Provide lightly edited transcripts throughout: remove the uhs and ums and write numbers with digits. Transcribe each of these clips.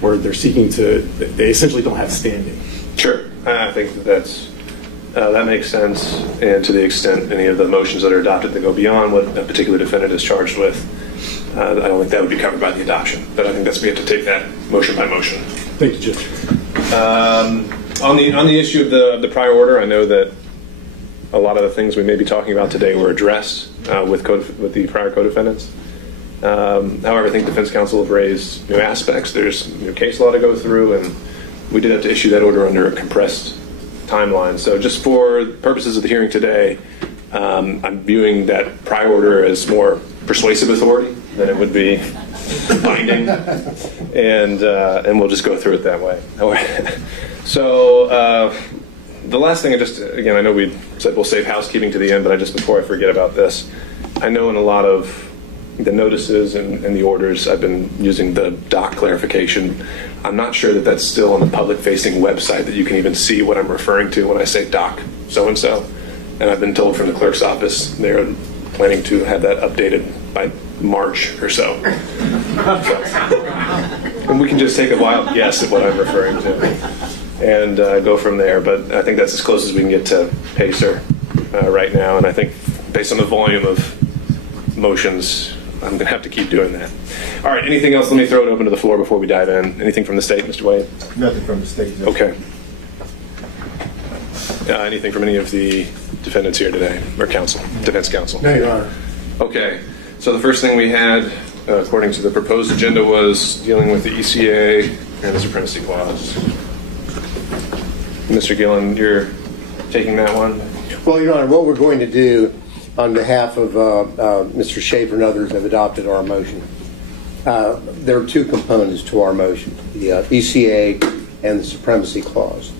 where they're seeking to, they essentially don't have standing. Sure, I think that makes sense, and to the extent any of the motions that are adopted that go beyond what a particular defendant is charged with, I don't think that would be covered by the adoption. But I think we have to take that motion by motion. Thank you, Judge. On the issue of the prior order, I know that a lot of the things we may be talking about today were addressed with the prior co-defendants. However, I think defense counsel have raised new aspects. There's new case law to go through, and we did have to issue that order under a compressed timeline. So just for purposes of the hearing today, I'm viewing that prior order as more persuasive authority than it would be binding, and we'll just go through it that way. So the last thing, again, I know we said we'll save housekeeping to the end, but before I forget about this, I know in a lot of the notices and the orders, I've been using the doc clarification. I'm not sure that that's still on the public-facing website, that you can even see what I'm referring to when I say doc so-and-so. And I've been told from the clerk's office they're planning to have that updated by March or so. And we can just take a wild guess at what I'm referring to and go from there. But I think that's as close as we can get to PACER right now. And I think based on the volume of motions, I'm going to have to keep doing that. All right, anything else? Let me throw it open to the floor before we dive in. Anything from the state, Mr. Wade? Nothing from the state. No. Okay. Anything from any of the defendants here today, or counsel, defense counsel? No, Your Honor. Okay, so the first thing we had, according to the proposed agenda, was dealing with the ECA and the Supremacy Clause. Mr. Gillen, you're taking that one? Well, Your Honor, what we're going to do on behalf of Mr. Schaefer and others have adopted our motion. There are two components to our motion, the ECA and the Supremacy Clause.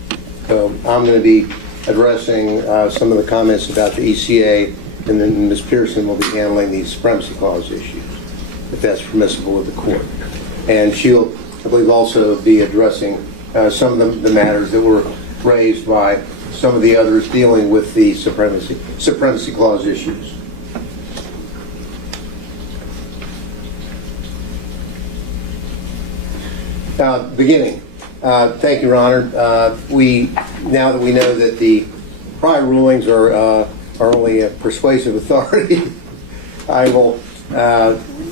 So I'm going to be addressing some of the comments about the ECA, and then Ms. Pearson will be handling the Supremacy Clause issues, if that's permissible with the court. And she'll, I believe, also be addressing some of the matters that were raised by some of the others dealing with the Supremacy Clause issues. Beginning. Thank you, Your Honor. Now that we know that the prior rulings are only a persuasive authority, I will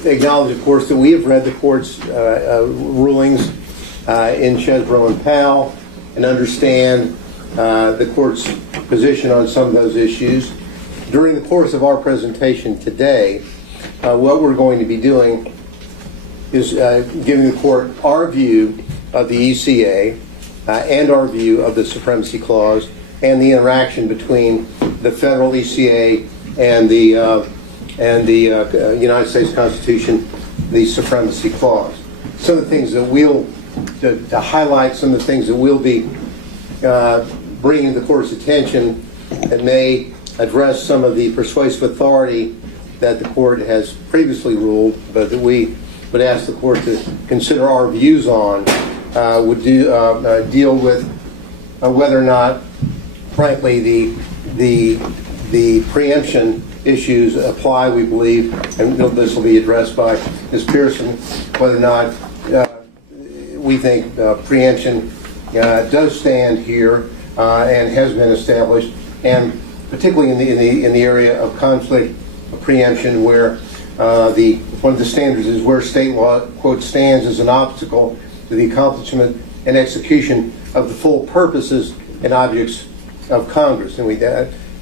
acknowledge, of course, that we have read the court's rulings in Chesbrough and Powell and understand the court's position on some of those issues. During the course of our presentation today, what we're going to be doing is giving the court our view of the ECA and our view of the Supremacy Clause and the interaction between the federal ECA and the United States Constitution, the Supremacy Clause. Some of the things that to highlight some of the things that we'll be bringing to the court's attention that may address some of the persuasive authority that the court has previously ruled, but that we would ask the court to consider our views on, would deal with whether or not, frankly, the preemption issues apply, we believe, and this will be addressed by Ms. Pearson, whether or not we think preemption does stand here and has been established, and particularly in the area of conflict preemption, where one of the standards is where state law, quote, stands as an obstacle to the accomplishment and execution of the full purposes and objects of Congress. And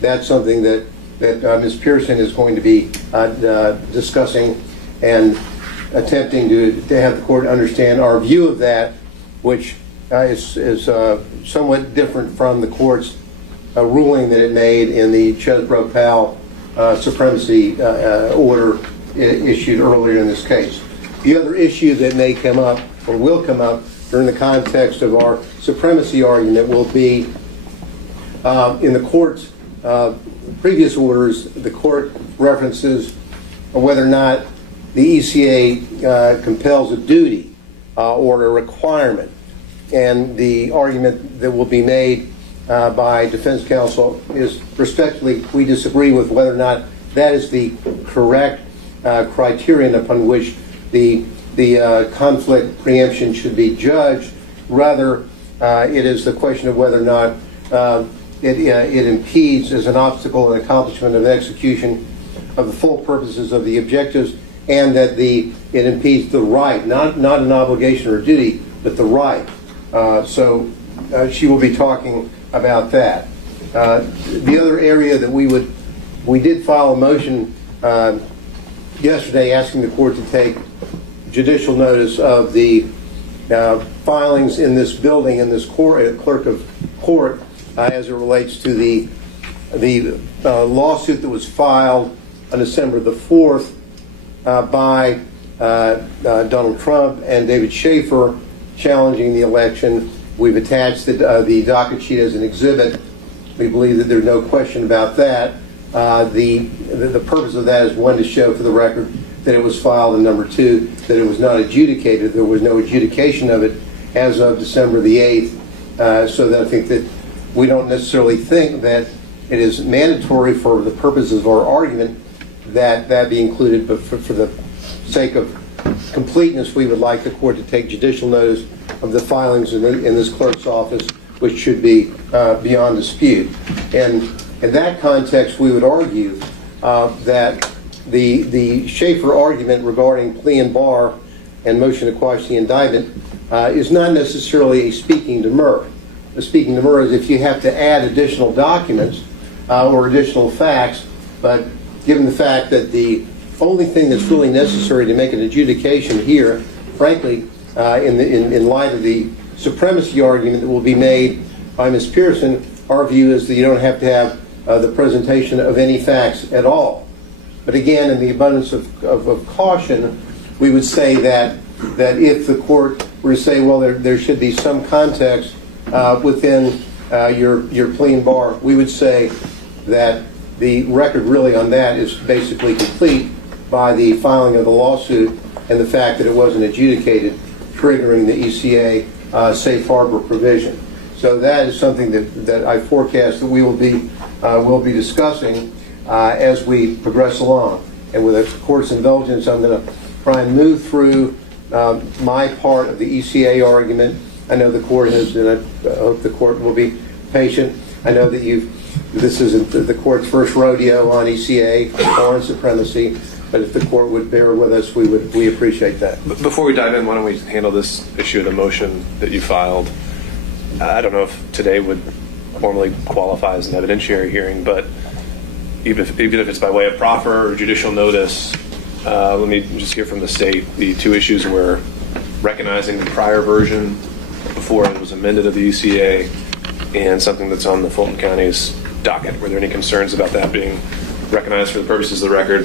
that's something that Ms. Pearson is going to be discussing and attempting to have the court understand our view of that, which is somewhat different from the court's ruling that it made in the Chesbrough-Powell supremacy order issued earlier in this case. The other issue that may come up, or will come up, during the context of our supremacy argument will be in the court's previous orders, the court references whether or not the ECA compels a duty or a requirement. And the argument that will be made by defense counsel is, respectfully, we disagree with whether or not that is the correct criterion upon which the conflict preemption should be judged. Rather, it is the question of whether or not it impedes as an obstacle in accomplishment of execution of the full purposes of the objectives, and that it impedes the right, not an obligation or duty, but the right. So she will be talking about that. The other area that we did file a motion yesterday asking the court to take judicial notice of the filings in this building, in this clerk of court, as it relates to the lawsuit that was filed on December the 4th by Donald Trump and David Schaefer challenging the election. We've attached the docket sheet as an exhibit. We believe that there's no question about that. The purpose of that is, one, to show for the record that it was filed, and number two, that it was not adjudicated. There was no adjudication of it as of December the 8th, so that I think that we don't necessarily think that it is mandatory for the purposes of our argument that be included, but for the sake of completeness, we would like the court to take judicial notice of the filings in this clerk's office, which should be beyond dispute. And in that context, we would argue that the Schaefer argument regarding plea and bar and motion to quash the indictment is not necessarily a speaking demur. A speaking demur is if you have to add additional documents or additional facts, but given the fact that the only thing that's really necessary to make an adjudication here, frankly, in light of the supremacy argument that will be made by Ms. Pearson, our view is that you don't have to have the presentation of any facts at all. But again, in the abundance of caution, we would say that if the court were to say, well, there should be some context within your plea and bar, we would say that the record really on that is basically complete by the filing of the lawsuit and the fact that it wasn't adjudicated, triggering the ECA safe harbor provision. So that is something that I forecast that we will be discussing as we progress along. And with the court's indulgence, I'm going to try and move through my part of the ECA argument. I know the court has, and I hope the court will be patient. I know that this isn't the court's first rodeo on ECA or on supremacy, but if the court would bear with us, we appreciate that. Before we dive in, why don't we handle this issue of the motion that you filed? I don't know if today would formally qualify as an evidentiary hearing, but even if it's by way of proffer or judicial notice, let me just hear from the state. The two issues were recognizing the prior version before it was amended of the ECA and something that's on the Fulton County's docket. Were there any concerns about that being recognized for the purposes of the record,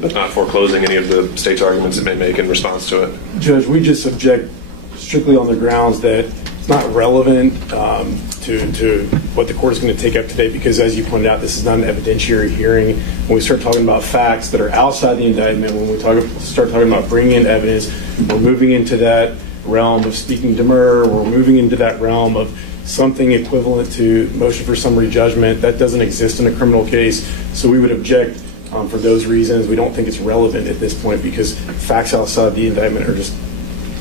but not foreclosing any of the state's arguments it may make in response to it? Judge, we just object strictly on the grounds that it's not relevant to what the court is going to take up today, because as you pointed out, this is not an evidentiary hearing. When we start talking about facts that are outside the indictment, when we start talking about bringing in evidence, we're moving into that realm of speaking demur, we're moving into that realm of something equivalent to motion for summary judgment. That doesn't exist in a criminal case, so we would object for those reasons. We don't think it's relevant at this point because facts outside the indictment are just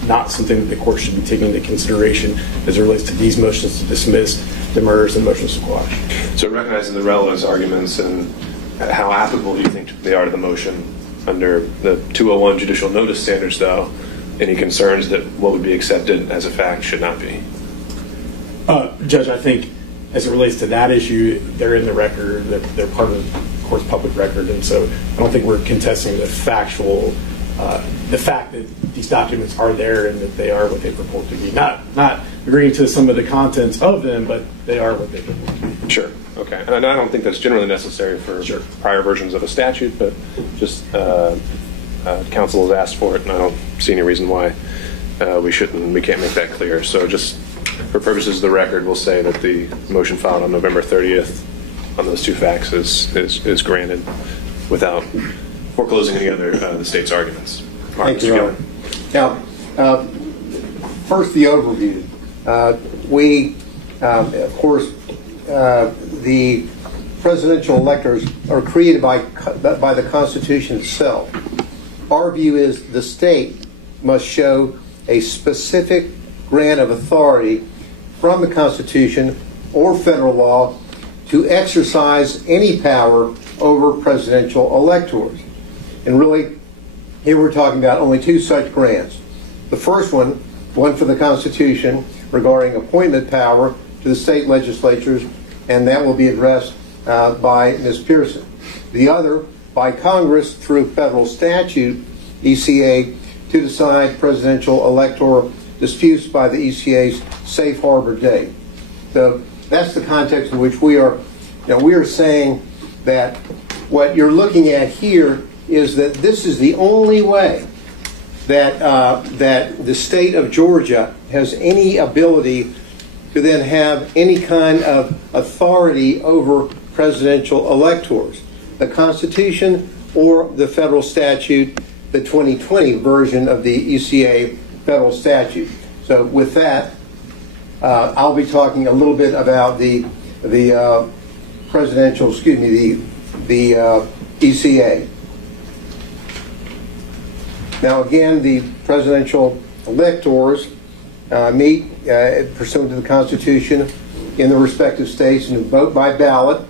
not something that the court should be taking into consideration as it relates to these motions to dismiss, demurs, and motions to quash. So recognizing the relevance arguments and how applicable do you think they are to the motion under the 201 judicial notice standards, though, any concerns that what would be accepted as a fact should not be? Judge, I think as it relates to that issue, they're in the record, they're part of the court's public record, and so I don't think we're contesting the factual, the fact that these documents are there and that they are what they purport to be. Not agreeing to some of the contents of them, but they are what they purport to be. Sure. Okay. And I don't think that's generally necessary for prior versions of a statute, but just counsel has asked for it, and I don't see any reason why we can't make that clear. So just for purposes of the record, we'll say that the motion filed on November 30th on those two facts is granted without foreclosing any other the state's arguments. Thank you, Your Honor. Now, first the overview. Of course, the presidential electors are created by the Constitution itself. Our view is the state must show a specific grant of authority from the Constitution or federal law to exercise any power over presidential electors. And really, here we're talking about only two such grants. The first one for the Constitution regarding appointment power to the state legislatures, and that will be addressed by Ms. Pearson. The other by Congress through federal statute, ECA, to decide presidential electoral disputes by the ECA's safe harbor date. So that's the context in which we are saying that what you're looking at here is that this is the only way that that the state of Georgia has any ability to then have any kind of authority over presidential electors. The Constitution or the federal statute, the 2020 version of the ECA federal statute. So with that, I'll be talking a little bit about the ECA. Now again, the presidential electors meet pursuant to the Constitution in the respective states and vote by ballot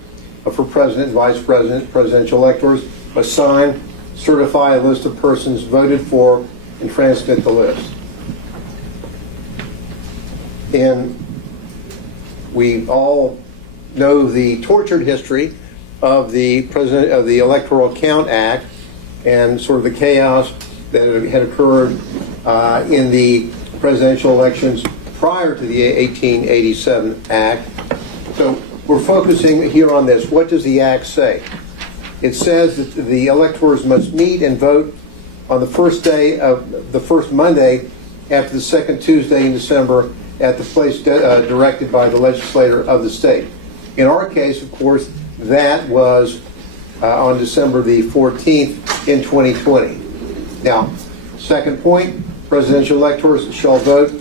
for president, vice president. Presidential electors must sign, certify a list of persons voted for, and transmit the list. And we all know the tortured history of the Electoral Count Act and sort of the chaos that had occurred in the presidential elections prior to the 1887 Act. So we're focusing here on this. What does the Act say? It says that the electors must meet and vote on the first Monday after the second Tuesday in December at the place directed by the legislator of the state. In our case, of course, that was on December the 14th in 2020. Now, second point, presidential electors shall vote,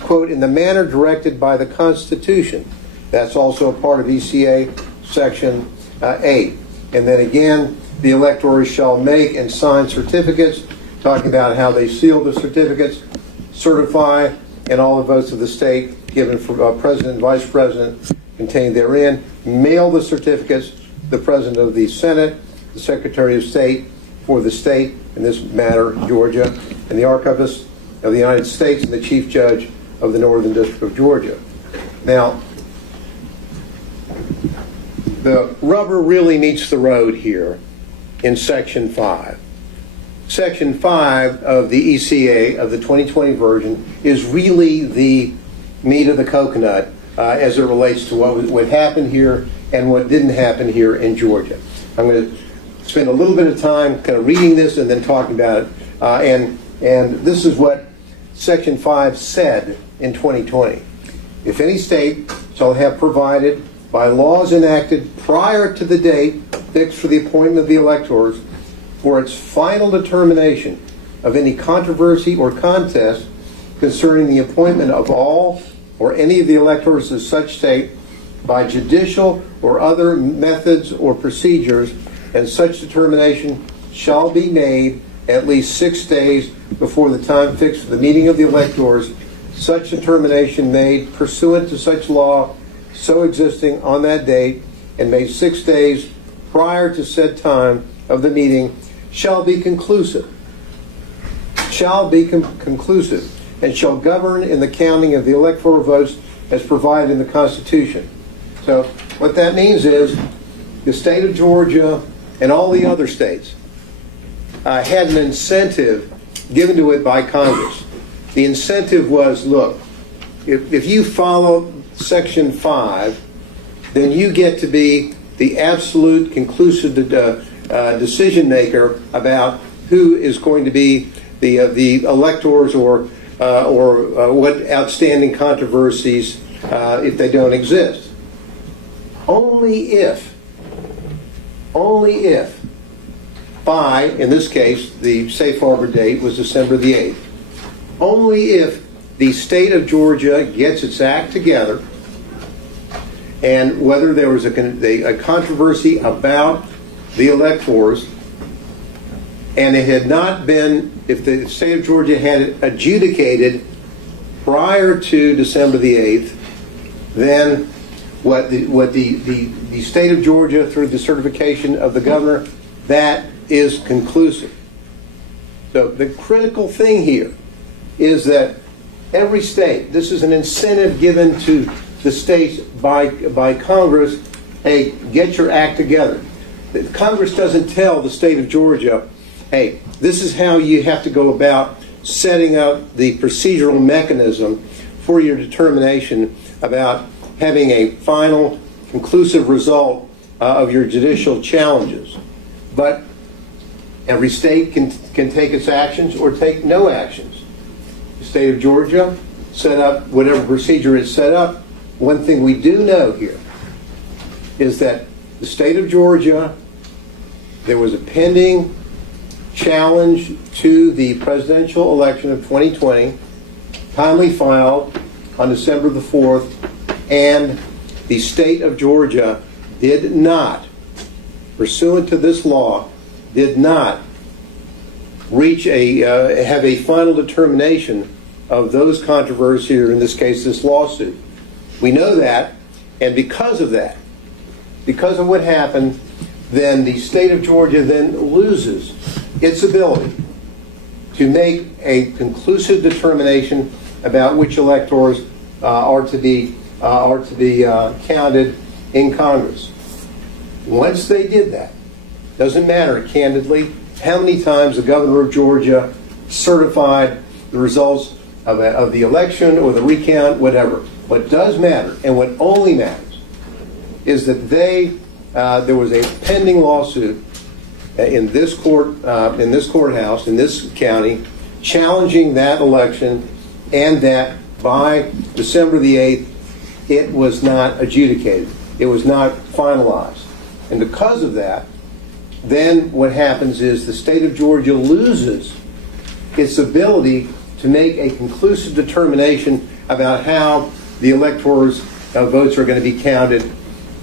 quote, in the manner directed by the Constitution. That's also a part of ECA Section 8. And then again, the electors shall make and sign certificates, talking about how they seal the certificates, certify, and all the votes of the state given for president and vice president contained therein, mail the certificates to the president of the Senate, the Secretary of State for the state, in this matter, Georgia, and the Archivist of the United States and the Chief Judge of the Northern District of Georgia. Now, the rubber really meets the road here in Section 5. Section 5 of the ECA, of the 2020 version, is really the meat of the coconut as it relates to what happened here and what didn't happen here in Georgia. I'm going to spend a little bit of time kind of reading this and then talking about it. And this is what Section 5 said in 2020. If any state shall have provided by laws enacted prior to the date fixed for the appointment of the electors for its final determination of any controversy or contest concerning the appointment of all or any of the electors of such state by judicial or other methods or procedures, and such determination shall be made at least 6 days before the time fixed for the meeting of the electors, such determination made pursuant to such law so existing on that date and made 6 days prior to said time of the meeting shall be conclusive, and shall govern in the counting of the electoral votes as provided in the Constitution. So what that means is the state of Georgia and all the other states had an incentive given to it by Congress. The incentive was, look, if you follow Section 5, then you get to be the absolute conclusive decision maker about who is going to be the electors or what outstanding controversies if they don't exist. Only if by, in this case, the safe harbor date was December the 8th. Only if the state of Georgia gets its act together, and whether there was a controversy about the electors, and it had not been, if the state of Georgia had it adjudicated prior to December the 8th, then what the state of Georgia, through the certification of the governor, that is conclusive. So the critical thing here is that every state, this is an incentive given to the states by Congress, hey, get your act together. Congress doesn't tell the state of Georgia, hey, this is how you have to go about setting up the procedural mechanism for your determination about having a final, conclusive result of your judicial challenges. But every state can take its actions or take no actions. The state of Georgia set up whatever procedure it set up. One thing we do know here is that the state of Georgia, there was a pending challenge to the presidential election of 2020, timely filed on December the 4th, and the state of Georgia did not, pursuant to this law, did not reach have a final determination of those controversies, or in this case, this lawsuit. We know that, and because of that, because of what happened, then the state of Georgia then loses its ability to make a conclusive determination about which electors are to be counted in Congress. Once they did that, doesn't matter, candidly, how many times the governor of Georgia certified the results of the election or the recount, whatever. What does matter, and what only matters, is that there was a pending lawsuit in this courthouse, in this county, challenging that election, and that by December the 8th, it was not adjudicated. It was not finalized. And because of that, then what happens is the state of Georgia loses its ability to make a conclusive determination about how the electors' votes are going to be counted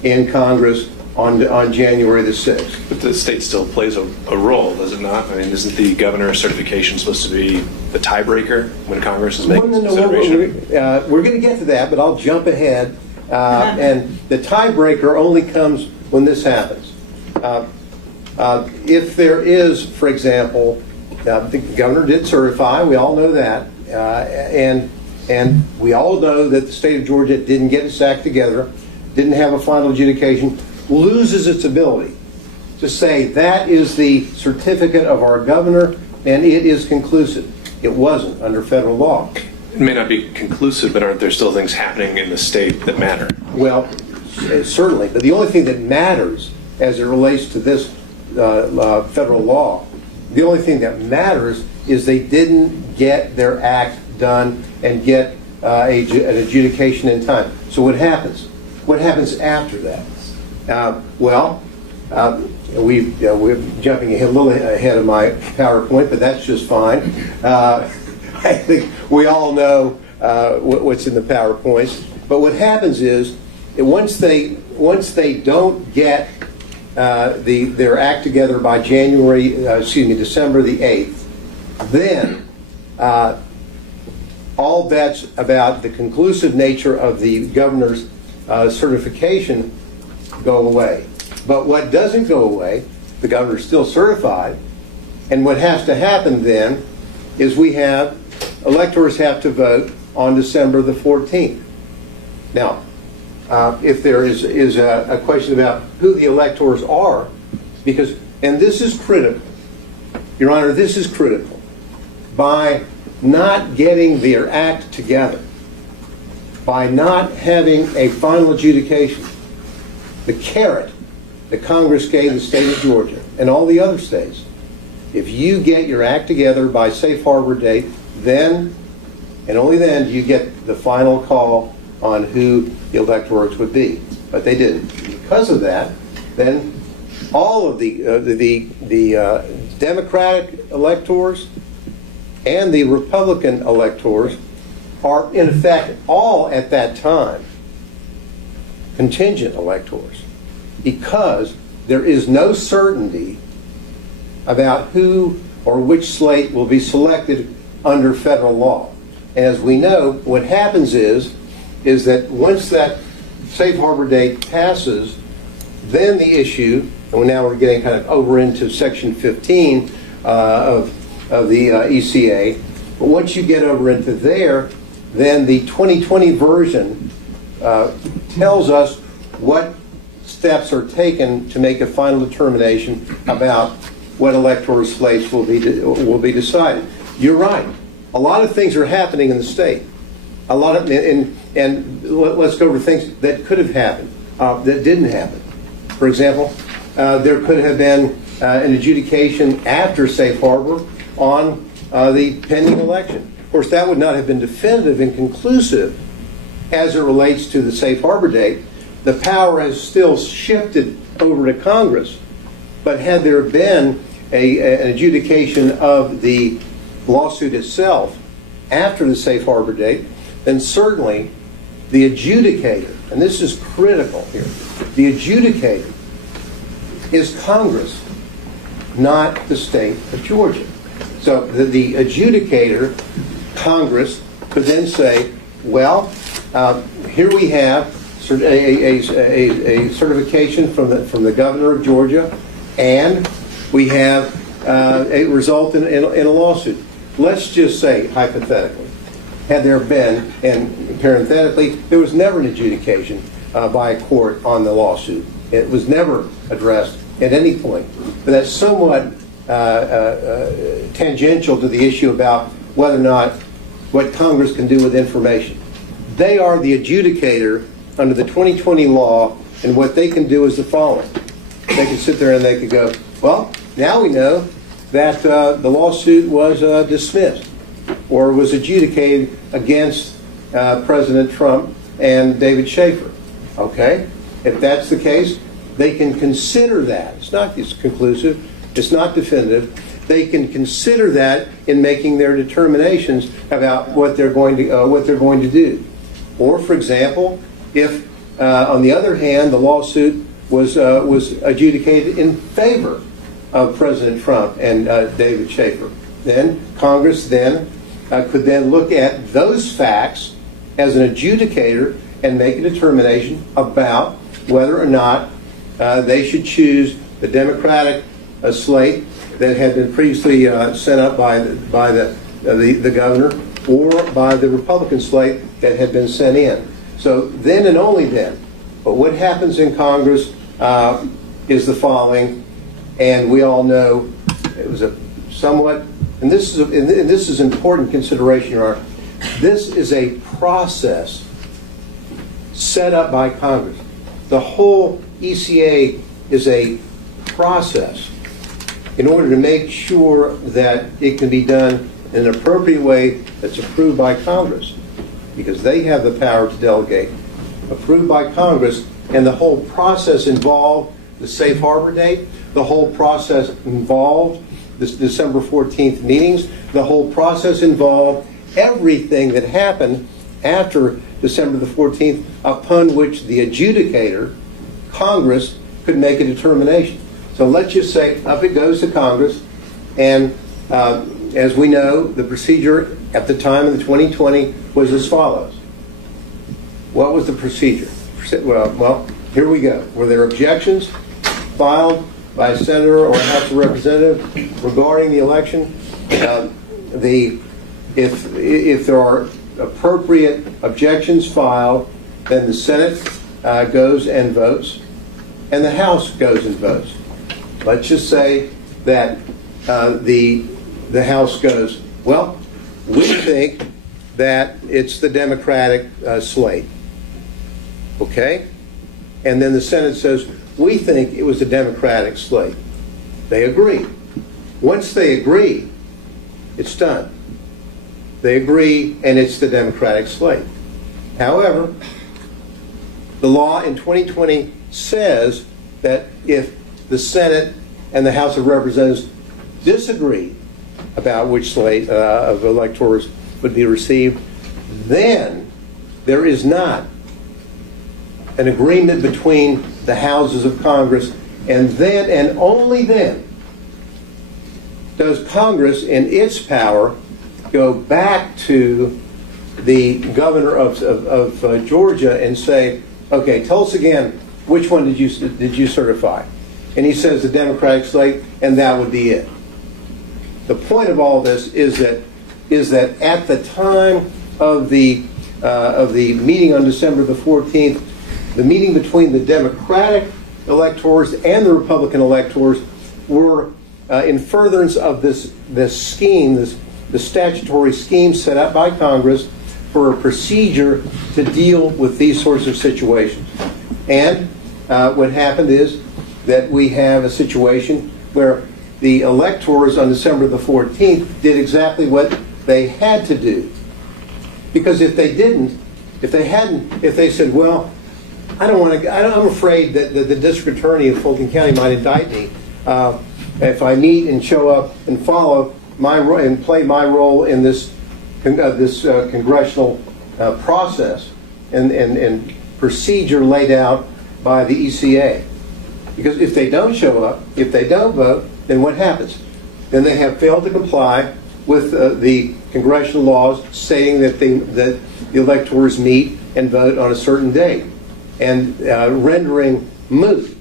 in Congress on January the 6th. But the state still plays a role, does it not? I mean, isn't the governor's certification supposed to be the tiebreaker when Congress is making consideration? We're going to get to that, but I'll jump ahead. And the tiebreaker only comes when this happens. If there is, for example, the governor did certify, we all know that, and we all know that the state of Georgia didn't get its act together, didn't have a final adjudication, loses its ability to say that is the certificate of our governor and it is conclusive. It wasn't under federal law. It may not be conclusive, but aren't there still things happening in the state that matter? Well, certainly. But the only thing that matters as it relates to this federal law, the only thing that matters is they didn't get their act done and get an adjudication in time. So what happens? What happens after that? We're jumping a little ahead of my PowerPoint, but that's just fine. I think we all know what's in the PowerPoints. But what happens is that once they don't get their act together by December the 8th, then all bets about the conclusive nature of the governor's certification go away. But what doesn't go away, the governor's still certified, and what has to happen then is electors have to vote on December the 14th. Now, if there is a question about who the electors are, and this is critical, Your Honor, this is critical, by not getting their act together, by not having a final adjudication, the carrot that Congress gave the state of Georgia and all the other states, if you get your act together by safe harbor date, then and only then do you get the final call on who the electors would be. But they didn't. Because of that, then all of the Democratic electors and the Republican electors are, in effect, all at that time contingent electors, because there is no certainty about who or which slate will be selected under federal law. And as we know, what happens is that once that safe harbor date passes, then the issue, and now we're getting kind of over into Section 15 of the ECA, but once you get over into there, then the 2020 version tells us what steps are taken to make a final determination about what electoral slates will be decided. You're right. A lot of things are happening in the state. A lot of, and let's go over things that could have happened, that didn't happen. For example, there could have been an adjudication after safe harbor on the pending election. Of course, that would not have been definitive and conclusive as it relates to the safe harbor date. The power has still shifted over to Congress. But had there been an adjudication of the lawsuit itself after the safe harbor date, then certainly the adjudicator, and this is critical here, the adjudicator is Congress, not the state of Georgia. So the adjudicator, Congress, could then say, well, here we have a certification from the governor of Georgia, and we have a result in a lawsuit. Let's just say, hypothetically, had there been, and parenthetically, there was never an adjudication by a court on the lawsuit. It was never addressed at any point. But that's somewhat tangential to the issue about whether or not what Congress can do with information. They are the adjudicator under the 2020 law, and what they can do is the following. They can sit there and they could go, well, now we know that the lawsuit was dismissed or was adjudicated against President Trump and David Schaefer. Okay? If that's the case, they can consider that. It's not conclusive. It's not definitive. They can consider that in making their determinations about what they're going to do. Or, for example, if on the other hand the lawsuit was adjudicated in favor of President Trump and David Schaefer, then Congress could then look at those facts as an adjudicator and make a determination about whether or not they should choose the Democratic slate that had been previously sent up by the governor, or by the Republican slate that had been sent in. So then and only then. But what happens in Congress is the following, and we all know it was a somewhat, and this is important consideration, Your Honor. This is a process set up by Congress. The whole ECA is a process in order to make sure that it can be done in an appropriate way that's approved by Congress, because they have the power to delegate. Approved by Congress, and the whole process involved the safe harbor date, the whole process involved the December 14th meetings, the whole process involved everything that happened after December the 14th, upon which the adjudicator, Congress, could make a determination. So let's just say up it goes to Congress, and as we know, the procedure at the time of the 2020 was as follows. What was the procedure? Well, here we go. Were there objections filed by a senator or a House of Representative regarding the election? If there are appropriate objections filed, then the Senate goes and votes, and the House goes and votes. Let's just say that the House goes, well, we think that it's the Democratic slate. Okay? And then the Senate says, we think it was the Democratic slate. They agree. Once they agree, it's done. They agree, and it's the Democratic slate. However, the law in 2020 says that if the Senate and the House of Representatives disagree about which slate of electors would be received, then there is not an agreement between the houses of Congress, and then and only then does Congress, in its power, go back to the governor of Georgia and say, okay, tell us again, which one did you certify? And he says the Democratic slate, and that would be it. The point of all this is that at the time of the meeting on December the 14th, the meeting between the Democratic electors and the Republican electors were in furtherance of this scheme, the statutory scheme set up by Congress for a procedure to deal with these sorts of situations. And what happened is that we have a situation where the electors on December the 14th did exactly what they had to do. Because if they didn't, if they said, well, I'm afraid that the district attorney of Fulton County might indict me if I meet and show up and follow my and play my role in this congressional process and procedure laid out by the ECA. Because if they don't show up, if they don't vote, then what happens? Then they have failed to comply with the congressional laws stating that the electors meet and vote on a certain date, and rendering moot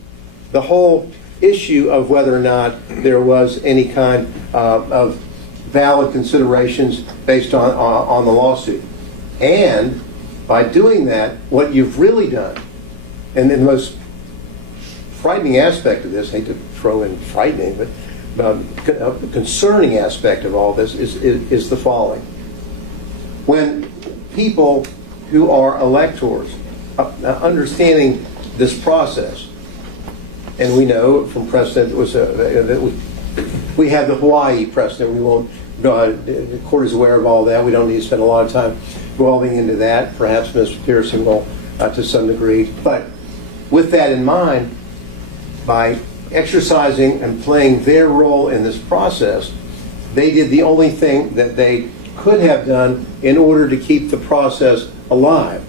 the whole issue of whether or not there was any kind of valid considerations based on the lawsuit. And by doing that, what you've really done, and the most frightening aspect of this, I hate to throw in frightening, but the concerning aspect of all this is the following. When people who are electors, understanding this process, and we know from precedent that we have the Hawaii precedent. We won't. The court is aware of all that. We don't need to spend a lot of time delving into that. Perhaps Mr. Pearson will, to some degree. But with that in mind, by exercising and playing their role in this process, they did the only thing that they could have done in order to keep the process alive.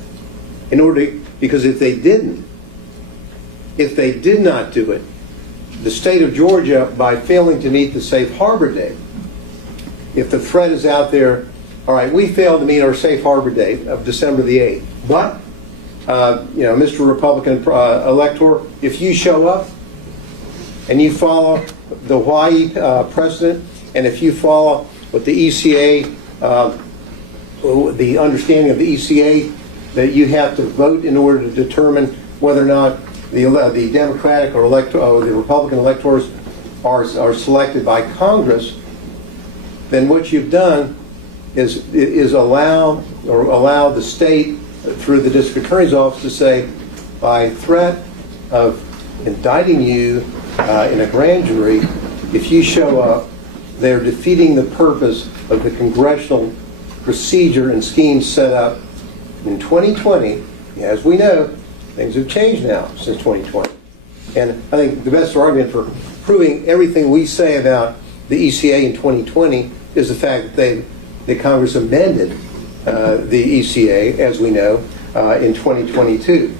Because if they did not do it, the state of Georgia, by failing to meet the safe harbor date, if the threat is out there, all right, we failed to meet our safe harbor date of December the 8th, but Mr. Republican elector, if you show up and you follow the Hawaii precedent, and if you follow what the ECA, the understanding of the ECA, that you have to vote in order to determine whether or not the Democratic or the Republican electors are selected by Congress, then what you've done is allow the state through the district attorney's office to say, by threat of indicting you in a grand jury, if you show up, they're defeating the purpose of the congressional procedure and scheme set up in 2020. As we know, things have changed now since 2020. And I think the best argument for proving everything we say about the ECA in 2020 is the fact that Congress amended the ECA, as we know, in 2022.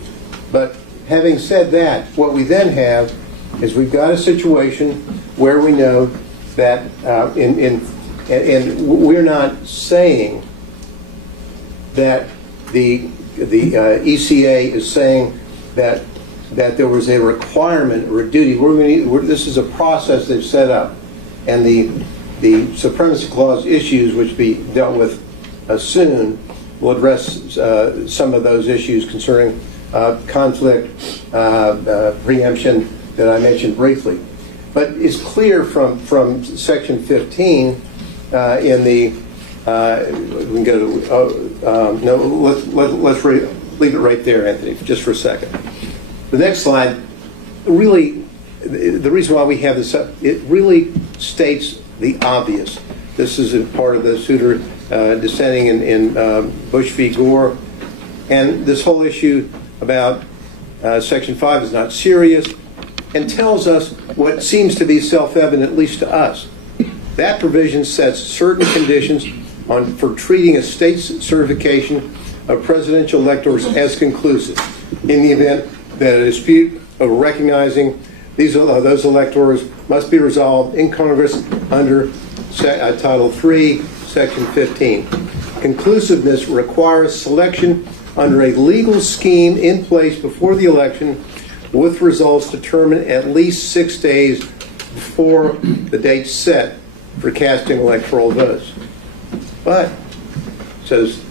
But having said that, what we then have is we've got a situation where we know that, and we're not saying that the ECA is saying that there was a requirement or a duty. This is a process they've set up, and the Supremacy Clause issues, which be dealt with soon, will address some of those issues concerning conflict, preemption that I mentioned briefly. But it's clear from Section 15 in the we can go to no. Let's leave it right there, Anthony, just for a second. The next slide. Really, the reason why we have this up, it really states the obvious. This is a part of the Souter dissenting in Bush v. Gore, and this whole issue about Section 5 is not serious, and tells us what seems to be self-evident, at least to us. That provision sets certain conditions for treating a state's certification of presidential electors as conclusive in the event that a dispute of recognizing Those electors must be resolved in Congress under Title III, Section 15. Conclusiveness requires selection under a legal scheme in place before the election, with results determined at least 6 days before the date set for casting electoral votes. But, says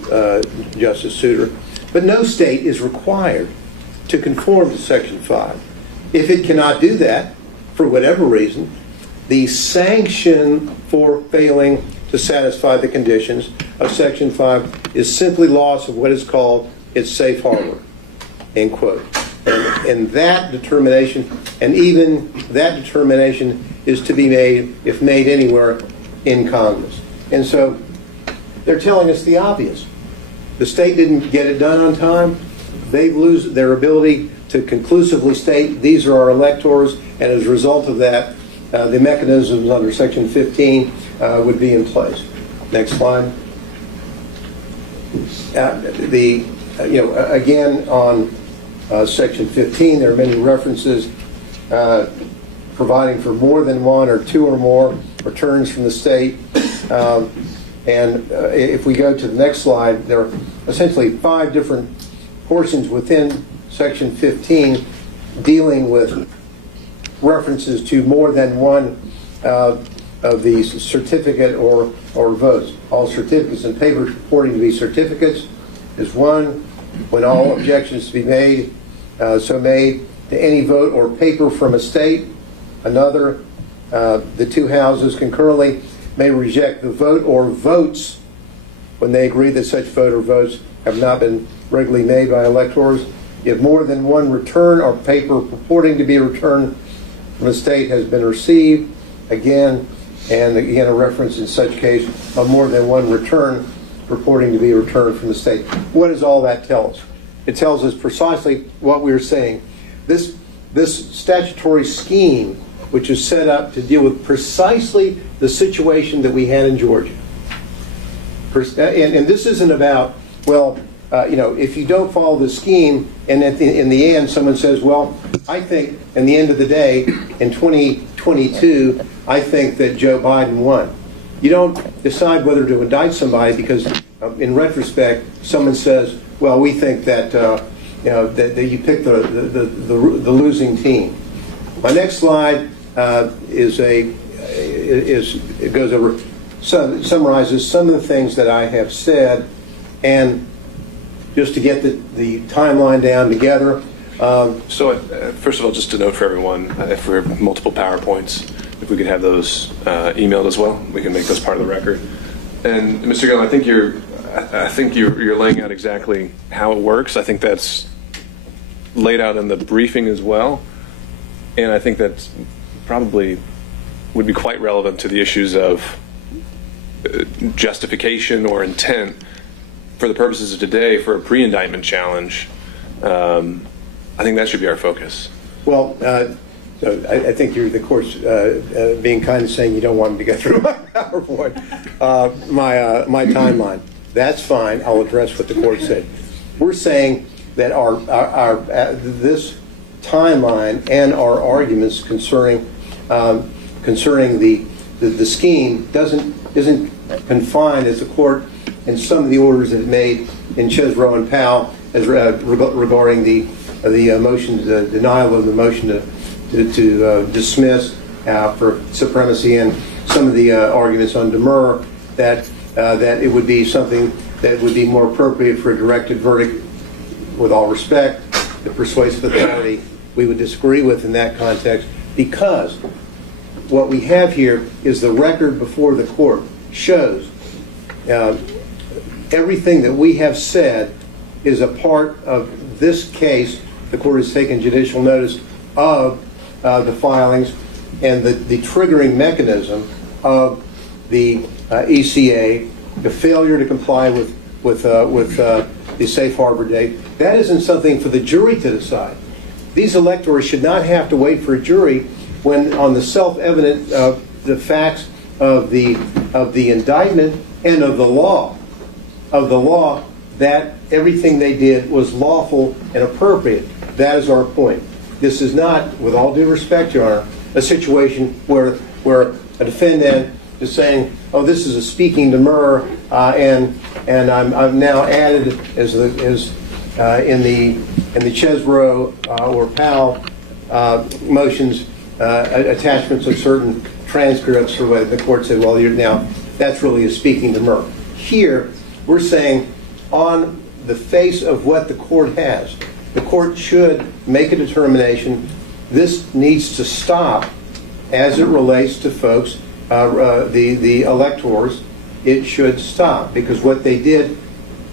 Justice Souter, but no state is required to conform to Section 5. If it cannot do that, for whatever reason, the sanction for failing to satisfy the conditions of Section 5 is simply loss of what is called its safe harbor, end quote. And that determination, and even that determination, is to be made, if made anywhere, in Congress. And so they're telling us the obvious. The state didn't get it done on time. They lose their ability to conclusively state these are our electors, and as a result of that, the mechanisms under Section 15 would be in place. Next slide. Again, on Section 15, there are many references providing for more than one or two or more returns from the state. And if we go to the next slide, there are essentially 5 different portions within Section 15 dealing with references to more than one of these certificate or votes. All certificates and papers purporting to be certificates is one. When all objections to be made, so made to any vote or paper from a state. Another, the 2 houses concurrently may reject the vote or votes when they agree that such vote or votes have not been regularly made by electors. If more than one return or paper purporting to be a return from a state has been received, again a reference in such case of more than one return purporting to be a return from the state. What does all that tell us? It tells us precisely what we were saying. This statutory scheme, which is set up to deal with precisely the situation that we had in Georgia. And this isn't about, well, if you don't follow the scheme, and in the end someone says, well, I think in the end of the day, in 2022, I think that Joe Biden won. You don't decide whether to indict somebody because, in retrospect, someone says, well, we think that that you picked the losing team. My next slide summarizes some of the things that I have said, and just to get the timeline down together. First of all, just to note for everyone, if we have multiple PowerPoints, if we could have those emailed as well, we can make those part of the record. And Mr. Gillum, I think you're laying out exactly how it works. I think that's laid out in the briefing as well, and I think that's probably would be quite relevant to the issues of justification or intent for the purposes of today for a pre-indictment challenge. I think that should be our focus. Well, I think you're, the court's being kind of saying you don't want me to go through my PowerPoint, my timeline. That's fine. I'll address what the court said. We're saying that this timeline and our arguments concerning the scheme isn't confined, as the court in some of the orders that it made in Chesrow and Powell as regarding the motion, the denial of the motion to dismiss for supremacy, and some of the arguments on Demur that it would be something that would be more appropriate for a directed verdict. With all respect, the persuasive authority we would disagree with in that context, because what we have here is the record before the court shows everything that we have said is a part of this case. The court has taken judicial notice of the filings and the triggering mechanism of the ECA, the failure to comply with the safe harbor date. That isn't something for the jury to decide. These electors should not have to wait for a jury when, on the self-evident the facts of the indictment and of the law, that everything they did was lawful and appropriate. That is our point. This is not, with all due respect, Your Honor, a situation where a defendant is saying, "Oh, this is a speaking demur, and I've now added as in the Chesbrough or Powell motions attachments of certain transcripts," or what the court said, "Well, now that's really a speaking demur." Here, we're saying on the face of what the court has, the court should make a determination. This needs to stop as it relates to folks, the electors. It should stop, because what they did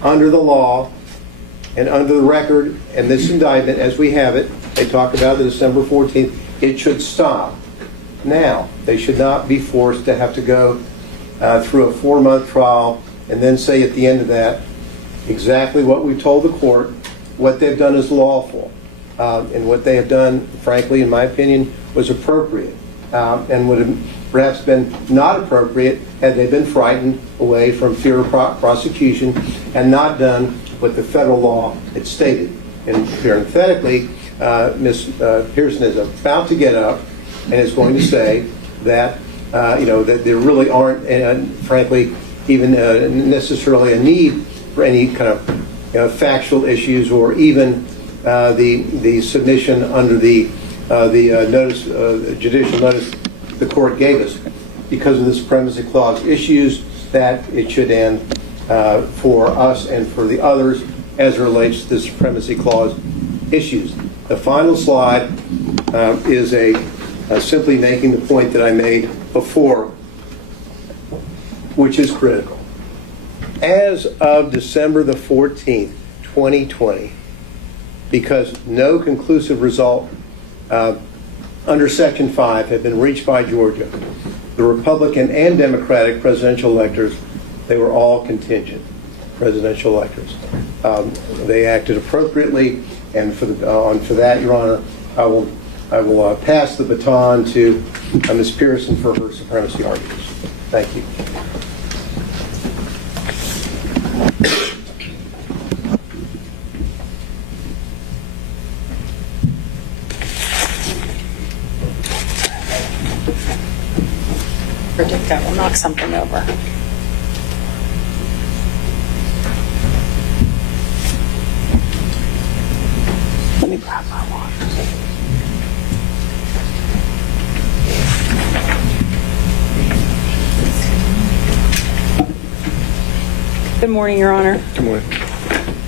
under the law and under the record and this indictment as we have it, they talk about the December 14th, it should stop now. They should not be forced to have to go through a 4-month trial and then say at the end of that exactly what we told the court. What they've done is lawful, and what they have done, frankly, in my opinion, was appropriate, and would have perhaps been not appropriate had they been frightened away from fear of prosecution and not done what the federal law had stated. And parenthetically, Ms. Pearson is about to get up and is going to say that that there really aren't, frankly, even necessarily a need for any kind of factual issues, or even the submission under the notice, judicial notice the court gave us, because of the Supremacy Clause issues, that it should end for us and for the others as it relates to the Supremacy Clause issues. The final slide is simply making the point that I made before, which is critical. As of December the 14th, 2020, because no conclusive result under Section 5 had been reached by Georgia, the Republican and Democratic presidential electors, they were all contingent presidential electors. They acted appropriately, and for that, Your Honor, I will pass the baton to Ms. Pearson for her supremacy arguments. Thank you. Predict that will knock something over. Let me grab my water. Good morning, Your Honor. Good morning.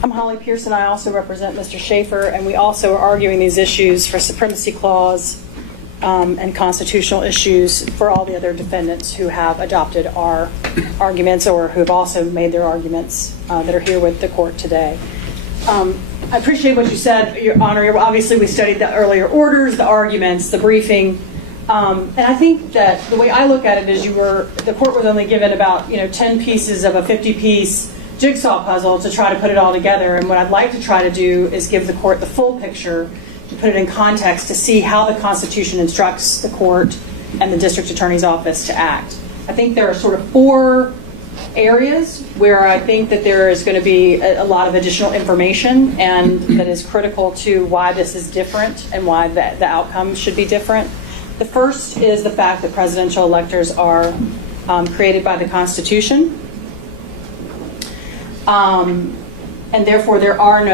I'm Holly Pearson. I also represent Mr. Schaefer, and we also are arguing these issues for Supremacy Clause and constitutional issues for all the other defendants who have adopted our arguments or who have also made their arguments that are here with the court today. I appreciate what you said, Your Honor. Obviously, we studied the earlier orders, the arguments, the briefing. And I think that the way I look at it is the court was only given about 10 pieces of a 50-piece jigsaw puzzle to try to put it all together. And what I'd like to try to do is give the court the full picture, to put it in context, to see how the Constitution instructs the court and the district attorney's office to act. I think there are sort of 4 areas where I think that there is going to be a lot of additional information, and that is critical to why this is different and why the outcome should be different. The first is the fact that presidential electors are created by the Constitution, and therefore there are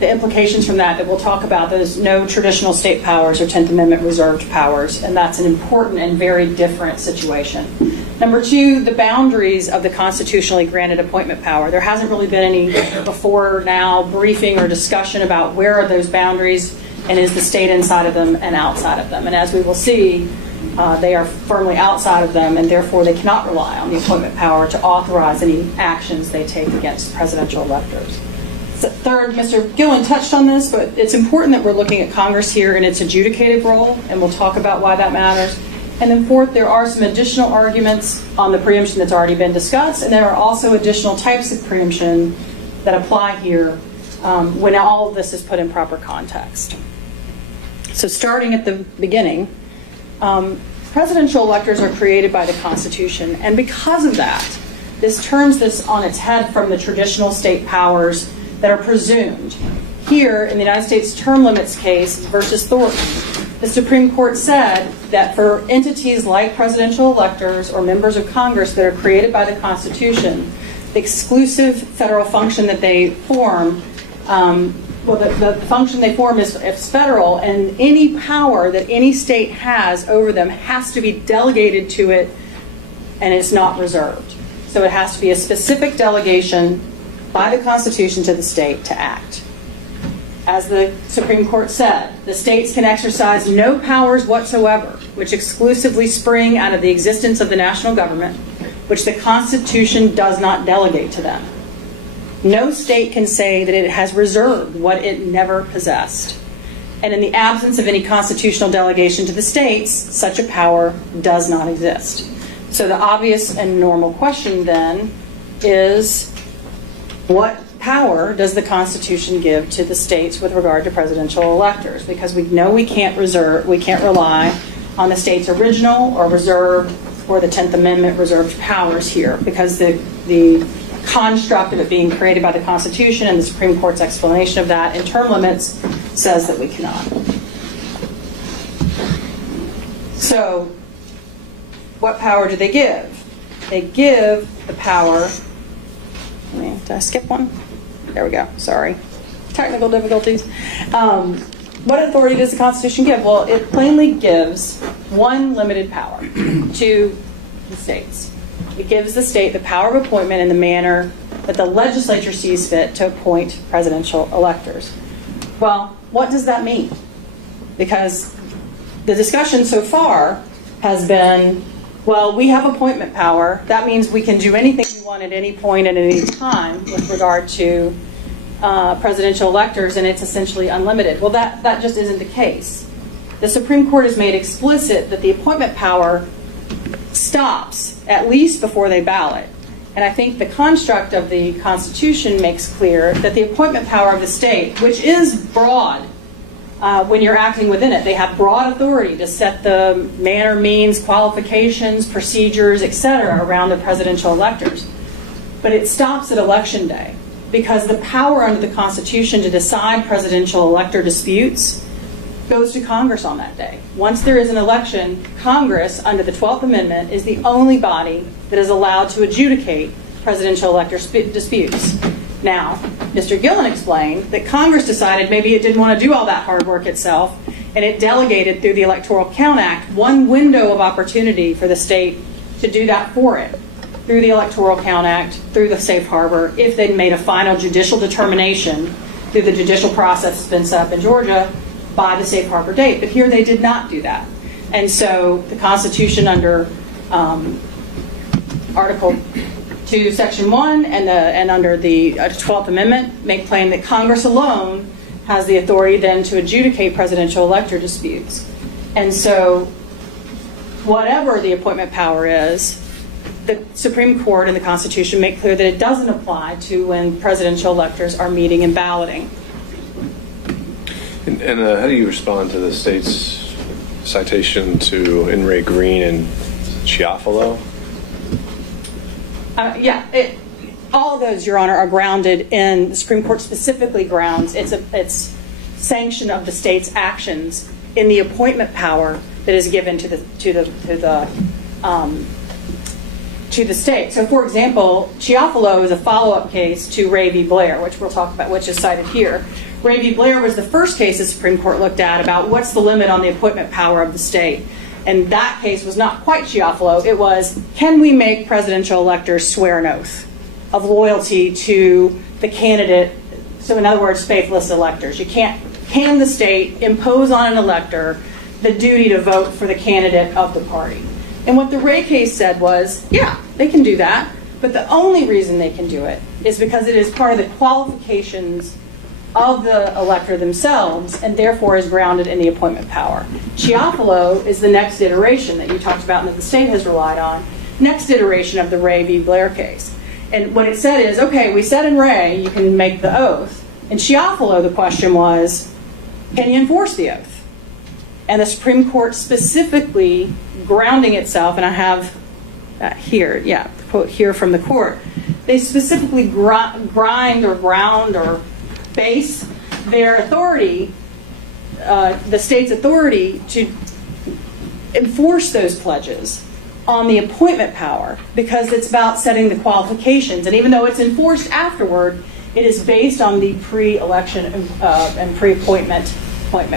the implications from that we'll talk about, there's no traditional state powers or 10th Amendment reserved powers, and that's an important and very different situation. Number 2, the boundaries of the constitutionally granted appointment power. There hasn't really been any before now briefing or discussion about where are those boundaries, and is the state inside of them and outside of them. And as we will see, they are firmly outside of them, and therefore they cannot rely on the appointment power to authorize any actions they take against presidential electors. Third, Mr. Gillen touched on this, but it's important that we're looking at Congress here in its adjudicative role, and we'll talk about why that matters. And then fourth, there are some additional arguments on the preemption that's already been discussed, and there are also additional types of preemption that apply here when all of this is put in proper context. So starting at the beginning, presidential electors are created by the Constitution, and because of that, this turns this on its head from the traditional state powers that are presumed. here in the United States term limits case versus Thornton, the Supreme Court said that for entities like presidential electors or members of Congress that are created by the Constitution, the exclusive federal function that they form, the function they form is federal, and any power that any state has over them has to be delegated to it, and it's not reserved. So it has to be a specific delegation by the Constitution to the state to act. As the Supreme Court said, the states can exercise no powers whatsoever which exclusively spring out of the existence of the national government, which the Constitution does not delegate to them. No state can say that it has reserved what it never possessed. And in the absence of any constitutional delegation to the states, such a power does not exist. So the obvious and normal question then is, what power does the Constitution give to the states with regard to presidential electors? Because we know we can't rely on the state's original or reserved or the 10th Amendment reserved powers here, because the construct of it being created by the Constitution and the Supreme Court's explanation of that in term limits says that we cannot. So, what power do they give? They give the power. Did I skip one? There we go. Sorry. Technical difficulties. What authority does the Constitution give? Well, it plainly gives one limited power to the states. It gives the state the power of appointment in the manner that the legislature sees fit to appoint presidential electors. Well, what does that mean? Because the discussion so far has been, well, we have appointment power. That means we can do anything we want at any point at any time with regard to presidential electors, and it's essentially unlimited. Well, that just isn't the case. The Supreme Court has made explicit that the appointment power stops at least before they ballot. And I think the construct of the Constitution makes clear that the appointment power of the state, which is broad when you're acting within it, they have broad authority to set the manner, means, qualifications, procedures, etc. around the presidential electors. But it stops at Election Day, because the power under the Constitution to decide presidential elector disputes goes to Congress on that day. Once there is an election, Congress, under the 12th Amendment, is the only body that is allowed to adjudicate presidential elector disputes. Now, Mr. Gillen explained that Congress decided maybe it didn't want to do all that hard work itself, and it delegated through the Electoral Count Act one window of opportunity for the state to do that for it, through the Electoral Count Act, through the Safe Harbor, if they'd made a final judicial determination through the judicial process that's been set up in Georgia by the Safe Harbor date. But here they did not do that. And so the Constitution under Article 2, Section 1 and under the 12th Amendment make claim that Congress alone has the authority then to adjudicate presidential elector disputes. And so whatever the appointment power is, the Supreme Court and the Constitution make clear that it doesn't apply to when presidential electors are meeting and balloting. And how do you respond to the state's citation to In re Green and Chiafalo? All of those, Your Honor, are grounded in the Supreme Court specifically grounds its sanction of the state's actions in the appointment power that is given to the state. So, for example, Chiafalo is a follow-up case to Ray v. Blair, which we'll talk about, which is cited here. Ray v. Blair was the first case the Supreme Court looked at about what's the limit on the appointment power of the state. And that case was not quite Chiafalo. It was, can we make presidential electors swear an oath of loyalty to the candidate? So in other words, faithless electors. Can the state impose on an elector the duty to vote for the candidate of the party? And what the Ray case said was, yeah, they can do that. But the only reason they can do it is because it is part of the qualifications of the elector themselves, and therefore is grounded in the appointment power. Chiafalo is the next iteration that you talked about and that the state has relied on, next iteration of the Ray v. Blair case. And what it said is, okay, we said in Ray you can make the oath. In Chiafalo, the question was, can you enforce the oath? And the Supreme Court specifically grounding itself, and I have here, the quote here from the court, they specifically ground or ground or base their authority, the state's authority to enforce those pledges on the appointment power, because it's about setting the qualifications. And even though it's enforced afterward, it is based on the pre-election and pre-appointment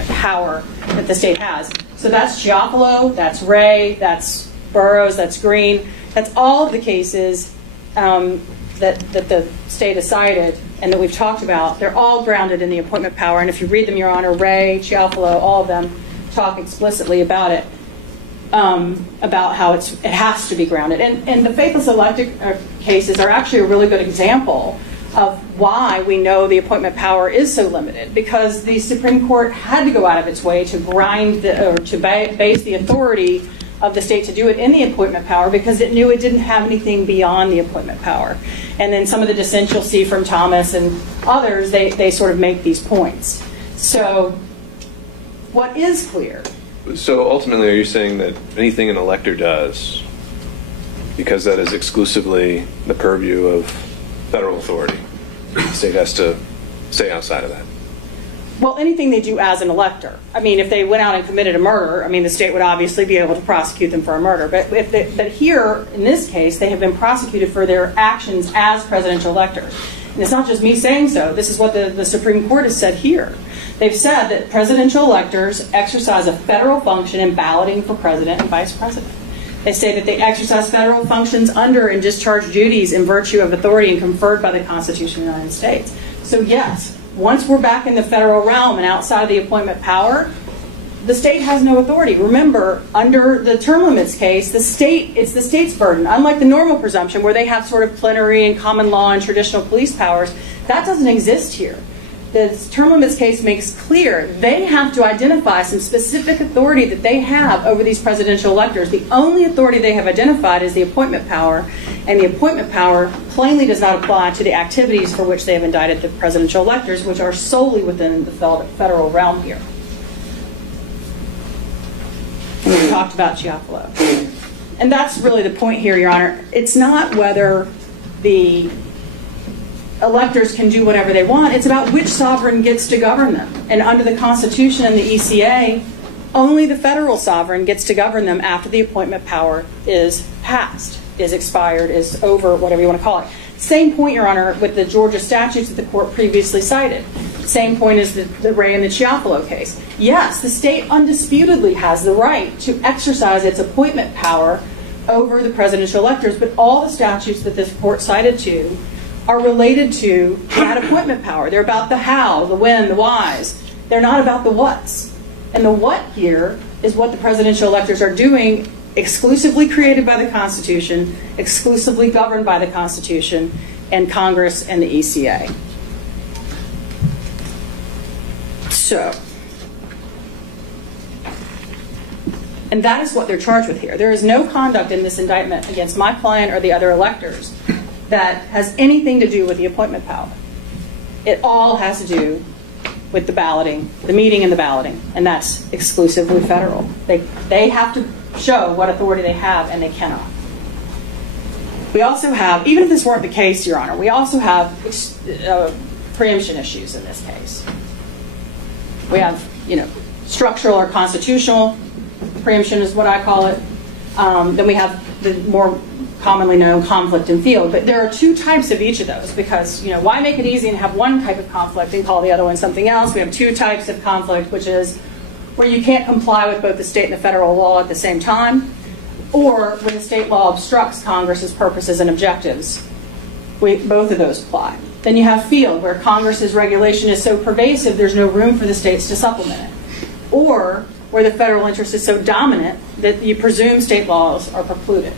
power that the state has. So that's Chiafalo, that's Ray, that's Burroughs, that's Green. That's all of the cases that the state has cited and that we've talked about. They're all grounded in the appointment power. And if you read them, Your Honor, Ray, Chiafalo, all of them talk explicitly about it, about how it has to be grounded. And the faithless elected cases are actually a really good example of why we know the appointment power is so limited, because the Supreme Court had to go out of its way to base the authority of the state to do it in the appointment power, because it knew it didn't have anything beyond the appointment power. And then some of the dissent you'll see from Thomas and others, they sort of make these points. So what is clear? So ultimately, are you saying that anything an elector does, because that is exclusively the purview of federal authority, the state has to stay outside of that? Well, anything they do as an elector. I mean, if they went out and committed a murder, I mean, the state would obviously be able to prosecute them for a murder. But here, in this case, they have been prosecuted for their actions as presidential electors. And it's not just me saying so. This is what the Supreme Court has said here. They've said that presidential electors exercise a federal function in balloting for president and vice president. They say that they exercise federal functions under and discharge duties in virtue of authority conferred by the Constitution of the United States. So yes, once we're back in the federal realm and outside of the appointment power, the state has no authority. Remember, under the term limits case, it's the state's burden. Unlike the normal presumption where they have sort of plenary and common law and traditional police powers, that doesn't exist here. The term limits case makes clear they have to identify some specific authority that they have over these presidential electors. The only authority they have identified is the appointment power, and the appointment power plainly does not apply to the activities for which they have indicted the presidential electors, which are solely within the federal realm here. And we talked about Chiafalo. And that's really the point here, Your Honor. It's not whether the electors can do whatever they want. It's about which sovereign gets to govern them. And under the Constitution and the ECA, only the federal sovereign gets to govern them after the appointment power is passed, is expired, is over, whatever you want to call it. Same point, Your Honor, with the Georgia statutes that the court previously cited. Same point as the Ray and the Chiafalo case. Yes, the state undisputedly has the right to exercise its appointment power over the presidential electors, but all the statutes that this court cited to are related to that appointment power. They're about the how, the when, the whys. They're not about the whats. And the what here is what the presidential electors are doing, exclusively created by the Constitution, exclusively governed by the Constitution and Congress and the ECA. So, and that is what they're charged with here. There is no conduct in this indictment against my client or the other electors that has anything to do with the appointment power. It all has to do with the balloting, the meeting and the balloting, and that's exclusively federal. They have to show what authority they have, and they cannot. We also have, even if this weren't the case, Your Honor, we also have preemption issues in this case. We have, structural or constitutional preemption is what I call it. Then we have the more commonly known conflict in field. But there are two types of each of those because, why make it easy and have one type of conflict and call the other one something else? We have two types of conflict, which is where you can't comply with both the state and the federal law at the same time, or when the state law obstructs Congress's purposes and objectives. Both of those apply. Then you have field, where Congress's regulation is so pervasive there's no room for the states to supplement it. Or where the federal interest is so dominant that you presume state laws are precluded.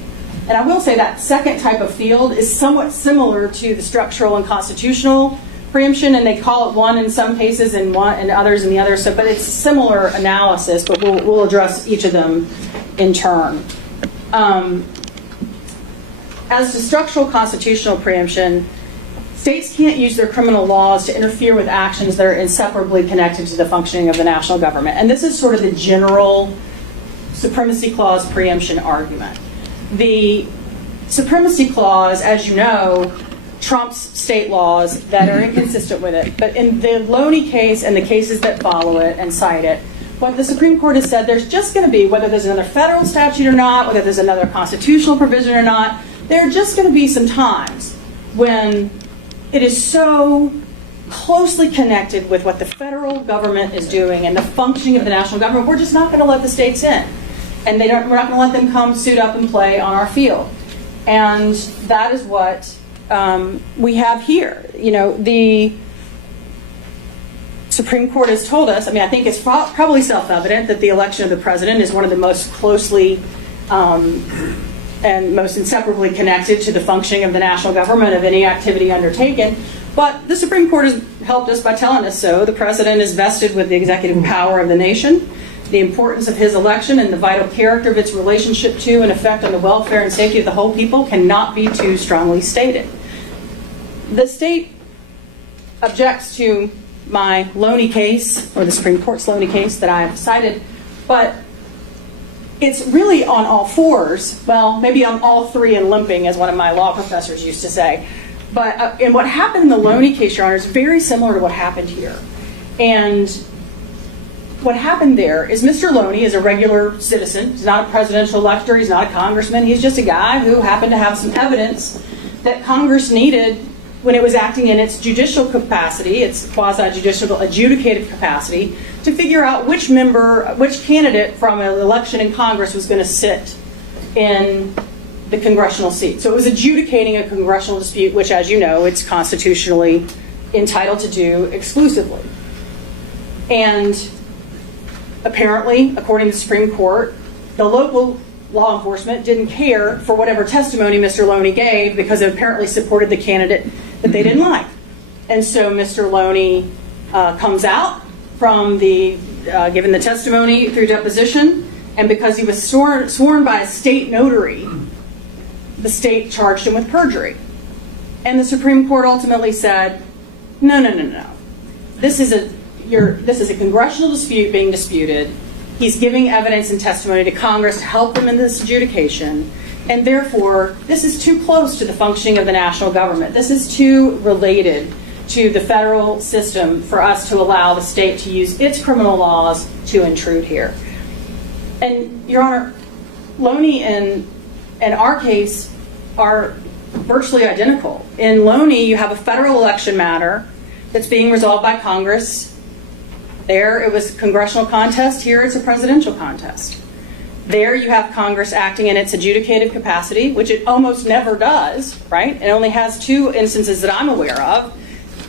And I will say that second type of field is somewhat similar to the structural and constitutional preemption, and they call it one in some cases and others in the other. So, but it's a similar analysis, but we'll address each of them in turn. As to structural constitutional preemption, states can't use their criminal laws to interfere with actions that are inseparably connected to the functioning of the national government. And this is sort of the general Supremacy Clause preemption argument. The Supremacy Clause, as you know, trumps state laws that are inconsistent with it. But in the Loney case and the cases that follow it and cite it, what the Supreme Court has said, there's just going to be, whether there's another federal statute or not, whether there's another constitutional provision or not, there are just going to be some times when it is so closely connected with what the federal government is doing and the functioning of the national government, we're just not going to let the states in. And we're not going to let them come suit up and play on our field. And that is what we have here. You know, the Supreme Court has told us, I mean, I think it's probably self-evident that the election of the president is one of the most closely and most inseparably connected to the functioning of the national government of any activity undertaken. But the Supreme Court has helped us by telling us so. The president is vested with the executive power of the nation. The importance of his election and the vital character of its relationship to and effect on the welfare and safety of the whole people cannot be too strongly stated. The state objects to my Loney case, or the Supreme Court's Loney case that I have cited, but it's really on all fours. Well, maybe on all three and limping, as one of my law professors used to say. But and what happened in the Loney case, Your Honor, is very similar to what happened here. And what happened there is Mr. Loney is a regular citizen. He's not a presidential elector. He's not a congressman. He's just a guy who happened to have some evidence that Congress needed when it was acting in its judicial capacity, its quasi-judicial adjudicative capacity, to figure out which candidate from an election in Congress was going to sit in the congressional seat. So it was adjudicating a congressional dispute, which, as you know, it's constitutionally entitled to do exclusively. And apparently, according to the Supreme Court, the local law enforcement didn't care for whatever testimony Mr. Loney gave because it apparently supported the candidate that they didn't like. And so Mr. Loney comes out from given the testimony through deposition, and because he was sworn by a state notary, the state charged him with perjury. And the Supreme Court ultimately said, no. This is a congressional dispute being disputed. He's giving evidence and testimony to Congress to help them in this adjudication, and therefore this is too close to the functioning of the national government. This is too related to the federal system for us to allow the state to use its criminal laws to intrude here. And, Your Honor, Loney and our case are virtually identical. In Loney, you have a federal election matter that's being resolved by Congress. There, it was a congressional contest. Here, it's a presidential contest. There, you have Congress acting in its adjudicative capacity, which it almost never does, right? It only has two instances that I'm aware of.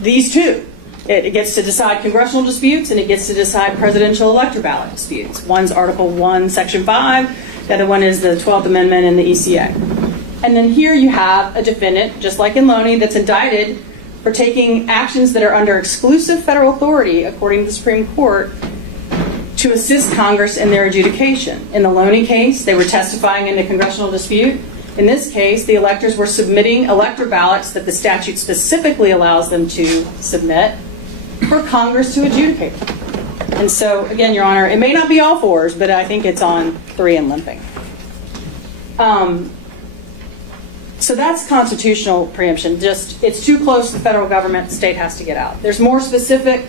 These two. It gets to decide congressional disputes, and it gets to decide presidential elector ballot disputes. One's Article 1, Section 5. The other one is the 12th Amendment in the ECA. And then here you have a defendant, just like in Loney, that's indicted for taking actions that are under exclusive federal authority, according to the Supreme Court, to assist Congress in their adjudication. In the Loney case, they were testifying in the congressional dispute. In this case, the electors were submitting elector ballots that the statute specifically allows them to submit for Congress to adjudicate. And so, again, Your Honor, it may not be all fours, but I think it's on three and limping. So that's constitutional preemption. Just, it's too close to the federal government, the state has to get out. There's more specific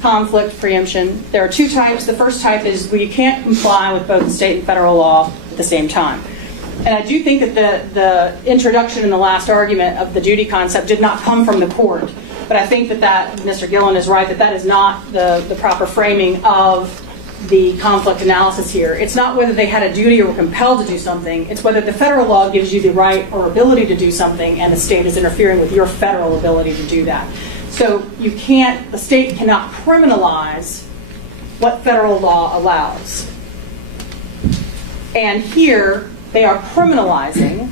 conflict preemption. There are two types. The first type is where you can't comply with both the state and federal law at the same time. And I do think that the introduction in the last argument of the duty concept did not come from the court. But I think that Mr. Gillen is right, that is not the proper framing of the conflict analysis here. It's not whether they had a duty or were compelled to do something. It's whether the federal law gives you the right or ability to do something and the state is interfering with your federal ability to do that. So the state cannot criminalize what federal law allows. And here, they are criminalizing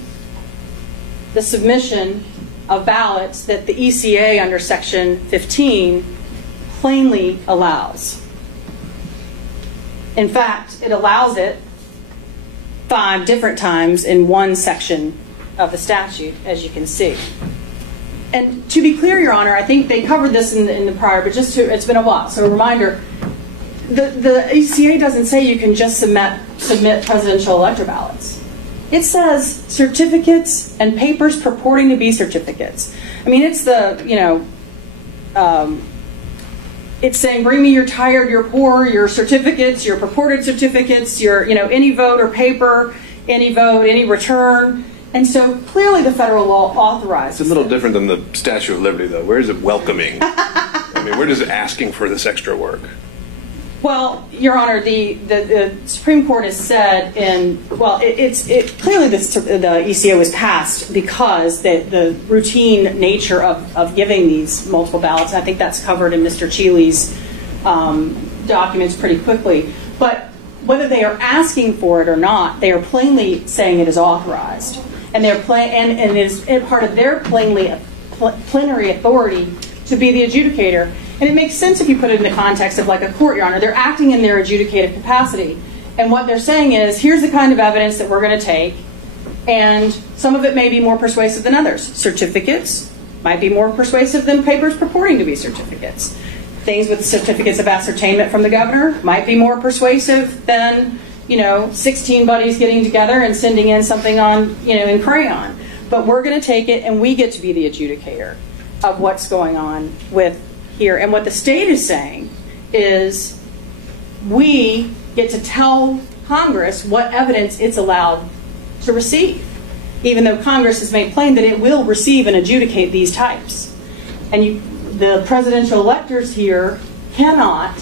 the submission of ballots that the ECA under Section 15 plainly allows. In fact, it allows it 5 different times in one section of the statute, as you can see. And to be clear, Your Honor, I think they covered this in the prior, but it's been a while. So a reminder, the ECA doesn't say you can just submit presidential elector ballots. It says certificates and papers purporting to be certificates. I mean, it's the, it's saying, bring me your tired, your poor, your certificates, your purported certificates, your, any vote or paper, any vote, any return. And so clearly the federal law authorizes It's a little different than the Statue of Liberty, though. Where is it welcoming? I mean, where does it asking for this extra work? Well, Your Honor, the Supreme Court has said clearly the ECA was passed because the routine nature of giving these multiple ballots. And I think that's covered in Mr. Cheely's documents pretty quickly. But whether they are asking for it or not, they are plainly saying it is authorized, and they're and it is part of their plenary authority to be the adjudicator. And it makes sense if you put it in the context of like a court, Your Honor. They're acting in their adjudicative capacity. And what they're saying is, here's the kind of evidence that we're going to take, and some of it may be more persuasive than others. Certificates might be more persuasive than papers purporting to be certificates. Things with certificates of ascertainment from the governor might be more persuasive than, 16 buddies getting together and sending in something on, in crayon. But we're going to take it, and we get to be the adjudicator of what's going on with here. And what the state is saying is we get to tell Congress what evidence it's allowed to receive, even though Congress has made plain that it will receive and adjudicate these types. And the presidential electors here cannot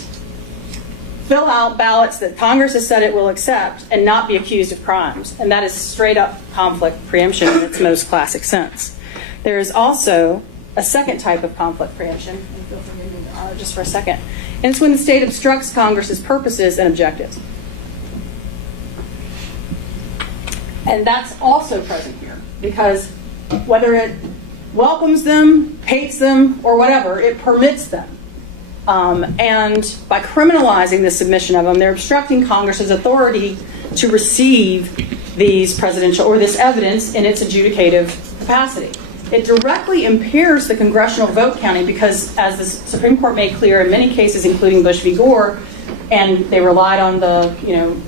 fill out ballots that Congress has said it will accept and not be accused of crimes. And that is straight up conflict preemption in its most classic sense. There is also a second type of conflict preemption, and feel free to move on just for a second, and it's when the state obstructs Congress's purposes and objectives. And that's also present here, because whether it welcomes them, hates them, or whatever, it permits them. And by criminalizing the submission of them, they're obstructing Congress's authority to receive these presidential or this evidence in its adjudicative capacity. It directly impairs the congressional vote counting because, as the Supreme Court made clear in many cases, including Bush v. Gore, and they relied on the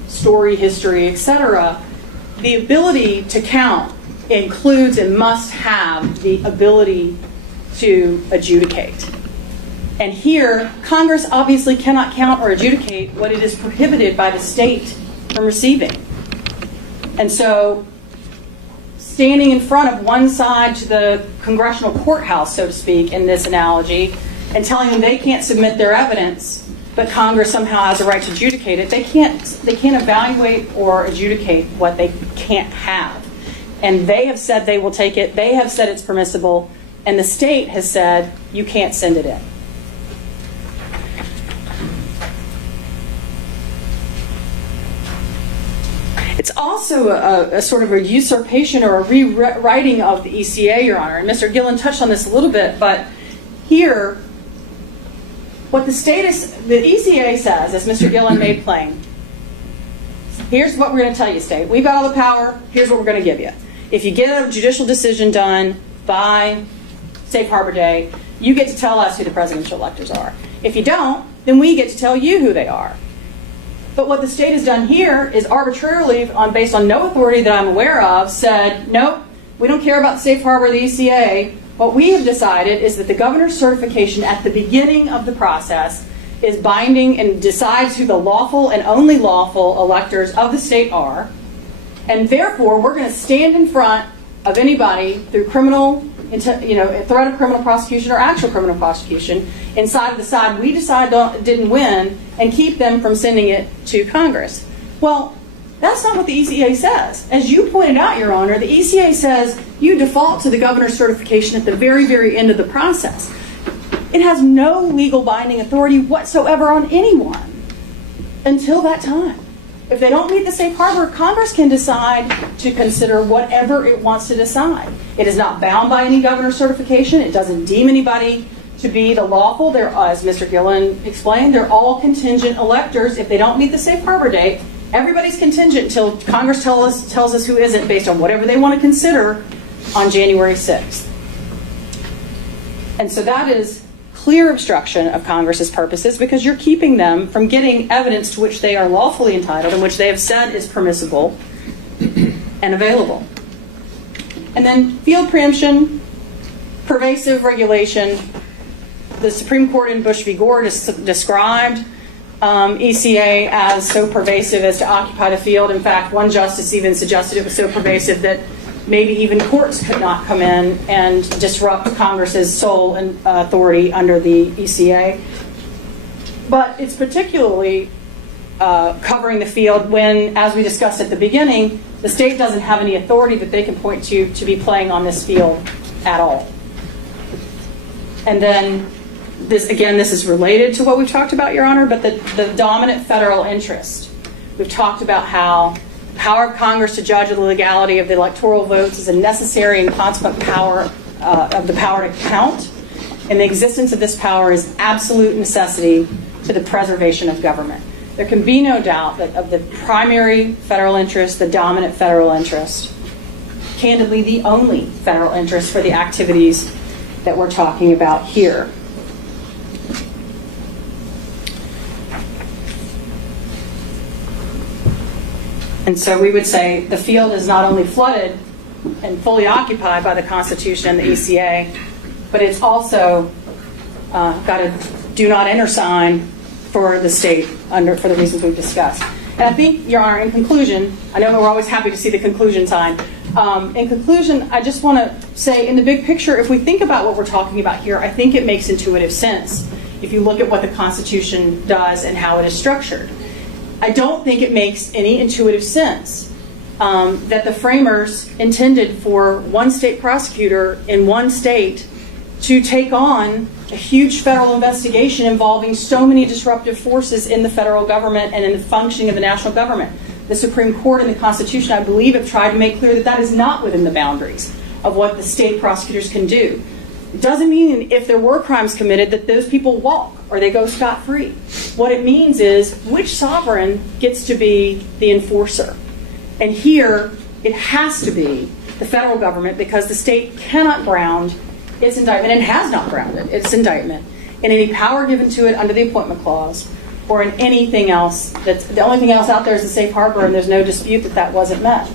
story, history, etc., the ability to count includes and must have the ability to adjudicate. And here, Congress obviously cannot count or adjudicate what it is prohibited by the state from receiving. And so, standing in front of one side to the congressional courthouse, so to speak, in this analogy, and telling them they can't submit their evidence, but Congress somehow has a right to adjudicate it, they can't evaluate or adjudicate what they can't have. And they have said they will take it, they have said it's permissible, and the state has said you can't send it in. It's also a sort of a usurpation or a rewriting of the ECA, Your Honor. And Mr. Gillen touched on this a little bit, but here, what the ECA says, as Mr. Gillen made plain, here's what we're going to tell you, state. We've got all the power. Here's what we're going to give you. If you get a judicial decision done by Safe Harbor Day, you get to tell us who the presidential electors are. If you don't, then we get to tell you who they are. But what the state has done here is arbitrarily, based on no authority that I'm aware of, said, nope, we don't care about the Safe Harbor of the ECA. What we have decided is that the governor's certification at the beginning of the process is binding and decides who the lawful and only lawful electors of the state are. And therefore, we're going to stand in front of anybody through threat of criminal prosecution or actual criminal prosecution inside of the side we decide didn't win and keep them from sending it to Congress. Well, that's not what the ECA says. As you pointed out, Your Honor, the ECA says you default to the governor's certification at the very, very end of the process. It has no legal binding authority whatsoever on anyone until that time. If they don't meet the Safe Harbor, Congress can decide to consider whatever it wants to decide. It is not bound by any governor's certification. It doesn't deem anybody to be the lawful. They're, as Mr. Gillen explained, they're all contingent electors. If they don't meet the Safe Harbor date, everybody's contingent until Congress tells us who isn't based on whatever they want to consider on January 6th. And so that is clear obstruction of Congress's purposes because you're keeping them from getting evidence to which they are lawfully entitled and which they have said is permissible and available. And then field preemption, pervasive regulation. The Supreme Court in Bush v. Gore described ECA as so pervasive as to occupy the field. In fact, one justice even suggested it was so pervasive that maybe even courts could not come in and disrupt Congress's sole authority under the ECA. But it's particularly covering the field when, as we discussed at the beginning, the state doesn't have any authority that they can point to be playing on this field at all. And then, this is related to what we've talked about, Your Honor, but the dominant federal interest. We've talked about how the power of Congress to judge the legality of the electoral votes is a necessary and consequent power of the power to count, and the existence of this power is absolute necessity to the preservation of government. There can be no doubt that of the primary federal interest, the dominant federal interest, candidly the only federal interest for the activities that we're talking about here. And so we would say the field is not only flooded and fully occupied by the Constitution and the ECA, but it's also got a do not enter sign for the state for the reasons we've discussed. And I think, Your Honor, in conclusion, I know we're always happy to see the conclusion sign. In conclusion, I just want to say, in the big picture, if we think about what we're talking about here, I think it makes intuitive sense if you look at what the Constitution does and how it is structured. I don't think it makes any intuitive sense that the framers intended for one state prosecutor in one state to take on a huge federal investigation involving so many disruptive forces in the federal government and in the functioning of the national government. The Supreme Court and the Constitution, I believe, have tried to make clear that that is not within the boundaries of what the state prosecutors can do. It doesn't mean if there were crimes committed that those people walk or they go scot-free. What it means is which sovereign gets to be the enforcer. And here, it has to be the federal government because the state cannot ground its indictment, and has not grounded its indictment, in any power given to it under the Appointment Clause or in anything else. The only thing else out there is the safe harbor, and there's no dispute that that wasn't met.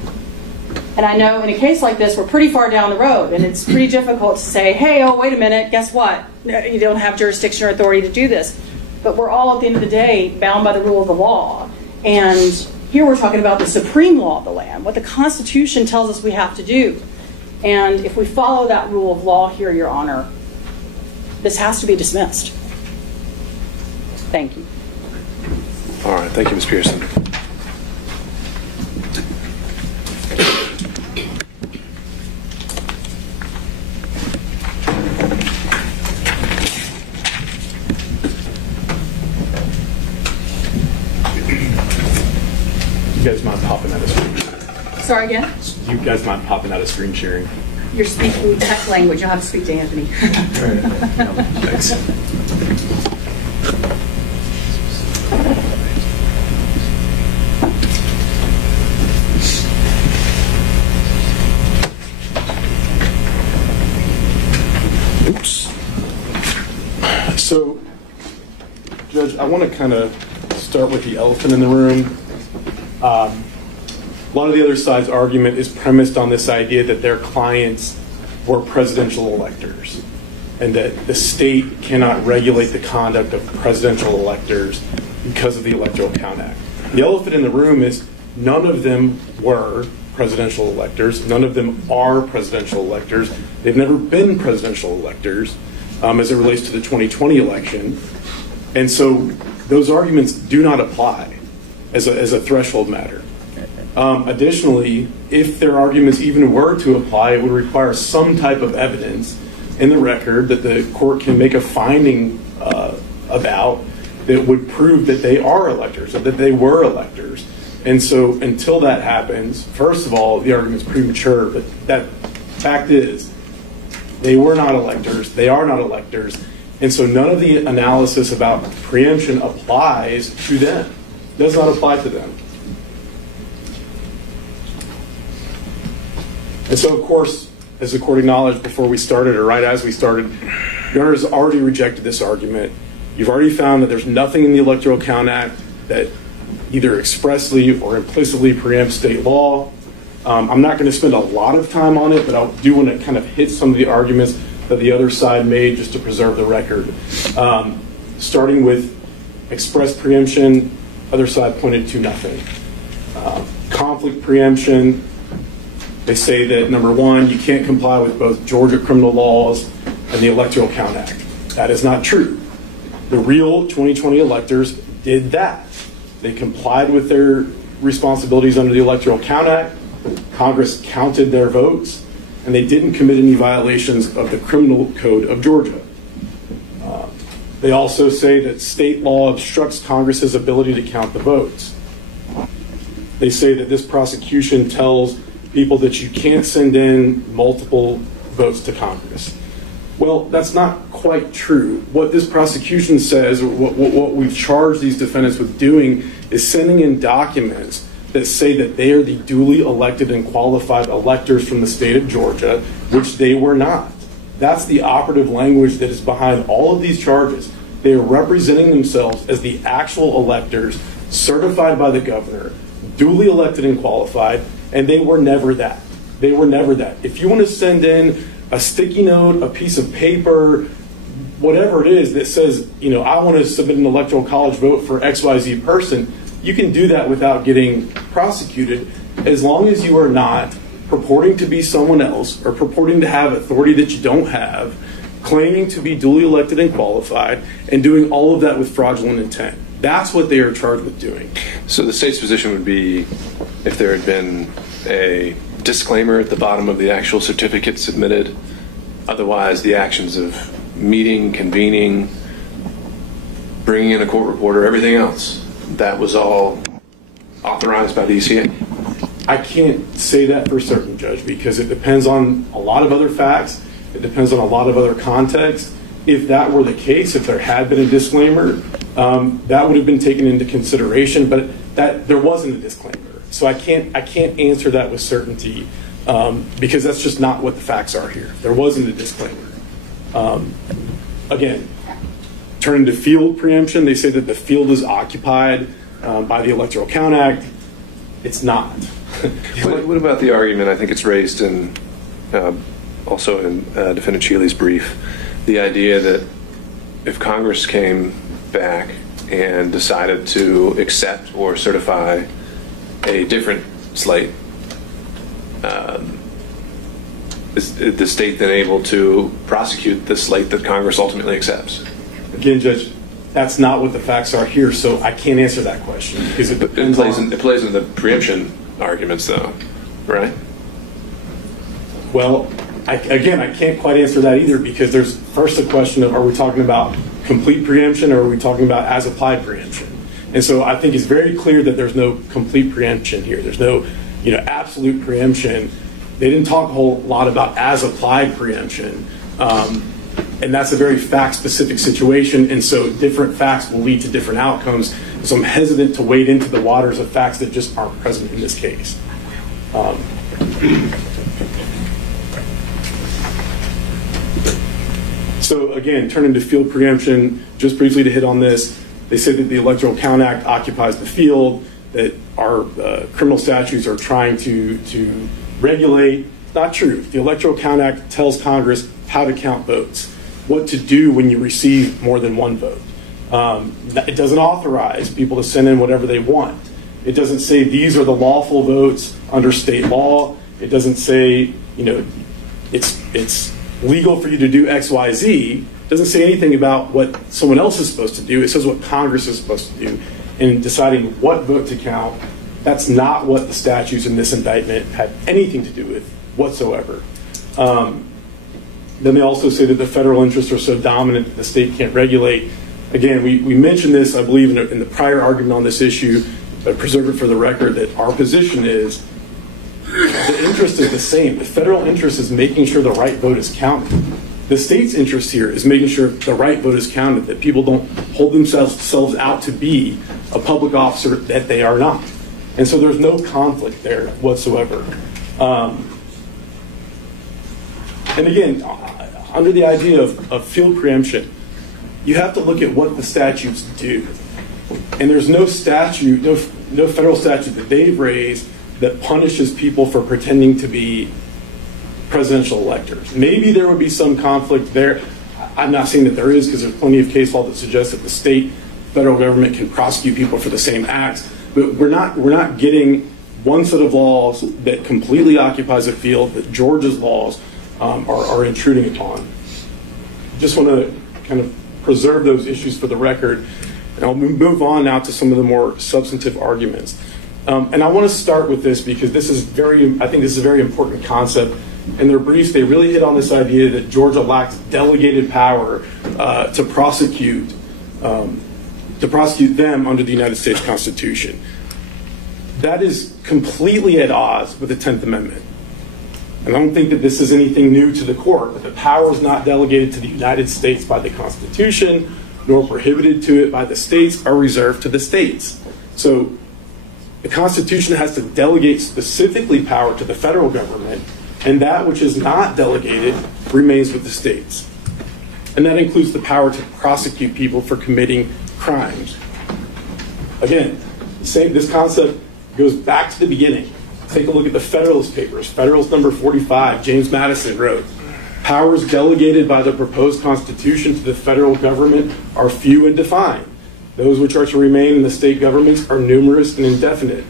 And I know in a case like this, we're pretty far down the road, and it's pretty difficult to say, hey, oh, wait a minute, guess what? You don't have jurisdiction or authority to do this. But we're all, at the end of the day, bound by the rule of the law. And here we're talking about the supreme law of the land, what the Constitution tells us we have to do. And if we follow that rule of law here, Your Honor, this has to be dismissed. Thank you. All right. Thank you, Ms. Pearson. You guys mind popping out of screen sharing? Sorry again? You guys mind popping out of screen sharing? You're speaking tech language. You'll have to speak to Anthony. Thanks. Oops. So, Judge, I want to kind of start with the elephant in the room. A lot of the other side's argument is premised on this idea that their clients were presidential electors and that the state cannot regulate the conduct of presidential electors because of the Electoral Count Act. The elephant in the room is none of them were presidential electors. None of them are presidential electors. They've never been presidential electors as it relates to the 2020 election. And so those arguments do not apply as a threshold matter. Additionally, if their arguments even were to apply, it would require some type of evidence in the record that the court can make a finding about that would prove that they are electors or that they were electors. And so until that happens, first of all, the argument's premature, but that fact is they were not electors, they are not electors, and so none of the analysis about preemption applies to them. It does not apply to them. And so, of course, as the court acknowledged before we started, or right as we started, Your Honor has already rejected this argument. You've already found that there's nothing in the Electoral Count Act that either expressly or implicitly preempts state law. I'm not going to spend a lot of time on it, but I do want to kind of hit some of the arguments that the other side made just to preserve the record. Starting with express preemption, other side pointed to nothing. Conflict preemption, they say that, number one, you can't comply with both Georgia criminal laws and the Electoral Count Act. That is not true. The real 2020 electors did that. They complied with their responsibilities under the Electoral Count Act. Congress counted their votes, and they didn't commit any violations of the criminal code of Georgia. They also say that state law obstructs Congress's ability to count the votes. They say that this prosecution tells people that you can't send in multiple votes to Congress. Well, that's not quite true. What this prosecution says, or what we've charged these defendants with doing, is sending in documents that say that they are the duly elected and qualified electors from the state of Georgia, which they were not. That's the operative language that is behind all of these charges. They are representing themselves as the actual electors certified by the governor, duly elected and qualified, and they were never that. They were never that. If you want to send in a sticky note, a piece of paper, whatever it is that says, I want to submit an electoral college vote for XYZ person, you can do that without getting prosecuted, as long as you are not purporting to be someone else or purporting to have authority that you don't have, claiming to be duly elected and qualified, and doing all of that with fraudulent intent. That's what they are charged with doing. So the state's position would be, if there had been a disclaimer at the bottom of the actual certificate submitted, otherwise the actions of meeting, convening, bringing in a court reporter, everything else, that was all authorized by the ECA? I can't say that for certain, Judge, because it depends on a lot of other facts. It depends on a lot of other context. If that were the case, if there had been a disclaimer, that would have been taken into consideration, but there wasn't a disclaimer. So I can't answer that with certainty, because that's just not what the facts are here. There wasn't a disclaimer. Again, turning to field preemption, they say that the field is occupied by the Electoral Count Act. It's not. What about the argument, I think it's raised in also in Defendant Shealy's brief, the idea that if Congress came back and decided to accept or certify a different slate, is the state then able to prosecute the slate that Congress ultimately accepts? Again, Judge, that's not what the facts are here, so I can't answer that question. Because it plays in the preemption arguments, though, right? Well, I can't quite answer that either, because there's first a question of, are we talking about complete preemption or are we talking about as-applied preemption? And so I think it's very clear that there's no complete preemption here. There's no absolute preemption. They didn't talk a whole lot about as-applied preemption. And that's a very fact-specific situation, and so different facts will lead to different outcomes. So I'm hesitant to wade into the waters of facts that just aren't present in this case. So again, turning to field preemption, just briefly to hit on this, they say that the Electoral Count Act occupies the field, that our criminal statutes are trying to regulate. Not true. The Electoral Count Act tells Congress how to count votes, what to do when you receive more than one vote. It doesn't authorize people to send in whatever they want. It doesn't say these are the lawful votes under state law. It doesn't say, it's legal for you to do X, Y, Z. It doesn't say anything about what someone else is supposed to do. It says what Congress is supposed to do in deciding what vote to count. That's not what the statutes in this indictment had anything to do with whatsoever. Then they also say that the federal interests are so dominant that the state can't regulate. Again, we mentioned this, I believe, in the prior argument on this issue, but preserve it for the record, that our position is the interest is the same. The federal interest is making sure the right vote is counted. The state's interest here is making sure the right vote is counted, that people don't hold themselves out to be a public officer that they are not. And so there's no conflict there whatsoever. And again, under the idea of field preemption, you have to look at what the statutes do. And there's no statute, no federal statute that they've raised that punishes people for pretending to be presidential electors. Maybe there would be some conflict there. I'm not saying that there is, because there's plenty of case law that suggests that the state, federal government can prosecute people for the same acts. But we're not getting one set of laws that completely occupies a field that Georgia's laws are intruding upon. Just want to kind of preserve those issues for the record. And I'll move on now to some of the more substantive arguments. And I want to start with this because I think this is a very important concept. In their briefs, they really hit on this idea that Georgia lacks delegated power to prosecute them under the United States Constitution. That is completely at odds with the 10th Amendment. And I don't think that this is anything new to the court, but the powers not delegated to the United States by the Constitution, nor prohibited to it by the states, are reserved to the states. So the Constitution has to delegate specifically power to the federal government, and that which is not delegated remains with the states. And that includes the power to prosecute people for committing crimes. Again, this concept goes back to the beginning. Take a look at the Federalist Papers. Federalist number 45, James Madison wrote, "Powers delegated by the proposed Constitution to the federal government are few and defined. Those which are to remain in the state governments are numerous and indefinite.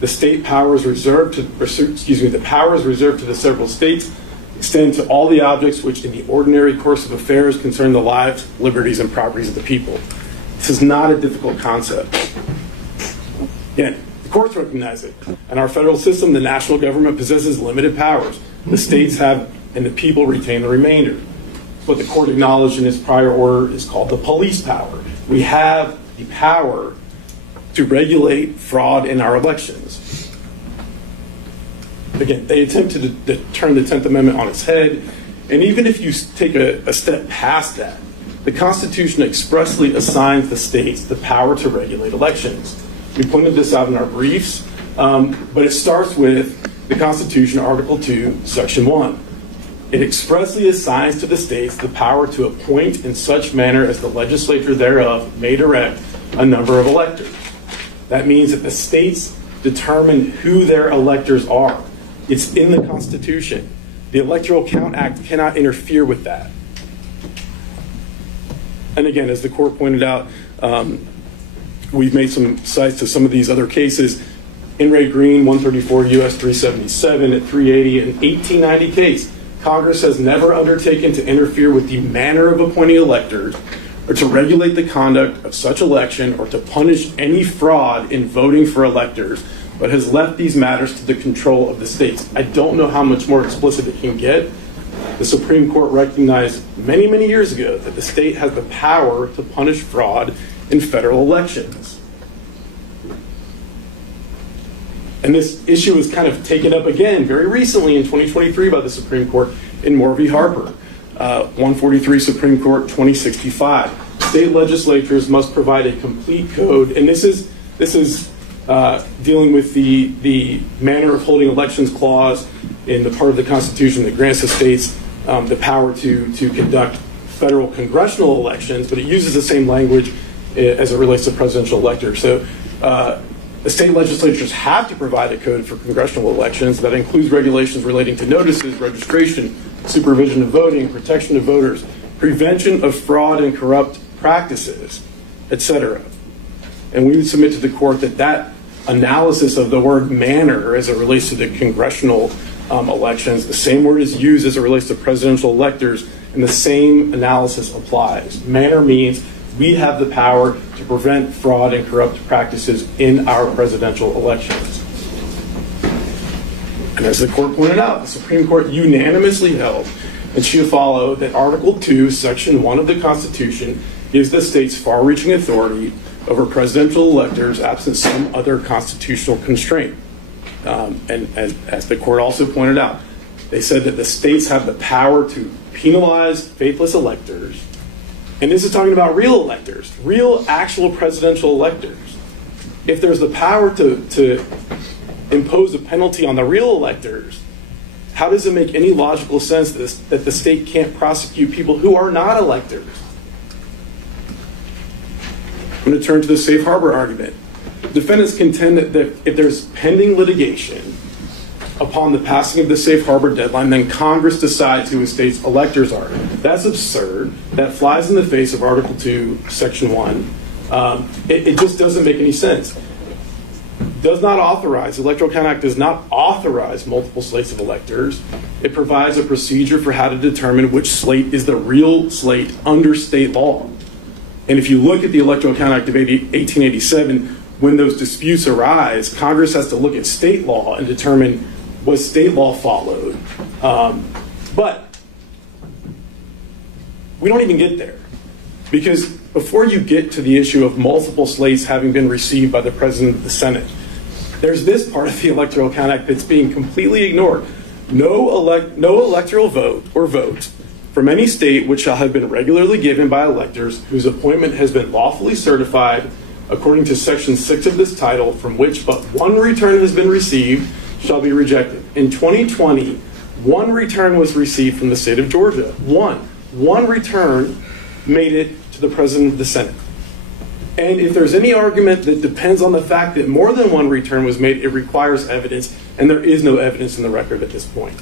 The powers reserved to the several states extend to all the objects which in the ordinary course of affairs concern the lives, liberties, and properties of the people." This is not a difficult concept. Again, the courts recognize it. In our federal system, the national government possesses limited powers. The states have, and the people retain the remainder. What the court acknowledged in its prior order is called the police power. We have the power to regulate fraud in our elections. Again, they attempted to turn the 10th Amendment on its head, and even if you take a step past that, the Constitution expressly assigns the states the power to regulate elections. We pointed this out in our briefs, but it starts with the Constitution, Article 2, Section 1. It expressly assigns to the states the power to appoint in such manner as the legislature thereof may direct a number of electors. That means that the states determine who their electors are. It's in the Constitution. The Electoral Count Act cannot interfere with that. And again, as the court pointed out, we've made some cites to some of these other cases. In Ray Green, 134 U.S. 377 at 380, an 1890 case. Congress has never undertaken to interfere with the manner of appointing electors or to regulate the conduct of such election or to punish any fraud in voting for electors, but has left these matters to the control of the states. I don't know how much more explicit it can get. The Supreme Court recognized many, many years ago that the state has the power to punish fraud in federal elections. And this issue was kind of taken up again very recently in 2023 by the Supreme Court in Moore v. Harper, 143 Supreme Court 2065. State legislatures must provide a complete code, and this is dealing with the manner of holding elections clause in the part of the Constitution that grants the states the power to conduct federal congressional elections, but it uses the same language as it relates to presidential electors. So the state legislatures have to provide a code for congressional elections that includes regulations relating to notices, registration, supervision of voting, protection of voters, prevention of fraud and corrupt practices, etc. And we would submit to the court that analysis of the word manner as it relates to the congressional elections, the same word is used as it relates to presidential electors, and the same analysis applies. Manner means we have the power to prevent fraud and corrupt practices in our presidential elections. And as the court pointed out, the Supreme Court unanimously held in Chiafalo that Article 2, Section 1 of the Constitution gives the states far-reaching authority over presidential electors absent some other constitutional constraint. And as the court also pointed out, they said that the states have the power to penalize faithless electors. And this is talking about real electors, real actual presidential electors. If there's the power to impose a penalty on the real electors, how does it make any logical sense that the state can't prosecute people who are not electors? I'm going to turn to the safe harbor argument. Defendants contend that if there's pending litigation upon the passing of the safe harbor deadline, then Congress decides who a state's electors are. That's absurd. That flies in the face of Article 2, Section 1. It just doesn't make any sense. Does not authorize, the Electoral Count Act does not authorize multiple slates of electors. It provides a procedure for how to determine which slate is the real slate under state law. And if you look at the Electoral Count Act of 1887, when those disputes arise, Congress has to look at state law and determine was state law followed. But we don't even get there. Because before you get to the issue of multiple slates having been received by the President of the Senate, there's this part of the Electoral Count Act that's being completely ignored. No electoral vote or vote from any state which shall have been regularly given by electors whose appointment has been lawfully certified according to Section 6 of this title, from which but one return has been received, shall be rejected. In 2020, one return was received from the state of Georgia. One return made it to the President of the Senate. And if there's any argument that depends on the fact that more than one return was made, it requires evidence, and there is no evidence in the record at this point.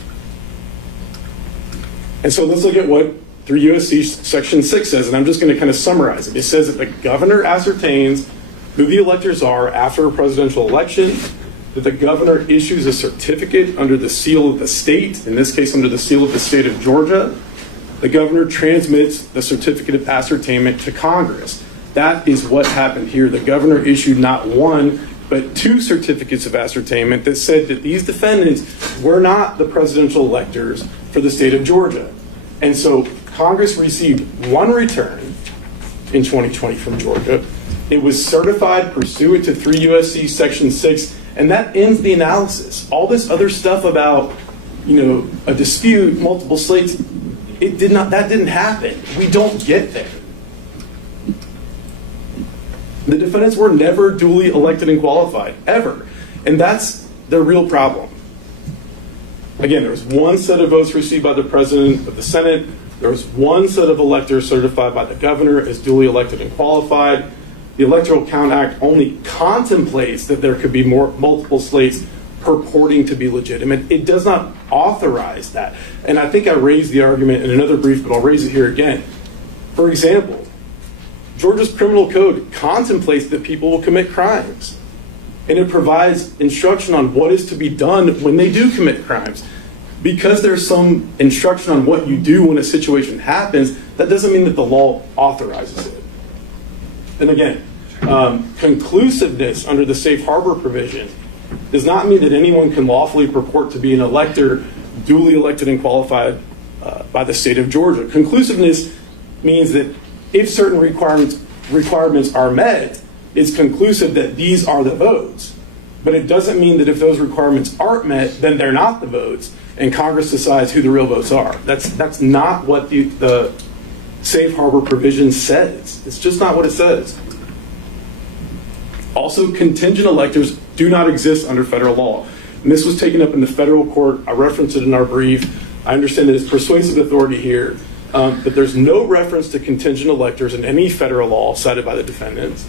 And so let's look at what 3 U.S.C. Section 6 says, and I'm just going to kind of summarize it. It says that the governor ascertains who the electors are after a presidential election, that the governor issues a certificate under the seal of the state, in this case under the seal of the state of Georgia. The governor transmits the certificate of ascertainment to Congress. That is what happened here. The governor issued not one, but 2 certificates of ascertainment that said that these defendants were not the presidential electors for the state of Georgia. And so Congress received one return in 2020 from Georgia. It was certified pursuant to 3 U.S.C. Section 6, and that ends the analysis. All this other stuff about, a dispute, multiple slates, that didn't happen. We don't get there. The defendants were never duly elected and qualified, ever. And that's the real problem. Again, there was one set of votes received by the President of the Senate. There was one set of electors certified by the governor as duly elected and qualified. The Electoral Count Act only contemplates that there could be multiple slates purporting to be legitimate. It does not authorize that. And I think I raised the argument in another brief, but I'll raise it here again. For example, Georgia's criminal code contemplates that people will commit crimes. And it provides instruction on what is to be done when they do commit crimes. Because there's some instruction on what you do when a situation happens, that doesn't mean that the law authorizes it. And again, conclusiveness under the safe harbor provision does not mean that anyone can lawfully purport to be an elector duly elected and qualified by the state of Georgia. Conclusiveness means that if certain requirements are met, it's conclusive that these are the votes. But it doesn't mean that if those requirements aren't met, then they're not the votes, and Congress decides who the real votes are. That's not what the safe harbor provision says. It's just not what it says. Also, contingent electors do not exist under federal law. And this was taken up in the federal court. I referenced it in our brief. I understand that it's persuasive authority here, but there's no reference to contingent electors in any federal law cited by the defendants.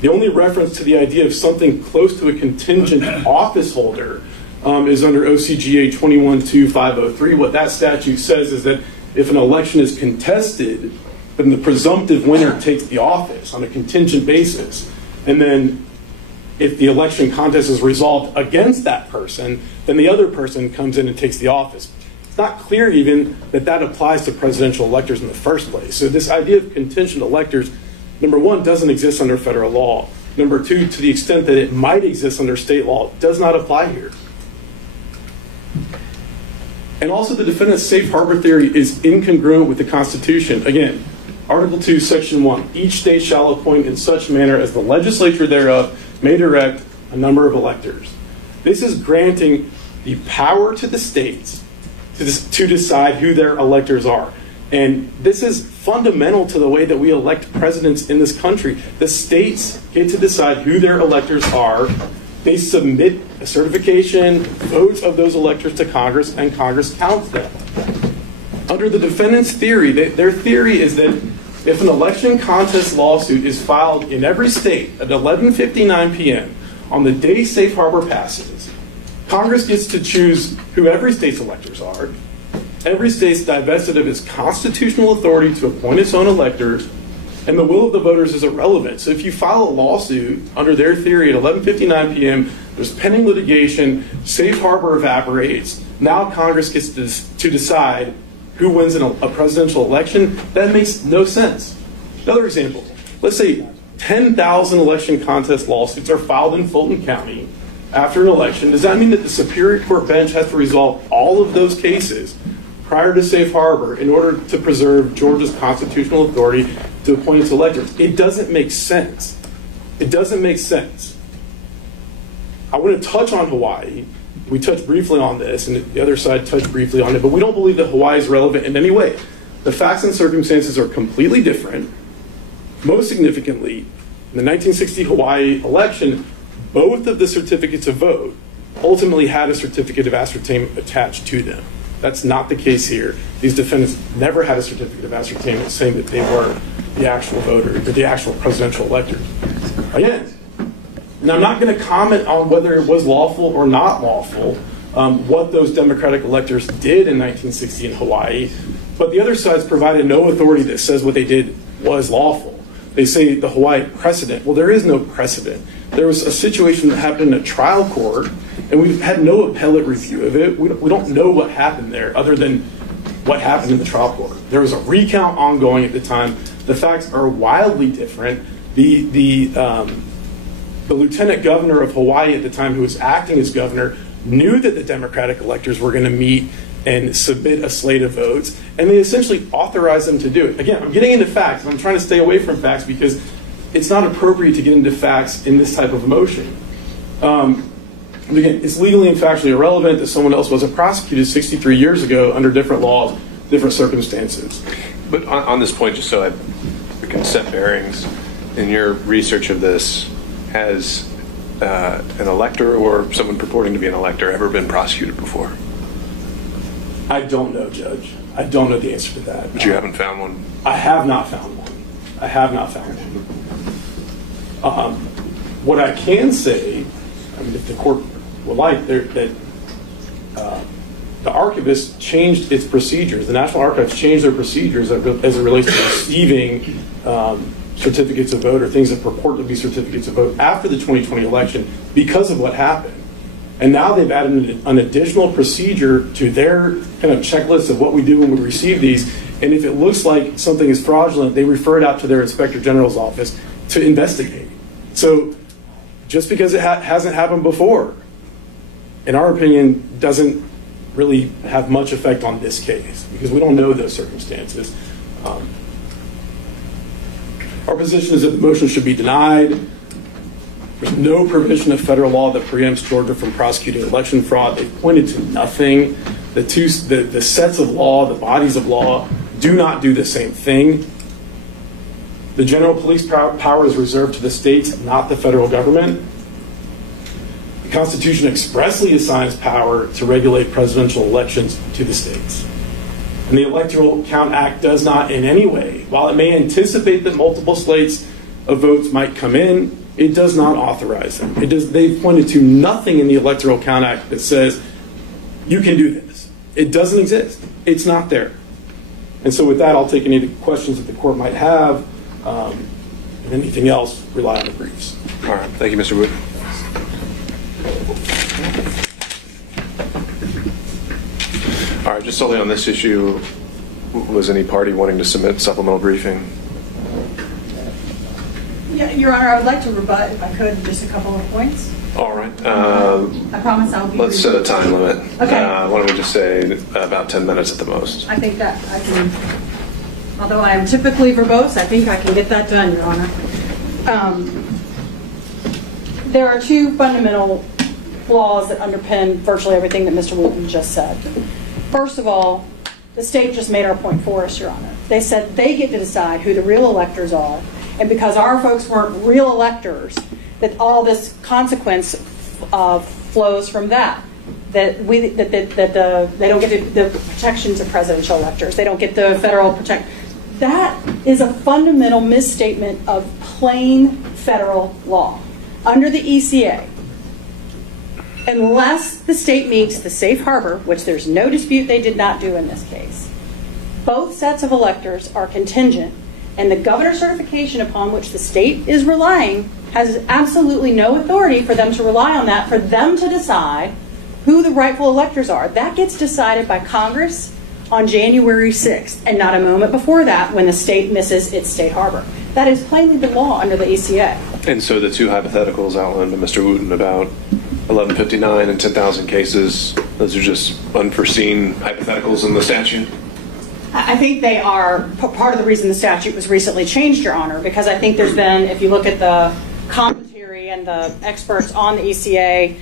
The only reference to the idea of something close to a contingent office holder is under OCGA 21-2503. What that statute says is that if an election is contested, then the presumptive winner takes the office on a contingent basis. And then if the election contest is resolved against that person, then the other person comes in and takes the office. It's not clear even that applies to presidential electors in the first place. So this idea of contingent electors, number one, doesn't exist under federal law. Number two, to the extent that it might exist under state law, does not apply here. And also the defendant's safe harbor theory is incongruent with the Constitution. Again, Article 2, Section 1, each state shall appoint in such manner as the legislature thereof may direct a number of electors. This is granting the power to the states to decide who their electors are. And this is fundamental to the way that we elect presidents in this country. The states get to decide who their electors are. They submit a certification, votes of those electors to Congress, and Congress counts them. Under the defendant's theory, their theory is that if an election contest lawsuit is filed in every state at 11:59 p.m. on the day safe harbor passes, Congress gets to choose who every state's electors are. Every state's divested of its constitutional authority to appoint its own electors, and the will of the voters is irrelevant. So if you file a lawsuit under their theory at 11:59 p.m., there's pending litigation, safe harbor evaporates, now Congress gets to decide who wins a presidential election. That makes no sense. Another example, let's say 10,000 election contest lawsuits are filed in Fulton County after an election. Does that mean that the Superior Court bench has to resolve all of those cases prior to safe harbor in order to preserve Georgia's constitutional authority to appoint its electors? It doesn't make sense. It doesn't make sense. I want to touch on Hawaii. We touched briefly on this, and the other side touched briefly on it, but we don't believe that Hawaii is relevant in any way. The facts and circumstances are completely different. Most significantly, in the 1960 Hawaii election, both of the certificates of vote ultimately had a certificate of ascertainment attached to them. That's not the case here. These defendants never had a certificate of ascertainment saying that they were the actual voter, or the actual presidential electors. Again, and I'm not going to comment on whether it was lawful or not lawful, what those Democratic electors did in 1960 in Hawaii, but the other side's provided no authority that says what they did was lawful. They say the Hawaii precedent. Well, there is no precedent. There was a situation that happened in a trial court, and we've had no appellate review of it. We don't know what happened there other than what happened in the trial court. There was a recount ongoing at the time. The facts are wildly different. The lieutenant governor of Hawaii at the time, who was acting as governor, knew that the Democratic electors were going to meet and submit a slate of votes, and they essentially authorized them to do it. Again, I'm getting into facts, and I'm trying to stay away from facts because it's not appropriate to get into facts in this type of motion. Again, it's legally and factually irrelevant that someone else wasn't prosecuted 63 years ago under different laws, different circumstances. But on this point, just so I can set bearings, in your research of this, has an elector or someone purporting to be an elector ever been prosecuted before? I don't know, Judge. I don't know the answer to that. But you haven't found one? I have not found one. I have not found one. What I can say, I mean, if the court would like, that the archivist changed its procedures. The National Archives changed their procedures as it relates to receiving certificates of vote or things that purport to be certificates of vote after the 2020 election because of what happened. And now they've added an additional procedure to their kind of checklist of what we do when we receive these. And if it looks like something is fraudulent, they refer it out to their Inspector General's office to investigate. So just because it hasn't happened before, in our opinion, doesn't really have much effect on this case because we don't know those circumstances. Our position is that the motion should be denied. There's no provision of federal law that preempts Georgia from prosecuting election fraud. They've pointed to nothing. The sets of law, the bodies of law, do not do the same thing. The general police power is reserved to the states, not the federal government. The Constitution expressly assigns power to regulate presidential elections to the states. And the Electoral Count Act does not in any way, while it may anticipate that multiple slates of votes might come in, it does not authorize them. They've pointed to nothing in the Electoral Count Act that says you can do this. It doesn't exist. It's not there. And so with that, I'll take any questions that the court might have. And anything else, rely on the briefs. All right. Thank you, Mr. Wood. All right. Just solely on this issue, was any party wanting to submit supplemental briefing? Yeah, Your Honor, I would like to rebut, if I could, just a couple of points. All right. I promise I'll be Let's set a time limit. Okay. Why don't we just say about 10 minutes at the most? I think that I can, although I am typically verbose, I think I can get that done, Your Honor. There are two fundamental flaws that underpin virtually everything that Mr. Wooten just said. First of all, the state just made our point for us, Your Honor. They said they get to decide who the real electors are, and because our folks weren't real electors, that all this consequence flows from that. That they don't get the protections of presidential electors. They don't get the federal protect. That is a fundamental misstatement of plain federal law. Under the ECA, Unless the state meets the safe harbor, which there's no dispute they did not do in this case, both sets of electors are contingent, and the governor's certification upon which the state is relying has absolutely no authority for them to rely on that, for them to decide who the rightful electors are. That gets decided by Congress on January 6th, and not a moment before that when the state misses its state harbor. That is plainly the law under the ACA. And so the two hypotheticals outlined by Mr. Wooten about 1159 and 10,000 cases, those are just unforeseen hypotheticals in the statute? I think they are part of the reason the statute was recently changed, Your Honor, because I think there's been, if you look at the commentary and the experts on the ECA,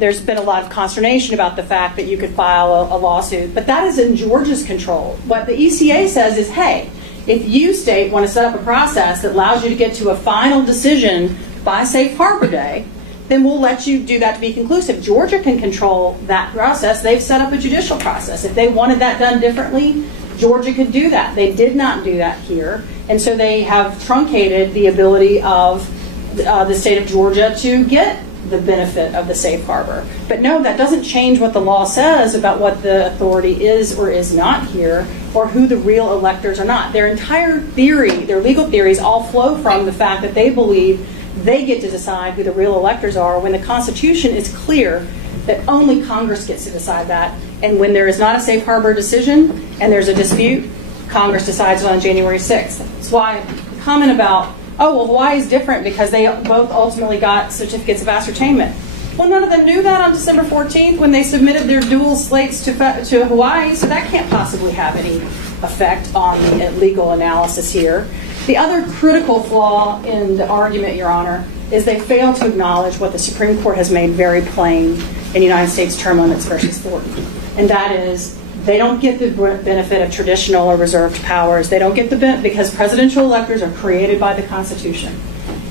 there's been a lot of consternation about the fact that you could file a lawsuit. But that is in Georgia's control. What the ECA says is, hey, if you, state, want to set up a process that allows you to get to a final decision by Safe Harbor Day, then we'll let you do that to be conclusive. Georgia can control that process. They've set up a judicial process. If they wanted that done differently, Georgia could do that. They did not do that here. And so they have truncated the ability of the state of Georgia to get the benefit of the safe harbor. But no, that doesn't change what the law says about what the authority is or is not here, or who the real electors are not. Their entire theory, their legal theories, all flow from the fact that they believe they get to decide who the real electors are, when the Constitution is clear that only Congress gets to decide that. And when there is not a safe harbor decision and there's a dispute, Congress decides on January 6th. That's why the comment about, oh, well, Hawaii is different because they both ultimately got certificates of ascertainment. Well, none of them knew that on December 14th when they submitted their dual slates to Hawaii, so that can't possibly have any effect on the legal analysis here. The other critical flaw in the argument, Your Honor, is they fail to acknowledge what the Supreme Court has made very plain in United States Term Limits versus Thornton, and that is they don't get the benefit of traditional or reserved powers. They don't get the benefit because presidential electors are created by the Constitution,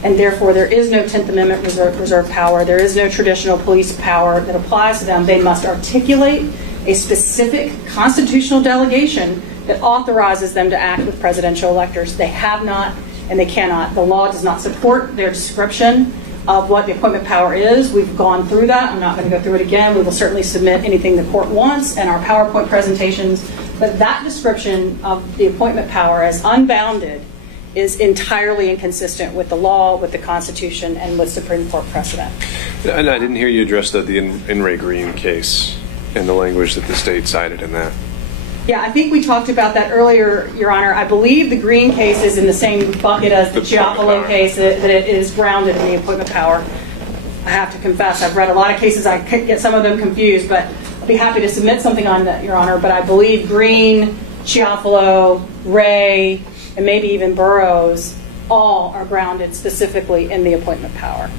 and therefore there is no 10th Amendment reserved power. There is no traditional police power that applies to them. They must articulate a specific constitutional delegation that authorizes them to act with presidential electors. They have not, and they cannot. The law does not support their description of what the appointment power is. We've gone through that. I'm not going to go through it again. We will certainly submit anything the court wants and our PowerPoint presentations. But that description of the appointment power as unbounded is entirely inconsistent with the law, with the Constitution, and with Supreme Court precedent. And I didn't hear you address the In re Green case and the language that the state cited in that. Yeah, I think we talked about that earlier, Your Honor. I believe the Green case is in the same bucket as the Chiafalo case, that it is grounded in the appointment power. I have to confess, I've read a lot of cases. I get some of them confused, but I'd be happy to submit something on that, Your Honor. But I believe Green, Chiafalo, Ray, and maybe even Burroughs all are grounded specifically in the appointment power.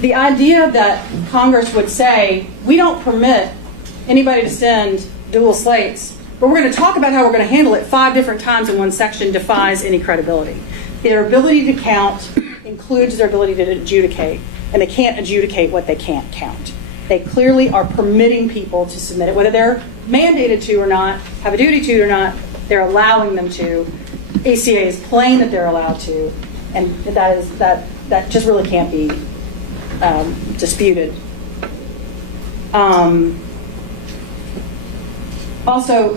The idea that Congress would say, we don't permit anybody to send dual slates, but we're going to talk about how we're going to handle it 5 different times in one section, defies any credibility. Their ability to count includes their ability to adjudicate, and they can't adjudicate what they can't count. They clearly are permitting people to submit it, whether they're mandated to or not, have a duty to or not, they're allowing them to. ACA is plain that they're allowed to, and that just really can't be disputed. Also,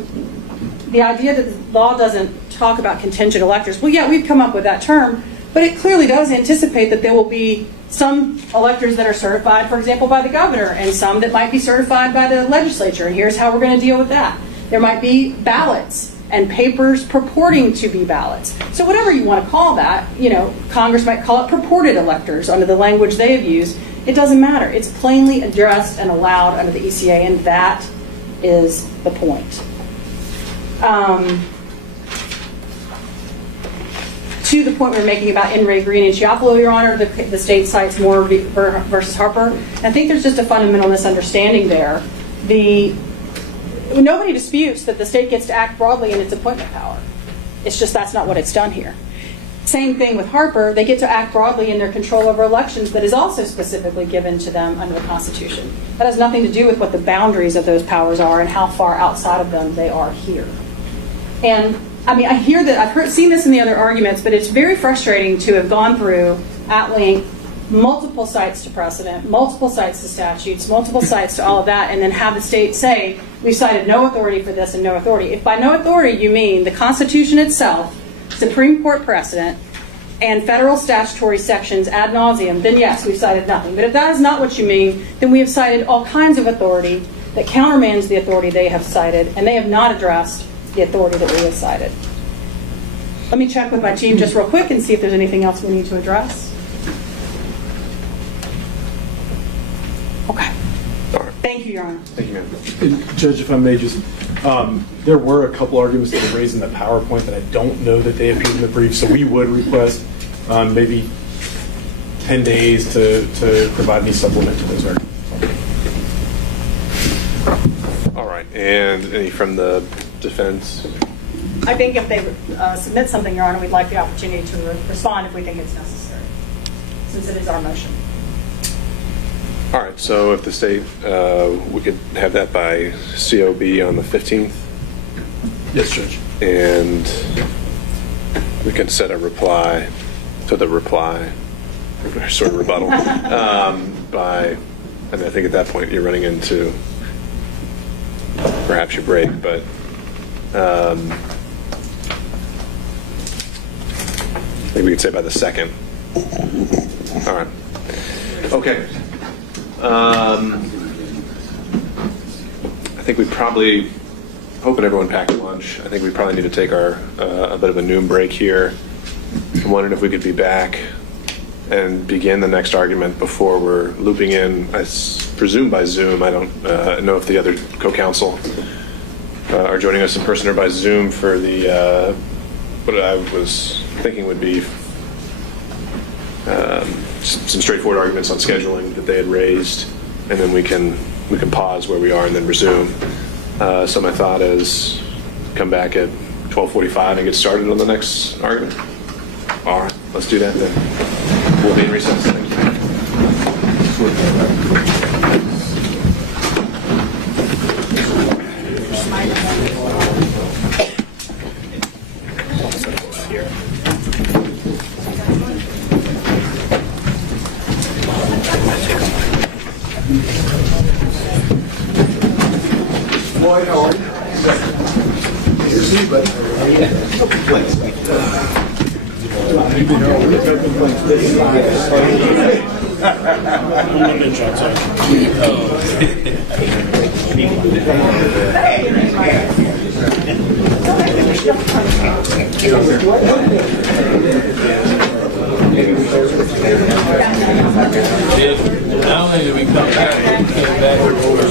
the idea that the law doesn't talk about contingent electors, well, yeah, we've come up with that term, but it clearly does anticipate that there will be some electors that are certified, for example, by the governor, and some that might be certified by the legislature, and here's how we're going to deal with that. There might be ballots and papers purporting to be ballots. So whatever you want to call that, Congress might call it purported electors under the language they have used. It doesn't matter. It's plainly addressed and allowed under the ECA, and that is the point. To the point we're making about In re Green and Chiafalo, Your Honor, the state cites Moore versus Harper. I think there's just a fundamental misunderstanding there. Nobody disputes that the state gets to act broadly in its appointment power. It's just that's not what it's done here. Same thing with Harper. They get to act broadly in their control over elections that is also specifically given to them under the Constitution. That has nothing to do with what the boundaries of those powers are and how far outside of them they are here. And I mean, I hear that, seen this in the other arguments, but it's very frustrating to have gone through at length multiple cites to precedent, multiple cites to statutes, multiple cites to all of that, and then have the state say, we cited no authority for this and no authority. If by no authority you mean the Constitution itself, Supreme Court precedent, and federal statutory sections ad nauseum, then yes, we've cited nothing. But if that is not what you mean, then we have cited all kinds of authority that countermands the authority they have cited, and they have not addressed the authority that we have cited. Let me check with my team just real quick and see if there's anything else we need to address. Okay. All right. Thank you, Your Honor. Thank you, ma'am. And Judge, if I may just, there were a couple arguments that were raised in the PowerPoint that I don't know that they appeared in the brief, so we would request maybe 10 days to provide me supplement to those arguments. All right. And any from the defense? I think if they submit something, Your Honor, we'd like the opportunity to respond if we think it's necessary, since it is our motion. All right. So if the state, we could have that by COB on the 15th. Yes, Judge. And we can set a reply to the reply, or sort of rebuttal, by, and I think at that point you're running into perhaps your break, but maybe we could say by the 2nd. All right. Okay. I think we probably, hoping everyone packed lunch, I think we probably need to take our a bit of a noon break here. I'm wondering if we could be back and begin the next argument before we're looping in, I presume by Zoom. I don't know if the other co-counsel are joining us in person or by Zoom for the, what I was thinking would be some straightforward arguments on scheduling that they had raised, and then we can pause where we are and then resume. So my thought is come back at 12:45 and get started on the next argument. All right, let's do that then. We'll be in recess. Thank Boy, how are you? Good to see you, buddy. No complaints. Not only did we come back, we came back over.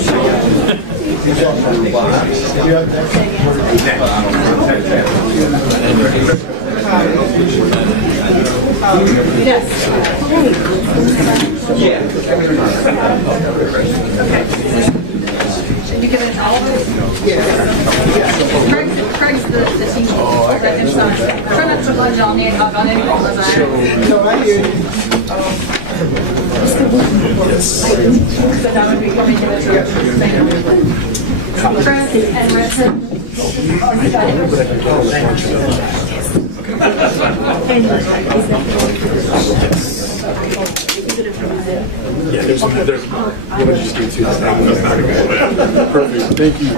Yes. Yeah. Okay. You give it to Oliver? Yeah. Craig's the team. Try not to lunge on any of those. No, I hear you. So that would be coming to the Chris and Richard. Yeah, there's let me just do two. Perfect. Thank you.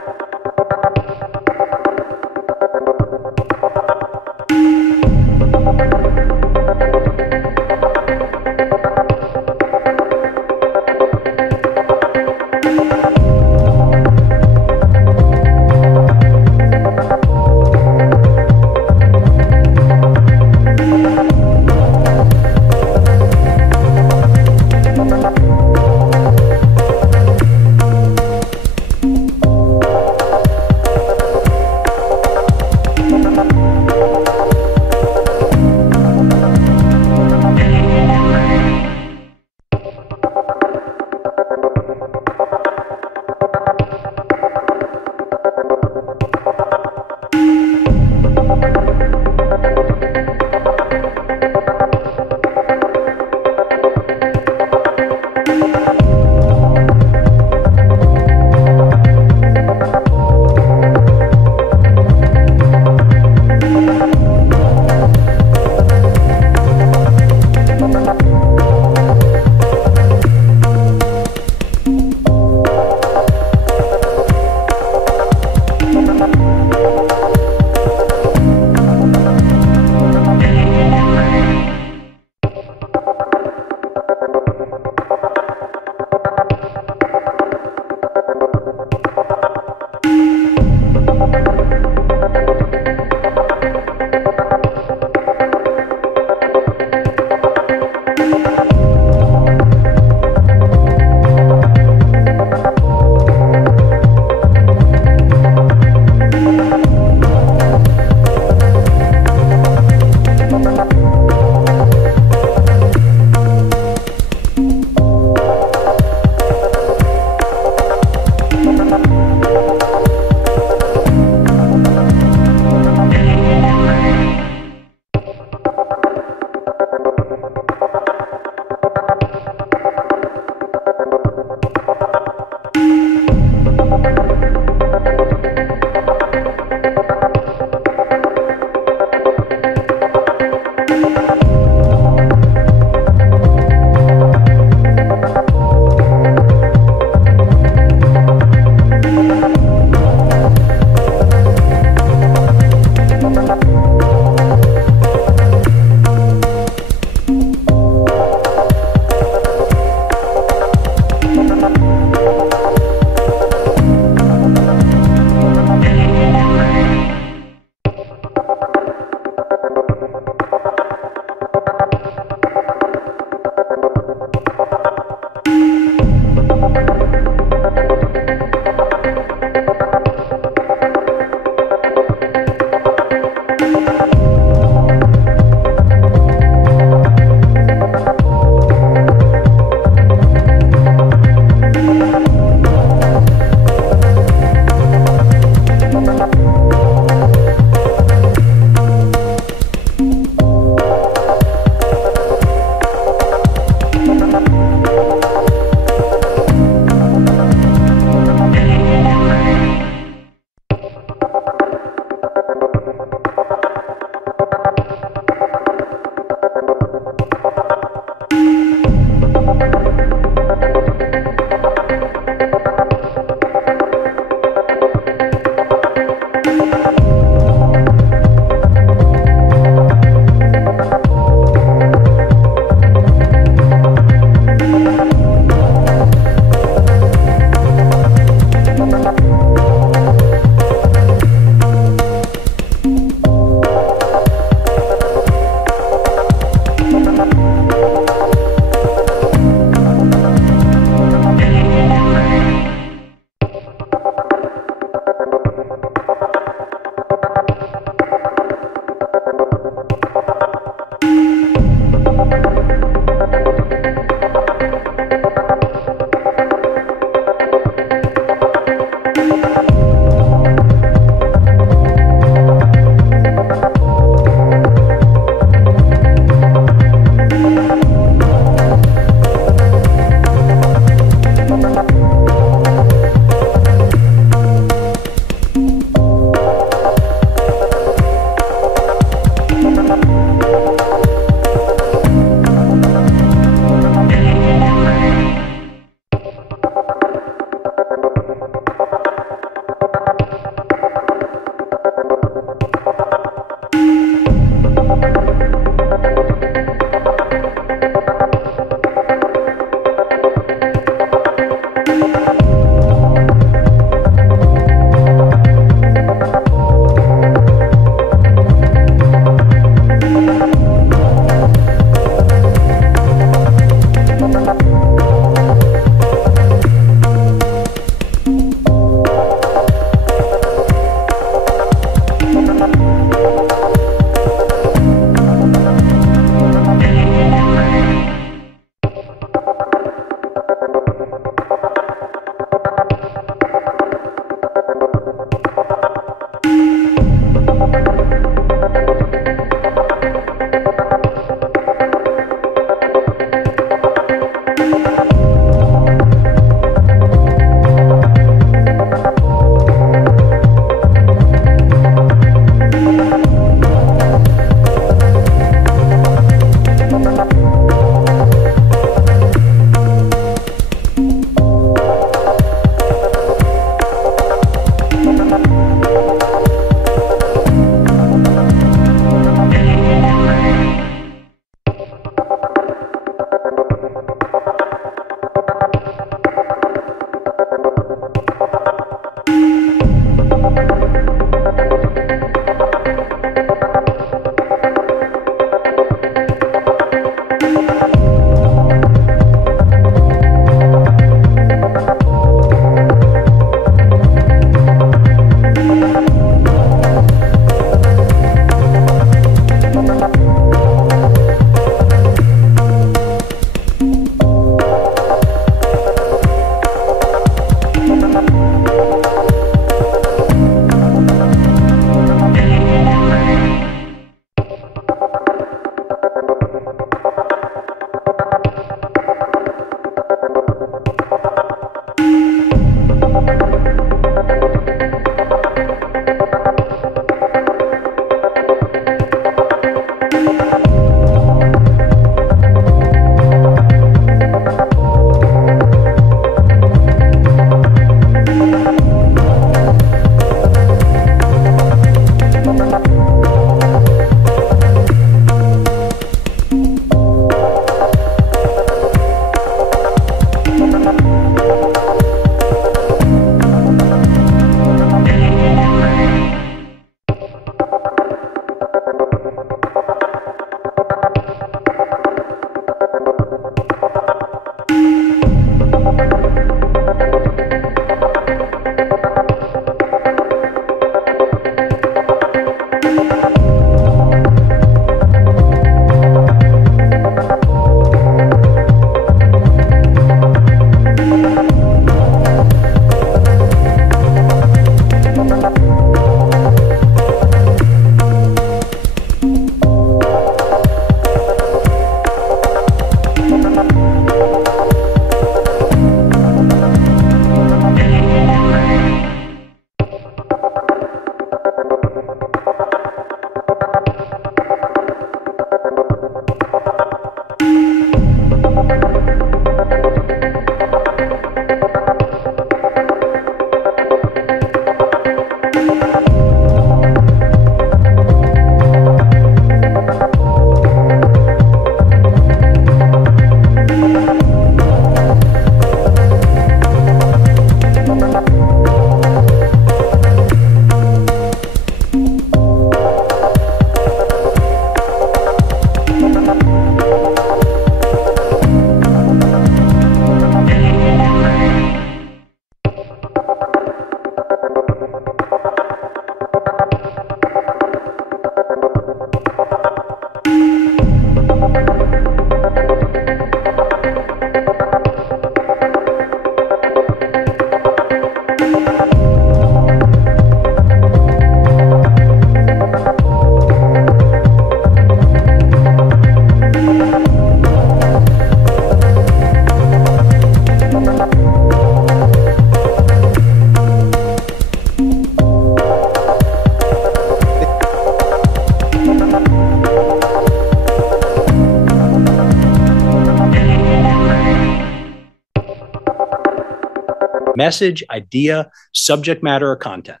message, idea, subject matter, or content.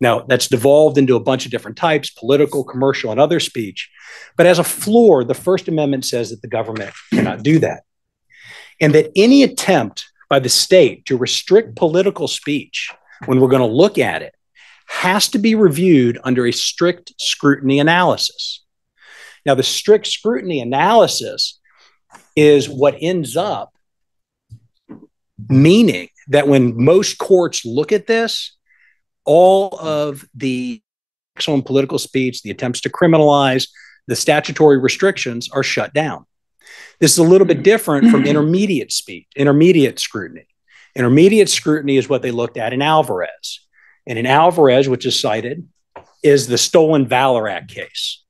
Now, that's devolved into a bunch of different types, political, commercial, and other speech. But as a floor, the First Amendment says that the government cannot do that. And that any attempt by the state to restrict political speech, when we're going to look at it, has to be reviewed under a strict scrutiny analysis. Now, the strict scrutiny analysis is what ends up meaning that when most courts look at this, all of the on political speech, the attempts to criminalize, the statutory restrictions are shut down. This is a little bit different from intermediate speech, intermediate scrutiny. Intermediate scrutiny is what they looked at in Alvarez. And in Alvarez, which is cited, is the Stolen Valor Act case.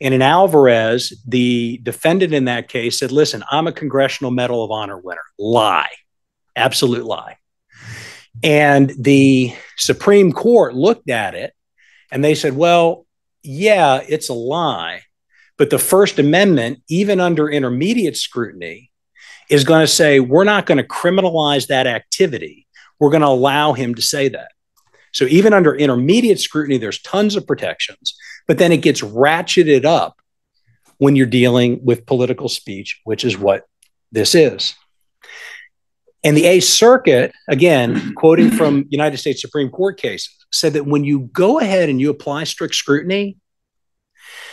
And in Alvarez, the defendant in that case said, listen, I'm a Congressional Medal of Honor winner. Lie. Absolute lie. And the Supreme Court looked at it and they said, well, yeah, it's a lie. But the First Amendment, even under intermediate scrutiny, is going to say, we're not going to criminalize that activity. We're going to allow him to say that. So even under intermediate scrutiny, there's tons of protections, but then it gets ratcheted up when you're dealing with political speech, which is what this is. And the Eighth Circuit, again, quoting from United States Supreme Court cases, said that when you go ahead and you apply strict scrutiny,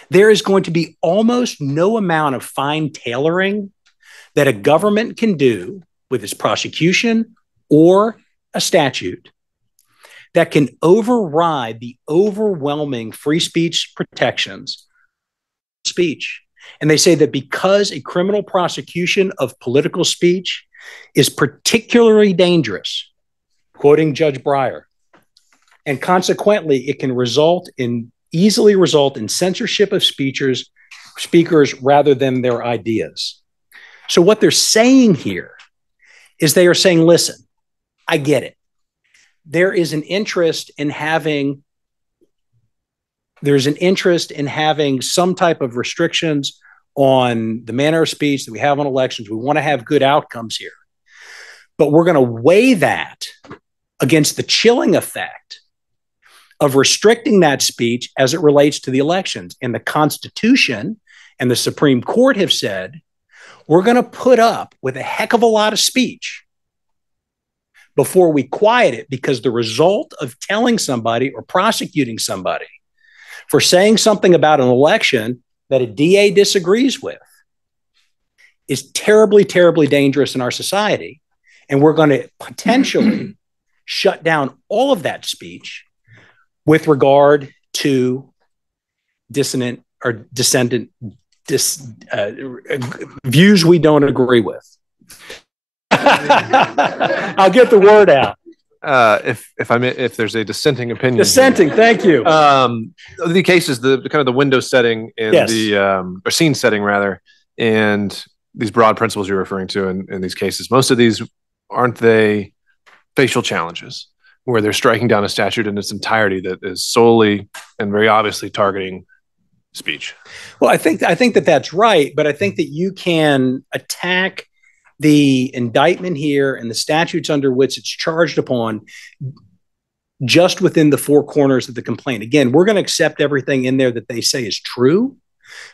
there is going to be almost no amount of fine tailoring that a government can do with its prosecution or a statute that can override the overwhelming free speech protections of speech. And they say that because a criminal prosecution of political speech is particularly dangerous, quoting Judge Breyer, and consequently, it can easily result in censorship of speakers rather than their ideas. So what they're saying here is they are saying, listen, I get it. There is an interest in having some type of restrictions on the manner of speech that we have on elections. We want to have good outcomes here. But we're going to weigh that against the chilling effect of restricting that speech as it relates to the elections. And the Constitution and the Supreme Court have said, we're going to put up with a heck of a lot of speech before we quiet it, because the result of telling somebody or prosecuting somebody for saying something about an election that a DA disagrees with is terribly, terribly dangerous in our society. And we're going to potentially shut down all of that speech with regard to dissonant or dissenting views we don't agree with. I'll get the word out. If there's a dissenting opinion. Dissenting, thank you. The case is the kind of the window setting and yes. or scene setting rather, and these broad principles you're referring to in these cases. Most of these, aren't they facial challenges where they're striking down a statute in its entirety that is solely and very obviously targeting speech? Well, I think that that's right, but I think that you can attack the indictment here and the statutes under which it's charged upon just within the four corners of the complaint. Again, we're going to accept everything in there that they say is true,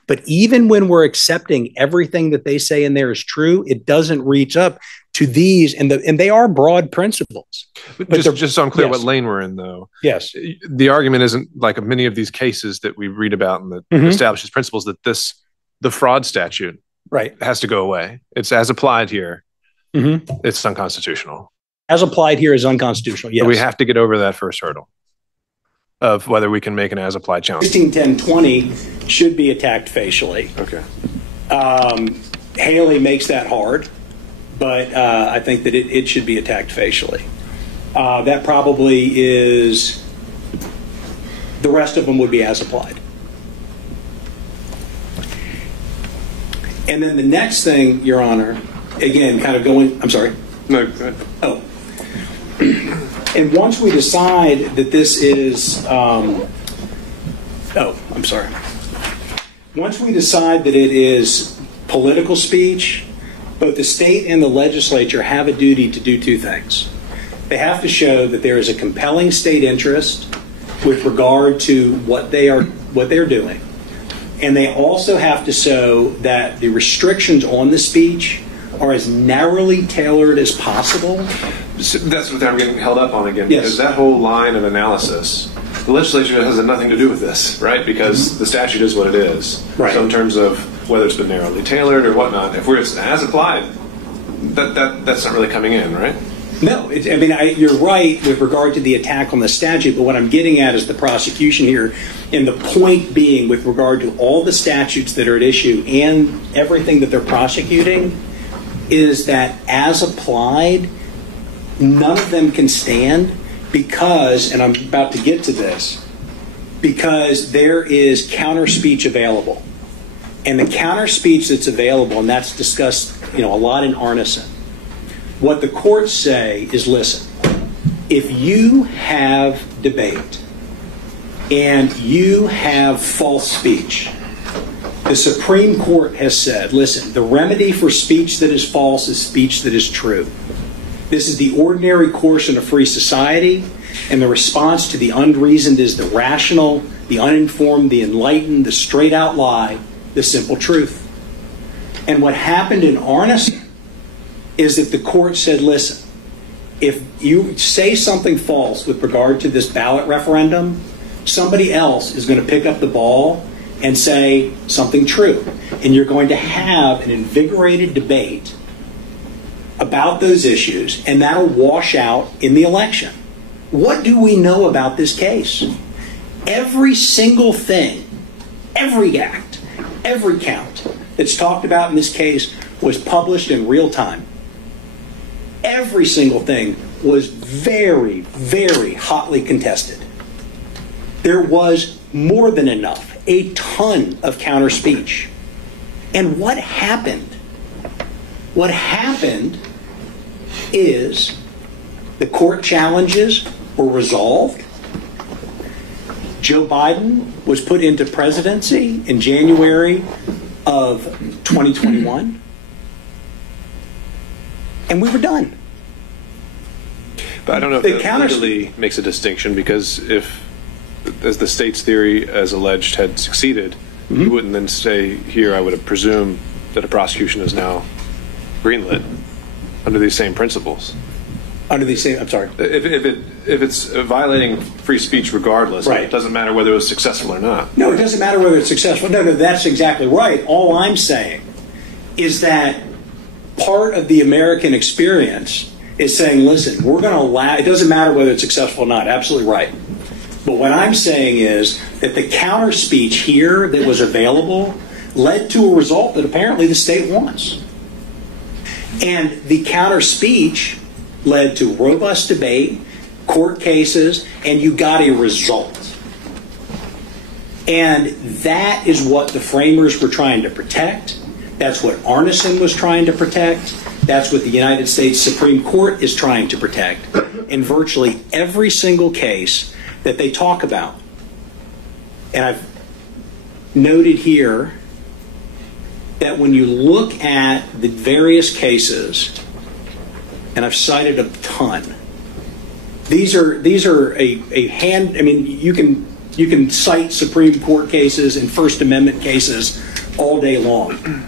but even when we're accepting everything that they say in there is true, it doesn't reach up to these, and they are broad principles. But just so I'm clear, yes. What lane we're in, though. Yes. The argument isn't like many of these cases that we read about and that establishes principles that the fraud statute right has to go away. It's as applied here. It's unconstitutional. As applied here is unconstitutional. Yes. But we have to get over that first hurdle of whether we can make an as applied challenge. 161020 should be attacked facially. Okay. Haley makes that hard, but I think that it should be attacked facially. That probably is, the rest of them would be as applied. And then the next thing, Your Honor, again, kind of going, I'm sorry. No, go ahead. Oh. And once we decide that this is, I'm sorry. Once we decide that it is political speech, both the state and the legislature have a duty to do two things. They have to show that there is a compelling state interest with regard to what they're doing. And they also have to show that the restrictions on the speech are as narrowly tailored as possible. So that's what I'm getting held up on again, Yes. because that whole line of analysis, the legislature has nothing to do with this, right? Because the statute is what it is. Right. So in terms of whether it's been narrowly tailored or whatnot, if we're as applied, that's not really coming in, right? No, you're right with regard to the attack on the statute, but what I'm getting at is the prosecution here, and the point being with regard to all the statutes that are at issue and everything that they're prosecuting is that as applied, none of them can stand because, and I'm about to get to this, because there is counter speech available. And the counter speech that's available, and that's discussed a lot in Arneson, what the courts say is, listen, if you have debate and you have false speech, the Supreme Court has said, listen, the remedy for speech that is false is speech that is true. This is the ordinary course in a free society, and the response to the unreasoned is the rational, the uninformed, the enlightened, the straight-out lie, the simple truth. And what happened in Arneson is that the court said, listen, if you say something false with regard to this ballot referendum, somebody else is going to pick up the ball and say something true. And you're going to have an invigorated debate about those issues, and that'll wash out in the election. What do we know about this case? Every single thing, every act, every count that's talked about in this case was published in real time. Every single thing was very, very hotly contested. There was more than enough, a ton of counter speech. And what happened? What happened is the court challenges were resolved. Joe Biden was put into presidency in January of 2021. And we were done. But I don't know if that legally makes a distinction, because if, as the state's theory as alleged had succeeded, you wouldn't then say here, I would presume that a prosecution is now greenlit under these same principles. Under these same, I'm sorry. If it's violating free speech regardless, right. It doesn't matter whether it was successful or not. No, it doesn't matter whether it's successful. No, that's exactly right. All I'm saying is that part of the American experience is saying, listen, we're going to allow, it doesn't matter whether it's successful or not, absolutely right. But what I'm saying is that the counter speech here that was available led to a result that apparently the state wants. And the counter speech led to robust debate, court cases, and you got a result. And that is what the framers were trying to protect. That's what Arneson was trying to protect. That's what the United States Supreme Court is trying to protect in virtually every single case that they talk about. And I've noted here that when you look at the various cases, and I've cited a ton, these are a hand, I mean, you can cite Supreme Court cases and First Amendment cases all day long.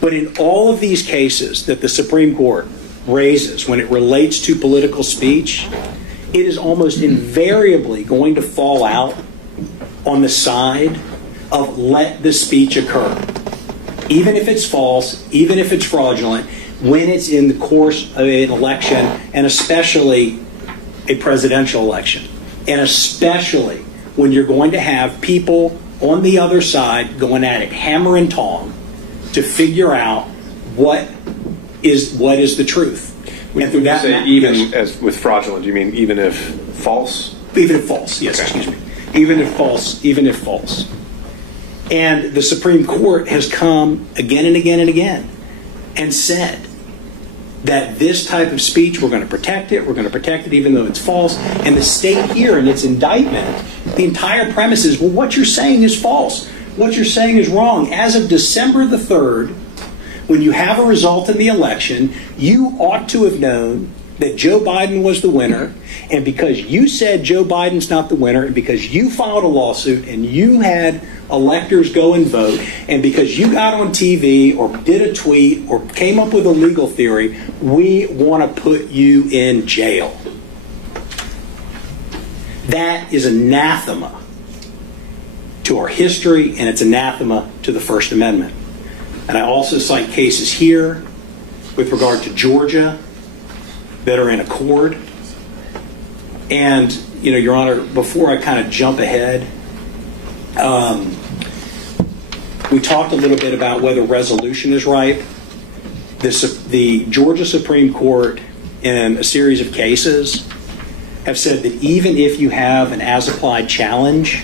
But in all of these cases that the Supreme Court raises when it relates to political speech, it is almost invariably going to fall out on the side of let the speech occur. Even if it's false, even if it's fraudulent, when it's in the course of an election, and especially a presidential election, and especially when you're going to have people on the other side going at it hammer and tong to figure out what is the truth. When you say even as with fraudulent, do you mean even if false? Even if false, yes, okay. Excuse me. Even if false. And the Supreme Court has come again and again and again and said that this type of speech, we're going to protect it even though it's false. And the state here in its indictment, the entire premise is, well, what you're saying is false. What you're saying is wrong. As of December the 3rd, When you have a result in the election, you ought to have known that Joe Biden was the winner, and because you said Joe Biden's not the winner, and because you filed a lawsuit and you had electors go and vote, and because you got on TV or did a tweet or came up with a legal theory, we want to put you in jail. That is anathema to our history, and it's anathema to the First Amendment. And I also cite cases here with regard to Georgia that are in accord. And, Your Honor, before I kind of jump ahead, we talked a little bit about whether resolution is ripe. The Georgia Supreme Court, in a series of cases, have said that even if you have an as-applied challenge,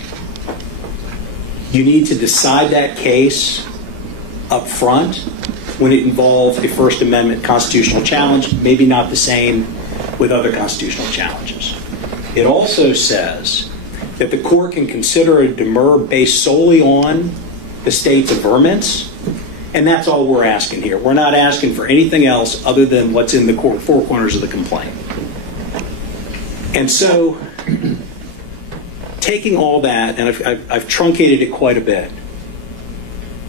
you need to decide that case up front when it involves a First Amendment constitutional challenge, maybe not the same with other constitutional challenges. It also says that the court can consider a demur based solely on the state's averments, and that's all we're asking here. We're not asking for anything else other than what's in the four corners of the complaint. And so, taking all that, and I've truncated it quite a bit,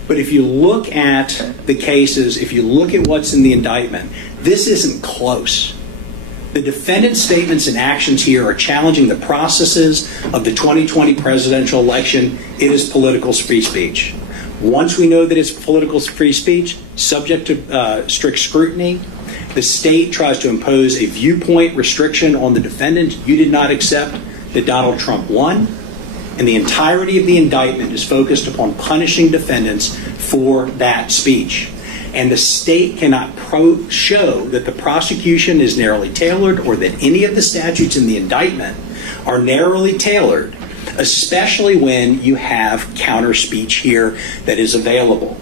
but if you look at the cases, if you look at what's in the indictment, this isn't close. The defendant's statements and actions here are challenging the processes of the 2020 presidential election. It is political free speech. Once we know that it's political free speech, subject to strict scrutiny, the state tries to impose a viewpoint restriction on the defendant. You did not accept that Donald Trump won. And the entirety of the indictment is focused upon punishing defendants for that speech. And the state cannot show that the prosecution is narrowly tailored or that any of the statutes in the indictment are narrowly tailored, especially when you have counter speech here that is available.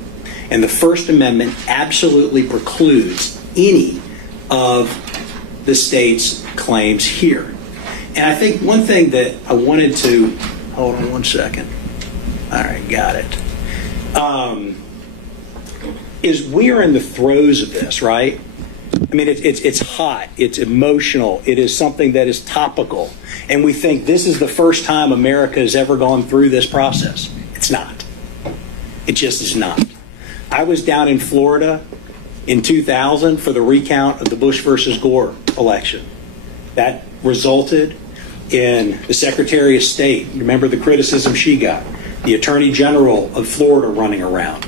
And the First Amendment absolutely precludes any of the state's claims here. And I think one thing that I wanted to... Hold on one second. All right, got it. Is we are in the throes of this, right? I mean, it's hot. It's emotional. It is something that is topical. And we think this is the first time America has ever gone through this process. It's not. It just is not. I was down in Florida in 2000 for the recount of the Bush versus Gore election. That resulted in the Secretary of State, remember the criticism she got, the Attorney General of Florida running around,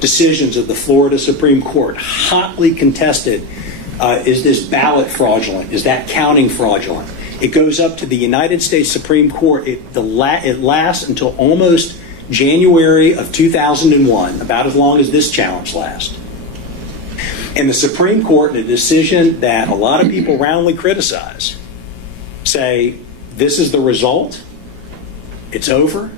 decisions of the Florida Supreme Court, hotly contested. Is this ballot fraudulent? Is that counting fraudulent? It goes up to the United States Supreme Court. It lasts until almost January of 2001, about as long as this challenge lasts. And the Supreme Court, in a decision that a lot of people roundly criticize, say, this is the result. It's over.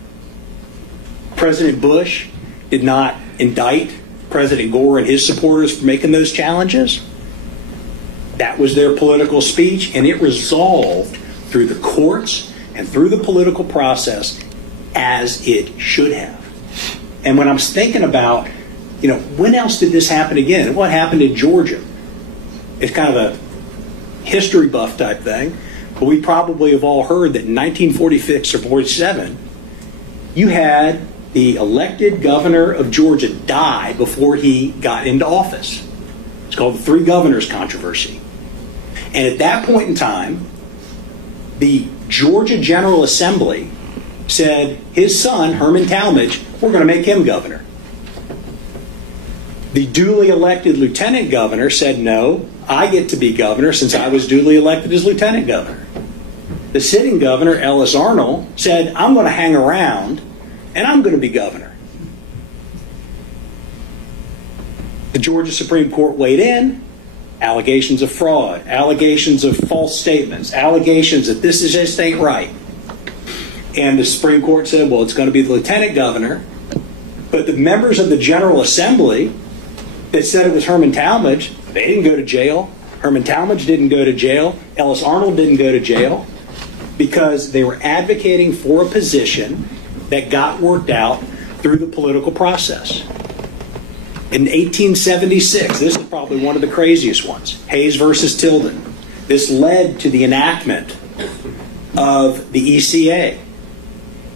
President Bush did not indict President Gore and his supporters for making those challenges. That was their political speech, and it resolved through the courts and through the political process as it should have. And when I'm thinking about, when else did this happen again? What happened in Georgia? It's kind of a history buff type thing. But we probably have all heard that in 1946 or 47, you had the elected governor of Georgia die before he got into office. It's called the Three Governors Controversy. And at that point in time, the Georgia General Assembly said his son, Herman Talmadge, we're going to make him governor. The duly elected lieutenant governor said, no, I get to be governor since I was duly elected as lieutenant governor. The sitting governor, Ellis Arnold, said, I'm going to hang around and I'm going to be governor. The Georgia Supreme Court weighed in, allegations of fraud, allegations of false statements, allegations that this just ain't right. And the Supreme Court said, well, it's going to be the lieutenant governor. But the members of the General Assembly that said it was Herman Talmadge, they didn't go to jail. Herman Talmadge didn't go to jail. Ellis Arnold didn't go to jail because they were advocating for a position that got worked out through the political process. In 1876, this is probably one of the craziest ones, Hayes versus Tilden. This led to the enactment of the ECA.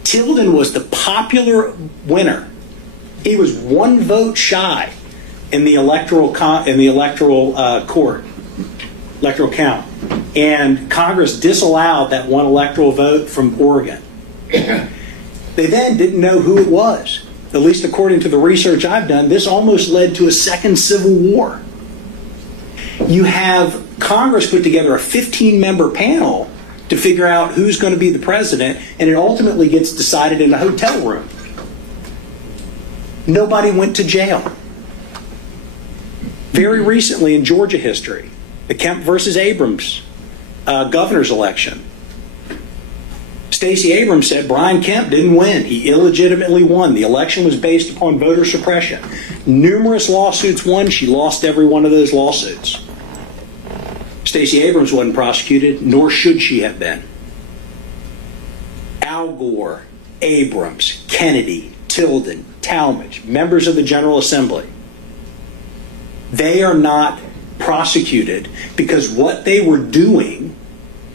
Tilden was the popular winner. He was one vote shy in the electoral count, and Congress disallowed that one electoral vote from Oregon. They then didn't know who it was. At least according to the research I've done, this almost led to a second civil war. You have Congress put together a 15-member panel to figure out who's going to be the president, and it ultimately gets decided in a hotel room. Nobody went to jail. Very recently in Georgia history, the Kemp versus Abrams governor's election. Stacey Abrams said Brian Kemp didn't win. He illegitimately won. The election was based upon voter suppression. Numerous lawsuits won. She lost every one of those lawsuits. Stacey Abrams wasn't prosecuted, nor should she have been. Al Gore, Abrams, Kennedy, Tilden, Talmadge, members of the General Assembly. They are not prosecuted because what they were doing,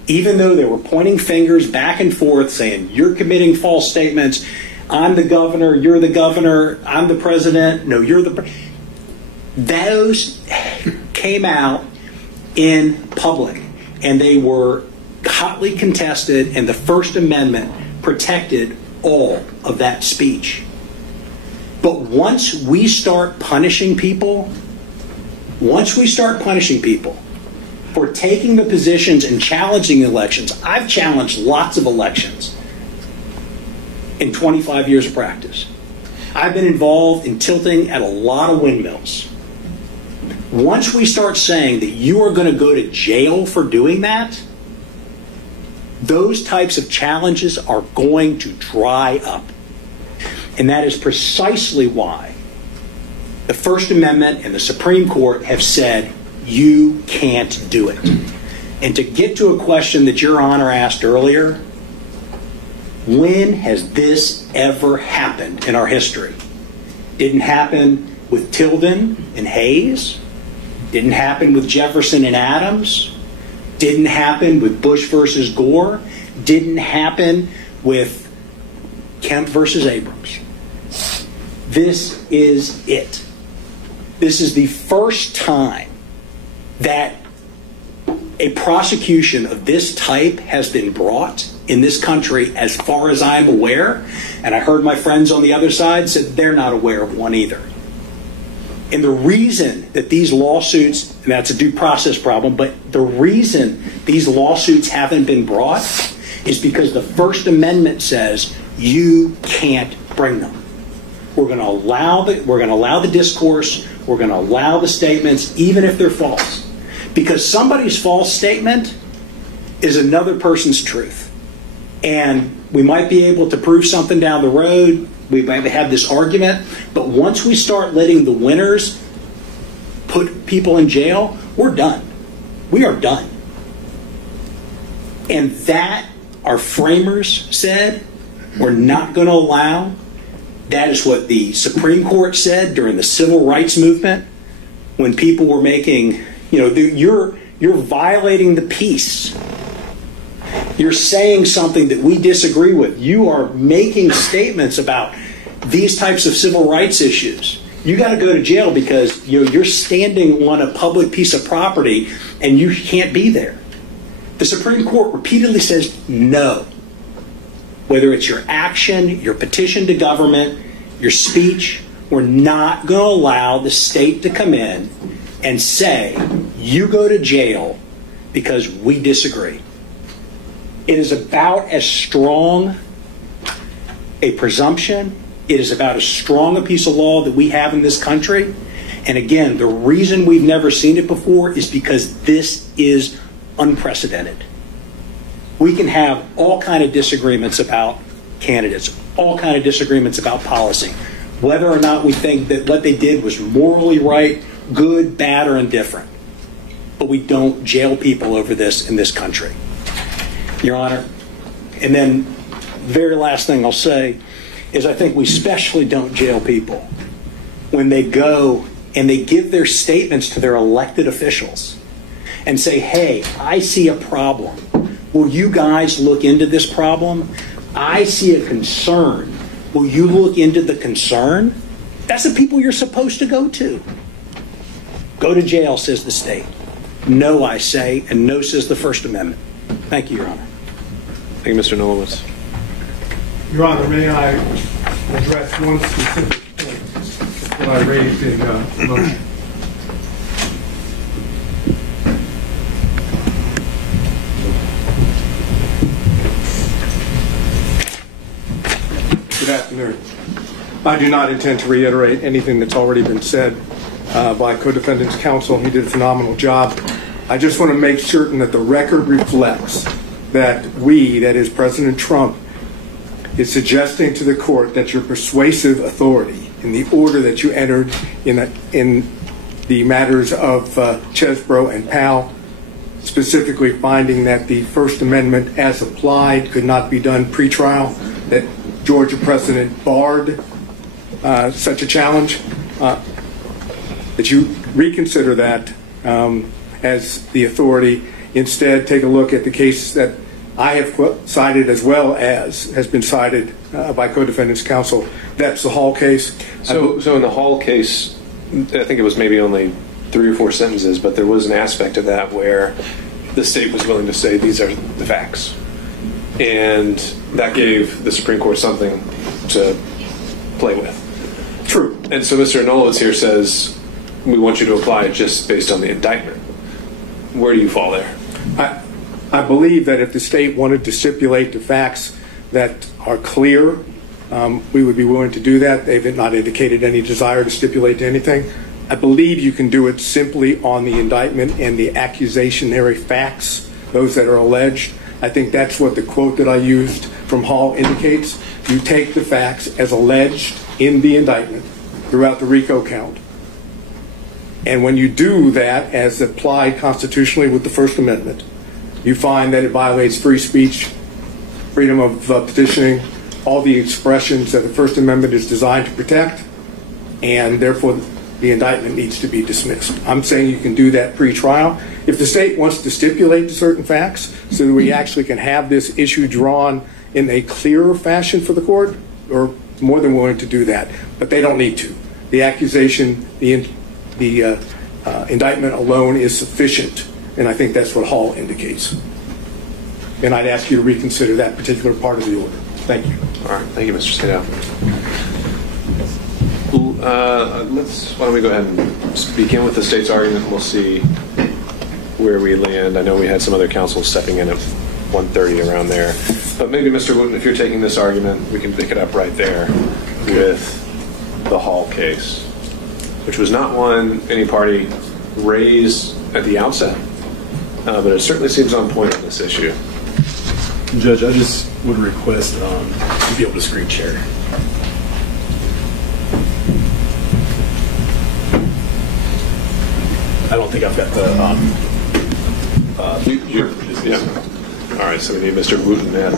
even though they were pointing fingers back and forth saying, you're committing false statements, I'm the governor, you're the governor, I'm the president, no, you're the those came out in public, and they were hotly contested, and the First Amendment protected all of that speech. But once we start punishing people for taking the positions and challenging elections, I've challenged lots of elections in 25 years of practice. I've been involved in tilting at a lot of windmills. Once we start saying that you are going to go to jail for doing that, those types of challenges are going to dry up. And that is precisely why the First Amendment and the Supreme Court have said you can't do it. And to get to a question that Your Honor asked earlier, when has this ever happened in our history? Didn't happen with Tilden and Hayes. Didn't happen with Jefferson and Adams. Didn't happen with Bush versus Gore. Didn't happen with Kemp versus Abrams. This is it. This is the first time that a prosecution of this type has been brought in this country, as far as I'm aware. And I heard my friends on the other side said they're not aware of one either. And the reason that these lawsuits, and that's a due process problem, but the reason these lawsuits haven't been brought is because the First Amendment says you can't bring them. We're going to allow the discourse, we're going to allow the statements, even if they're false. Because somebody's false statement is another person's truth. And we might be able to prove something down the road, we might have this argument, but once we start letting the winners put people in jail, we're done. We are done. And that, our framers said, we're not going to allow. That is what the Supreme Court said during the Civil Rights Movement, when people were making, you're violating the peace. You're saying something that we disagree with. You are making statements about these types of civil rights issues. You got to go to jail because you're standing on a public piece of property and you can't be there. The Supreme Court repeatedly says no. Whether it's your action, your petition to government, your speech, we're not going to allow the state to come in and say, you go to jail because we disagree. It is about as strong a presumption, it is about as strong a piece of law that we have in this country. And again, the reason we've never seen it before is because this is unprecedented. We can have all kind of disagreements about candidates, all kind of disagreements about policy, whether or not we think that what they did was morally right, good, bad, or indifferent. But we don't jail people over this in this country. Your Honor, and then the very last thing I'll say is I think we especially don't jail people when they go and they give their statements to their elected officials and say, hey, I see a problem. Will you guys look into this problem? I see a concern. Will you look into the concern? That's the people you're supposed to go to. Go to jail, says the state. No, I say, and no, says the First Amendment. Thank you, Your Honor. Thank you, Mr. Nolowitz. Your Honor, may I address one specific point that I raised in the motion? Good afternoon. I do not intend to reiterate anything that's already been said by co-defendant's counsel. He did a phenomenal job. I just want to make certain that the record reflects that we, that is President Trump, is suggesting to the court that your persuasive authority in the order that you entered in the matters of Chesbro and Powell, specifically finding that the First Amendment as applied could not be done pre-trial, that Georgia precedent barred such a challenge, that you reconsider that as the authority. Instead, take a look at the case that I have cited, as well as has been cited by co-defendant's counsel. That's the Hall case. So in the Hall case, I think it was maybe only 3 or 4 sentences, but there was an aspect of that where the state was willing to say these are the facts. And that gave the Supreme Court something to play with. True. And so Mr. Nolowitz here says, we want you to apply it just based on the indictment. Where do you fall there? I believe that if the state wanted to stipulate the facts that are clear, we would be willing to do that. They've not indicated any desire to stipulate anything. I believe you can do it simply on the indictment and the accusationary facts, those that are alleged. I think that's what the quote that I used from Hall indicates. You take the facts as alleged in the indictment throughout the RICO count. And when you do that as applied constitutionally with the First Amendment, you find that it violates free speech, freedom of petitioning, all the expressions that the First Amendment is designed to protect, and therefore the indictment needs to be dismissed. I'm saying you can do that pre-trial. If the state wants to stipulate certain facts so that we actually can have this issue drawn in a clearer fashion for the court, we're more than willing to do that. But they don't need to. The accusation, the indictment alone is sufficient, and I think that's what Hall indicates. And I'd ask you to reconsider that particular part of the order. Thank you. All right. Thank you, Mr. Sadow. Why don't we go ahead and begin with the state's argument, and we'll see where we land. I know we had some other counsel stepping in at 1:30 around there. But maybe, Mr. Wooten, if you're taking this argument, we can pick it up right there with the Hall case, which was not one any party raised at the outset, but it certainly seems on point on this issue. Judge, I just would request to be able to screen share. I don't think I've got the yeah. All right, so we need Mr. Wooten and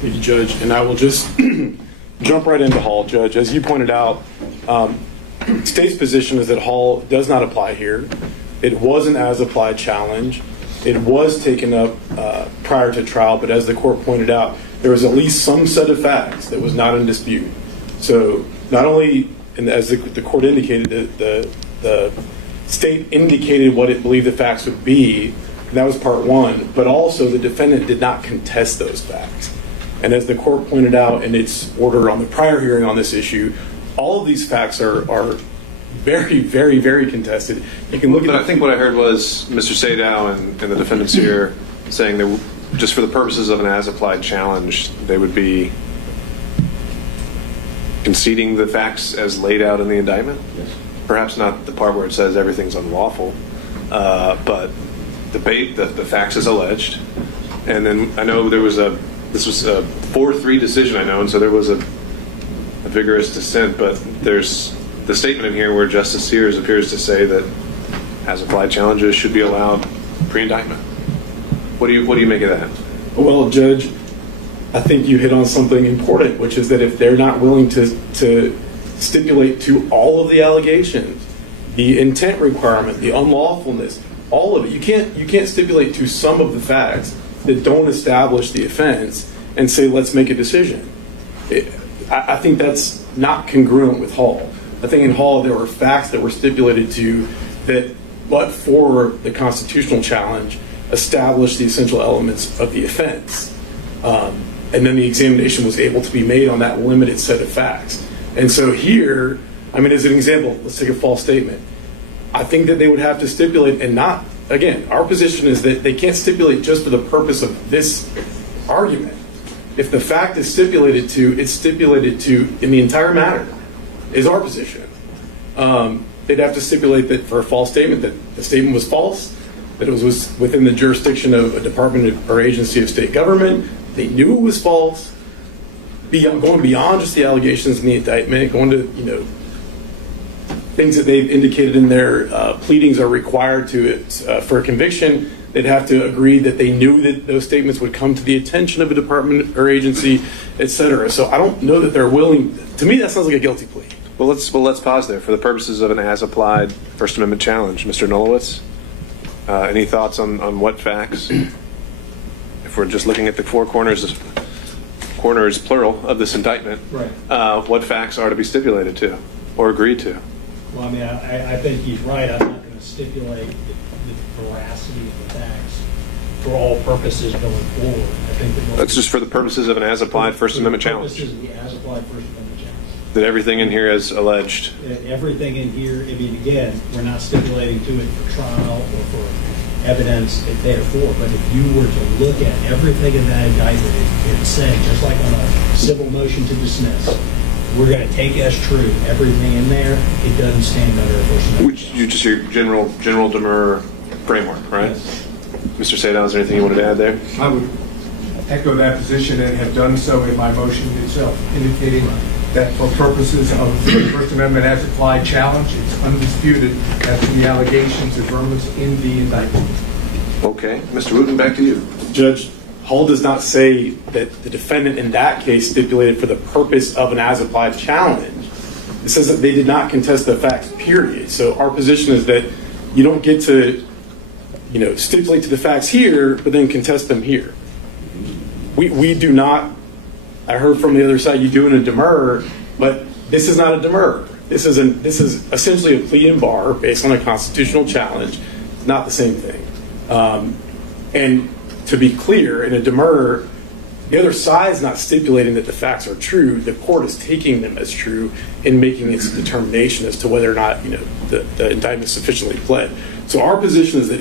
Thank you, Judge. And I will just jump right into Hall, Judge. As you pointed out, state's position is that Hall does not apply here. It was an as-applied challenge. It was taken up prior to trial, but as the court pointed out, there was at least some set of facts that was not in dispute. So not only, and as the court indicated, the state indicated what it believed the facts would be, and that was part one, but also the defendant did not contest those facts. And as the court pointed out in its order on the prior hearing on this issue, all of these facts are very, very, very contested. You can look but at. I think what I heard was Mr. Sadow and the defendants here saying that just for the purposes of an as-applied challenge, they would be conceding the facts as laid out in the indictment. Yes. Perhaps not the part where it says everything's unlawful, but the facts as alleged. And then I know this was a 4-3 decision, I know, and so there was a vigorous dissent, but there's the statement in here where Justice Sears appears to say that as-applied challenges should be allowed pre-indictment. What do you make of that? Well, Judge, I think you hit on something important, which is that if they're not willing to stipulate to all of the allegations, the intent requirement, the unlawfulness, all of it, you can't stipulate to some of the facts that don't establish the offense and say, let's make a decision. I think that's not congruent with Hall. I think in Hall there were facts that were stipulated to that, but for the constitutional challenge, established the essential elements of the offense. And then the examination was able to be made on that limited set of facts. And so here, I mean, as an example, let's take a false statement. I think that they would have to stipulate, and not, again, our position is that they can't stipulate just for the purpose of this argument. If the fact is stipulated to, it's stipulated to in the entire matter, is our position. They'd have to stipulate that for a false statement, that the statement was false, that it was within the jurisdiction of a department or agency of state government. They knew it was false. Going beyond just the allegations in the indictment, going to things that they've indicated in their pleadings are required to for a conviction. They'd have to agree that they knew that those statements would come to the attention of a department or agency, etc. So I don't know that they're willing. To me, that sounds like a guilty plea. Well, let's pause there for the purposes of an as-applied First Amendment challenge. Mr. Nolowitz, any thoughts on what facts? If we're just looking at the four corners plural of this indictment, right. What facts are to be stipulated to or agreed to? Well, I mean, I think he's right. I'm not going to stipulate the veracity of the facts for all purposes going forward. I think that's just for the purposes of an as-applied First Amendment challenge. Purposes of the as-applied First Amendment challenge. That everything in here is alleged. Everything in here. I mean, again, we're not stipulating to it for trial or for evidence therefore. But if you were to look at everything in that indictment, it's saying just like on a civil motion to dismiss. We're going to take as true everything in there. It doesn't stand under a First Amendment. Which you just your general demur framework, right? Yes. Mr. Sadow, is there anything you wanted to add there? I would echo that position and have done so in my motion itself, indicating that for purposes of the First Amendment as applied challenge, it's undisputed as to the allegations and vermin in the indictment. Okay. Mr. Wooten, back to you. Judge, Hall does not say that the defendant in that case stipulated for the purpose of an as-applied challenge. It says that they did not contest the facts, period. So our position is that you don't get to, stipulate to the facts here, but then contest them here. We do not. I heard from the other side you doing a demur, but this is not a demur. This is essentially a plea and bar based on a constitutional challenge. It's not the same thing. And to be clear, in a demur, the other side is not stipulating that the facts are true. The court is taking them as true and making its determination as to whether or not the indictment is sufficiently pled. So our position is that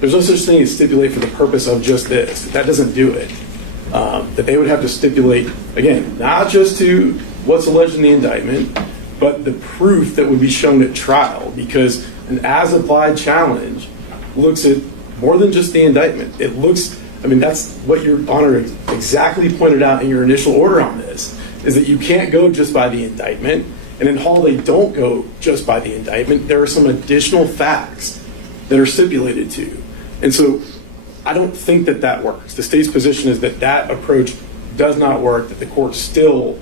there's no such thing as stipulate for the purpose of just this. That doesn't do it. That they would have to stipulate, again, not just to what's alleged in the indictment, but the proof that would be shown at trial, because an as-applied challenge looks at more than just the indictment. It looks, that's what Your Honor exactly pointed out in your initial order on this, is that you can't go just by the indictment, and in Hall they don't go just by the indictment. There are some additional facts that are stipulated to. And so I don't think that works. The state's position is that approach does not work, that the court still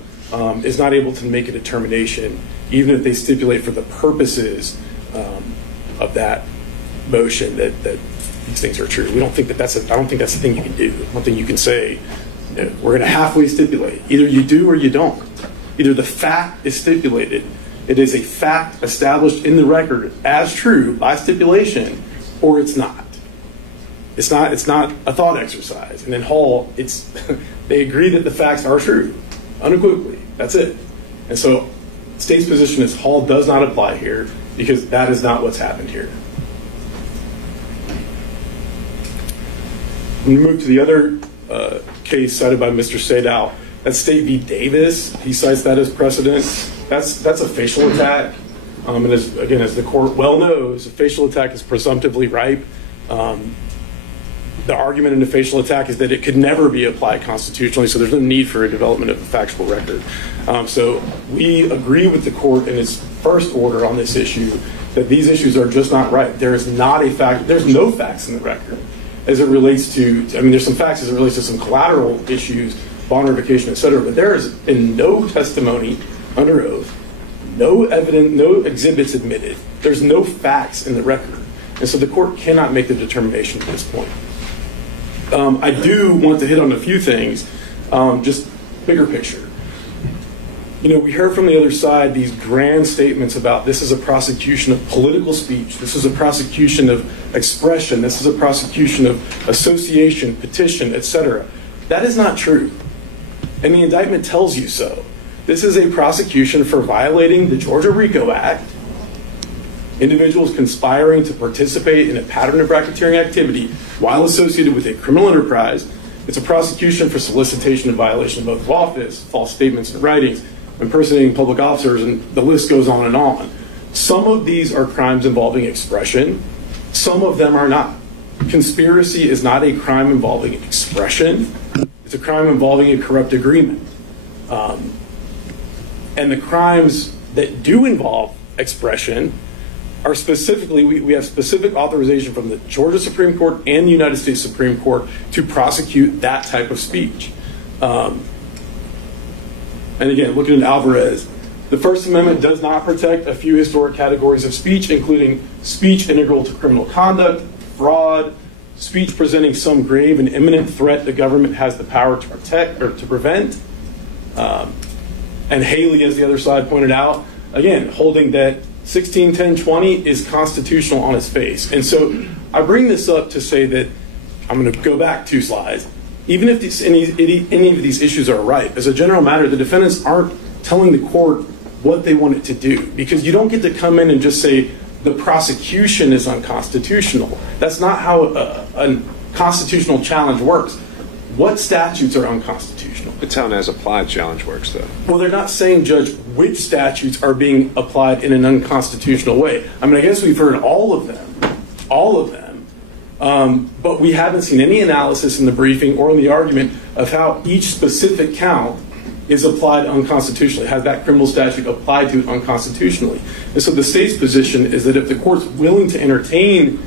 is not able to make a determination, even if they stipulate for the purposes of that motion that these things are true. We don't think I don't think that's the thing you can do. One thing you can say, we're going to halfway stipulate. Either you do or you don't. Either the fact is stipulated, it is a fact established in the record as true by stipulation, or it's not. It's not a thought exercise. And in Hall, they agree that the facts are true, unequivocally. That's it. And so the state's position is Hall does not apply here because that is not what's happened here. When we move to the other case cited by Mr. Sadow, that's State v. Davis. He cites that as precedent. That's a facial attack. And as the court well knows, a facial attack is presumptively ripe. The argument in the facial attack is that it could never be applied constitutionally, so there's no need for a development of a factual record. So we agree with the court in its first order on this issue that these issues are just not right. There is not a fact. There's no facts in the record as it relates to. There's some facts as it relates to some collateral issues, bond revocation, et cetera. But there has been no testimony under oath, no evidence, no exhibits admitted. There's no facts in the record, and so the court cannot make the determination at this point. I do want to hit on a few things, just bigger picture. We heard from the other side these grand statements about this is a prosecution of political speech, this is a prosecution of expression, this is a prosecution of association, petition, etc. That is not true, and the indictment tells you so. This is a prosecution for violating the Georgia RICO Act, individuals conspiring to participate in a pattern of racketeering activity while associated with a criminal enterprise. It's a prosecution for solicitation and violation of oath of office, false statements and writings, impersonating public officers, and the list goes on and on. Some of these are crimes involving expression. Some of them are not. Conspiracy is not a crime involving expression. It's a crime involving a corrupt agreement. And the crimes that do involve expression are specifically, we have specific authorization from the Georgia Supreme Court and the United States Supreme Court to prosecute that type of speech. And again, looking at Alvarez, the First Amendment does not protect a few historic categories of speech, including speech integral to criminal conduct, fraud, speech presenting some grave and imminent threat the government has the power to protect or to prevent. And Haley, as the other side pointed out, again, holding that 1610-20 is constitutional on its face. And so I bring this up to say that, I'm going to go back 2 slides, even if any of these issues are right, as a general matter, the defendants aren't telling the court what they want it to do, because you don't get to come in and just say the prosecution is unconstitutional. That's not how a constitutional challenge works. What statutes are unconstitutional? It's how an as-applied challenge works, though. Well, they're not saying, Judge, which statutes are being applied in an unconstitutional way. I guess we've heard all of them, but we haven't seen any analysis in the briefing or in the argument of how each specific count is applied unconstitutionally, has that criminal statute applied to it unconstitutionally. And so the state's position is that if the court's willing to entertain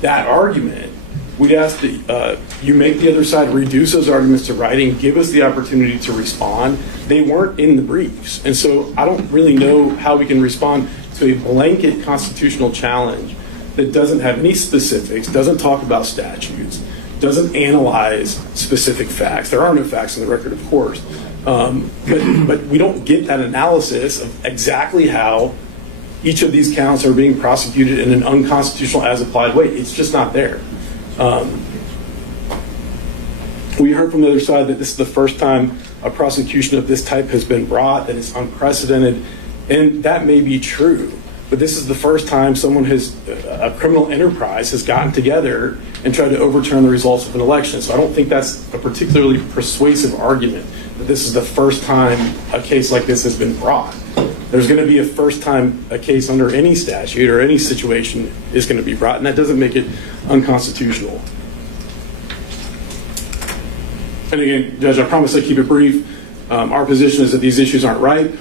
that argument, we'd ask that you make the other side reduce those arguments to writing, give us the opportunity to respond. They weren't in the briefs. And so I don't really know how we can respond to a blanket constitutional challenge that doesn't have any specifics, doesn't talk about statutes, doesn't analyze specific facts. There are no facts in the record, of course. But we don't get that analysis of exactly how each of these counts are being prosecuted in an unconstitutional as-applied way. It's just not there. We heard from the other side that this is the first time a prosecution of this type has been brought, that it's unprecedented, and that may be true. But this is the first time a criminal enterprise has gotten together and tried to overturn the results of an election. So I don't think that's a particularly persuasive argument, that this is the first time a case like this has been brought. There's going to be a first time a case under any statute or any situation is going to be brought, and that doesn't make it unconstitutional. And again, Judge, I promise I keep it brief. Our position is that these issues aren't right,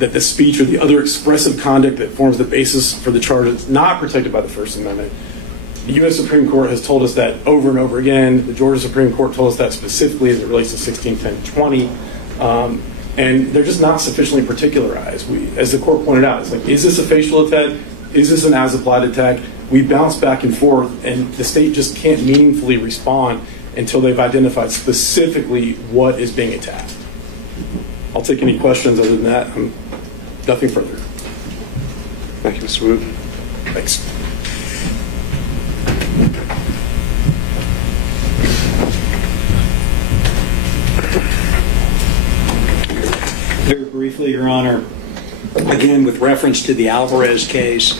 that the speech or the other expressive conduct that forms the basis for the charge is not protected by the First Amendment. The U.S. Supreme Court has told us that over and over again. The Georgia Supreme Court told us that specifically as it relates to 1610-20. And they're just not sufficiently particularized. As the court pointed out, it's like, is this a facial attack? Is this an as-applied attack? We bounce back and forth, and the state just can't meaningfully respond until they've identified specifically what is being attacked. I'll take any questions. Other than that, nothing further. Thank you, Mr. Wood. Thanks. Very briefly, Your Honor, again, with reference to the Alvarez case,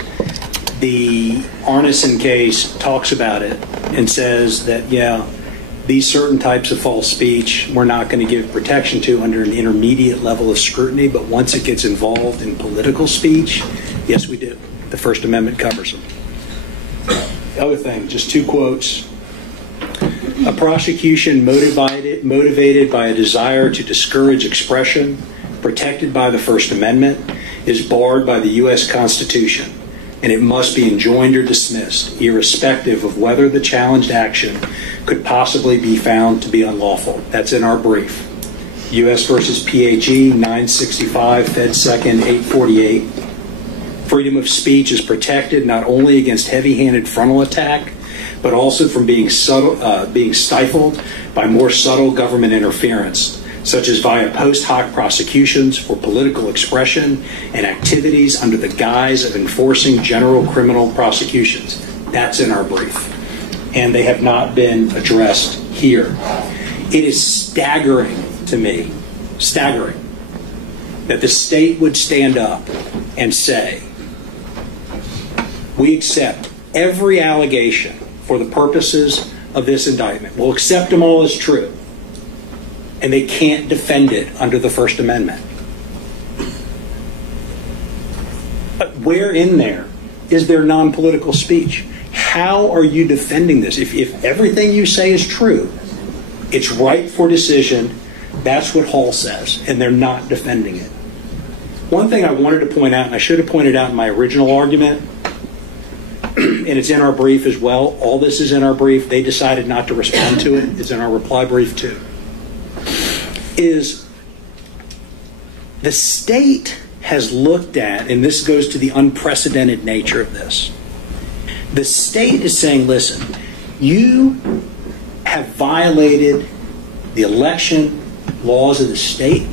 the Arneson case talks about it and says that, yeah, these certain types of false speech we're not going to give protection to under an intermediate level of scrutiny, but once it gets involved in political speech, yes, we do. The First Amendment covers them. The other thing, just two quotes. A prosecution motivated by a desire to discourage expression protected by the First Amendment is barred by the U.S. Constitution, and it must be enjoined or dismissed, irrespective of whether the challenged action could possibly be found to be unlawful. That's in our brief. U.S. versus PHE 965, Fed 2nd, 848. Freedom of speech is protected not only against heavy-handed frontal attack, but also from being stifled by more subtle government interference, such as via post hoc prosecutions for political expression and activities under the guise of enforcing general criminal prosecutions. That's in our brief. And they have not been addressed here. It is staggering to me, that the state would stand up and say, we accept every allegation for the purposes of this indictment. We'll accept them all as true. And they can't defend it under the First Amendment. But where in there is there non-political speech? How are you defending this? If everything you say is true, it's right for decision, that's what Hall says, and they're not defending it. One thing I wanted to point out, and I should have pointed out in my original argument, and it's in our brief as well, all this is in our brief, they decided not to respond to it, it's in our reply brief too, is the state has looked at, and this goes to the unprecedented nature of this, the state is saying, listen, you have violated the election laws of the state,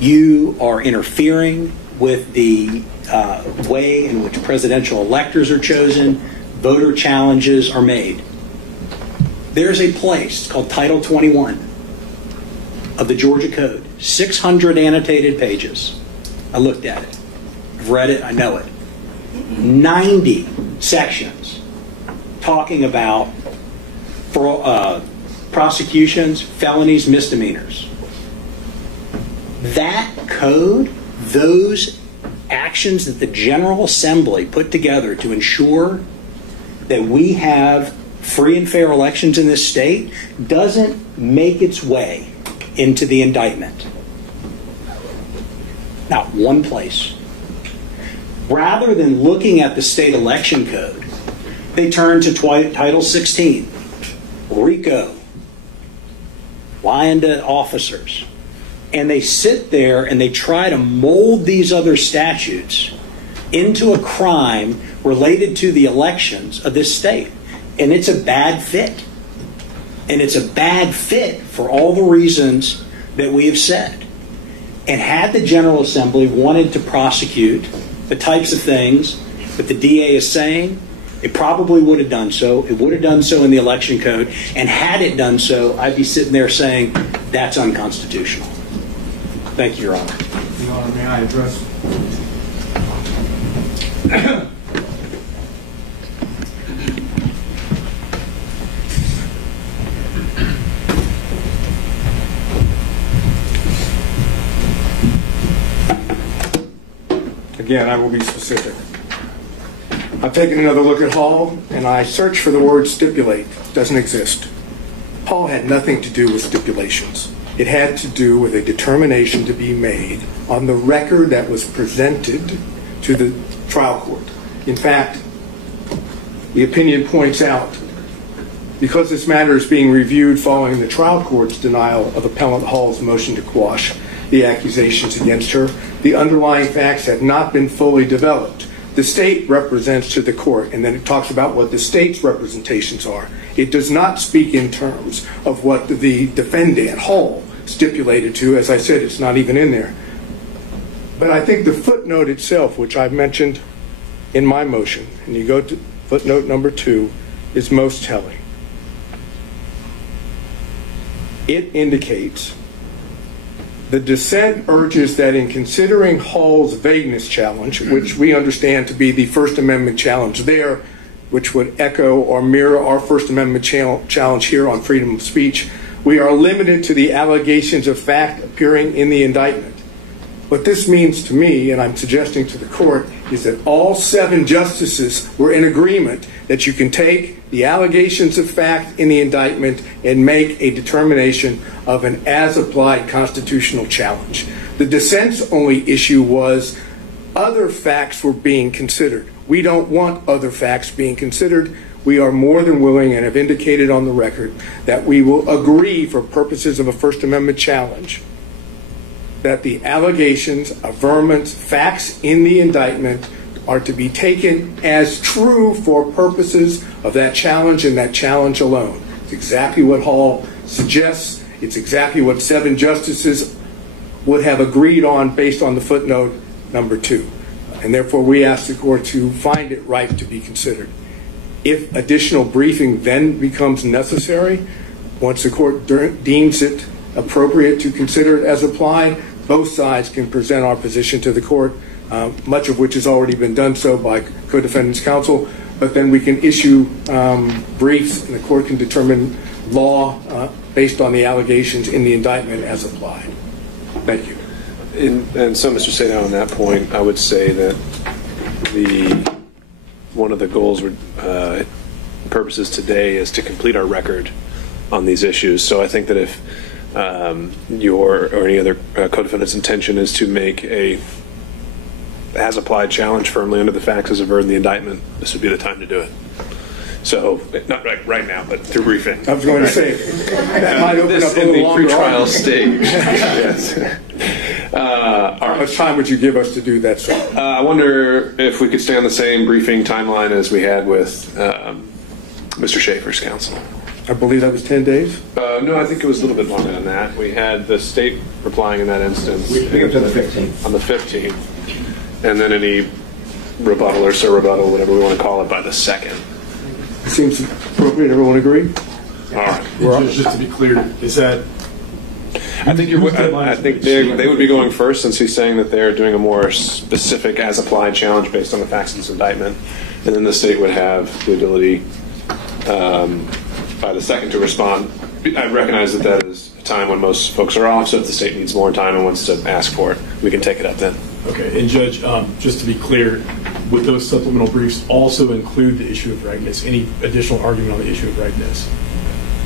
you are interfering with the way in which presidential electors are chosen, voter challenges are made. There's a place called Title 21 of the Georgia Code, 600 annotated pages. I looked at it. I've read it. I know it. 90 sections talking about prosecutions, felonies, misdemeanors. That code, those actions that the General Assembly put together to ensure that we have free and fair elections in this state, doesn't make its way into the indictment. Not one place. Rather than looking at the state election code, they turn to Title 16, RICO, lying to officers. And they sit there and they try to mold these other statutes into a crime related to the elections of this state. And it's a bad fit. And it's a bad fit for all the reasons that we have said. And had the General Assembly wanted to prosecute the types of things that the DA is saying, it probably would have done so. It would have done so in the election code. And had it done so, I'd be sitting there saying, that's unconstitutional. Thank you, Your Honor. Your Honor, may I address? Again, I will be specific. I've taken another look at Hall, and I searched for the word stipulate. It doesn't exist. Hall had nothing to do with stipulations. It had to do with a determination to be made on the record that was presented to the trial court. In fact, the opinion points out, because this matter is being reviewed following the trial court's denial of Appellant Hall's motion to quash the accusations against her, the underlying facts have not been fully developed. the state represents to the court, and then it talks about what the state's representations are. It does not speak in terms of what the defendant, Hall, stipulated to. As I said, it's not even in there. But I think the footnote itself, which I mentioned in my motion, and you go to footnote number 2, is most telling. It indicates the dissent urges that in considering Hall's vagueness challenge, which we understand to be the First Amendment challenge there, which would echo or mirror our First Amendment challenge here on freedom of speech, we are limited to the allegations of fact appearing in the indictment. What this means to me, and I'm suggesting to the court, is that all 7 justices were in agreement that you can take the allegations of fact in the indictment and make a determination of an as-applied constitutional challenge. The dissent's only issue was other facts were being considered. We don't want other facts being considered. We are more than willing and have indicated on the record that we will agree for purposes of a First Amendment challenge that the allegations, averments, facts in the indictment are to be taken as true for purposes of that challenge and that challenge alone. It's exactly what Hall suggests. It's exactly what 7 justices would have agreed on based on the footnote number 2. And therefore, we ask the court to find it right to be considered. If additional briefing then becomes necessary, once the court deems it appropriate to consider it as applied, both sides can present our position to the court, much of which has already been done so by co-defendants counsel, but then we can issue briefs and the court can determine law based on the allegations in the indictment as applied. Thank you. And so, Mr. Sadow, on that point, I would say that one of the goals or purposes today is to complete our record on these issues. So I think that if your or any other co-defendant's intention is to make a as-applied challenge firmly under the facts as averred in the indictment, this would be the time to do it. So, not right now, but through briefing. I was going to say, that might open up a little longer. In the pretrial stage. Yes. How much time would you give us to do that, sir? I wonder if we could stay on the same briefing timeline as we had with Mr. Schaefer's counsel. I believe that was 10 days? No, I think it was a little bit longer than that. We had the state replying in that instance. We picked up to the 15th. On the 15th. And then any rebuttal or sur-rebuttal, whatever we want to call it, by the 2nd. Seems appropriate. Everyone agree? All right. Just to be clear, is that... I think they would be going first, since he's saying that they're doing a more specific as-applied challenge based on the facts of this indictment. And then the state would have the ability by the 2nd to respond. I recognize that is a time when most folks are off, so if the state needs more time and wants to ask for it, we can take it up then. Okay, and Judge, just to be clear, would those supplemental briefs also include the issue of rightness, any additional argument on the issue of rightness?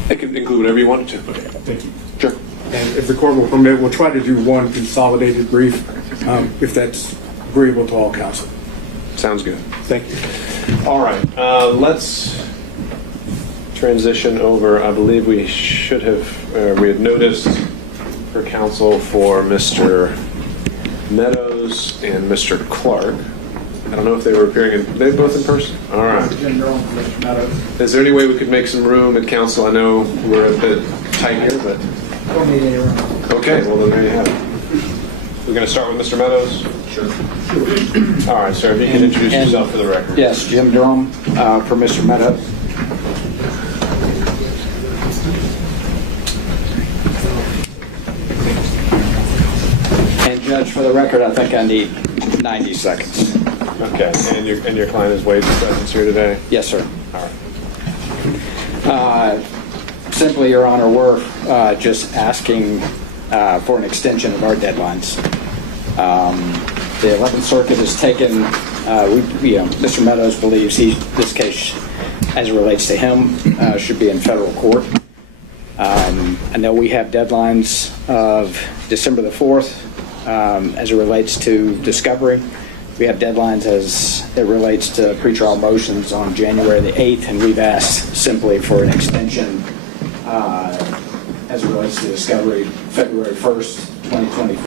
It can include whatever you want it to. Okay, thank you. Sure. And if the court will permit, we'll try to do one consolidated brief, if that's agreeable to all counsel. Sounds good. Thank you. All right, let's transition over. I believe we should have, we had noticed for counsel for Mr. Meadows and Mr. Clark. I don't know if they were appearing they both in person? All right. Is there any way we could make some room at council? I know we're a bit tight here, but... Don't need any room. Okay, well then there you have it. We're going to start with Mr. Meadows? Sure. All right, sir, if you can introduce yourself for the record. Yes, Jim Durham for Mr. Meadows. And Judge, for the record, I think I need 90 seconds. Okay, and your client has waived his presence here today? Yes, sir. All right. Simply, Your Honor, we're just asking for an extension of our deadlines. The 11th Circuit has taken, Mr. Meadows believes this case, as it relates to him, should be in federal court. I know we have deadlines of December the 4th as it relates to discovery. We have deadlines as it relates to pretrial motions on January the 8th, and we've asked simply for an extension as it relates to discovery February 1st, 2024.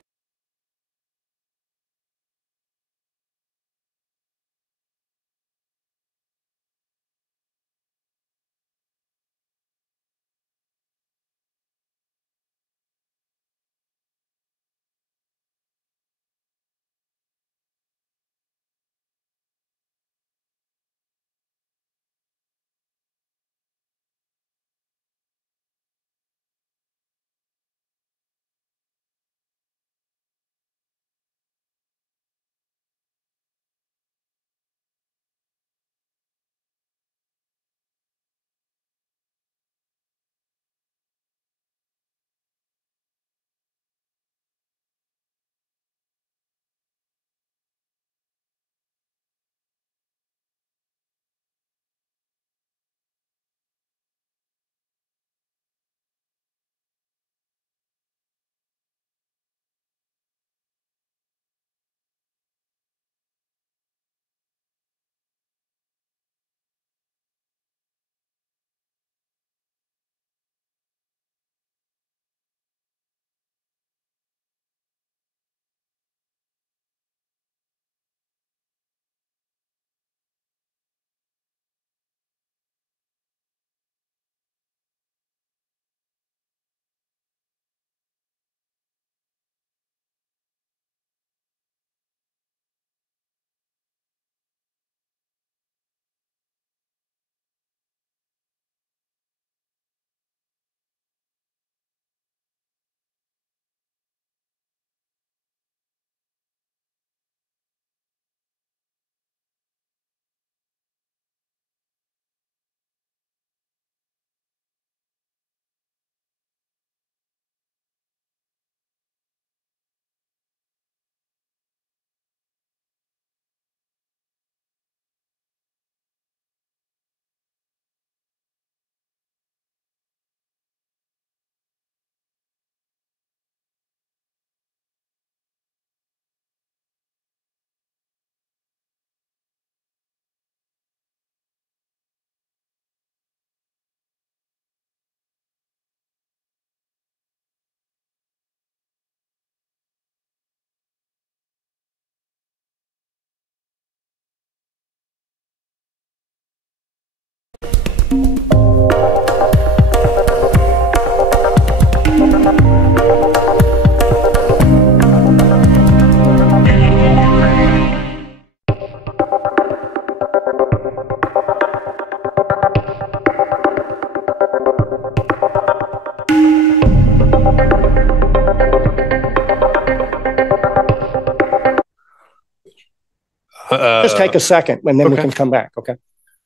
Just take a second, and then we can come back, okay?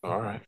All right.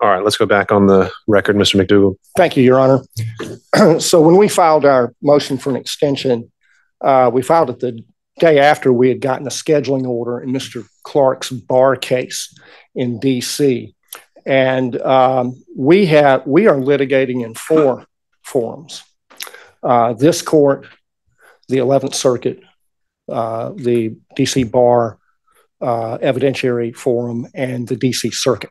All right, let's go back on the record, Mr. McDougall. Thank you, Your Honor. So when we filed our motion for an extension, we filed it the day after we had gotten a scheduling order in Mr. Clark's bar case in D.C. And we are litigating in 4 forums. This court, the 11th Circuit, the D.C. Bar Evidentiary Forum, and the D.C. Circuit.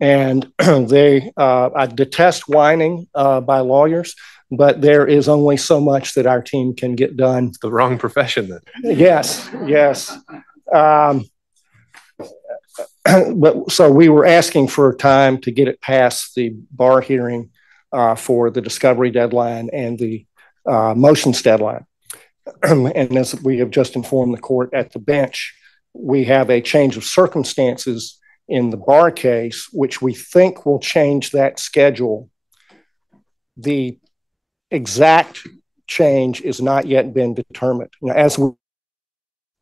And I detest whining by lawyers, but there is only so much that our team can get done. It's the wrong profession then. Yes. But so we were asking for time to get it past the bar hearing for the discovery deadline and the motions deadline. And as we have just informed the court at the bench, we have a change of circumstances in the bar case, which we think will change that schedule. The exact change is not yet been determined. Now,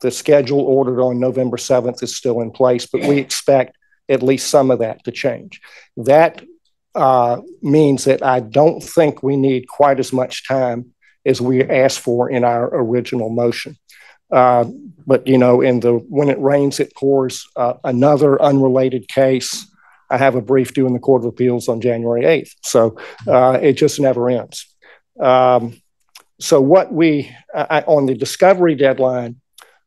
the schedule ordered on November 7th is still in place, but we expect at least some of that to change. That means that I don't think we need quite as much time as we asked for in our original motion. But, you know, when it rains, it pours. Another unrelated case, I have a brief due in the Court of Appeals on January 8th. So it just never ends. So what on the discovery deadline,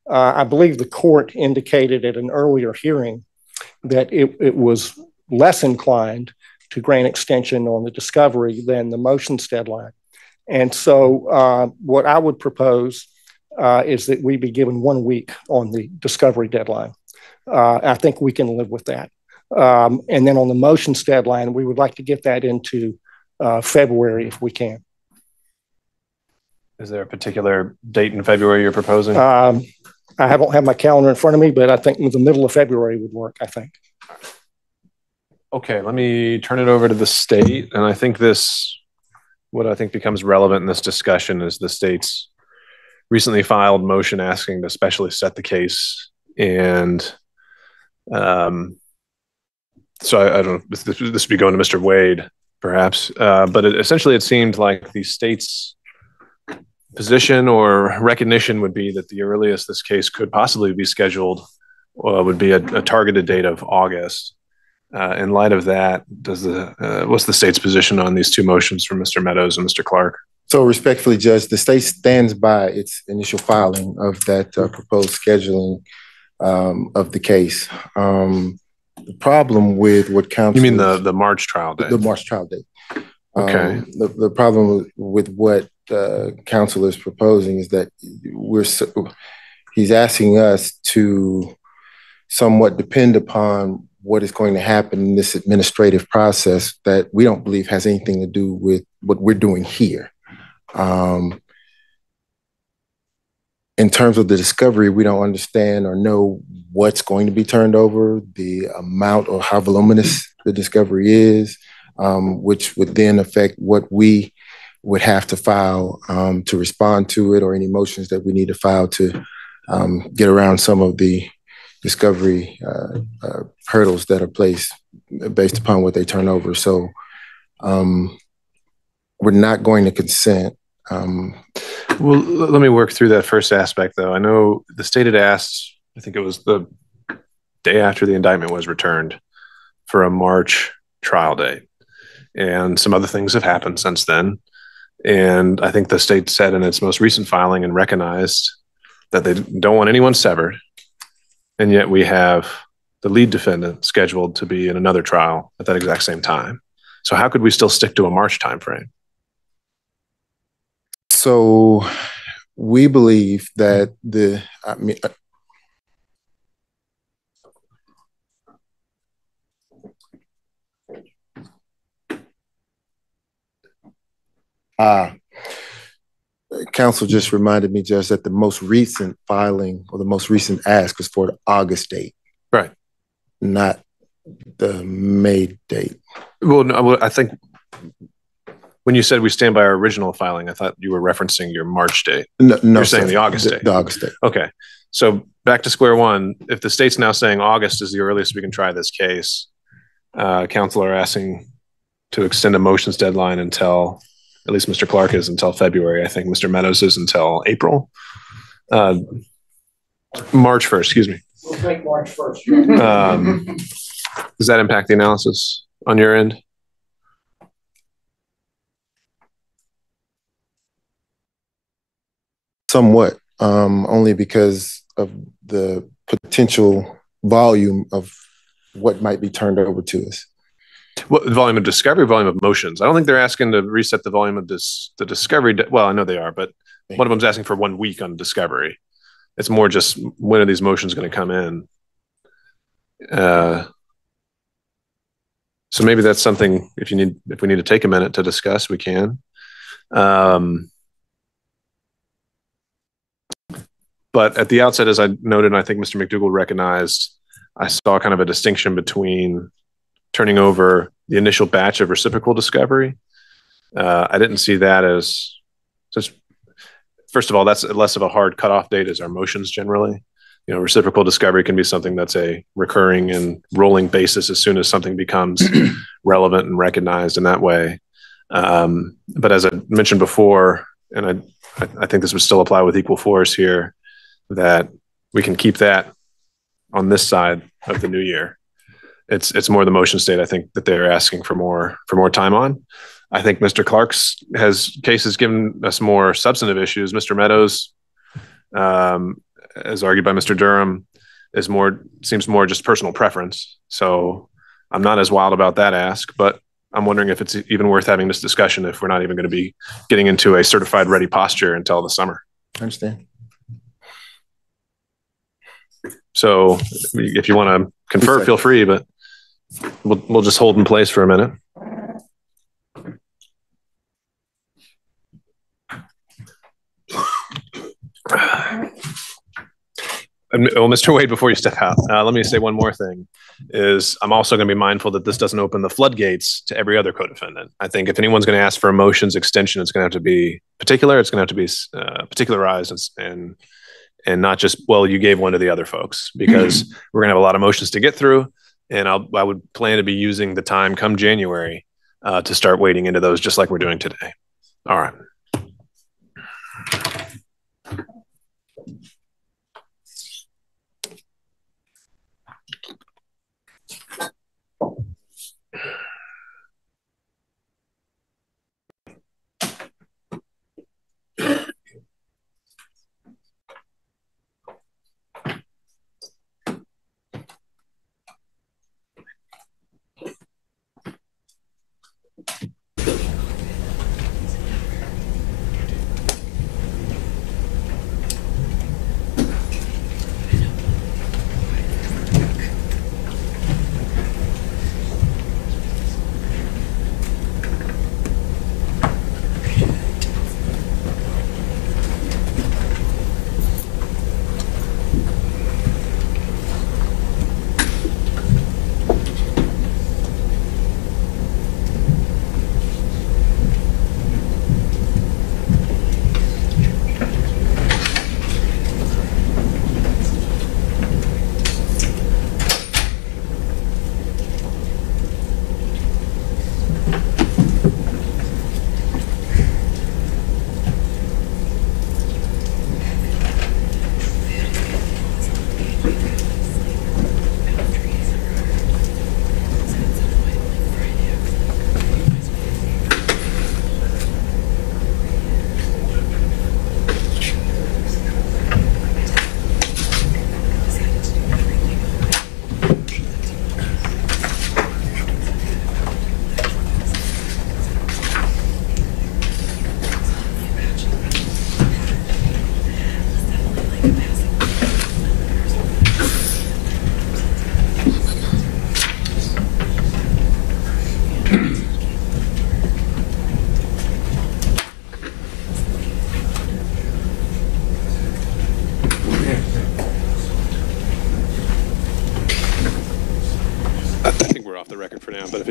I believe the court indicated at an earlier hearing that it was less inclined to grant extension on the discovery than the motions deadline. And so what I would propose is that we be given 1 week on the discovery deadline. I think we can live with that. And then on the motions deadline, we would like to get that into February if we can. Is there a particular date in February you're proposing? I don't have my calendar in front of me, but I think the middle of February would work, I think. Okay, let me turn it over to the state. And I think what I think becomes relevant in this discussion is the state's recently filed motion asking to specially set the case. And so I don't know, this would be going to Mr. Wade, perhaps. But essentially, it seemed like the state's position or recognition would be that the earliest this case could possibly be scheduled would be a targeted date of August. In light of that, what's the state's position on these 2 motions from Mr. Meadows and Mr. Clark? So respectfully, Judge, the state stands by its initial filing of that proposed scheduling of the case. The problem with what counsel— You mean the March trial date? The March trial date. Okay. The problem with what counsel is proposing is that he's asking us to somewhat depend upon what is going to happen in this administrative process that we don't believe has anything to do with what we're doing here. In terms of the discovery, we don't understand or know what's going to be turned over, the amount or how voluminous the discovery is, which would then affect what we would have to file to respond to it, or any motions that we need to file to get around some of the discovery hurdles that are placed based upon what they turn over. So we're not going to consent. Well, let me work through that first aspect, though. I know the state had asked, I think it was the day after the indictment was returned, for a March trial date. And some other things have happened since then. And I think the state said in its most recent filing and recognized that they don't want anyone severed. And yet we have the lead defendant scheduled to be in another trial at that exact same time. So how could we still stick to a March timeframe? So we believe that counsel just reminded me, Judge, that the most recent filing or the most recent ask was for the August date. Right. Not the May date. Well, no, I think when you said we stand by our original filing, I thought you were referencing your March date. No, you're saying the August date. The August date. Okay. So back to square one. If the state's now saying August is the earliest we can try this case, counsel are asking to extend a motions deadline until, at least Mr. Clark is until February. I think Mr. Meadows is until April. March 1st, excuse me. We'll take March 1st. Does that impact the analysis on your end? Somewhat, only because of the potential volume of what might be turned over to us. What volume of discovery, volume of motions? I don't think they're asking to reset the volume of the discovery. Well, I know they are, but one of them's asking for 1 week on discovery. It's more just when are these motions going to come in? So maybe that's something. If we need to take a minute to discuss, we can. But at the outset, as I noted, and I think Mr. McDougall recognized, I saw kind of a distinction between turning over the initial batch of reciprocal discovery. I didn't see that as just, first of all, that's less of a hard cutoff date as our motions generally. You know, reciprocal discovery can be something that's a recurring and rolling basis as soon as something becomes relevant and recognized in that way. But as I mentioned before, and I think this would still apply with equal force here, that we can keep that on this side of the new year. It's more the motion state, I think, that they're asking for more time on. I think Mr. Clark's case has given us more substantive issues. Mr. Meadows, as argued by Mr. Durham, seems more just personal preference. So I'm not as wild about that ask, but I'm wondering if it's even worth having this discussion if we're not even going to be getting into a certified ready posture until the summer. I understand. So if you want to confer, feel free, but we'll just hold in place for a minute. Well, Mr. Wade, before you step out, let me say one more thing. I'm also going to be mindful that this doesn't open the floodgates to every other co-defendant. I think if anyone's going to ask for a motions extension, it's going to have to be particular. It's going to have to be particularized and not just, well, you gave one to the other folks, because we're going to have a lot of motions to get through. And I would plan to be using the time come January to start wading into those just like we're doing today. All right.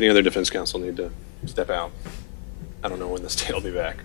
any other defense counsel need to step out. I don't know when the state will be back.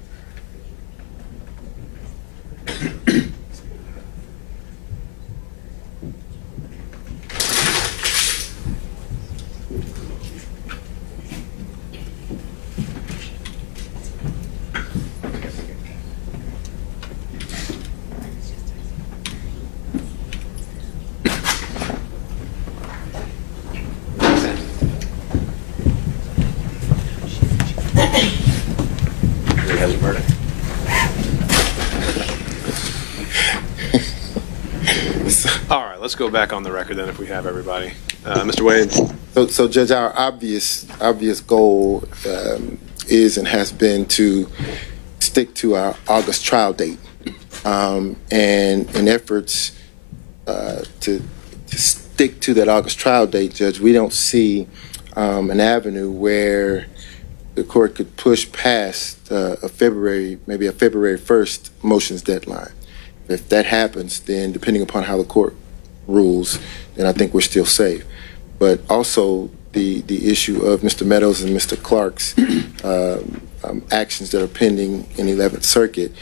All right, let's go back on the record then if we have everybody. Mr. Wade. So Judge, our obvious goal is and has been to stick to our August trial date. And in efforts to stick to that August trial date, Judge, we don't see an avenue where the court could push past maybe a February 1st motions deadline. If that happens, then depending upon how the court rules, then I think we're still safe. But also the issue of Mr. Meadows and Mr. Clark's actions that are pending in the 11th Circuit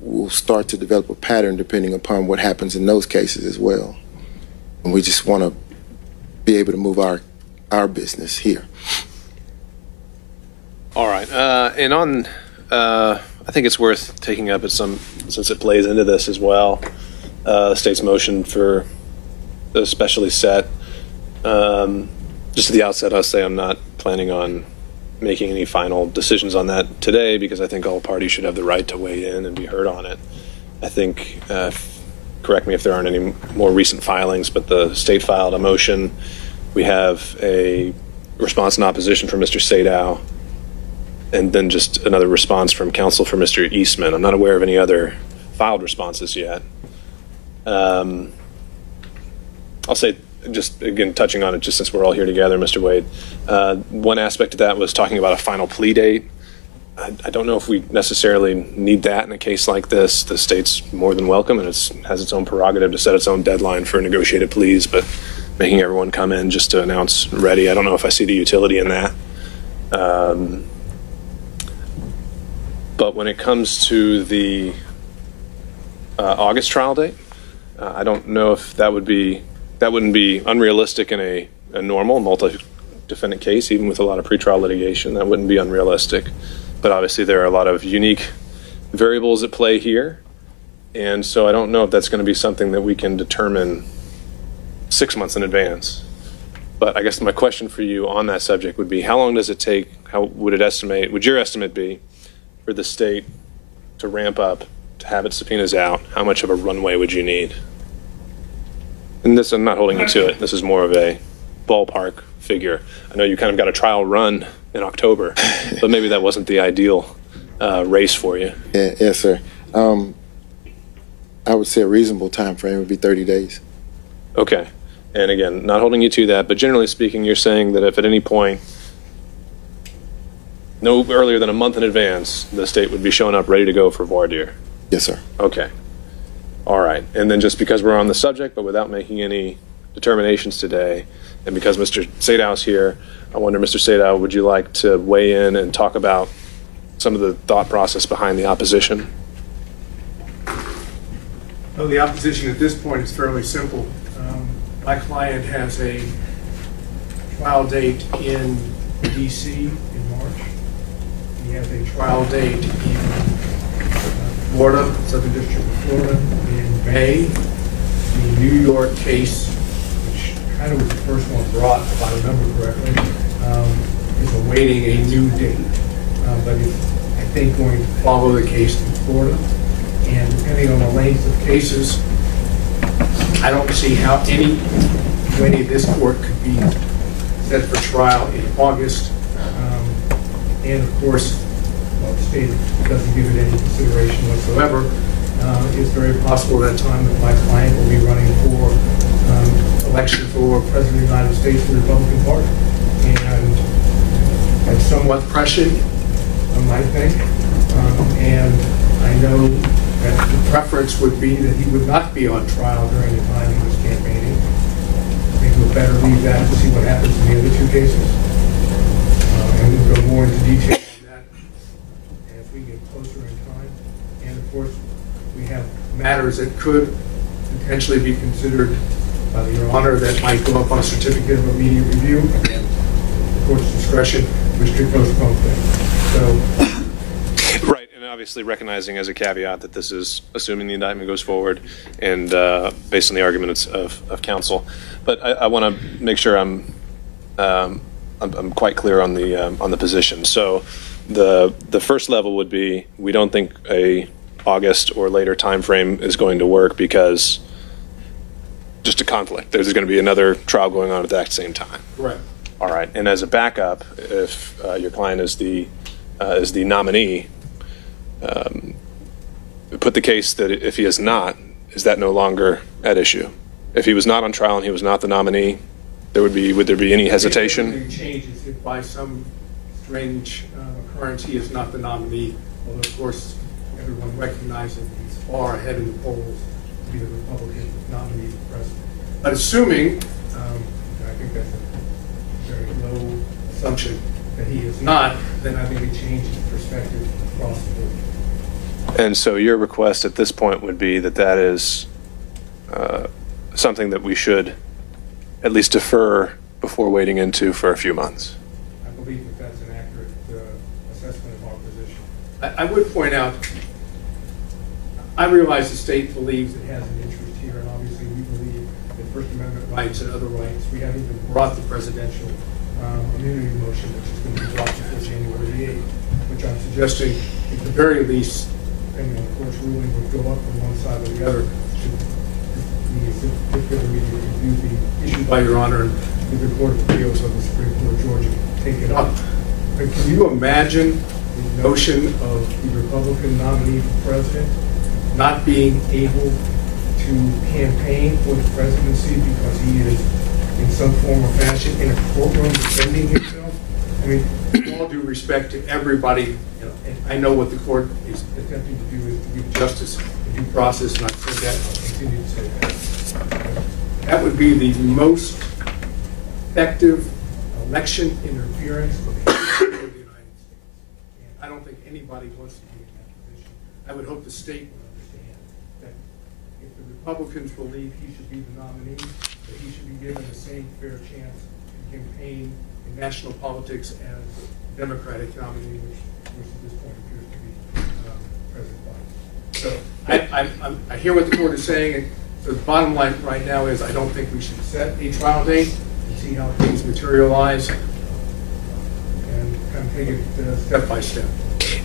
will start to develop a pattern depending upon what happens in those cases as well. And we just want to be able to move our business here. All right, and on, I think it's worth taking up since it plays into this as well, the state's motion for the specially set. Just at the outset, I'll say I'm not planning on making any final decisions on that today because I think all parties should have the right to weigh in and be heard on it. I think, correct me if there aren't any more recent filings, but the state filed a motion. We have a response in opposition from Mr. Sadow, and then just another response from counsel for Mr. Eastman. I'm not aware of any other filed responses yet. I'll say, just again, touching on it, just since we're all here together, Mr. Wade, one aspect of that was talking about a final plea date. I don't know if we necessarily need that in a case like this. The state's more than welcome, and it has its own prerogative to set its own deadline for negotiated pleas, but making everyone come in just to announce ready, I don't know if I see the utility in that. But when it comes to the August trial date, I don't know if that wouldn't be unrealistic in a normal multi-defendant case, even with a lot of pretrial litigation. That wouldn't be unrealistic. But obviously there are a lot of unique variables at play here. And so I don't know if that's going to be something that we can determine 6 months in advance. But I guess my question for you on that subject would be, how long does it take, how would your estimate be for the state to ramp up, to have its subpoenas out? How much of a runway would you need? And this, I'm not holding you to it. This is more of a ballpark figure. I know you kind of got a trial run in October, but maybe that wasn't the ideal race for you. Yeah, yes, sir. I would say a reasonable time frame would be 30 days. Okay. And again, not holding you to that, but generally speaking, you're saying that if at any point, no earlier than a month in advance, the state would be showing up ready to go for voir dire. Yes, sir. Okay. All right. And then just because we're on the subject, but without making any determinations today, and because Mr. Sadow's here, I wonder, Mr. Sadow, would you like to weigh in and talk about some of the thought process behind the opposition? Well, the opposition at this point is fairly simple. My client has a trial date in D.C. in March. He has a trial date in Florida, Southern District of Florida, in May. The New York case, which kind of was the first one brought, if I remember correctly, is awaiting a new date. But it's, I think, going to follow the case in Florida. And depending on the length of cases, I don't see how any way this court could be set for trial in August. And of course, well, the state doesn't give it any consideration whatsoever. It's very possible at that time that my client will be running for election for President of the United States for the Republican Party. And that's somewhat prescient, I might think. And I know that the preference would be that he would not be on trial during the time he was campaigning. I think we'd better leave that and see what happens in the other two cases. and we'll go more into detail on that as we get closer in time. And of course, we have matters that could potentially be considered by Your Honor that might go up on certificate of immediate review. Again, the court's discretion, which could postpone things. So, right, and obviously recognizing as a caveat that this is assuming the indictment goes forward and based on the arguments of counsel. But I want to make sure I'm quite clear on the position. So the first level would be we don't think a August or later time frame is going to work because just a conflict. There's going to be another trial going on at that same time. correct. All right. And as a backup, if your client is the nominee, put the case that if he is not, is that no longer at issue? If he was not on trial and he was not the nominee, would there be any hesitation? If anything changes, if by some strange occurrence he is not the nominee, although of course everyone recognizes he's far ahead in the polls to be the Republican nominee for president. But assuming, I think that's a very low assumption, that he is not, then I think it changes perspective across the board. And so your request at this point would be that is something that we should at least defer before wading into for a few months. I believe that that's an accurate assessment of our position. I would point out, I realize the state believes it has an interest here, and obviously we believe that First Amendment rights and other rights. We haven't even brought the presidential immunity motion, which is going to be brought before January the 8th, which I'm suggesting, at the very least, depending on the court's ruling, would go up from one side or the other. Should the certificate of immediate review be issued by Your Honor and the Court of Appeals of the Supreme Court of Georgia take it up. But can you imagine the notion of the Republican nominee for president not being able to campaign for the presidency because he is in some form or fashion in a courtroom defending himself? I mean, with all due respect to everybody, and I know what the court is attempting to do is to give justice and due process, and I've said that and I'll continue to say that. That would be the most effective election interference of the history of the United States. And I don't think anybody wants to be in that position. I would hope the state would understand that if the Republicans believe he should be the nominee, that he should be given the same fair chance to campaign in national politics as the Democratic nominee, which at this point appears to be President Biden. So I hear what the court is saying, and so the bottom line right now is I don't think we should set a trial date and see how things materialize and kind of take it step by step.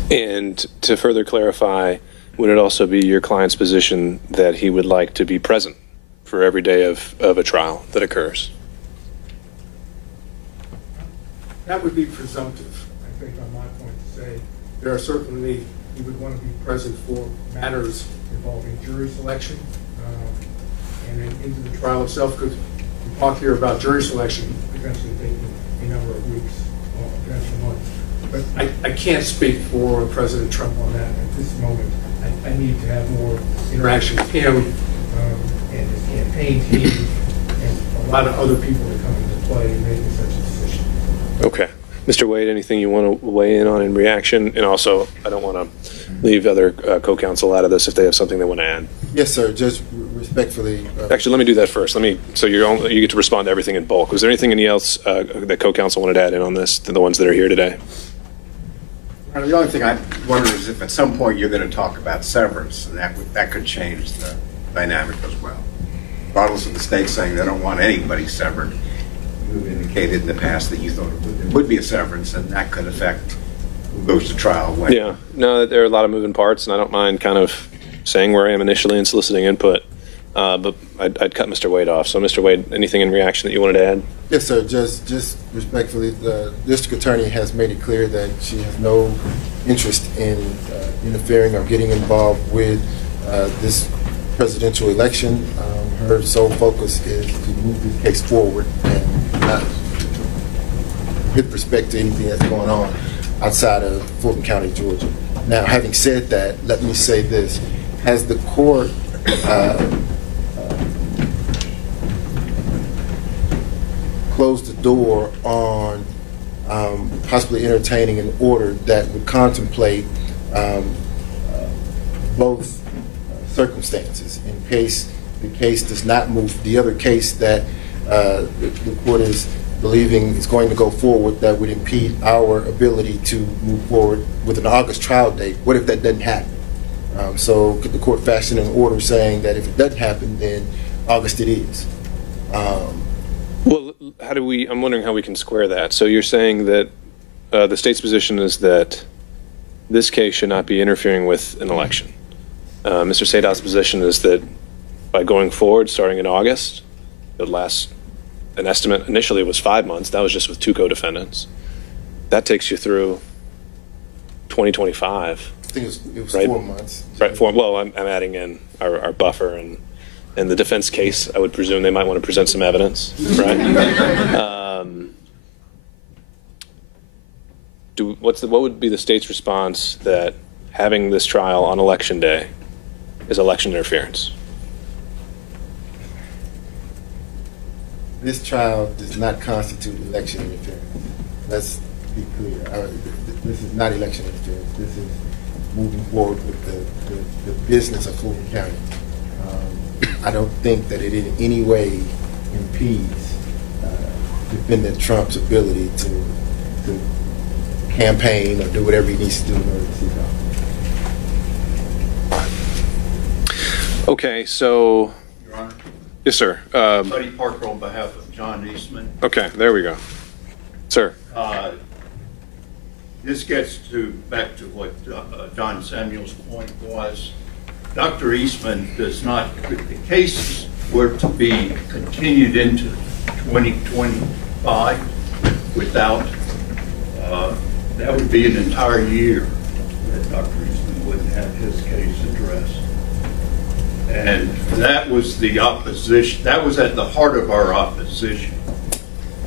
And to further clarify, would it also be your client's position that he would like to be present for every day of a trial that occurs? That would be presumptive, I think, on my point to say. There are certainly, he would want to be present for matters involving jury selection and then into the trial itself, because we talk here about jury selection potentially taking a number of weeks or potential months. But I can't speak for President Trump on that at this moment. I need to have more interaction with him and his campaign team and a lot of other people that come into play in making such a decision. Okay. Mr. Wade, anything you want to weigh in on in reaction? And also, I don't want to leave other co-counsel out of this if they have something they want to add. Yes, sir. Just respectfully. Actually, let me do that first. So you get to respond to everything in bulk. Was there anything else that co-counsel wanted to add in on this to the ones that are here today? The only thing I wonder is if at some point you're going to talk about severance, and that could change the dynamic as well. Regardless of the state saying they don't want anybody severed, you've indicated in the past that you thought it would be a severance, and that could affect who goes to trial when. Yeah, no, there are a lot of moving parts, and I don't mind kind of saying where I am initially and soliciting input, but I'd cut Mr. Wade off. So, Mr. Wade, anything in reaction that you wanted to add? Yes, sir. Just respectfully, the district attorney has made it clear that she has no interest in interfering or getting involved with this presidential election. Her sole focus is to move the case forward and not with respect to anything that's going on outside of Fulton County, Georgia. Now, having said that, let me say this. Has the court closed the door on possibly entertaining an order that would contemplate both circumstances in case the case does not move. The other case that the court is believing is going to go forward that would impede our ability to move forward with an August trial date. What if that doesn't happen? So could the court fashion an order saying that if it doesn't happen, then August it is? Well, I'm wondering how we can square that. So you're saying that the state's position is that this case should not be interfering with an election. Mr. Sadow's position is that by going forward, starting in August, it would last, an estimate initially was 5 months. That was just with 2 co-defendants. That takes you through 2025. I think it was right? 4 months. Right. Well, I'm adding in our buffer and the defense case. I would presume they might want to present some evidence, right? What would be the state's response that having this trial on election day is election interference? This trial does not constitute election interference. Let's be clear. This is not election interference. This is moving forward with the business of Fulton County. I don't think that it in any way impedes Defendant Trump's ability to campaign or do whatever he needs to do in order to seek office. Okay, so. Your Honor. Yes, sir. Buddy Parker on behalf of John Eastman. Okay, there we go. Sir. This gets back to what John Samuel's point was. Dr. Eastman does not, if the cases were to be continued into 2025 without, that would be an entire year that Dr. Eastman wouldn't have his case addressed. And that was the opposition, that was at the heart of our opposition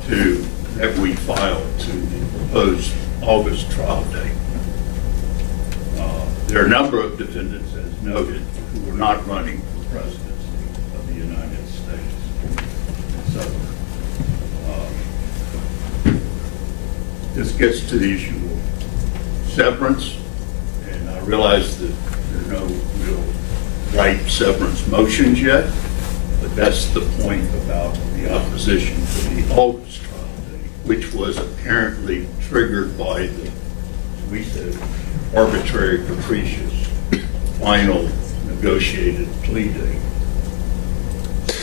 that we filed to the proposed August trial date. There are a number of defendants, as noted, who were not running for presidency of the United States. So this gets to the issue of severance, and I realize that there are no real ripe severance motions yet, but that's the point about the opposition to the August trial date, which was apparently triggered by the, we said, arbitrary, capricious, final negotiated plea date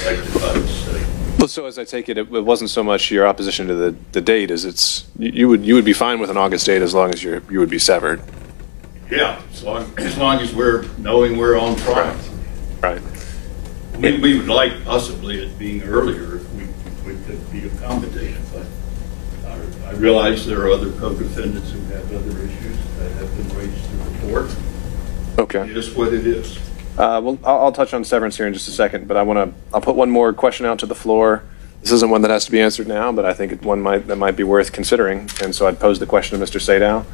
elected by the state. Well, so as I take it, it wasn't so much your opposition to the date as it's you would be fine with an August date as long as you would be severed. Yeah, as long as we're knowing we're on trial. Right. We would like possibly it being earlier if we could be accommodated, but I realize there are other co-defendants who have other issues that have been raised to the court. Okay. It is what it is. Well, I'll touch on severance here in just a second, but I'll put one more question out to the floor. This isn't one that has to be answered now, but I think it's one that might be worth considering. And so I'd pose the question to Mr. Sadow.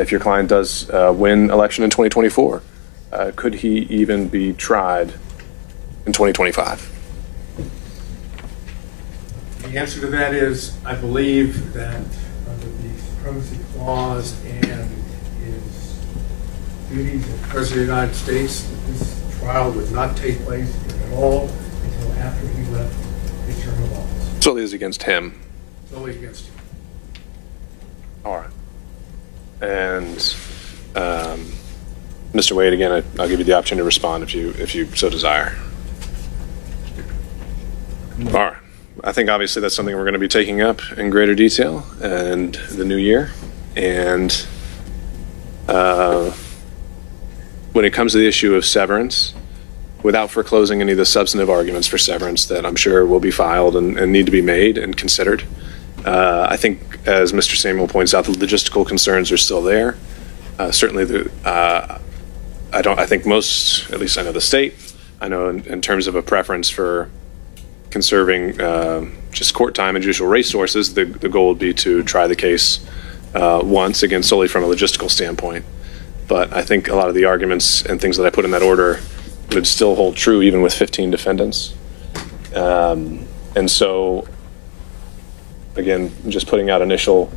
If your client does win election in 2024, could he even be tried in 2025? The answer to that is, I believe that under the Supremacy Clause and his duties as President of the United States, that this trial would not take place at all until after he left his term of office. Solely is against him. Solely against him. All right. And Mr. Wade, again, I'll give you the opportunity to respond if you so desire. All right. I think obviously that's something we're going to be taking up in greater detail in the new year. And when it comes to the issue of severance, without foreclosing any of the substantive arguments for severance that I'm sure will be filed and need to be made and considered, I think, as Mr. Samuel points out, the logistical concerns are still there. Certainly, I think most, at least I know the state, I know in terms of a preference for conserving just court time and judicial resources, the goal would be to try the case once, again, solely from a logistical standpoint. But I think a lot of the arguments and things that I put in that order would still hold true even with 15 defendants. And so, again, just putting out initial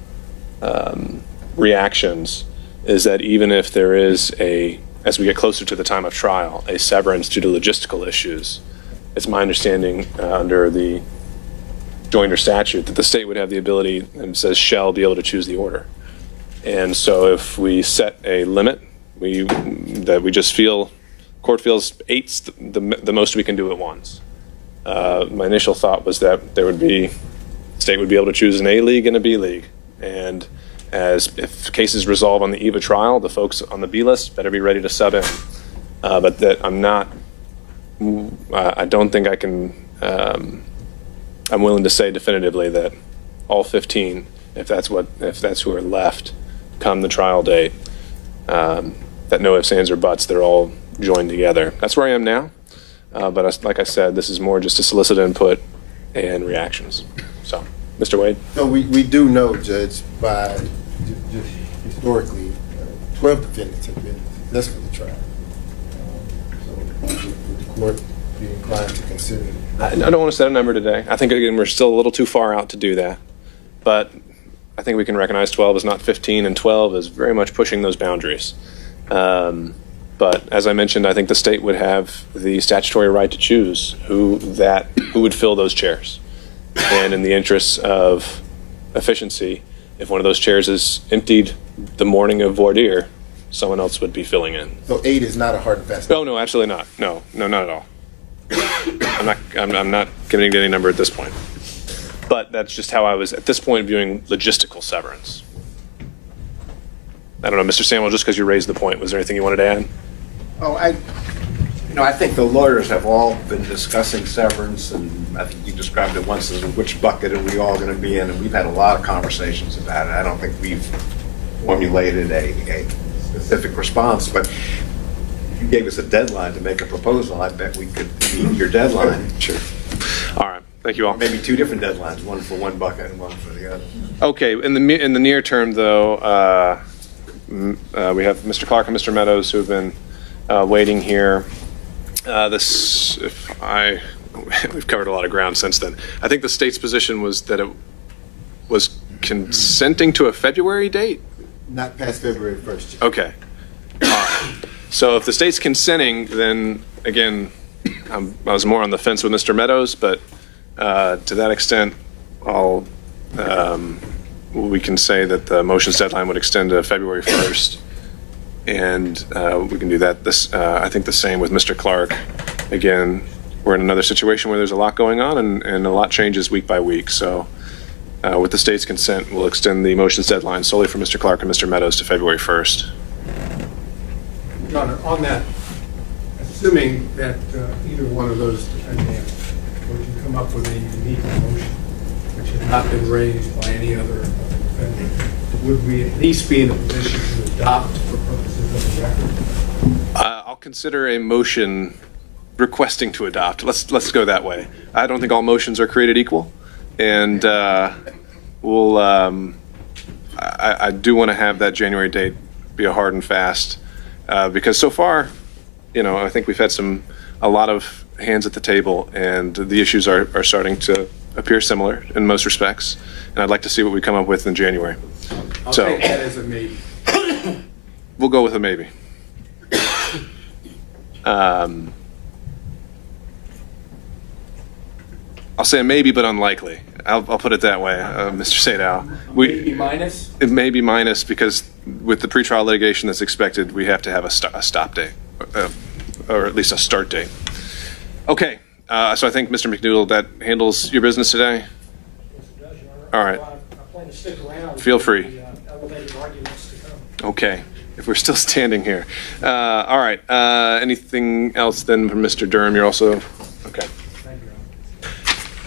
reactions is that even if there is as we get closer to the time of trial, a severance due to logistical issues, it's my understanding under the Joinder statute that the state would have the ability, and it says shall be able to choose the order. And so if we set a limit, that we just feel, court feels 8's the most we can do at once. My initial thought was that state would be able to choose an A league and a B league. And if cases resolve on the eve of trial, the folks on the B list better be ready to sub in. But that I don't think I can, I'm willing to say definitively that all 15, if that's who are left come the trial date, that no ifs, ands, or buts, they're all joined together. That's where I am now. But like I said, this is more just to solicit input and reactions. So, Mr. Wade? So we do know, Judge, by just historically, 12 defendants have been successfully tried. So would the court be inclined to consider it? I don't want to set a number today. I think, again, we're still a little too far out to do that. But I think we can recognize 12 as not 15, and 12 is very much pushing those boundaries. But as I mentioned, I think the state would have the statutory right to choose who would fill those chairs. And in the interests of efficiency, if one of those chairs is emptied the morning of voir dire, someone else would be filling in. So 8 is not a hard and fast? No, absolutely not. No, not at all. I'm not committing to any number at this point. But that's just how I was, at this point, viewing logistical severance. I don't know, Mr. Samuel, just because you raised the point, was there anything you wanted to add? Oh, I think the lawyers have all been discussing severance, and I think you described it once as which bucket are we all going to be in, and we've had a lot of conversations about it. I don't think we've formulated a specific response, but if you gave us a deadline to make a proposal, I bet we could meet your deadline. Sure. All right. Thank you all. Maybe two different deadlines, one for one bucket and one for the other. Okay. In the near term, though, we have Mr. Clark and Mr. Meadows who have been waiting here. We've covered a lot of ground since then. I think the state's position was that it was consenting to a February date? Not past February 1st. Okay. So if the state's consenting, then again, I was more on the fence with Mr. Meadows, but to that extent, we can say that the motions deadline would extend to February 1st. And we can do that. I think the same with Mr. Clark. Again, we're in another situation where there's a lot going on and a lot changes week by week. So with the state's consent, we'll extend the motions deadline solely for Mr. Clark and Mr. Meadows to February 1st. Your Honor, on that, assuming that either one of those defendants were to come up with a unique motion which had not been raised by any other defendant, would we at least be in a position to adopt for purposes of the record? I'll consider a motion requesting to adopt. Let's go that way. I don't think all motions are created equal, and we'll. I do want to have that January date be a hard and fast, because so far, I think we've had a lot of hands at the table, and the issues are starting to appear similar in most respects, and I'd like to see what we come up with in January. I'll take that as a maybe. We'll go with a maybe. I'll say a maybe, but unlikely. I'll put it that way, Mr. Sadow. Maybe minus? It may be minus because with the pretrial litigation that's expected, we have to have a stop date, or at least a start date. Okay, so I think, Mr. McNeil, that handles your business today? Yes, it does, Your Honor. All right. I plan to stick around. Feel free. Elevated arguments to come. Okay, if we're still standing here. All right, anything else then from Mr. Durham? You're also, okay.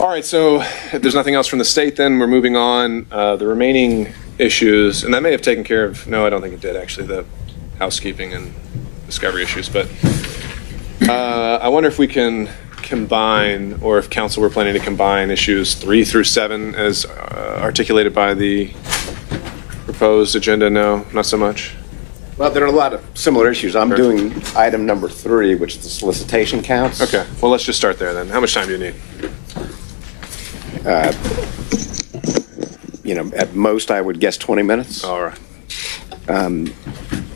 All right, so if there's nothing else from the state, then we're moving on. The remaining issues, and that may have taken care of, no, I don't think it did, actually, the housekeeping and discovery issues. But I wonder if we can combine, or if council were planning to combine issues 3 through 7 as articulated by the proposed agenda. No, not so much. Well, there are a lot of similar issues. I'm doing item number 3, which is the solicitation counts. Okay, well, let's just start there then. How much time do you need? at most I would guess 20 minutes. All right. And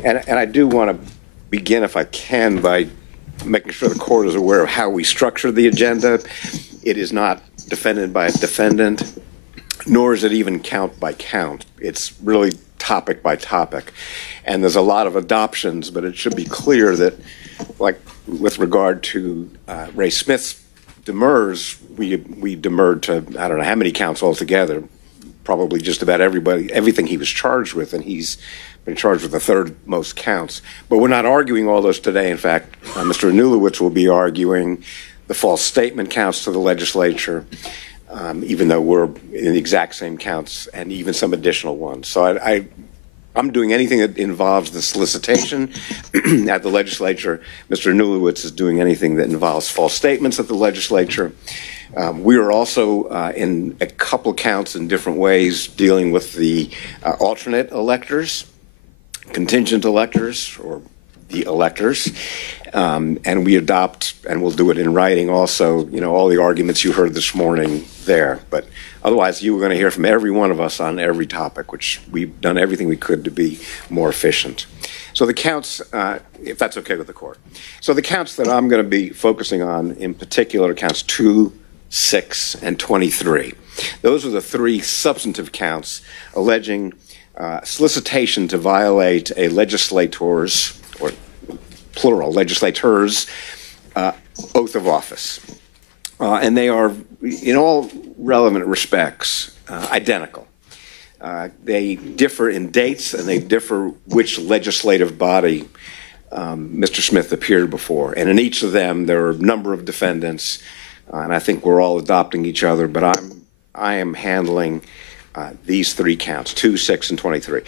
I do want to begin, if I can, by making sure the court is aware of how we structure the agenda. It is not defendant by defendant, nor is it even count by count. It's really topic by topic. And there's a lot of adoptions, but it should be clear that, like with regard to Ray Smith's demurs, we demurred to, I don't know how many counts altogether, probably just about everything he was charged with, and he's been charged with the third most counts. But we're not arguing all those today. In fact, Mr. Anulewicz will be arguing the false statement counts to the legislature, even though we're in the exact same counts and even some additional ones. So I'm doing anything that involves the solicitation at the legislature. Mr. Anulewicz is doing anything that involves false statements at the legislature. We are also in a couple counts in different ways dealing with the alternate electors, contingent electors, or the electors. And we adopt, and we'll do it in writing also, all the arguments you heard this morning there. But otherwise, you were going to hear from every one of us on every topic, which we've done everything we could to be more efficient. So the counts, if that's okay with the court. So the counts that I'm going to be focusing on in particular, counts 2, 6, and 23. Those are the three substantive counts alleging solicitation to violate a legislator's, or plural, legislators' oath of office. And they are, in all relevant respects, identical. They differ in dates, and they differ which legislative body Mr. Smith appeared before. And in each of them, there are a number of defendants, and I think we're all adopting each other, but I am handling these three counts, 2, 6, and 23.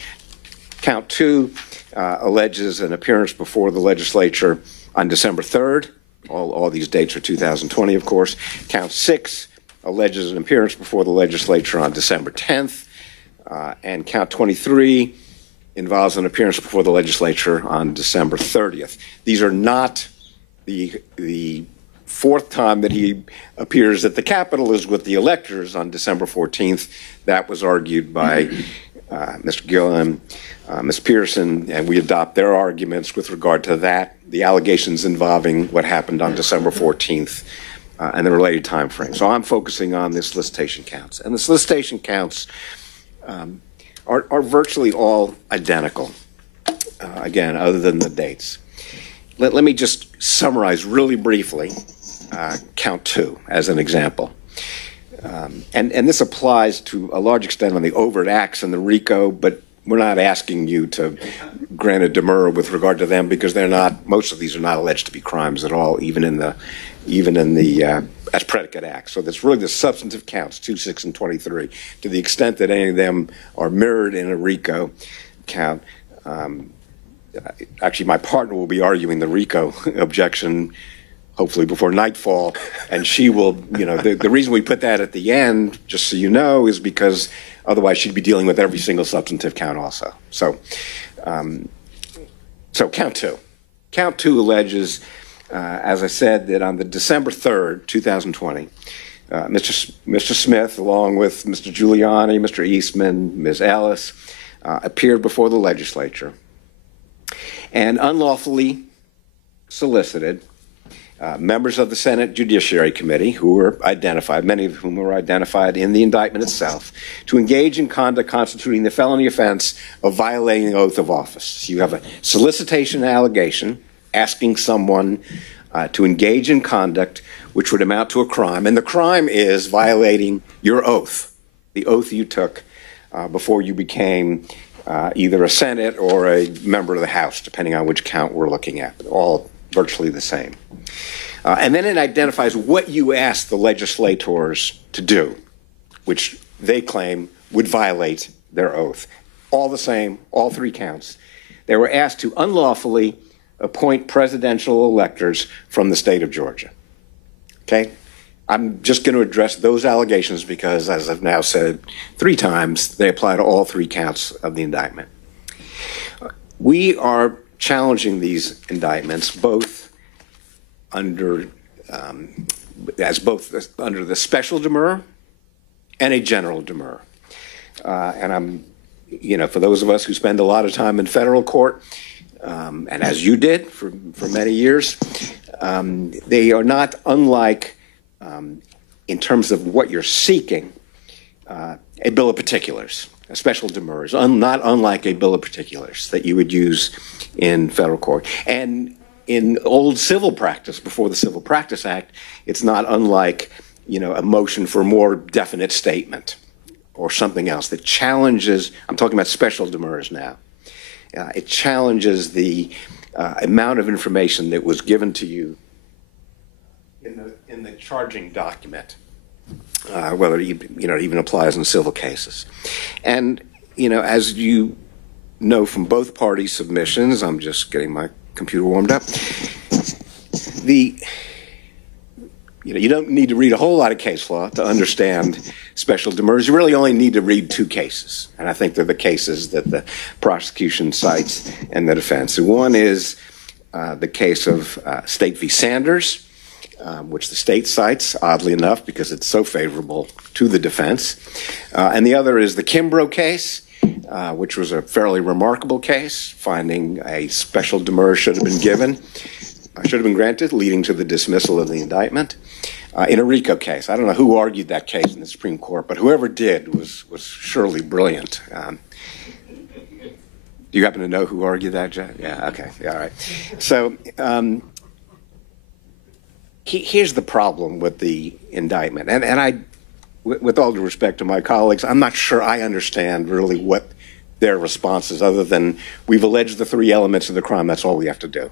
Count 2 alleges an appearance before the legislature on December 3rd. All these dates are 2020, of course. Count 6 alleges an appearance before the legislature on December 10th. And count 23 involves an appearance before the legislature on December 30th. These are not the fourth time that he appears at the Capitol is with the electors on December 14th. That was argued by Mr. Gilliam, Ms. Pearson, and we adopt their arguments with regard to that, the allegations involving what happened on December 14th and the related time frame. So I'm focusing on the solicitation counts. And the solicitation counts are virtually all identical, again, other than the dates. Let me just summarize really briefly count 2 as an example. And this applies to a large extent on the overt acts and the RICO, but we're not asking you to grant a demur with regard to them because they're not, most of these are not alleged to be crimes at all, even in the as predicate acts. So that's really the substantive counts, 2, 6, and 23. To the extent that any of them are mirrored in a RICO count, actually my partner will be arguing the RICO objection hopefully before nightfall, and she will, the reason we put that at the end, just so you know, is because otherwise she'd be dealing with every single substantive count also. So count 2. Count 2 alleges, as I said, that on the December 3rd, 2020, Mr. Smith, along with Mr. Giuliani, Mr. Eastman, Ms. Ellis, appeared before the legislature and unlawfully solicited members of the Senate Judiciary Committee, who were identified, many of whom were identified in the indictment itself, to engage in conduct constituting the felony offense of violating the oath of office. So you have a solicitation allegation asking someone to engage in conduct which would amount to a crime, and the crime is violating your oath, the oath you took before you became either a Senate or a member of the House, depending on which count we're looking at, all virtually the same. And then it identifies what you asked the legislators to do, which they claim would violate their oath. All the same, all three counts. They were asked to unlawfully appoint presidential electors from the state of Georgia. Okay? I'm just going to address those allegations because, as I've now said 3 times, they apply to all 3 counts of the indictment. We are challenging these indictments both under under the special demur and a general demur. and I'm, for those of us who spend a lot of time in federal court, and as you did for many years, they are not unlike, in terms of what you're seeking, a bill of particulars, a special demurrage, not unlike a bill of particulars that you would use in federal court. And in old civil practice, before the Civil Practice Act, it's not unlike, a motion for a more definite statement or something else that challenges, I'm talking about special demurrage now, it challenges the amount of information that was given to you in the charging document, whether it even applies in civil cases. And as you know from both parties' submissions, I'm just getting my computer warmed up. You don't need to read a whole lot of case law to understand special demurrage. You really only need to read two cases, and I think they're the cases that the prosecution cites and the defense. And one is the case of State v. Sanders, which the state cites, oddly enough, because it's so favorable to the defense. And the other is the Kimbrough case, which was a fairly remarkable case, finding a special demurrage should have been granted, leading to the dismissal of the indictment. In a RICO case, I don't know who argued that case in the Supreme Court, but whoever did was surely brilliant. Do you happen to know who argued that, Jack? Yeah, okay, yeah, all right. So here's the problem with the indictment, and I, with all due respect to my colleagues, I'm not sure I understand really what their response is, other than we've alleged the three elements of the crime. That's all we have to do.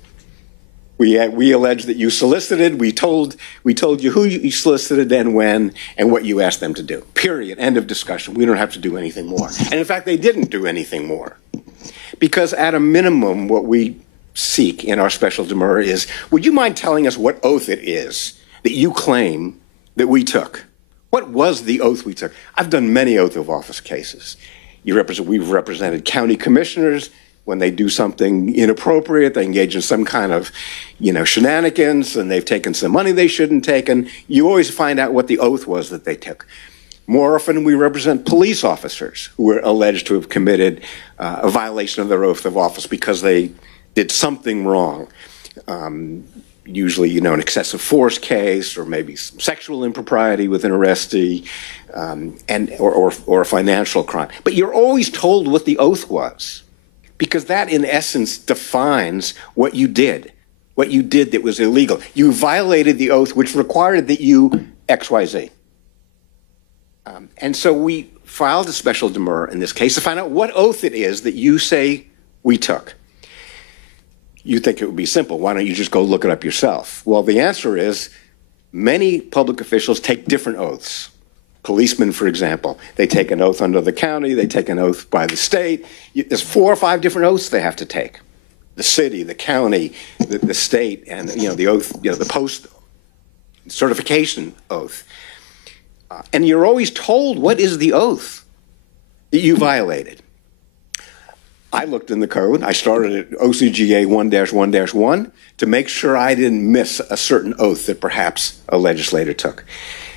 We allege that you solicited. We told you who you solicited and when and what you asked them to do. Period. End of discussion. We don't have to do anything more. And in fact, they didn't do anything more, because at a minimum, what we seek in our special demurrage is, would you mind telling us what oath it is that you claim that we took? What was the oath we took? I've done many oath of office cases. We've represented county commissioners. When they do something inappropriate, they engage in some kind of, shenanigans, and they've taken some money they shouldn't have taken. You always find out what the oath was that they took. More often, we represent police officers who are alleged to have committed a violation of their oath of office because they did something wrong. Usually, an excessive force case, or maybe some sexual impropriety with an arrestee, or a financial crime. But you're always told what the oath was, because that, in essence, defines what you did that was illegal. You violated the oath, which required that you XYZ. And so we filed a special demurrage in this case to find out what oath it is that you say we took. You think it would be simple. Why don't you just go look it up yourself? Well, the answer is many public officials take different oaths. Policemen, for example, they take an oath under the county, they take an oath by the state. There's 4 or 5 different oaths they have to take. The city, the county, the state, and the oath, the post certification oath. And you're always told what is the oath that you violated. I looked in the code. I started at OCGA 1-1-1 to make sure I didn't miss a certain oath that perhaps a legislator took.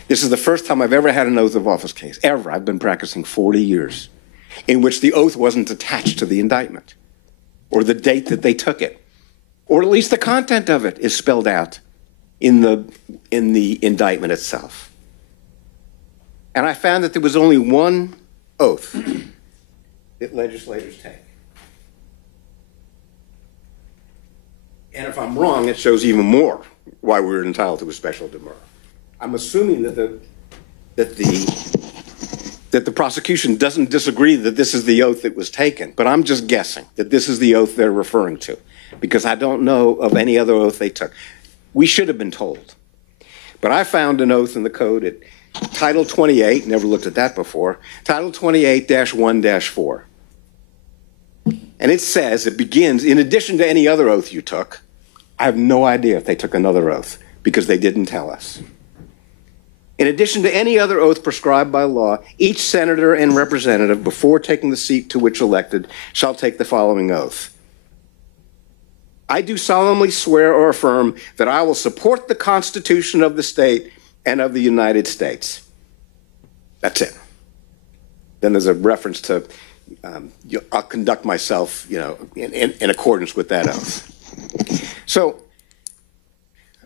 This is the first time I've ever had an oath of office case, ever. I've been practicing 40 years, in which the oath wasn't attached to the indictment, or the date that they took it, or at least the content of it is spelled out in the indictment itself. And I found that there was only one oath that legislators take. And if I'm wrong, it shows even more why we're entitled to a special demurrage. I'm assuming that the prosecution doesn't disagree that this is the oath that was taken, but I'm just guessing that this is the oath they're referring to, because I don't know of any other oath they took. We should have been told. But I found an oath in the code at Title 28, never looked at that before, Title 28-1-4. And it says, it begins, in addition to any other oath you took. I have no idea if they took another oath, because they didn't tell us. In addition to any other oath prescribed by law, each senator and representative, before taking the seat to which elected, shall take the following oath. I do solemnly swear or affirm that I will support the Constitution of the state and of the United States. That's it. then there's a reference to I'll conduct myself, in accordance with that oath. So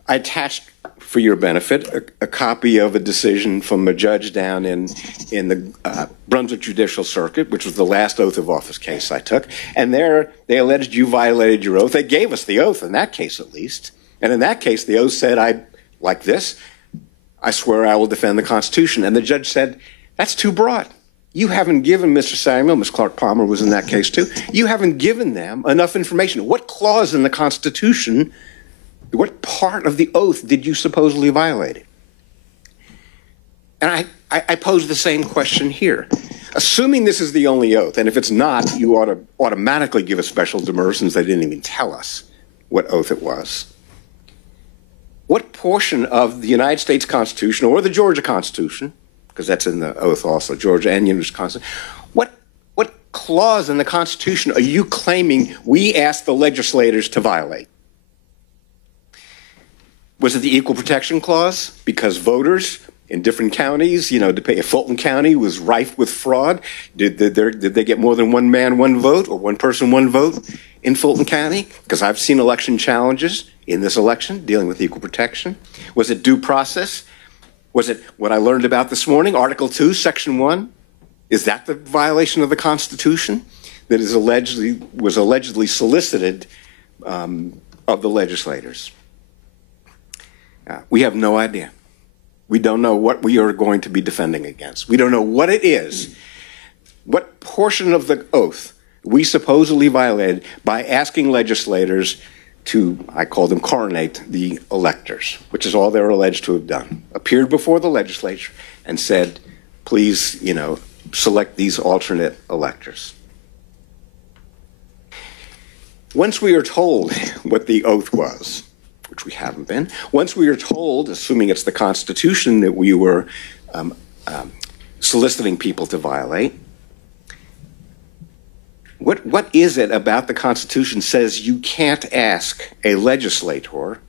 I attached, for your benefit, a copy of a decision from a judge down in the Brunswick Judicial Circuit, which was the last oath of office case I took. And there, they alleged you violated your oath. They gave us the oath, in that case at least. And in that case, the oath said, like this, I swear I will defend the Constitution. And the judge said, that's too broad. You haven't given Mr. Samuel, Ms. Clark Palmer was in that case too, you haven't given them enough information. What clause in the Constitution, what part of the oath did you supposedly violate? And I pose the same question here. Assuming this is the only oath, and if it's not, you ought to automatically give a special demur since they didn't even tell us what oath it was. What portion of the United States Constitution or the Georgia Constitution, because that's in the oath also, Georgia and United Constitution, what clause in the Constitution are you claiming we asked the legislators to violate? Was it the Equal Protection Clause? Because voters in different counties, if Fulton County was rife with fraud, did they get more than one man, one vote, or one person, one vote in Fulton County? Because I've seen election challenges in this election dealing with equal protection. Was it due process? Was it what I learned about this morning, Article 2, Section 1? Is that the violation of the Constitution that was allegedly solicited of the legislators? We have no idea. We don't know what we are going to be defending against. We don't know what it is, what portion of the oath we supposedly violated by asking legislators to, I call them, coronate the electors, which is all they're alleged to have done. Appeared before the legislature and said, please, select these alternate electors. Once we are told what the oath was, which we haven't been, once we are told, assuming it's the Constitution that we were soliciting people to violate, what is it about the Constitution says you can't ask a legislator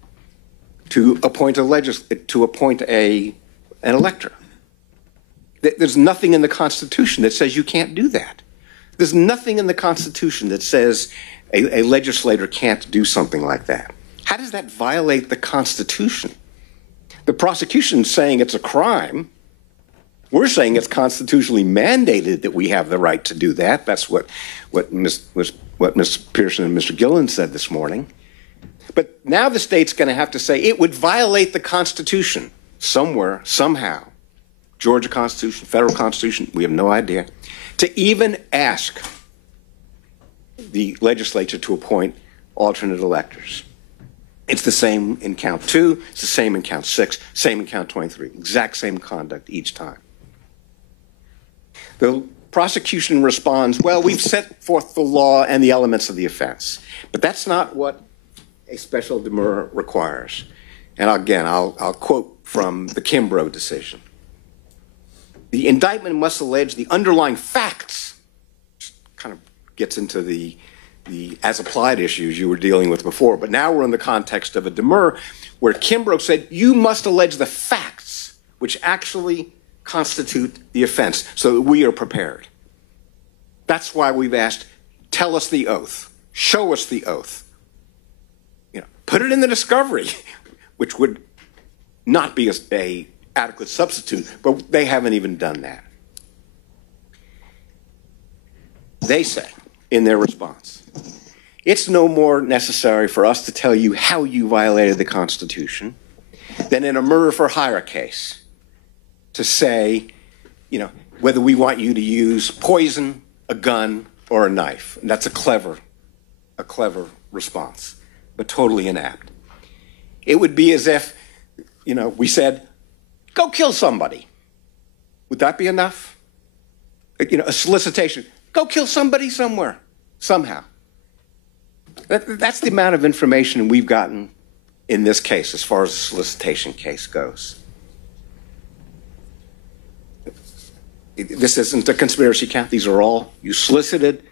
to appoint an elector? There's nothing in the Constitution that says you can't do that. There's nothing in the Constitution that says a legislator can't do something like that. How does that violate the Constitution? The prosecution is saying it's a crime. We're saying it's constitutionally mandated that we have the right to do that. That's what Ms. Pearson and Mr. Gillen said this morning. But now the state's going to have to say it would violate the Constitution somewhere, somehow. Georgia Constitution, federal Constitution, we have no idea. To even ask the legislature to appoint alternate electors. It's the same in count 2, it's the same in count 6, same in count 23. Exact same conduct each time. The prosecution responds, well, we've set forth the law and the elements of the offense. But that's not what a special demur requires. And again, I'll quote from the Kimbrough decision. The indictment must allege the underlying facts, which kind of gets into the as-applied issues you were dealing with before. But now we're in the context of a demur where Kimbrough said, you must allege the facts which actually constitute the offense so that we are prepared. That's why we've asked, tell us the oath, show us the oath. Put it in the discovery, which would not be a adequate substitute, but they haven't even done that. They say in their response, it's no more necessary for us to tell you how you violated the Constitution than in a murder for hire case to say, whether we want you to use poison, a gun, or a knife. And that's a clever response, but totally inapt. It would be as if, we said, go kill somebody. Would that be enough? A solicitation. Go kill somebody somewhere, somehow. That's the amount of information we've gotten in this case as far as the solicitation case goes. This isn't a conspiracy count. These are all, you solicited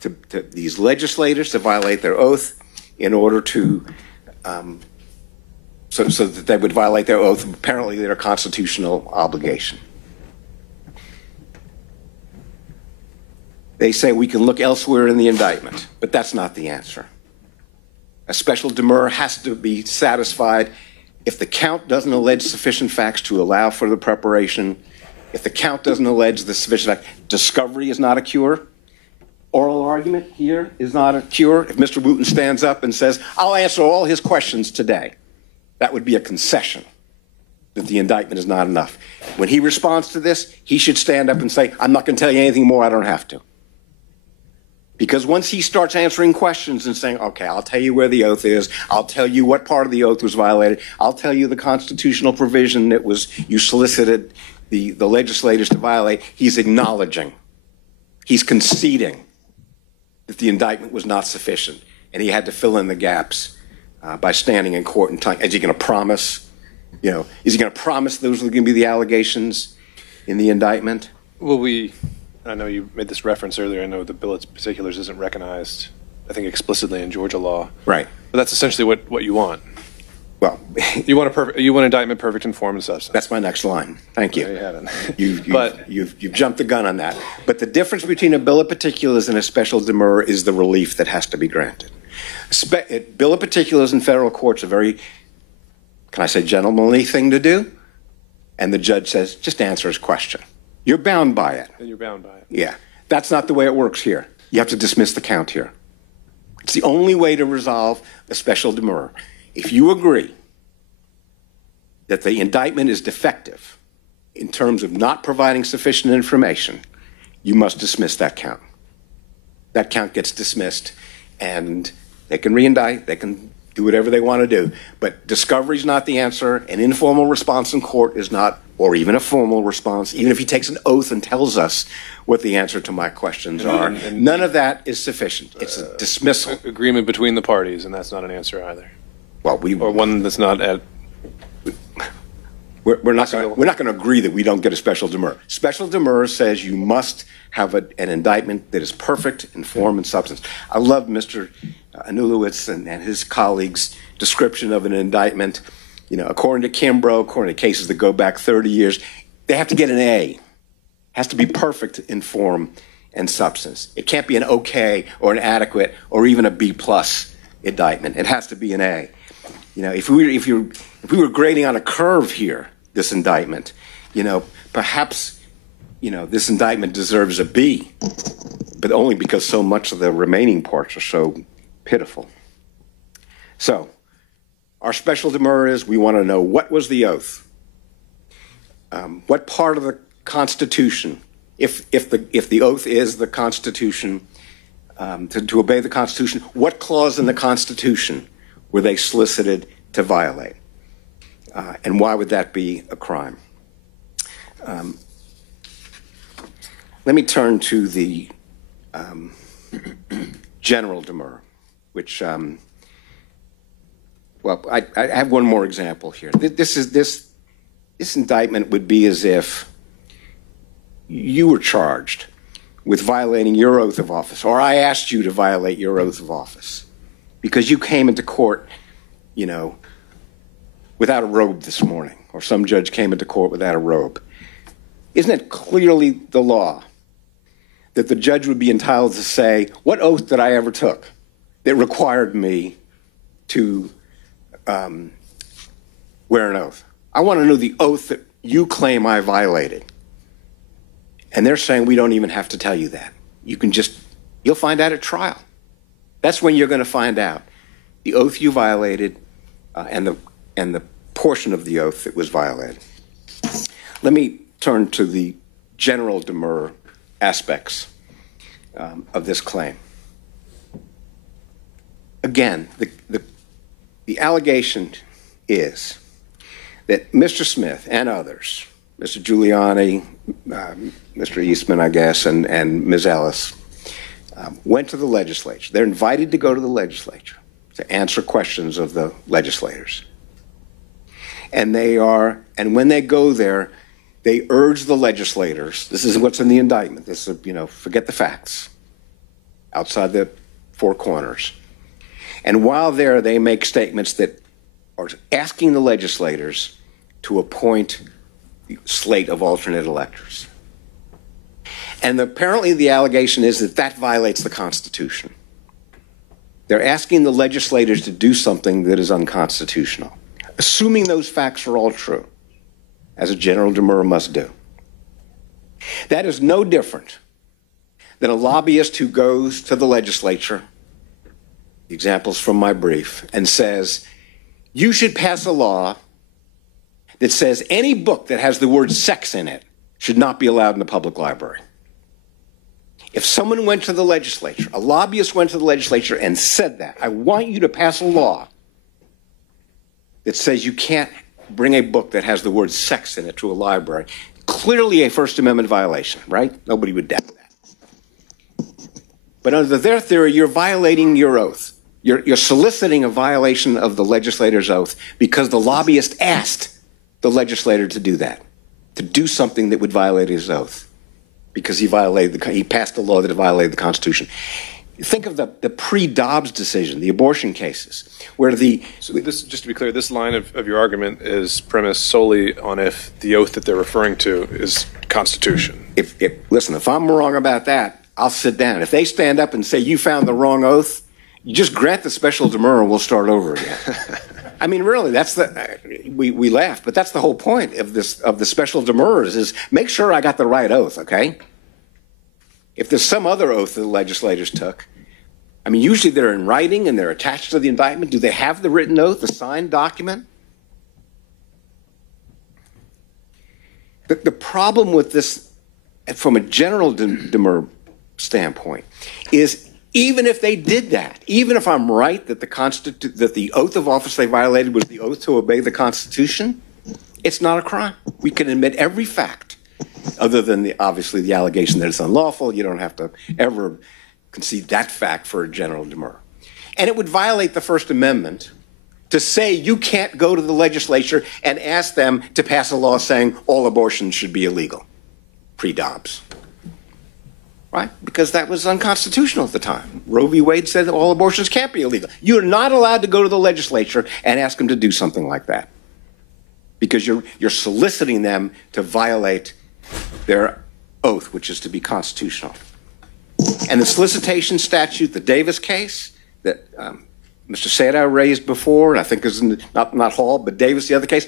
to these legislators to violate their oath in order to, so that they would violate their oath, apparently their constitutional obligation. They say we can look elsewhere in the indictment, but that's not the answer. A special demur has to be satisfied if the count doesn't allege sufficient facts to allow for the preparation, if the count doesn't allege the sufficient fact, discovery is not a cure. Oral argument here is not a cure. If Mr. Wooten stands up and says, I'll answer all his questions today, that would be a concession that the indictment is not enough. When he responds to this, he should stand up and say, I'm not going to tell you anything more, I don't have to. Because once he starts answering questions and saying, okay, I'll tell you where the oath is, I'll tell you what part of the oath was violated, I'll tell you the constitutional provision that you solicited the legislators to violate, he's acknowledging, he's conceding that the indictment was not sufficient, and he had to fill in the gaps by standing in court and telling, is he going to promise, is he going to promise those are going to be the allegations in the indictment? Well, I know you made this reference earlier. I know the bill of particulars isn't recognized, I think, explicitly in Georgia law. Right. But that's essentially what you want. Well, you want indictment perfect in form and substance. That's my next line. Thank you. No, you haven't. You've jumped the gun on that. But the difference between a bill of particulars and a special demur is the relief that has to be granted. Bill of particulars in federal courts are very, can I say, gentlemanly thing to do. And the judge says, just answer his question. You're bound by it. And you're bound by it. Yeah. That's not the way it works here. You have to dismiss the count here. It's the only way to resolve a special demur. If you agree that the indictment is defective in terms of not providing sufficient information, you must dismiss that count. That count gets dismissed, and they can reindict, they can do whatever they want to do. But discovery is not the answer. An informal response in court is not, or even a formal response, even if he takes an oath and tells us what the answer to my questions are. None of that is sufficient. It's a dismissal. Agreement between the parties, and that's not an answer either. Well, or one that's not at. We're not going to agree that we don't get a special demur. Special demur says you must have an indictment that is perfect in form and substance. I love Mr. Anulewicz and his colleagues' description of an indictment. According to Kimbrough, according to cases that go back 30 years, they have to get an A. It has to be perfect in form and substance. It can't be an okay or an adequate or even a B+ indictment. It has to be an A. If we were grading on a curve here, this indictment, perhaps, this indictment deserves a B, but only because so much of the remaining parts are so pitiful. So, our special demur is we want to know what was the oath, what part of the Constitution, if the oath is the Constitution, to obey the Constitution, what clause in the Constitution were they solicited to violate? And why would that be a crime? Let me turn to the general demur, which, well, I have one more example here. This indictment would be as if you were charged with violating your oath of office, or I asked you to violate your oath of office because you came into court, without a robe this morning, or some judge came into court without a robe. Isn't it clearly the law that the judge would be entitled to say, what oath did I ever took that required me to wear an oath? I want to know the oath that you claim I violated. And they're saying we don't even have to tell you that. You'll find out at trial. That's when you're going to find out the oath you violated and the portion of the oath that was violated. Let me turn to the general demur aspects of this claim. Again, the allegation is that Mr. Smith and others, Mr. Giuliani, Mr. Eastman, I guess, and Ms. Ellis, went to the legislature. They're invited to go to the legislature to answer questions of the legislators. And when they go there, they urge the legislators, this is what's in the indictment, this is, forget the facts, outside the four corners. And while there, they make statements that are asking the legislators to appoint a slate of alternate electors. And apparently the allegation is that that violates the Constitution. They're asking the legislators to do something that is unconstitutional, assuming those facts are all true, as a general demurrer must do. That is no different than a lobbyist who goes to the legislature, the examples from my brief, and says, you should pass a law that says any book that has the word sex in it should not be allowed in the public library. If someone went to the legislature, a lobbyist went to the legislature and said that, I want you to pass a law that says you can't bring a book that has the word sex in it to a library. Clearly a First Amendment violation, right? Nobody would doubt that. But under their theory, you're violating your oath. You're soliciting a violation of the legislator's oath because the lobbyist asked the legislator to do that, to do something that would violate his oath, because he passed a law that violated the Constitution. Think of the pre-Dobbs decision, the abortion cases, where So this, just to be clear, this line of your argument is premised solely on if the oath that they're referring to is Constitution. Listen, if I'm wrong about that, I'll sit down. If they stand up and say you found the wrong oath, you just grant the special demurrer and we'll start over again. I mean, really, that's we laugh, but that's the whole point of the special demurrers is make sure I got the right oath, okay? If there's some other oath that the legislators took, I mean, usually they're in writing and they're attached to the indictment. Do they have the written oath, the signed document? The problem with this, from a general demurrer standpoint, is even if they did that, even if I'm right that the oath of office they violated was the oath to obey the Constitution, it's not a crime. We can admit every fact, other than obviously the allegation that it's unlawful. You don't have to ever concede that fact for a general demurrer. And it would violate the First Amendment to say you can't go to the legislature and ask them to pass a law saying all abortions should be illegal, pre-Dobbs. Right? Because that was unconstitutional at the time. Roe v. Wade said that all abortions can't be illegal. You're not allowed to go to the legislature and ask them to do something like that, because you're soliciting them to violate their oath, which is to be constitutional. And the solicitation statute, the Davis case that Mr. Sadow raised before, and I think is not Hall, but Davis, the other case,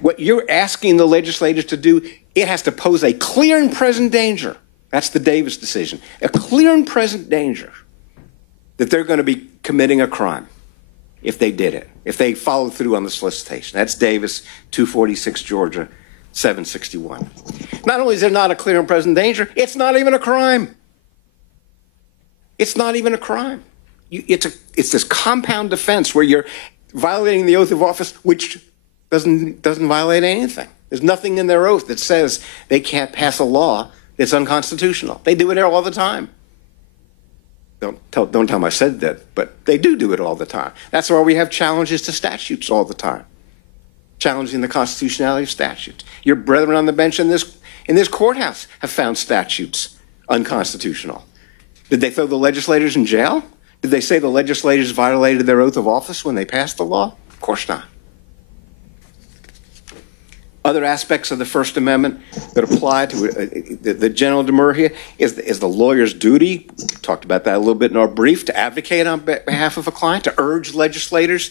what you're asking the legislators to do, it has to pose a clear and present danger. That's the Davis decision. A clear and present danger that they're going to be committing a crime if they did it, if they followed through on the solicitation. That's Davis, 246 Georgia, 761. Not only is there not a clear and present danger, it's not even a crime. It's not even a crime. It's this compound offense where you're violating the oath of office, which doesn't violate anything. There's nothing in their oath that says they can't pass a law that's unconstitutional. They do it all the time. Don't tell them I said that, but they do it all the time. That's why we have challenges to statutes all the time, challenging the constitutionality of statutes. Your brethren on the bench in this courthouse have found statutes unconstitutional. Did they throw the legislators in jail? Did they say the legislators violated their oath of office when they passed the law? Of course not. Other aspects of the First Amendment that apply to the general demurrer here is the lawyer's duty. We talked about that a little bit in our brief, to advocate on behalf of a client, to urge legislators.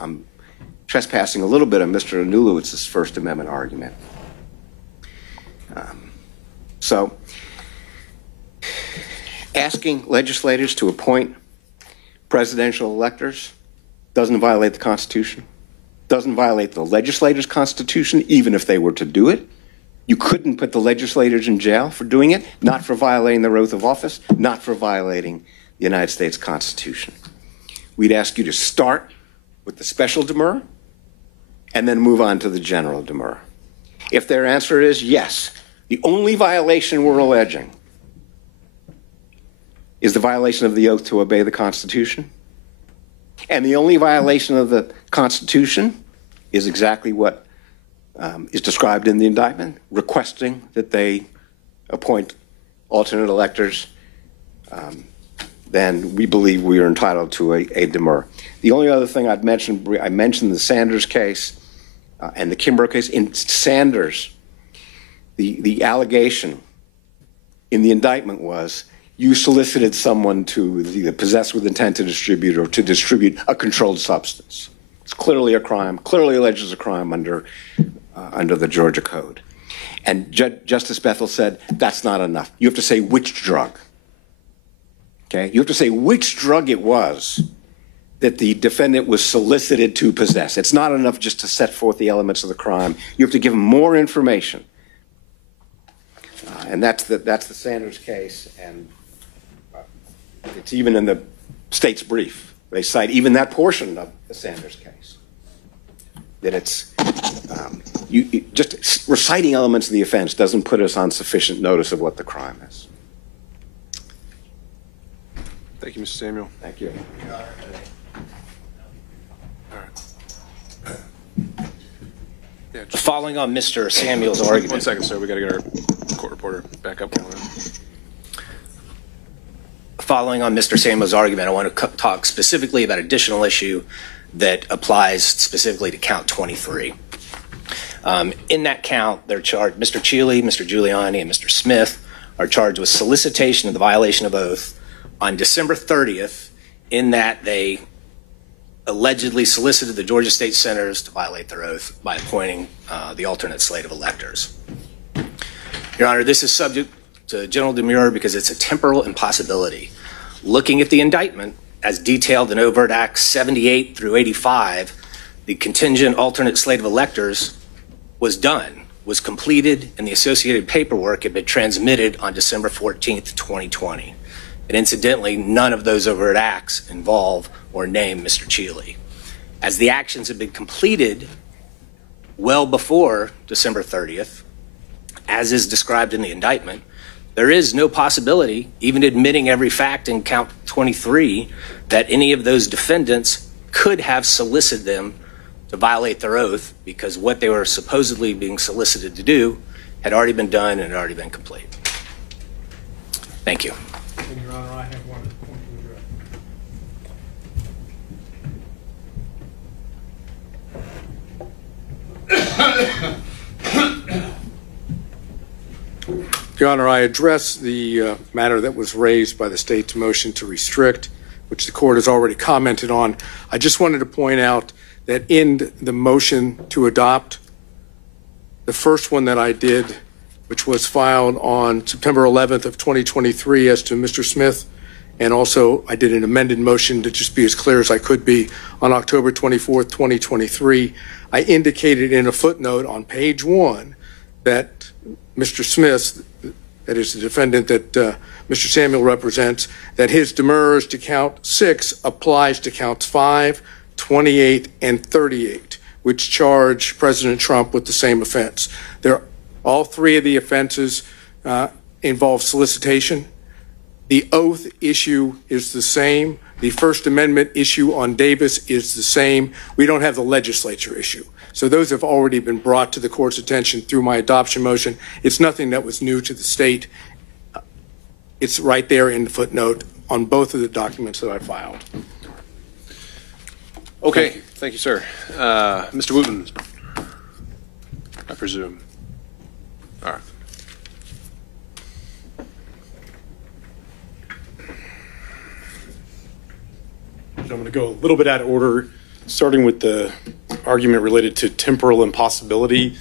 I'm trespassing a little bit on Mr. Anulowicz's First Amendment argument. So asking legislators to appoint presidential electors doesn't violate the Constitution. Doesn't violate the legislator's constitution, even if they were to do it. You couldn't put the legislators in jail for doing it, not for violating their oath of office, not for violating the United States Constitution. We'd ask you to start with the special demurrer and then move on to the general demurrer. If their answer is yes, the only violation we're alleging is the violation of the oath to obey the Constitution, and the only violation of the Constitution is exactly what is described in the indictment, requesting that they appoint alternate electors, then we believe we are entitled to a demurrer. The only other thing I mentioned the Sanders case and the Kimbrough case. In Sanders, the allegation in the indictment was you solicited someone to either possess with intent to distribute or to distribute a controlled substance. It's clearly a crime, clearly alleges a crime under the Georgia Code. And Justice Bethel said, that's not enough. You have to say which drug. Okay? You have to say which drug it was that the defendant was solicited to possess. It's not enough just to set forth the elements of the crime. You have to give them more information. And that's the Sanders case, and it's even in the state's brief. They cite even that portion of the Sanders case. That it's, just reciting elements of the offense doesn't put us on sufficient notice of what the crime is. Thank you, Mr. Samuel. Thank you. Yeah, following on Mr. Samuel's argument. 1 second, sir. We got to get our court reporter back up. Following on Mr. Samuel's argument, I want to talk specifically about additional issue that applies specifically to count 23. In that count, they're charged, Mr. Cheely, Mr. Giuliani, and Mr. Smith are charged with solicitation of the violation of oath on December 30th, in that they allegedly solicited the Georgia State Senators to violate their oath by appointing the alternate slate of electors. Your Honor, this is subject to general demurrer because it's a temporal impossibility. Looking at the indictment, as detailed in Overt Acts 78 through 85, the contingent alternate slate of electors was done, was completed, and the associated paperwork had been transmitted on December 14th, 2020. And incidentally, none of those overt acts involve or name Mr. Cheely. As the actions have been completed well before December 30th, as is described in the indictment, there is no possibility, even admitting every fact in count 23, that any of those defendants could have solicited them to violate their oath, because what they were supposedly being solicited to do had already been done and had already been complete. Thank you. And Your Honor, I have one point to address. Your Honor, I address the matter that was raised by the state's motion to restrict, which the court has already commented on. I just wanted to point out that in the motion to adopt, the first one that I did, which was filed on September 11th of 2023 as to Mr. Smith, and also I did an amended motion to just be as clear as I could be on October 24th, 2023. I indicated in a footnote on page 1 that Mr. Smith, that is the defendant that Mr. Samuel represents, that his demurrers to count 6 applies to counts 5, 28, and 38, which charge President Trump with the same offense. All 3 of the offenses involve solicitation. The oath issue is the same. The First Amendment issue on Davis is the same. We don't have the legislature issue. So those have already been brought to the court's attention through my adoption motion. It's nothing that was new to the state. It's right there in the footnote on both of the documents that I filed. Okay, thank you, sir. Mr. Wooten, I presume. All right. So I'm going to go a little bit out of order, starting with the argument related to temporal impossibility.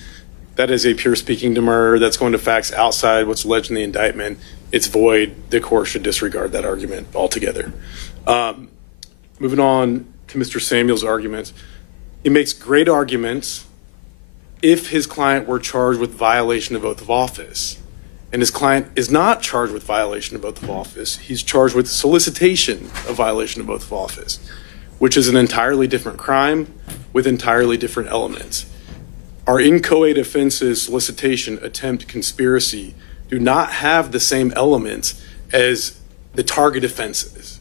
That is a pure speaking demurrer. That's going to facts outside what's alleged in the indictment. It's void. The court should disregard that argument altogether. Moving on to Mr. Samuel's argument. He makes great arguments if his client were charged with violation of oath of office. And his client is not charged with violation of oath of office. He's charged with solicitation of violation of oath of office, which is an entirely different crime with entirely different elements. Our inchoate offenses, solicitation, attempt, conspiracy, do not have the same elements as the target offenses.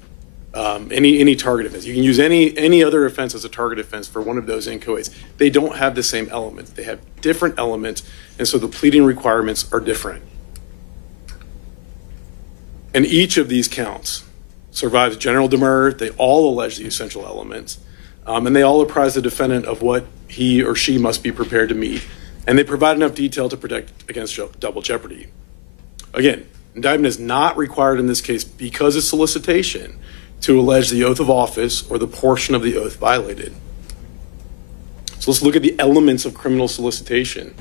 Any target offense. You can use any other offense as a target offense for one of those inchoates. They don't have the same elements. They have different elements, and so the pleading requirements are different. And each of these counts survives general demurrer. They all allege the essential elements, and they all apprise the defendant of what he or she must be prepared to meet, and they provide enough detail to protect against double jeopardy. Again, Indictment is not required in this case because of solicitation to allege the oath of office or the portion of the oath violated. So let's look at the elements of criminal solicitation.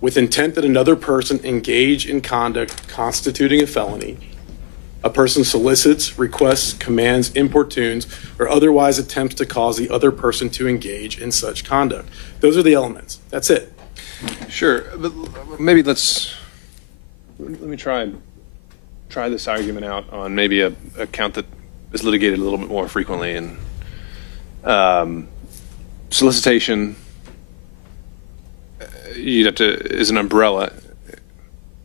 With intent that another person engage in conduct constituting a felony, a person solicits, requests, commands, importunes, or otherwise attempts to cause the other person to engage in such conduct. Those are the elements. That's it. Sure, but maybe let me try this argument out on maybe a count that is litigated a little bit more frequently. And solicitation, you'd have to, is an umbrella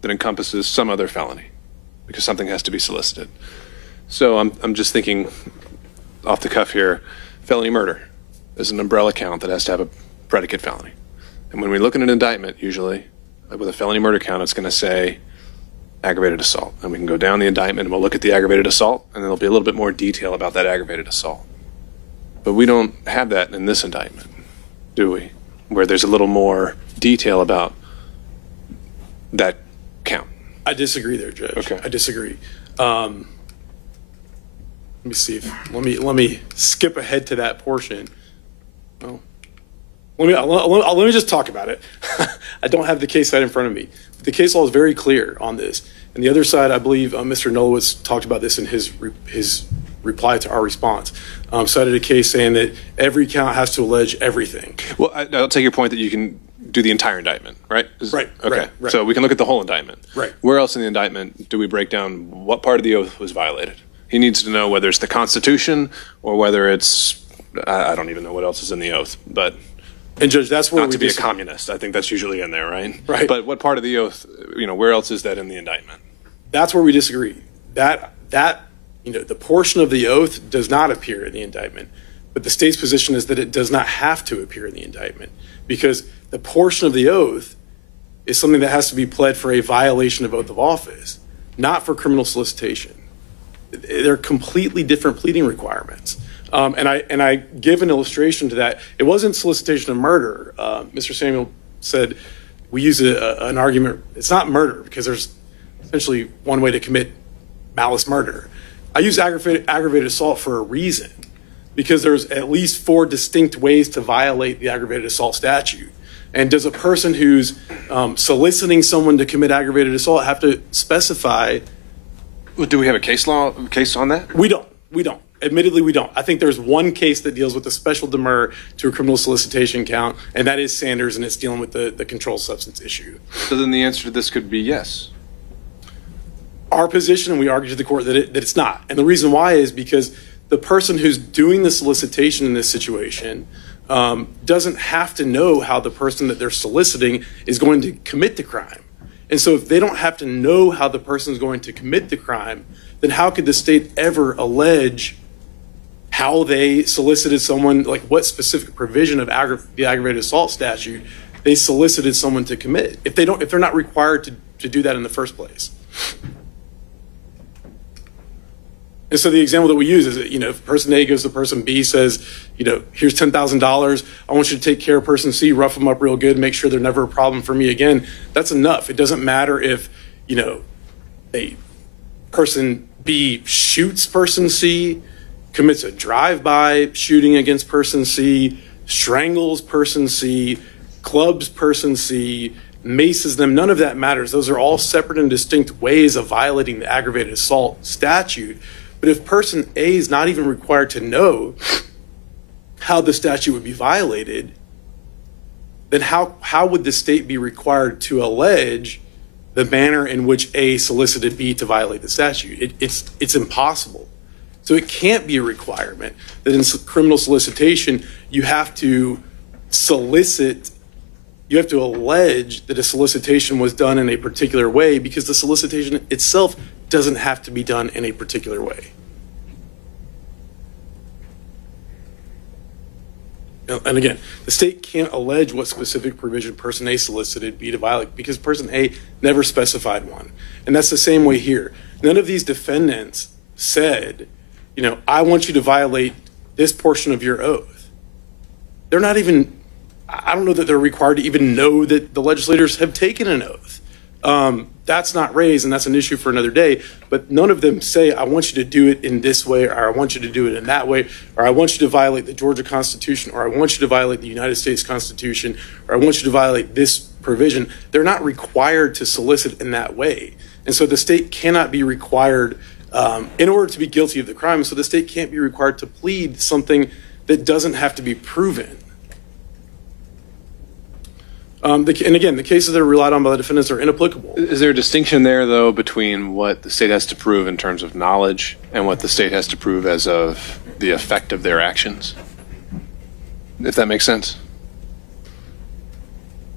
that encompasses some other felony, because something has to be solicited. So I'm just thinking off the cuff here, felony murder is an umbrella count that has to have a predicate felony. And when we look at an indictment, usually, with a felony murder count, it's going to say aggravated assault. And we can go down the indictment and we'll look at the aggravated assault, and there'll be a little bit more detail about that aggravated assault. But we don't have that in this indictment, do we? Where there's a little more detail about that count. I disagree there, Judge. Okay. I disagree. Let me see if let me skip ahead to that portion. Well, let me just talk about it. I don't have the case side in front of me. The case law is very clear on this. And the other side, I believe Mr. Nolowitz talked about this in his reply to our response. Cited a case saying that every count has to allege everything. Well, I'll take your point that you can do the entire indictment, right? Right. Okay. Right. So we can look at the whole indictment. Right. Where else in the indictment do we break down what part of the oath was violated? He needs to know whether it's the Constitution or whether it's, I don't even know what else is in the oath, but. And Judge, that's where not to be a communist. I think that's usually in there, right? Right. But what part of the oath, where else is that in the indictment? That's where we disagree. That the portion of the oath does not appear in the indictment, but the state's position is that it does not have to appear in the indictment because the portion of the oath is something that has to be pled for a violation of oath of office, not for criminal solicitation. They're completely different pleading requirements. And I give an illustration to that. It wasn't solicitation of murder. Mr. Samuel said we use an argument. It's not murder because there's essentially one way to commit malice murder. I use aggravated assault for a reason because there's at least 4 distinct ways to violate the aggravated assault statute. And does a person who's soliciting someone to commit aggravated assault have to specify? Well, do we have a case on that? We don't. Admittedly, we don't. I think there's one case that deals with a special demur to a criminal solicitation count, and that is Sanders, and it's dealing with the controlled substance issue. So then the answer to this could be yes. Our position, and we argue to the court that it's not. And the reason why is because the person who's doing the solicitation in this situation doesn't have to know how the person that they're soliciting is going to commit the crime. And so if they don't have to know how the person is going to commit the crime, then how could the state ever allege how they solicited someone, like what specific provision of the aggravated assault statute they solicited someone to commit if they're not required to do that in the first place? And so the example that we use is that, if person A goes to person B, says, here's $10,000. I want you to take care of person C, rough them up real good, make sure they're never a problem for me again. That's enough. It doesn't matter if, person B shoots person C, commits a drive-by shooting against person C, strangles person C, clubs person C, maces them. None of that matters. Those are all separate and distinct ways of violating the aggravated assault statute. But if person A is not even required to know how the statute would be violated, then how would the state be required to allege the manner in which A solicited B to violate the statute? It's impossible. So it can't be a requirement that in criminal solicitation you have to allege that a solicitation was done in a particular way because the solicitation itself doesn't have to be done in a particular way. And again, the state can't allege what specific provision person A solicited B to violate because person A never specified one. And that's the same way here. None of these defendants said, I want you to violate this portion of your oath. They're not even, I don't know that they're required to even know that the legislators have taken an oath. That's not raised, and that's an issue for another day. But none of them say, I want you to do it in this way, or I want you to do it in that way, or I want you to violate the Georgia Constitution, or I want you to violate the United States Constitution, or I want you to violate this provision. They're not required to solicit in that way. And so the state cannot be required, in order to be guilty of the crime, so the state can't be required to plead something that doesn't have to be proven. And again, the cases that are relied on by the defendants are inapplicable. Is there a distinction there, though, between what the state has to prove in terms of knowledge and what the state has to prove as of the effect of their actions? If that makes sense.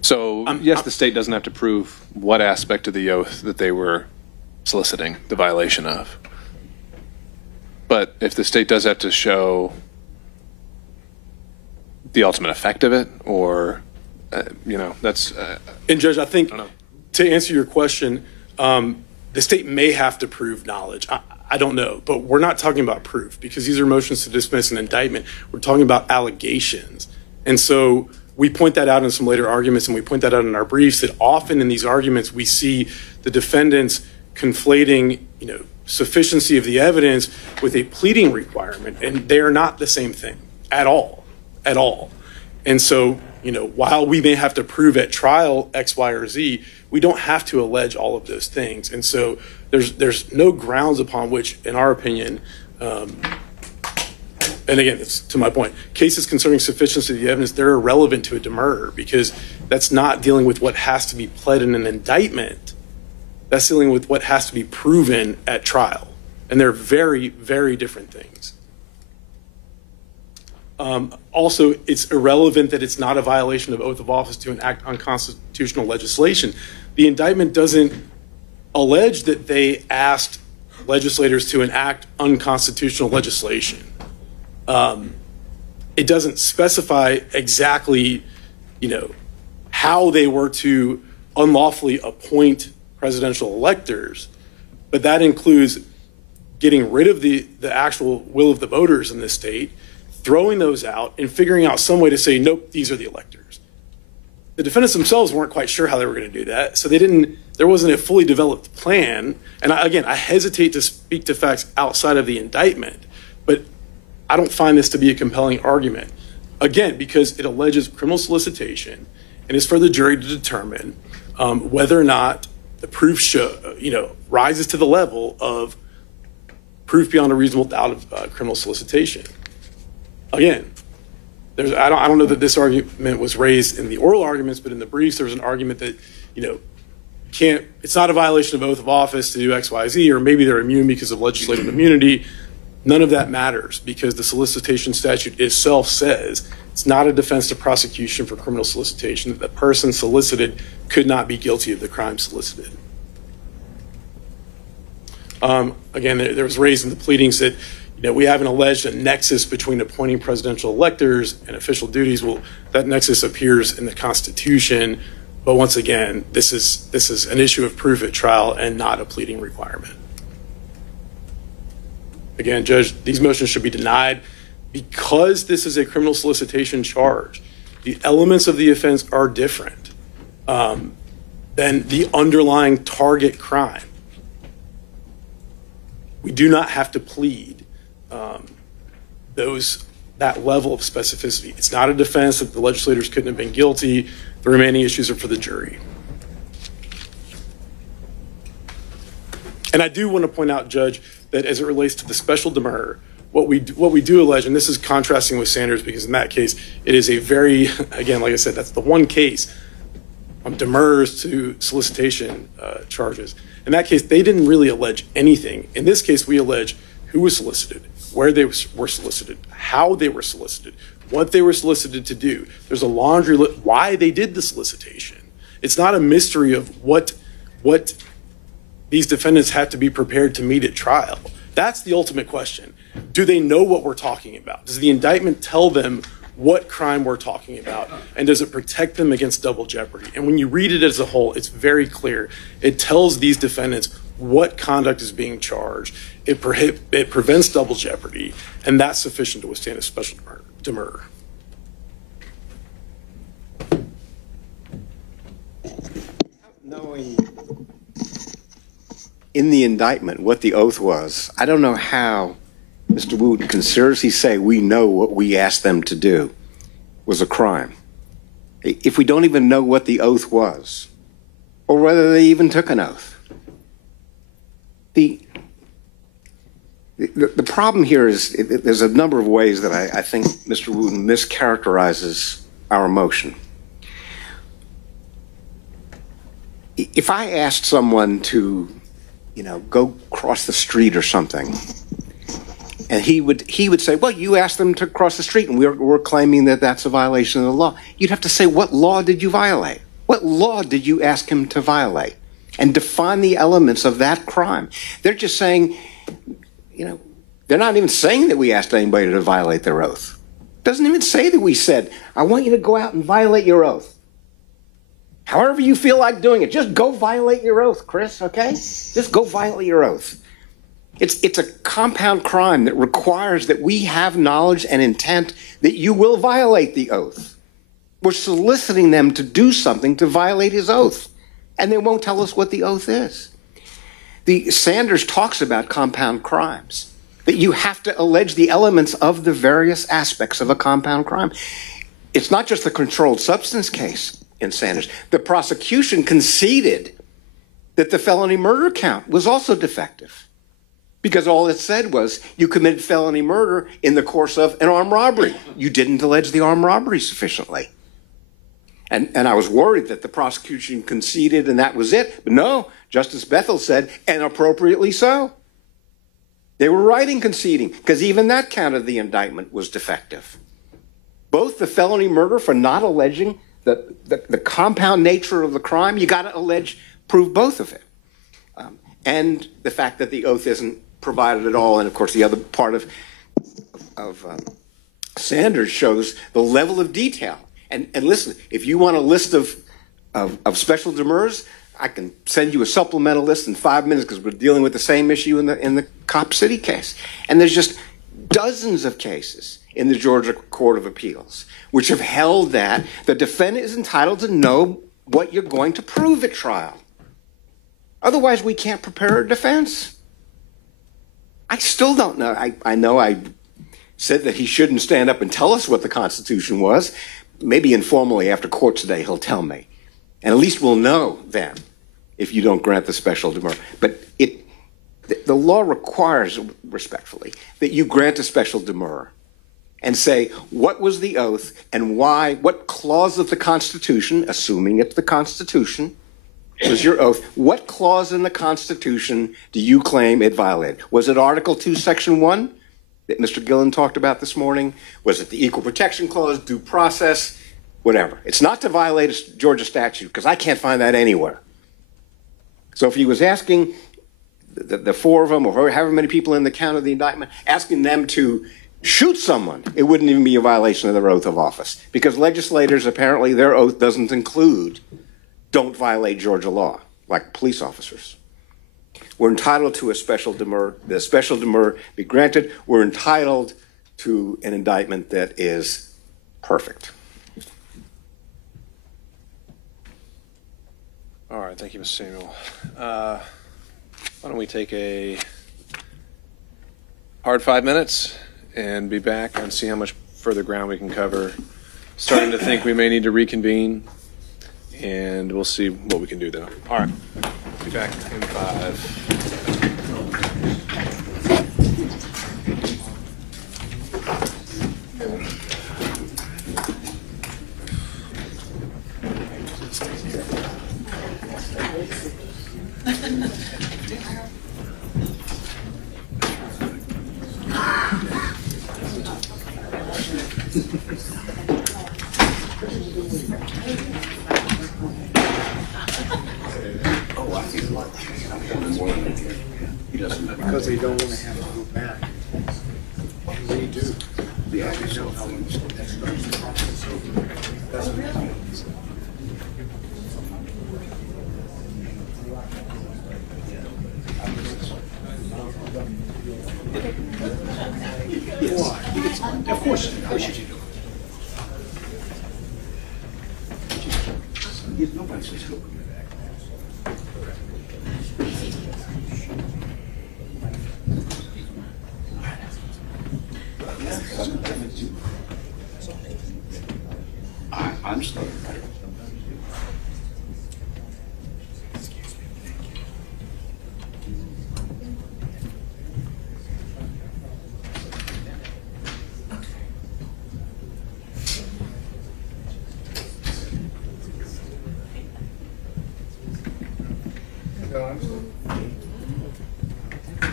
So, yes, the state doesn't have to prove what aspect of the oath that they were soliciting the violation of. But if the state does have to show the ultimate effect of it, or that's. And Judge, I think to answer your question, the state may have to prove knowledge. I don't know, but we're not talking about proof because these are motions to dismiss an indictment. We're talking about allegations. And so we point that out in some later arguments, and we point that out in our briefs, that often in these arguments we see the defendants conflating, sufficiency of the evidence with a pleading requirement, and they are not the same thing at all. And so, while we may have to prove at trial X, Y, or Z, we don't have to allege all of those things. And so there's no grounds upon which, in our opinion, and again, it's to my point, cases concerning sufficiency of the evidence, they're irrelevant to a demurrer because that's not dealing with what has to be pled in an indictment. That's dealing with what has to be proven at trial. And they're very, very different things. Also, it's irrelevant that it's not a violation of oath of office to enact unconstitutional legislation. The indictment doesn't allege that they asked legislators to enact unconstitutional legislation. It doesn't specify exactly, how they were to unlawfully appoint presidential electors, but that includes getting rid of the actual will of the voters in this state, throwing those out, and figuring out some way to say, nope, these are the electors. The defendants themselves weren't quite sure how they were going to do that, so there wasn't a fully developed plan. And I hesitate to speak to facts outside of the indictment, but I don't find this to be a compelling argument. Again, because it alleges criminal solicitation, and is for the jury to determine whether or not the proof rises to the level of proof beyond a reasonable doubt of criminal solicitation. Again, I don't know that this argument was raised in the oral arguments, but in the briefs there was an argument that it's not a violation of oath of office to do X, Y, Z, or maybe they're immune because of legislative immunity. None of that matters because the solicitation statute itself says it's not a defense to prosecution for criminal solicitation, that the person solicited could not be guilty of the crime solicited. Again, there was raised in the pleadings that we haven't alleged a nexus between appointing presidential electors and official duties. Well, that nexus appears in the Constitution, but once again, this is an issue of proof at trial and not a pleading requirement. Again, Judge, these motions should be denied because this is a criminal solicitation charge. The elements of the offense are different than the underlying target crime. We do not have to plead that level of specificity. It's not a defense that the legislators couldn't have been guilty. The remaining issues are for the jury. And I do want to point out, Judge, that as it relates to the special demurrer, what we do allege, and this is contrasting with Sanders because in that case, it is a very, again, like I said, that's the one case on demurrers to solicitation charges. In that case, they didn't really allege anything. In this case, we allege who was solicited, where they were solicited, how they were solicited, what they were solicited to do. There's a laundry list, why they did the solicitation. It's not a mystery of what these defendants had to be prepared to meet at trial. That's the ultimate question. Do they know what we're talking about? Does the indictment tell them what crime we're talking about? And does it protect them against double jeopardy? And when you read it as a whole, it's very clear. It tells these defendants what conduct is being charged. It prevents double jeopardy, and that's sufficient to withstand a special demurrer. Knowing in the indictment what the oath was, I don't know how Mr. Wooten can seriously say we know what we asked them to do was a crime. If we don't even know what the oath was, or whether they even took an oath. The problem here is there's a number of ways that I think Mr. Wooten mischaracterizes our motion. If I asked someone to, go cross the street or something, and he would say, well, you asked them to cross the street, and we're claiming that that's a violation of the law. You'd have to say, what law did you violate? What law did you ask him to violate? And define the elements of that crime. They're just saying, they're not even saying that we asked anybody to violate their oath. It doesn't even say that we said, I want you to go out and violate your oath. However you feel like doing it, just go violate your oath, Chris, okay? Just go violate your oath. It's a compound crime that requires that we have knowledge and intent that you will violate the oath. We're soliciting them to do something to violate his oath, and they won't tell us what the oath is. Sanders talks about compound crimes, that you have to allege the elements of the various aspects of a compound crime. It's not just the controlled substance case in Sanders. The prosecution conceded that the felony murder count was also defective, because all it said was you committed felony murder in the course of an armed robbery. You didn't allege the armed robbery sufficiently. And I was worried that the prosecution conceded and that was it. But no, Justice Bethel said, and appropriately so. They were right in conceding, because even that count of the indictment was defective. Both the felony murder for not alleging the compound nature of the crime, you got to prove both of it. And the fact that the oath isn't provided at all. And of course, the other part of Sanders shows the level of detail. And listen, if you want a list of special demurs, I can send you a supplemental list in 5 minutes, because we're dealing with the same issue in the Cop City case. And there's just dozens of cases in the Georgia Court of Appeals which have held that the defendant is entitled to know what you're going to prove at trial. Otherwise, we can't prepare a defense. I still don't know. I know I said that he shouldn't stand up and tell us what the Constitution was. Maybe informally after court today he'll tell me. And at least we'll know then if you don't grant the special demur. But the law requires, respectfully, that you grant a special demur and say what was the oath and why, what clause of the Constitution, assuming it's the Constitution, was your oath. What clause in the Constitution do you claim it violated? Was it Article 2, Section 1 that Mr. Gillen talked about this morning? Was it the Equal Protection Clause, due process, whatever? It's not to violate a Georgia statute, because I can't find that anywhere. So if he was asking the four of them, or however many people in the count of the indictment, asking them to shoot someone, it wouldn't even be a violation of their oath of office, because legislators, apparently their oath doesn't include don't violate Georgia law, like police officers. We're entitled to a special demur. The special demur be granted. We're entitled to an indictment that is perfect. All right, thank you, Mr. Samuel. Why don't we take a hard 5 minutes and be back and see how much further ground we can cover. Starting to think we may need to reconvene, and we'll see what we can do, though. All right, be back in 5. Because they don't want to have to go back. They do. Yeah, they know how long that's going to process. Of course you do. Nobody says he'll bring it back. I'm still.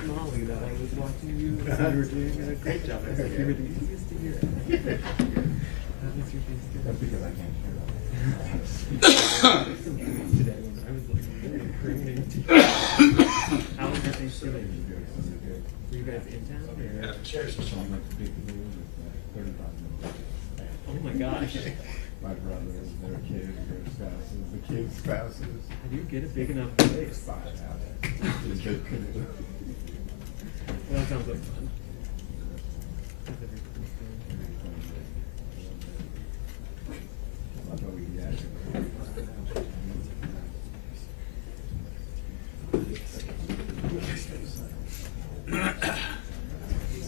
Molly, that I was watching you, and you were doing a great job. I think you were the easiest to hear. That was your piece. That's because I can't hear that. Today, when I was like really cringing. How was your Thanksgiving? Were you guys in town? Or? Cheers. Oh my gosh. My brothers, their kids, their spouses, the kids' spouses. How do you get a big enough place? 5 houses. Well, that sounds like fun.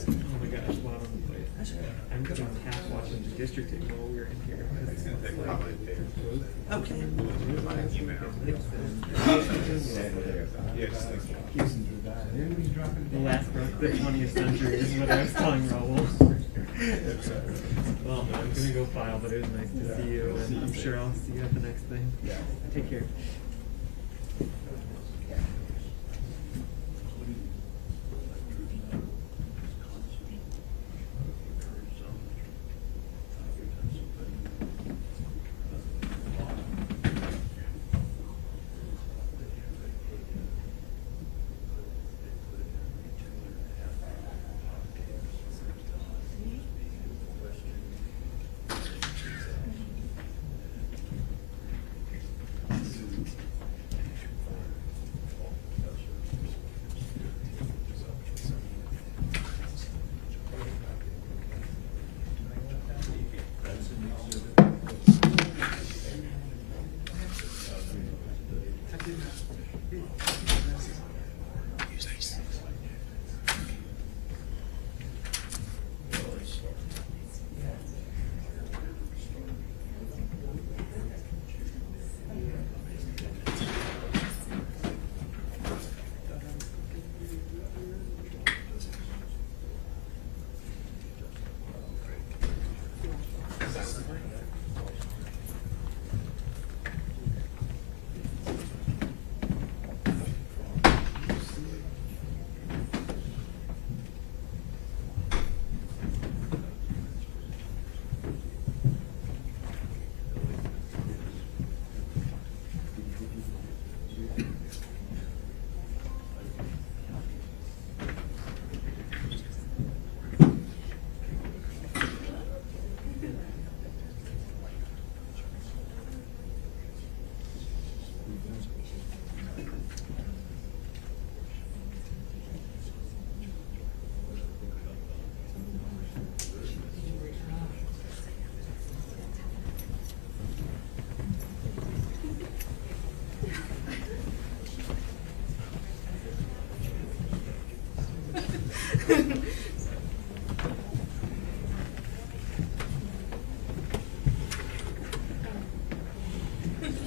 Oh my gosh, a lot on the plate. I'm going to half watching the district while we're in here. Okay. The last broke the 20th century is what I was telling Raul. Well, I'm going to go file, but it was nice to see you, and I'm sure I'll see you at the next thing. Take care.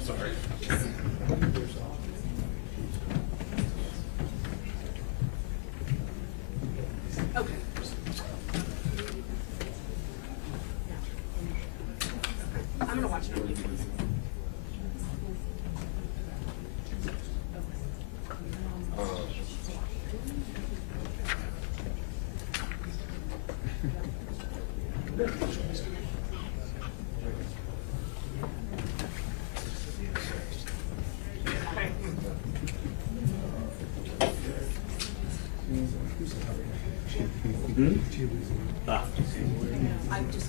Sorry. Okay. I'm gonna watch it. I'm just.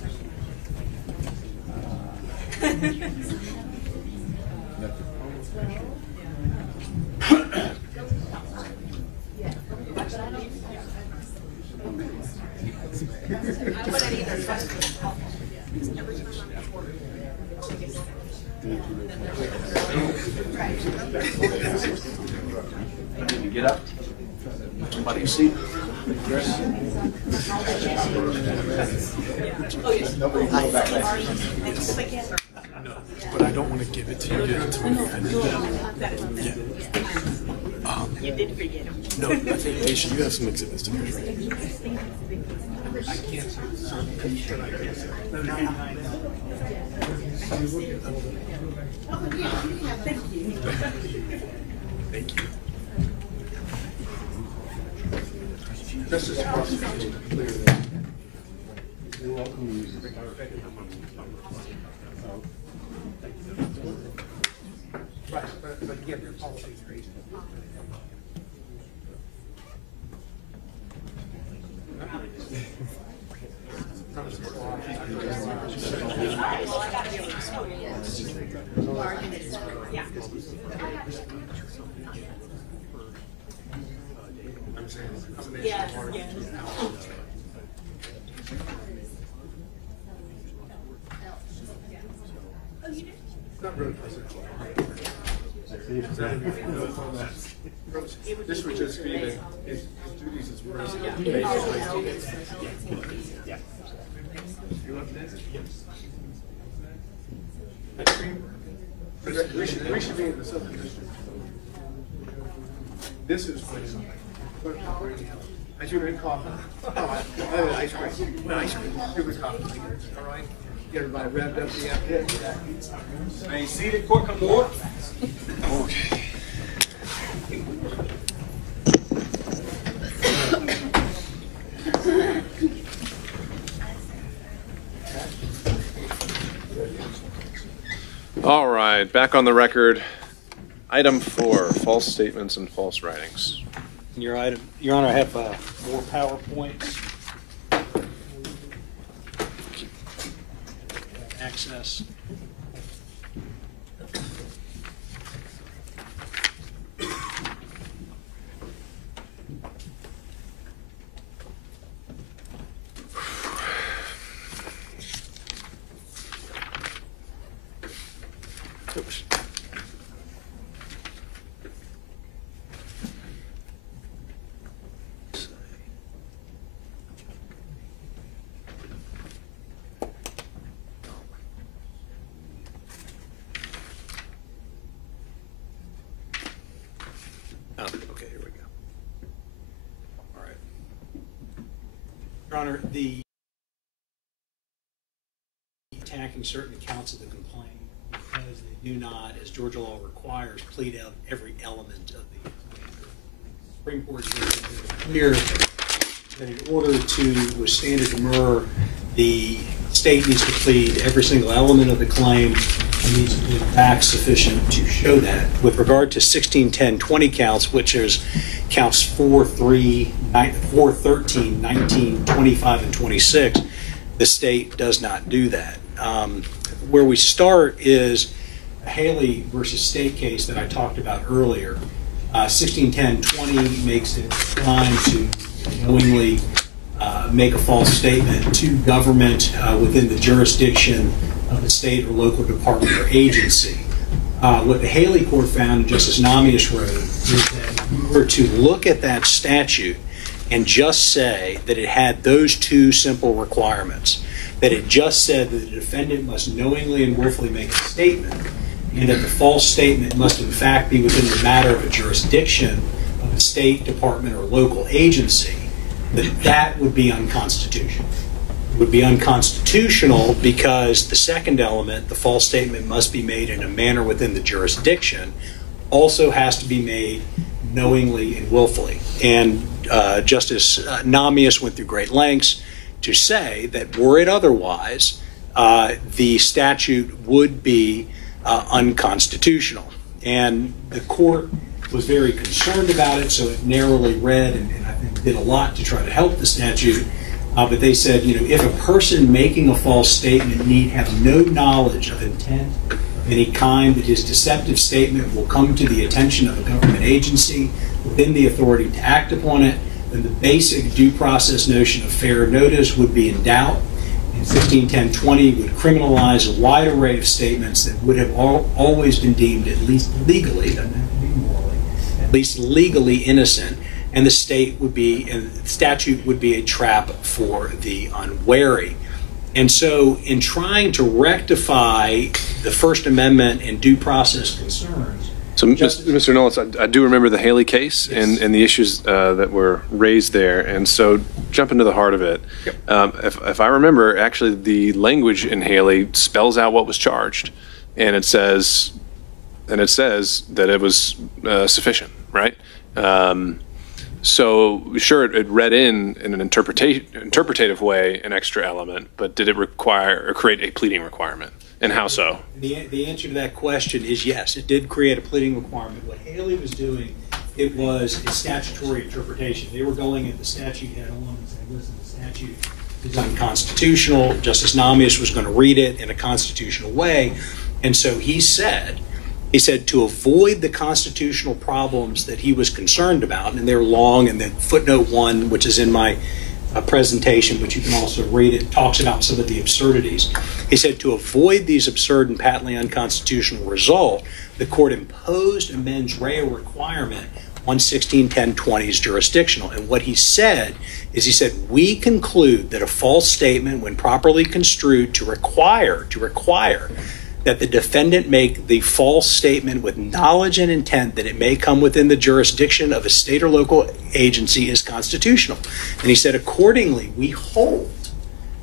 Can you get up? Somebody seat. Chris? Oh, yes. Nobody go back there. don't want to give it to you until we finish. You did forget him. No, I think, Aisha, you have some exhibits to measure. I can't say but I guess. Thank you. Thank you. This is you're welcome. Right, but again, your policy is crazy. Yes, yes. This would just be his duties as president. Yeah. You want this? We should be in the Southern District. This is I should drink coffee. Oh, I have an ice cream. Ice cream. Super coffee. All right. Get everybody wrapped up. Stay seated. Court, come to order. Okay. All right, back on the record. Item 4, false statements and false writings. Your Honor, I have more PowerPoints. Access. Oops. Okay, here we go. All right. Your Honor, the attacking certain accounts of the complaint because they do not, as Georgia law requires, plead out every element of the complaint. Supreme Court is very clear that in order to withstand a demur, the state needs to plead every single element of the claim and needs to plead facts sufficient to show that. With regard to 16, 10, 20 counts, which is counts 4, 3, 4, 13, 19, 25, and 26, the state does not do that. Where we start is a Haley versus State case that I talked about earlier. 16, 10, 20 makes it a crime to knowingly make a false statement to government within the jurisdiction of the state or local department or agency. What the Haley court found, and Justice Namias wrote, is that if you were to look at that statute and just say that it had those two simple requirements, that it just said that the defendant must knowingly and willfully make a statement, and that the false statement must in fact be within the matter of a jurisdiction of a state, department, or local agency, that would be unconstitutional. It would be unconstitutional because the second element, the false statement must be made in a manner within the jurisdiction, also has to be made knowingly and willfully. And Justice Namias went through great lengths to say that were it otherwise, the statute would be unconstitutional. And the court was very concerned about it, so it narrowly read and I think did a lot to try to help the statute. But they said, you know, if a person making a false statement need have no knowledge of intent of any kind, that his deceptive statement will come to the attention of a government agency within the authority to act upon it, then the basic due process notion of fair notice would be in doubt. And 161020 would criminalize a wide array of statements that would have always been deemed at least legally, doesn't have to be morally, at least legally innocent. And the state would be, and the statute would be a trap for the unwary. And so in trying to rectify the First Amendment and due process concerns. So, Mr. Nullis, I do remember the Haley case and the issues that were raised there. And so, jump into the heart of it. If I remember, actually, the language in Haley spells out what was charged, and it says that it was sufficient, right? So, sure, it read in an interpretative way an extra element, but did it require or create a pleading requirement? And how so? The answer to that question is yes, it did create a pleading requirement. What Haley was doing, it was a statutory interpretation. They were going at the statute head on and saying, listen, the statute is unconstitutional. Justice Namias was going to read it in a constitutional way. And so he said to avoid the constitutional problems that he was concerned about, and they're long, and then footnote 1, which is in my presentation, but you can also read it, talks about some of the absurdities. He said to avoid these absurd and patently unconstitutional result, the court imposed a mens rea requirement on 161020's jurisdictional. And what he said is, he said, we conclude that a false statement, when properly construed to require that the defendant make the false statement with knowledge and intent that it may come within the jurisdiction of a state or local agency, is constitutional. And he said, accordingly, we hold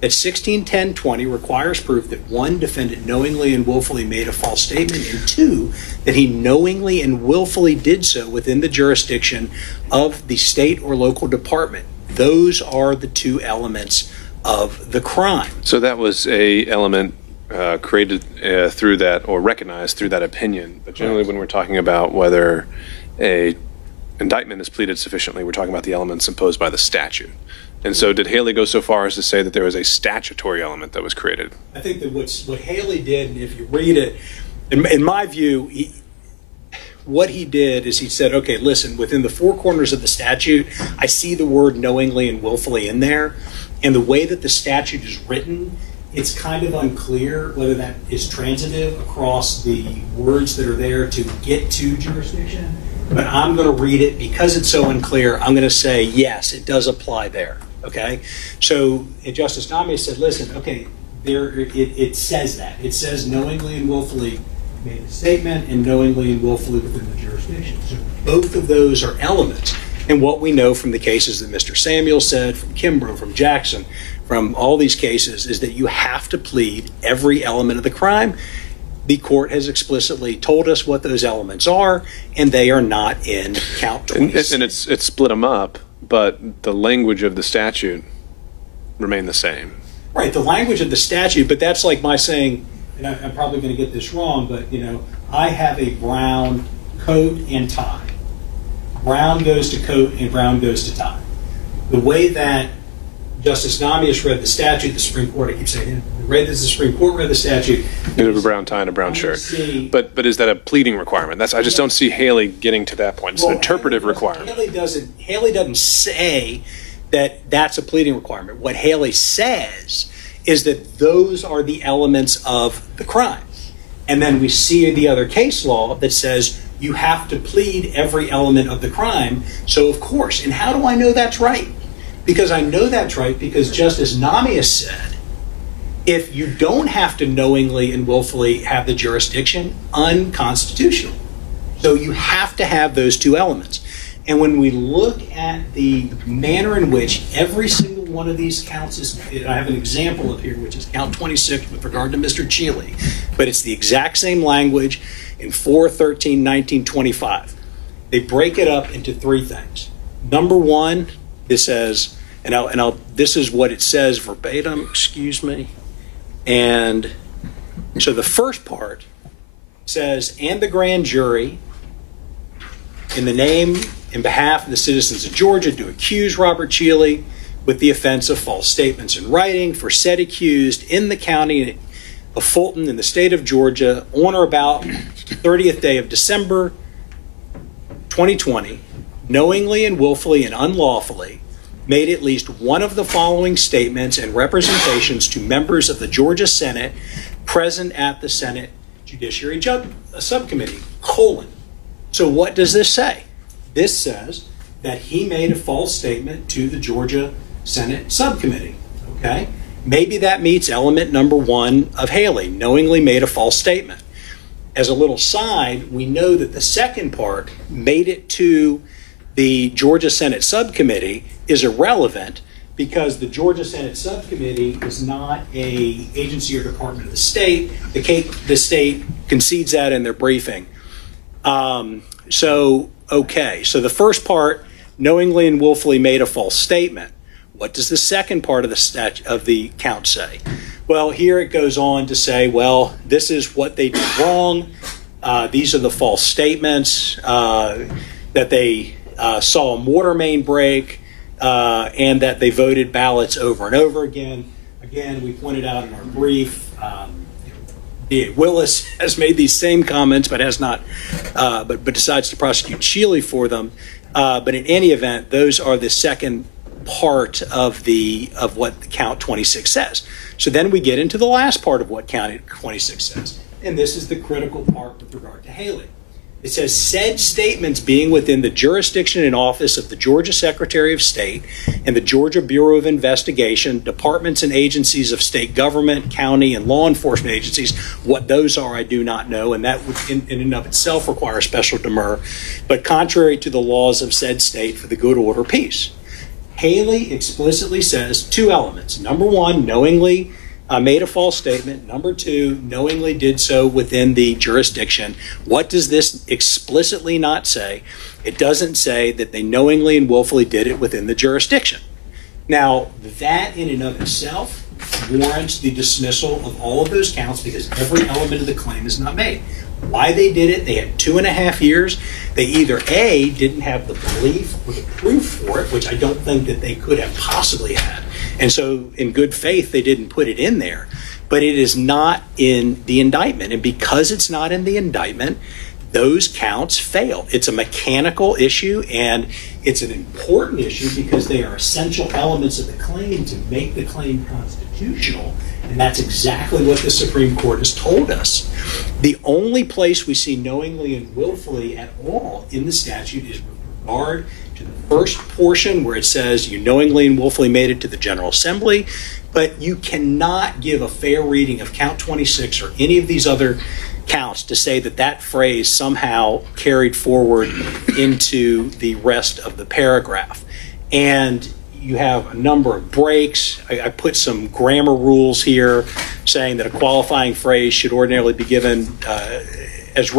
that 161020 requires proof that 1, defendant knowingly and willfully made a false statement, and 2, that he knowingly and willfully did so within the jurisdiction of the state or local department. Those are the 2 elements of the crime. So that was a element created through that, or recognized through that opinion. But generally, when we're talking about whether a indictment is pleaded sufficiently, we're talking about the elements imposed by the statute. And so did Haley go so far as to say that there was a statutory element that was created? I think that what Haley did, and if you read it, in my view, what he did is he said, okay, listen, within the 4 corners of the statute, I see the word knowingly and willfully in there. And the way that the statute is written, it's kind of unclear whether that is transitive across the words that are there to get to jurisdiction. But I'm going to read it because it's so unclear. I'm going to say, yes, it does apply there. Okay? So Justice Namias said, listen, okay, it says that. It says knowingly and willfully made a statement and knowingly and willfully within the jurisdiction. So both of those are elements. And what we know from the cases that Mr. Samuel said, from Kimbrough, from Jackson, from all these cases, is that you have to plead every element of the crime. The court has explicitly told us what those elements are, and they are not in count 26. And it's split them up, but the language of the statute remained the same. Right, the language of the statute, but that's like my saying, and I'm probably going to get this wrong, but I have a brown coat and tie. Brown goes to coat and brown goes to tie. The way that Justice Namias read the statute, the Supreme Court, I keep saying, the Supreme Court read the statute. You have a brown tie and a brown shirt. But is that a pleading requirement? I just don't see Haley getting to that point. It's an interpretive requirement. Haley doesn't say that that's a pleading requirement. What Haley says is that those are the elements of the crime. And then we see the other case law that says you have to plead every element of the crime. So, of course, and how do I know that's right? Because I know that's right because Justice Namias said, if you don't have to knowingly and willfully have the jurisdiction, unconstitutional. So you have to have those 2 elements. And when we look at the manner in which every single one of these counts is, I have an example up here, which is count 26 with regard to Mr. Cheely, but it's the exact same language in 4-13-1925. They break it up into 3 things. Number 1, it says, this is what it says verbatim, excuse me. And so the first part says, and the grand jury, in the name and behalf of the citizens of Georgia, do accuse Robert Cheely with the offense of false statements in writing for said accused in the county of Fulton in the state of Georgia on or about the 30th day of December 2020, knowingly and willfully and unlawfully made at least one of the following statements and representations to members of the Georgia Senate present at the Senate Judiciary Subcommittee, colon. So what does this say? This says that he made a false statement to the Georgia Senate Subcommittee, okay? Maybe that meets element number 1 of Haley, knowingly made a false statement. As a little side, we know that the second part, made it to the Georgia Senate subcommittee, is irrelevant because the Georgia Senate subcommittee is not an agency or department of the state. The state concedes that in their briefing. So the first part, knowingly and willfully made a false statement. What does the second part of the count say? Well, here it goes on to say, well, this is what they did wrong. These are the false statements, that they saw a water main break, and that they voted ballots over and over again. Again, we pointed out in our brief, Willis has made these same comments, but has not, but decides to prosecute Shealy for them. But in any event, those are the second part of what count 26 says. So then we get into the last part of what count 26 says, and this is the critical part with regard to Haley. It says, said statements being within the jurisdiction and office of the Georgia Secretary of State and the Georgia Bureau of Investigation, departments and agencies of state government, county, and law enforcement agencies. What those are, I do not know, and that would in and of itself require a special demur, but contrary to the laws of said state for the good order of peace. Haley explicitly says 2 elements. Number 1, knowingly made a false statement. Number 2, knowingly did so within the jurisdiction. What does this explicitly not say? It doesn't say that they knowingly and willfully did it within the jurisdiction. Now, that in and of itself warrants the dismissal of all of those counts because every element of the claim is not made. Why they did it, they had 2.5 years. They either A, didn't have the belief or the proof for it, which I don't think that they could have possibly had. And so in good faith, they didn't put it in there. But it is not in the indictment. And because it's not in the indictment, those counts fail. It's a mechanical issue, and it's an important issue because they are essential elements of the claim to make the claim constitutional. And that's exactly what the Supreme Court has told us. The only place we see knowingly and willfully at all in the statute is with regard to the first portion where it says you knowingly and willfully made it to the General Assembly, but you cannot give a fair reading of count 26 or any of these other counts to say that that phrase somehow carried forward into the rest of the paragraph. And you have a number of breaks. I put some grammar rules here saying that a qualifying phrase should ordinarily be given as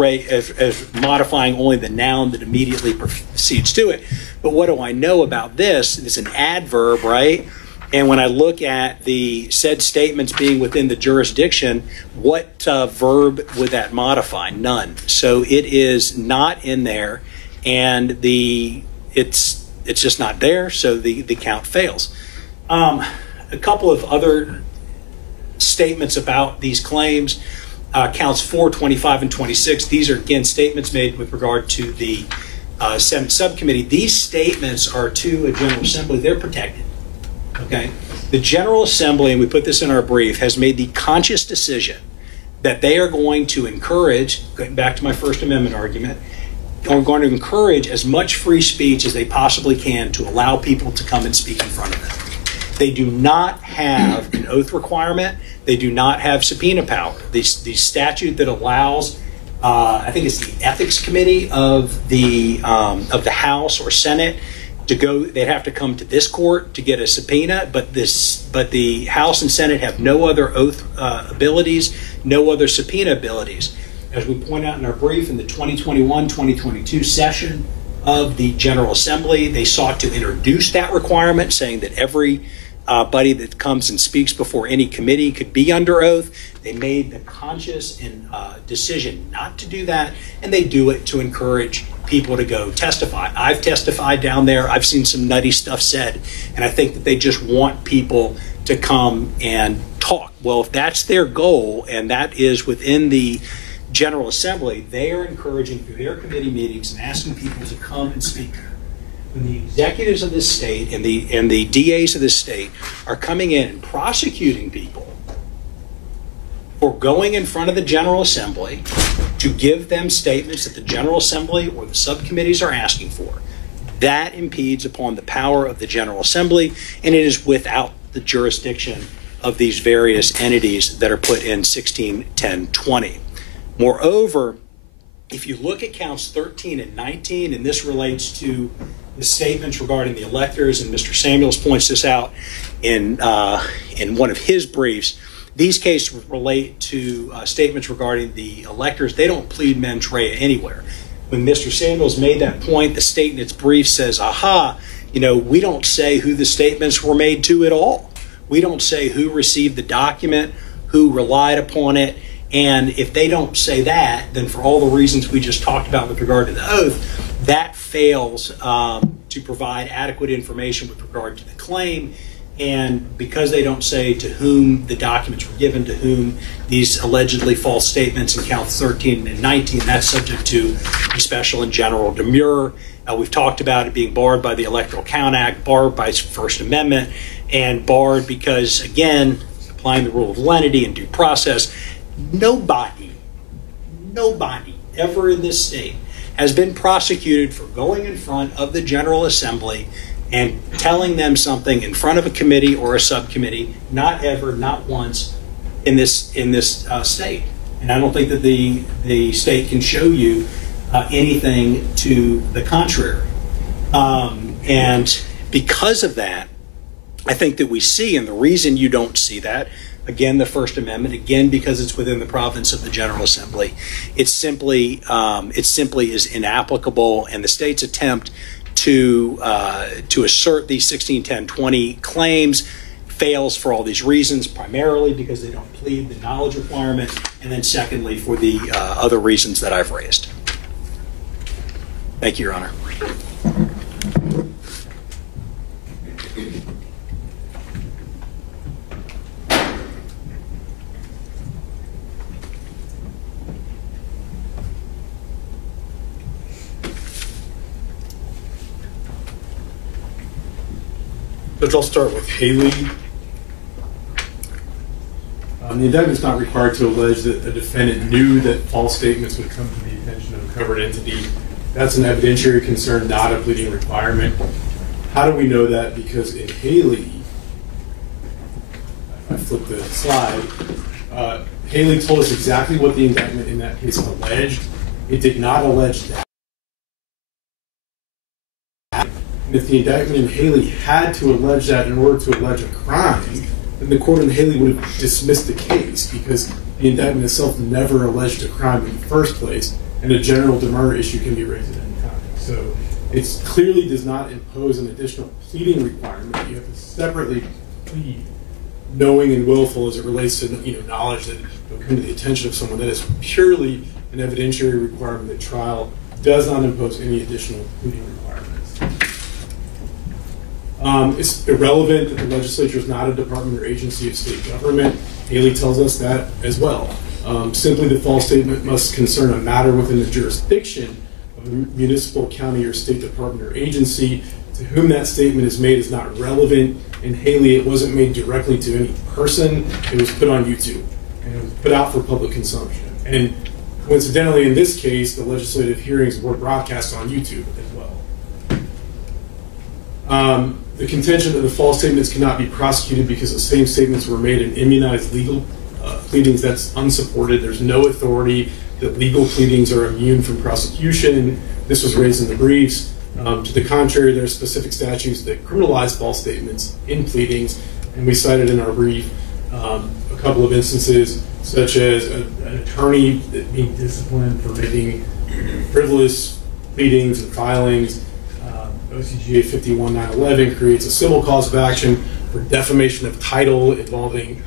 modifying only the noun that immediately precedes to it. But what do I know about this? It's an adverb, right? And when I look at the said statements being within the jurisdiction, what verb would that modify? None. So it is not in there, and it's just not there, so the count fails. A couple of other statements about these claims. Counts 4, 25, and 26. These are, again, statements made with regard to the Senate subcommittee. These statements are to a General Assembly. They're protected. Okay? The General Assembly, and we put this in our brief, has made the conscious decision that they are going to encourage, going back to my First Amendment argument, are going to encourage as much free speech as they possibly can to allow people to come and speak in front of them. They do not have an oath requirement. They do not have subpoena power. The statute that allows, I think it's the Ethics Committee of the House or Senate to go. They'd have to come to this court to get a subpoena. But the House and Senate have no other oath abilities, no other subpoena abilities. As we point out in our brief, in the 2021-2022 session of the General Assembly, they sought to introduce that requirement, saying that everybody that comes and speaks before any committee could be under oath. They made the conscious decision not to do that, and they do it to encourage people to go testify. I've testified down there. I've seen some nutty stuff said, and I think that they just want people to come and talk. Well, if that's their goal, and that is within the General Assembly, they are encouraging through their committee meetings and asking people to come and speak. When the executives of this state and the DAs of this state are coming in and prosecuting people for going in front of the General Assembly to give them statements that the General Assembly or the subcommittees are asking for, that impedes upon the power of the General Assembly, and it is without the jurisdiction of these various entities that are put in 161020. Moreover, if you look at counts 13 and 19, and this relates to the statements regarding the electors, and Mr. Samuels points this out in one of his briefs, these cases relate to statements regarding the electors. They don't plead mens rea anywhere. When Mr. Samuels made that point, the state in its brief says, aha, we don't say who the statements were made to at all. We don't say who received the document, who relied upon it. And if they don't say that, then for all the reasons we just talked about with regard to the oath, that fails to provide adequate information with regard to the claim. And because they don't say to whom the documents were given, to whom these allegedly false statements in counts 13 and 19, that's subject to a special and general demurrer. We've talked about it being barred by the Electoral Count Act, barred by First Amendment, and barred because, again, applying the rule of lenity and due process, nobody ever in this state has been prosecuted for going in front of the General Assembly and telling them something in front of a committee or a subcommittee, not ever, not once in this state. And I don't think that the state can show you anything to the contrary. And because of that, I think that we see, and the reason you don't see that, again, the First Amendment, again, because it's within the province of the General Assembly, it simply is inapplicable, and the state's attempt to assert these 161020 claims fails for all these reasons, primarily because they don't plead the knowledge requirement, and then secondly for the other reasons that I've raised. Thank you, Your Honor. Judge, I'll start with Haley. The indictment is not required to allege that a defendant knew that false statements would come to the attention of a covered entity. That's an evidentiary concern, not a pleading requirement. How do we know that? Because in Haley, if I flip the slide, Haley told us exactly what the indictment in that case alleged. It did not allege that. And if the indictment in Haley had to allege that in order to allege a crime, then the court in Haley would have dismissed the case because the indictment itself never alleged a crime in the first place, and a general demurrer issue can be raised at any time. So it clearly does not impose an additional pleading requirement. You have to separately plead knowing and willful as it relates to knowledge that will come to the attention of someone. That is purely an evidentiary requirement. The trial does not impose any additional pleading requirements. It's irrelevant that the legislature is not a department or agency of state government. Haley tells us that as well. Simply the false statement must concern a matter within the jurisdiction of a municipal, county, or state department or agency. To whom that statement is made is not relevant. In Haley, it wasn't made directly to any person. It was put on YouTube, and it was put out for public consumption. And coincidentally, in this case, the legislative hearings were broadcast on YouTube as well. The contention that the false statements cannot be prosecuted because the same statements were made in immunized legal pleadings, that's unsupported. There's no authority that legal pleadings are immune from prosecution. This was raised in the briefs. To the contrary, there are specific statutes that criminalize false statements in pleadings, and we cited in our brief a couple of instances, such as an attorney being disciplined for making frivolous pleadings and filings. OCGA 51911 creates a civil cause of action for defamation of title involving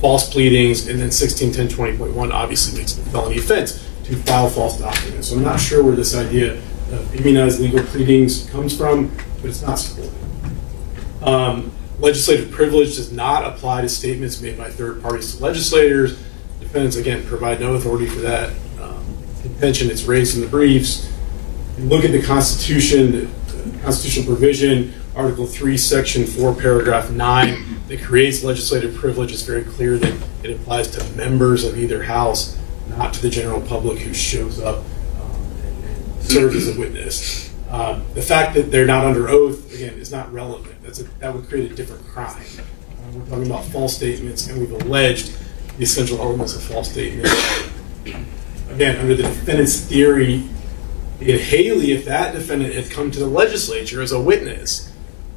false pleadings, and then 161020.1 obviously makes it a felony offense to file false documents. So I'm not sure where this idea of immunized legal pleadings comes from, but it's not supported. Legislative privilege does not apply to statements made by third parties to legislators. Defendants, again, provide no authority for that contention. It's raised in the briefs. And look at the Constitution, the constitutional provision, Article 3, Section 4, Paragraph 9, that creates legislative privilege. It's very clear that it applies to members of either house, not to the general public who shows up and serves as a witness. The fact that they're not under oath, again, is not relevant. That would create a different crime. We're talking about false statements, and we've alleged the essential elements of false statements. Again, under the defendant's theory, in Haley, if that defendant had come to the legislature as a witness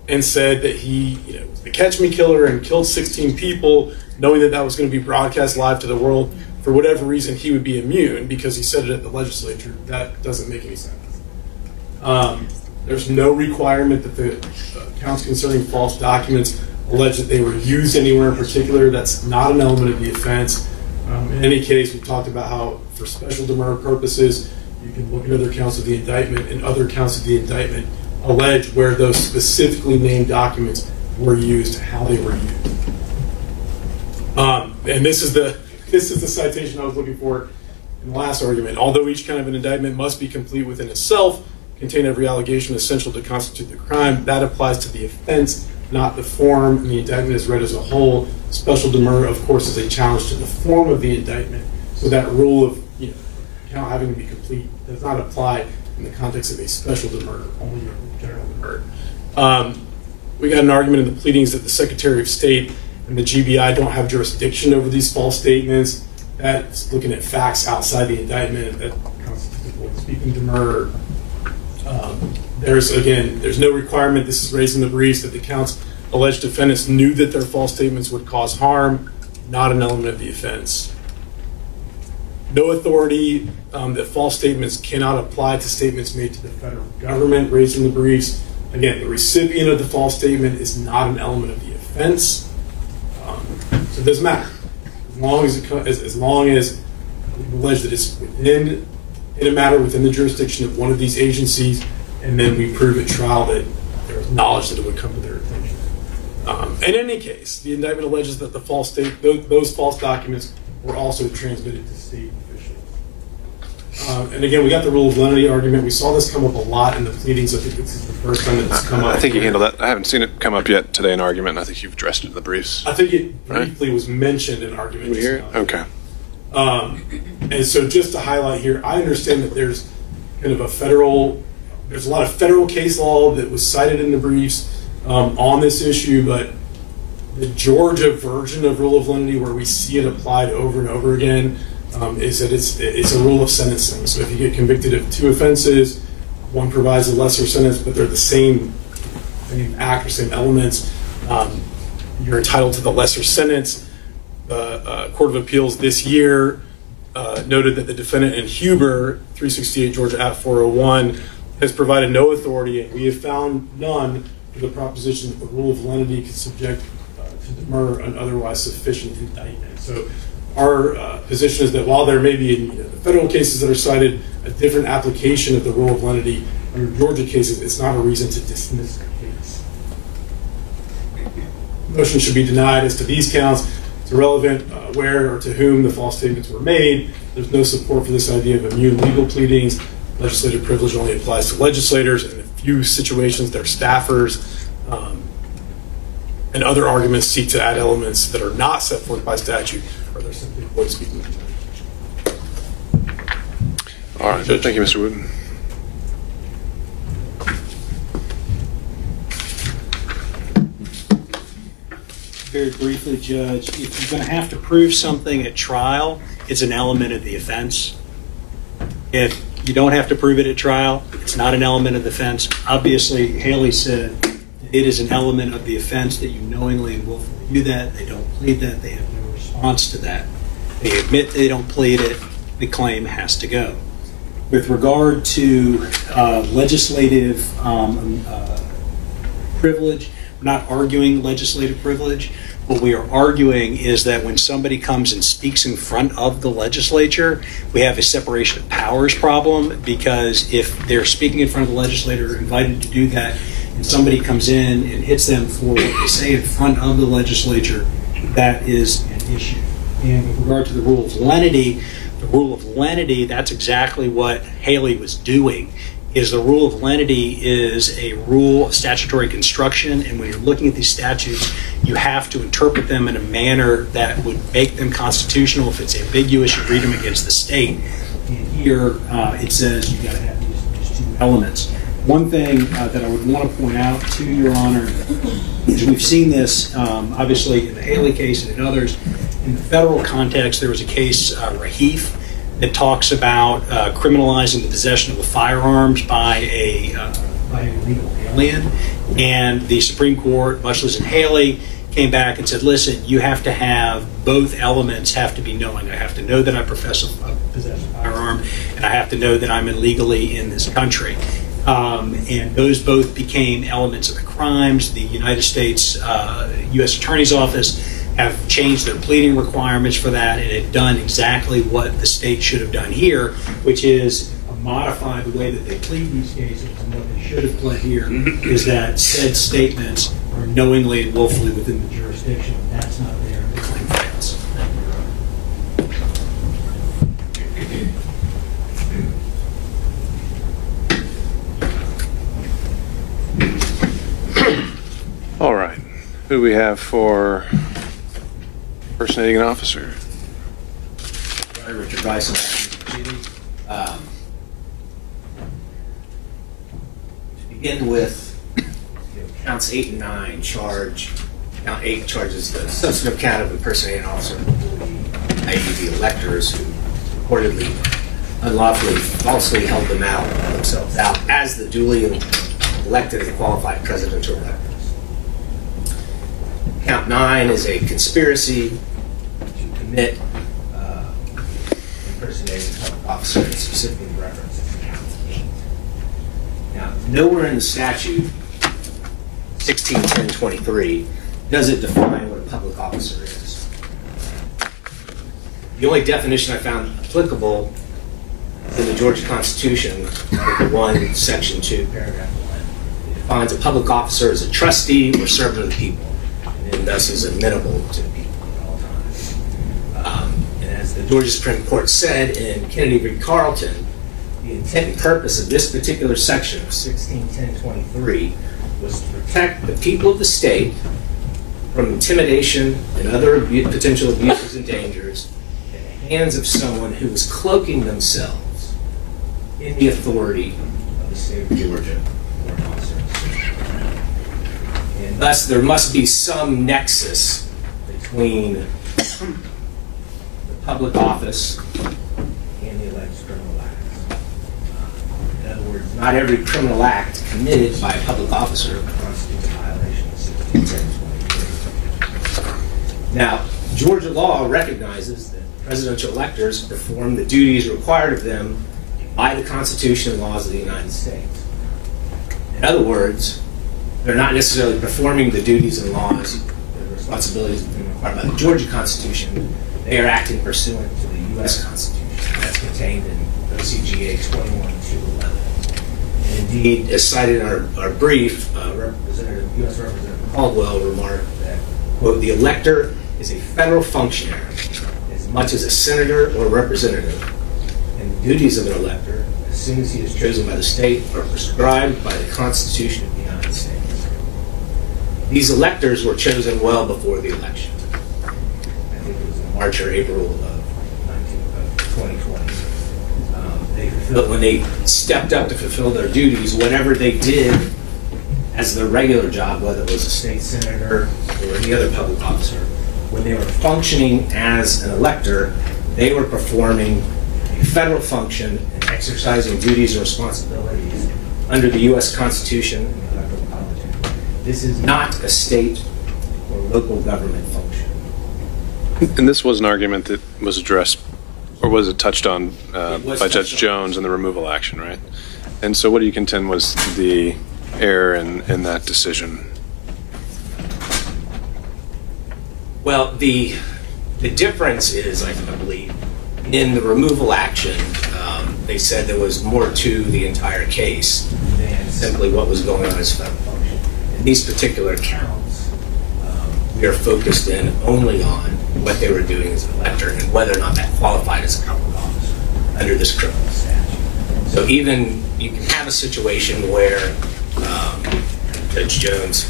and said that he, was the catch-me killer and killed 16 people, knowing that that was going to be broadcast live to the world, for whatever reason, he would be immune because he said it at the legislature. That doesn't make any sense. There's no requirement that the counts concerning false documents allege that they were used anywhere in particular. That's not an element of the offense. In any case, we've talked about how, for special demurrer purposes, you can look at other counts of the indictment, and other counts of the indictment allege where those specifically named documents were used, how they were used. And this is the citation I was looking for in the last argument. Although each count of an indictment must be complete within itself, contain every allegation essential to constitute the crime, that applies to the offense, not the form, and the indictment is read as a whole. Special demurrer, of course, is a challenge to the form of the indictment. So that rule of count having to be complete does not apply in the context of a special demurrer, only a general demurrer. We got an argument in the pleadings that the Secretary of State and the GBI don't have jurisdiction over these false statements. That's looking at facts outside the indictment that constitutes a speaking demurrer. There's no requirement, this is raised in the briefs, that the counts alleged defendants knew that their false statements would cause harm, not an element of the offense. No authority that false statements cannot apply to statements made to the federal government, raised in the briefs. Again, the recipient of the false statement is not an element of the offense. So it doesn't matter. As long as we allege that it's in a matter within the jurisdiction of one of these agencies, and then we prove at trial that there was knowledge that it would come to their attention. In any case, the indictment alleges that those false documents were also transmitted to state officials. And again, we got the rule of lenity argument. We saw this come up a lot in the pleadings. I think this is the first time that it's come up. I think you handled that. I haven't seen it come up yet today in argument. I think you've addressed it in the briefs. I think it briefly was mentioned in argument. We hear it? Okay. And so just to highlight here, I understand that there's kind of there's a lot of federal case law that was cited in the briefs on this issue, but the Georgia version of rule of lenity, where we see it applied over and over again, is that it's a rule of sentencing. So if you get convicted of 2 offenses, one provides a lesser sentence, but they're the same act or same elements, you're entitled to the lesser sentence. The Court of Appeals this year noted that the defendant in Huber, 368 Georgia Act 401, has provided no authority, and we have found none, for the proposition that the rule of lenity can subject to demurrer an otherwise sufficient indictment. So our position is that while there may be in the federal cases that are cited a different application of the rule of lenity, under Georgia cases, it's not a reason to dismiss the case. Motion should be denied as to these counts. It's irrelevant where or to whom the false statements were made. There's no support for this idea of immune legal pleadings. Legislative privilege only applies to legislators. In a few situations, they're staffers. And other arguments seek to add elements that are not set forth by statute, or they're simply avoid speaking. All right. Thank you, Mr. Wooten. Very briefly, Judge, if you're going to have to prove something at trial, it's an element of the offense. If you don't have to prove it at trial, it's not an element of the offense. Obviously, Haley said it is an element of the offense that you knowingly and willfully do that. They don't plead that. They have no response to that. They admit they don't plead it. The claim has to go. With regard to legislative privilege, we're not arguing legislative privilege. What we are arguing is that when somebody comes and speaks in front of the legislature, we have a separation of powers problem, because if they're speaking in front of the legislator, invited to do that, and somebody comes in and hits them for what they say in front of the legislature, that is an issue. And with regard to the rule of lenity, that's exactly what Haley was doing. The rule of lenity is a rule of statutory construction, and when you're looking at these statutes, you have to interpret them in a manner that would make them constitutional. If it's ambiguous, you read them against the state. And here it says you've got to have these 2 elements. One thing that I would want to point out to Your Honor is we've seen this obviously in the Haley case and in others. In the federal context, there was a case, Rahif, that talks about criminalizing the possession of firearms by an illegal alien. And the Supreme Court, much as in Haley, came back and said, listen, you have to have both elements have to be knowing. I have to know that I possess a firearm, and I have to know that I'm illegally in this country. And those both became elements of the crimes. The United States U.S. Attorney's Office have changed their pleading requirements for that and have done exactly what the state should have done here, which is modify the way that they plead these cases. And what they should have pled here is that said statements are knowingly and willfully within the jurisdiction. That's not there, and the claim fails. All right. Who do we have for impersonating an officer? Richard Bryson. To begin with, counts 8 and 9 charge. Count 8 charges the substantive count of impersonating an officer, i.e. the electors who reportedly unlawfully, falsely held themselves out as the duly elected and qualified presidential electors. Count 9 is a conspiracy to commit impersonating a public officer, and specifically references count 8. Now, nowhere in the statute, 161023, does it define what a public officer is. The only definition I found applicable is in the Georgia Constitution, Article 1, Section 2, Paragraph 1. It defines a public officer as a trustee or servant of the people, and thus is amenable to the people at all times. And as the Georgia Supreme Court said in Kennedy v. Carlton, the intent and purpose of this particular section of 161023 was to protect the people of the state from intimidation and other potential abuses and dangers in the hands of someone who was cloaking themselves in the authority of the state of Georgia or officers. And thus, there must be some nexus between the public office and the alleged criminal acts. In other words, not every criminal act committed by a public officer constitutes a violation of 161023. Now, Georgia law recognizes that presidential electors perform the duties required of them by the Constitution and laws of the United States. In other words, they're not necessarily performing the duties and laws, the responsibilities required by the Georgia Constitution. They are acting pursuant to the U.S. Constitution. That's contained in OCGA 21-211. And indeed, as cited in our brief, U.S. Representative Caldwell remarked that, quote, the elector is a federal functionary as much as a senator or representative, and the duties of an elector, as soon as he is chosen by the state, are prescribed by the Constitution of the United States. These electors were chosen well before the election. I think it was in March or April of 2020. When they stepped up to fulfill their duties, whatever they did as their regular job, whether it was a state senator or any other public officer, when they were functioning as an elector, they were performing a federal function and exercising duties and responsibilities under the U.S. Constitution and the electoral college. This is not a state or local government function. And this was an argument that was addressed, or was it touched on by Judge Jones in the removal action, right? And so what do you contend was the error in that decision? Well, the difference is, I believe, in the removal action, they said there was more to the entire case than simply what was going on as federal function. In these particular counts, we are focused in only on what they were doing as an elector and whether or not that qualified as a public officer under this criminal statute. So even you can have a situation where Judge Jones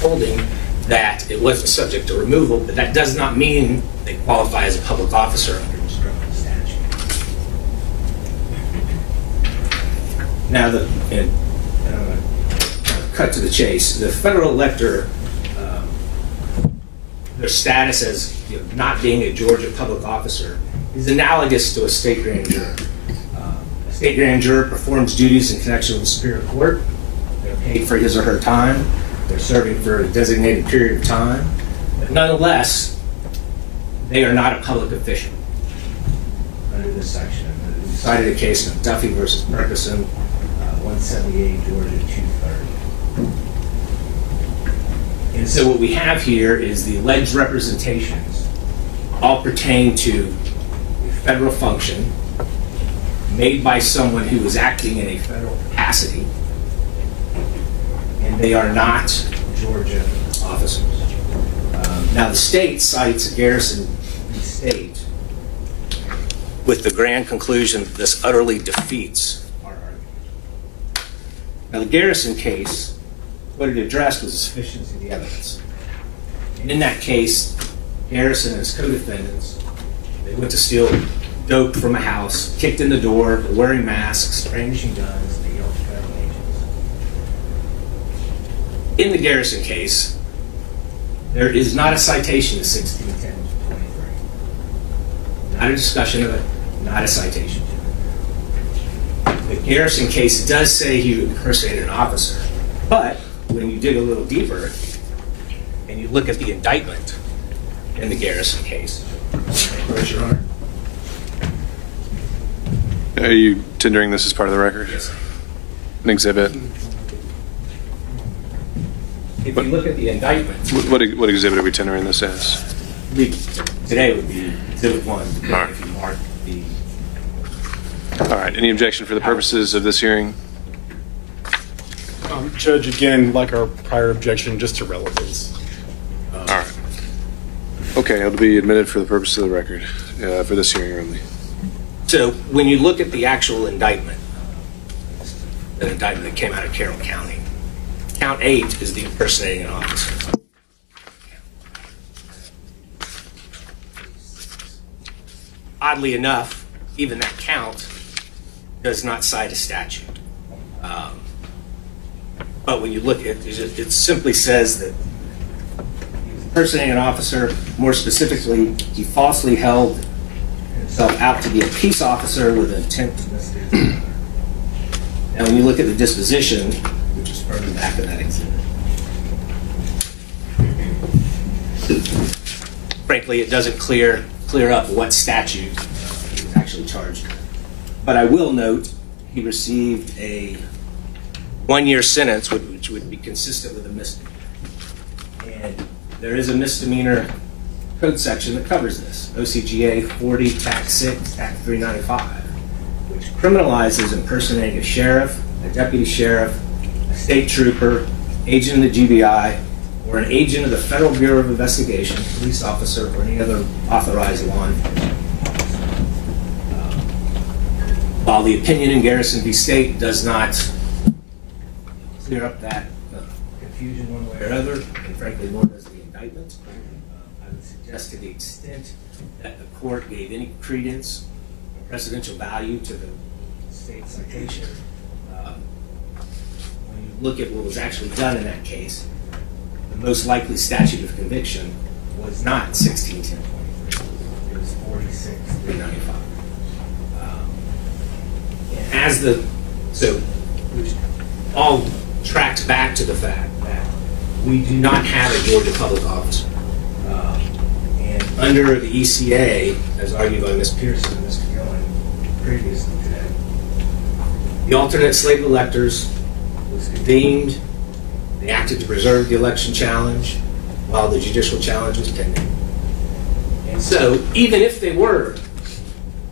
holding that it wasn't subject to removal, but that does not mean they qualify as a public officer under this criminal statute. Now, cut to the chase. The federal elector, their status as not being a Georgia public officer is analogous to a state grand juror. A state grand juror performs duties in connection with the Superior Court. They're paid for his or her time. They're serving for a designated period of time. But nonetheless, they are not a public official under this section. We cited a case of Duffy versus Murchison, 178 Georgia 230. And so what we have here is the alleged representations all pertain to a federal function made by someone who is acting in a federal capacity, and they are not Georgia officers. Now the state cites Garrison v. State with the grand conclusion that this utterly defeats our argument. Now the Garrison case, what it addressed was the sufficiency of the evidence. And in that case, Garrison and his co-defendants, they went to steal dope from a house, kicked in the door, they're wearing masks, brandishing guns, and they yelled at federal agents. In the Garrison case, there is not a citation to 1610-23. Not a discussion of it, not a citation to it. The Garrison case does say he impersonated an officer, but when you dig a little deeper and you look at the indictment in the Garrison case, where's your honor? Are you tendering this as part of the record? Yes. An exhibit? If you look at the indictment, What exhibit are we tendering this as? today would be Exhibit 1, right. if you mark the... All right, any objection for the purposes of this hearing? Judge, again, like our prior objection, just to relevance. All right. Okay, it'll be admitted for the purpose of the record, for this hearing only. So when you look at the actual indictment, the indictment that came out of Carroll County, Count 8 is the impersonating an officer. Oddly enough, even that count does not cite a statute. But when you look at it, it simply says that impersonating an officer, more specifically, he falsely held himself out to be a peace officer with an intent to mislead. Now, when you look at the disposition, which is further back in that exhibit, frankly, it doesn't clear up what statute he was actually charged with. But I will note he received a 1-year sentence, which would be consistent with a misdemeanor. And there is a misdemeanor code section that covers this, OCGA 40, Tax 6, Tax 395, which criminalizes impersonating a sheriff, a deputy sheriff, a state trooper, agent of the GBI, or an agent of the Federal Bureau of Investigation, police officer, or any other authorized law enforcement. While the opinion in Garrison v. State does not clear up that confusion one way or another, and frankly, nor does the indictment, I would suggest to the extent that the court gave any credence or precedential value to the state citation, when you look at what was actually done in that case, the most likely statute of conviction was not 1610-23. It was 46-395. And as which all tracks back to the fact that we do not have a Georgia public officer. And under the ECA, as argued by Ms. Pearson and Mr. Gillen previously today, the alternate slate of electors was convened. They acted to preserve the election challenge while the judicial challenge was pending. And so, even if they were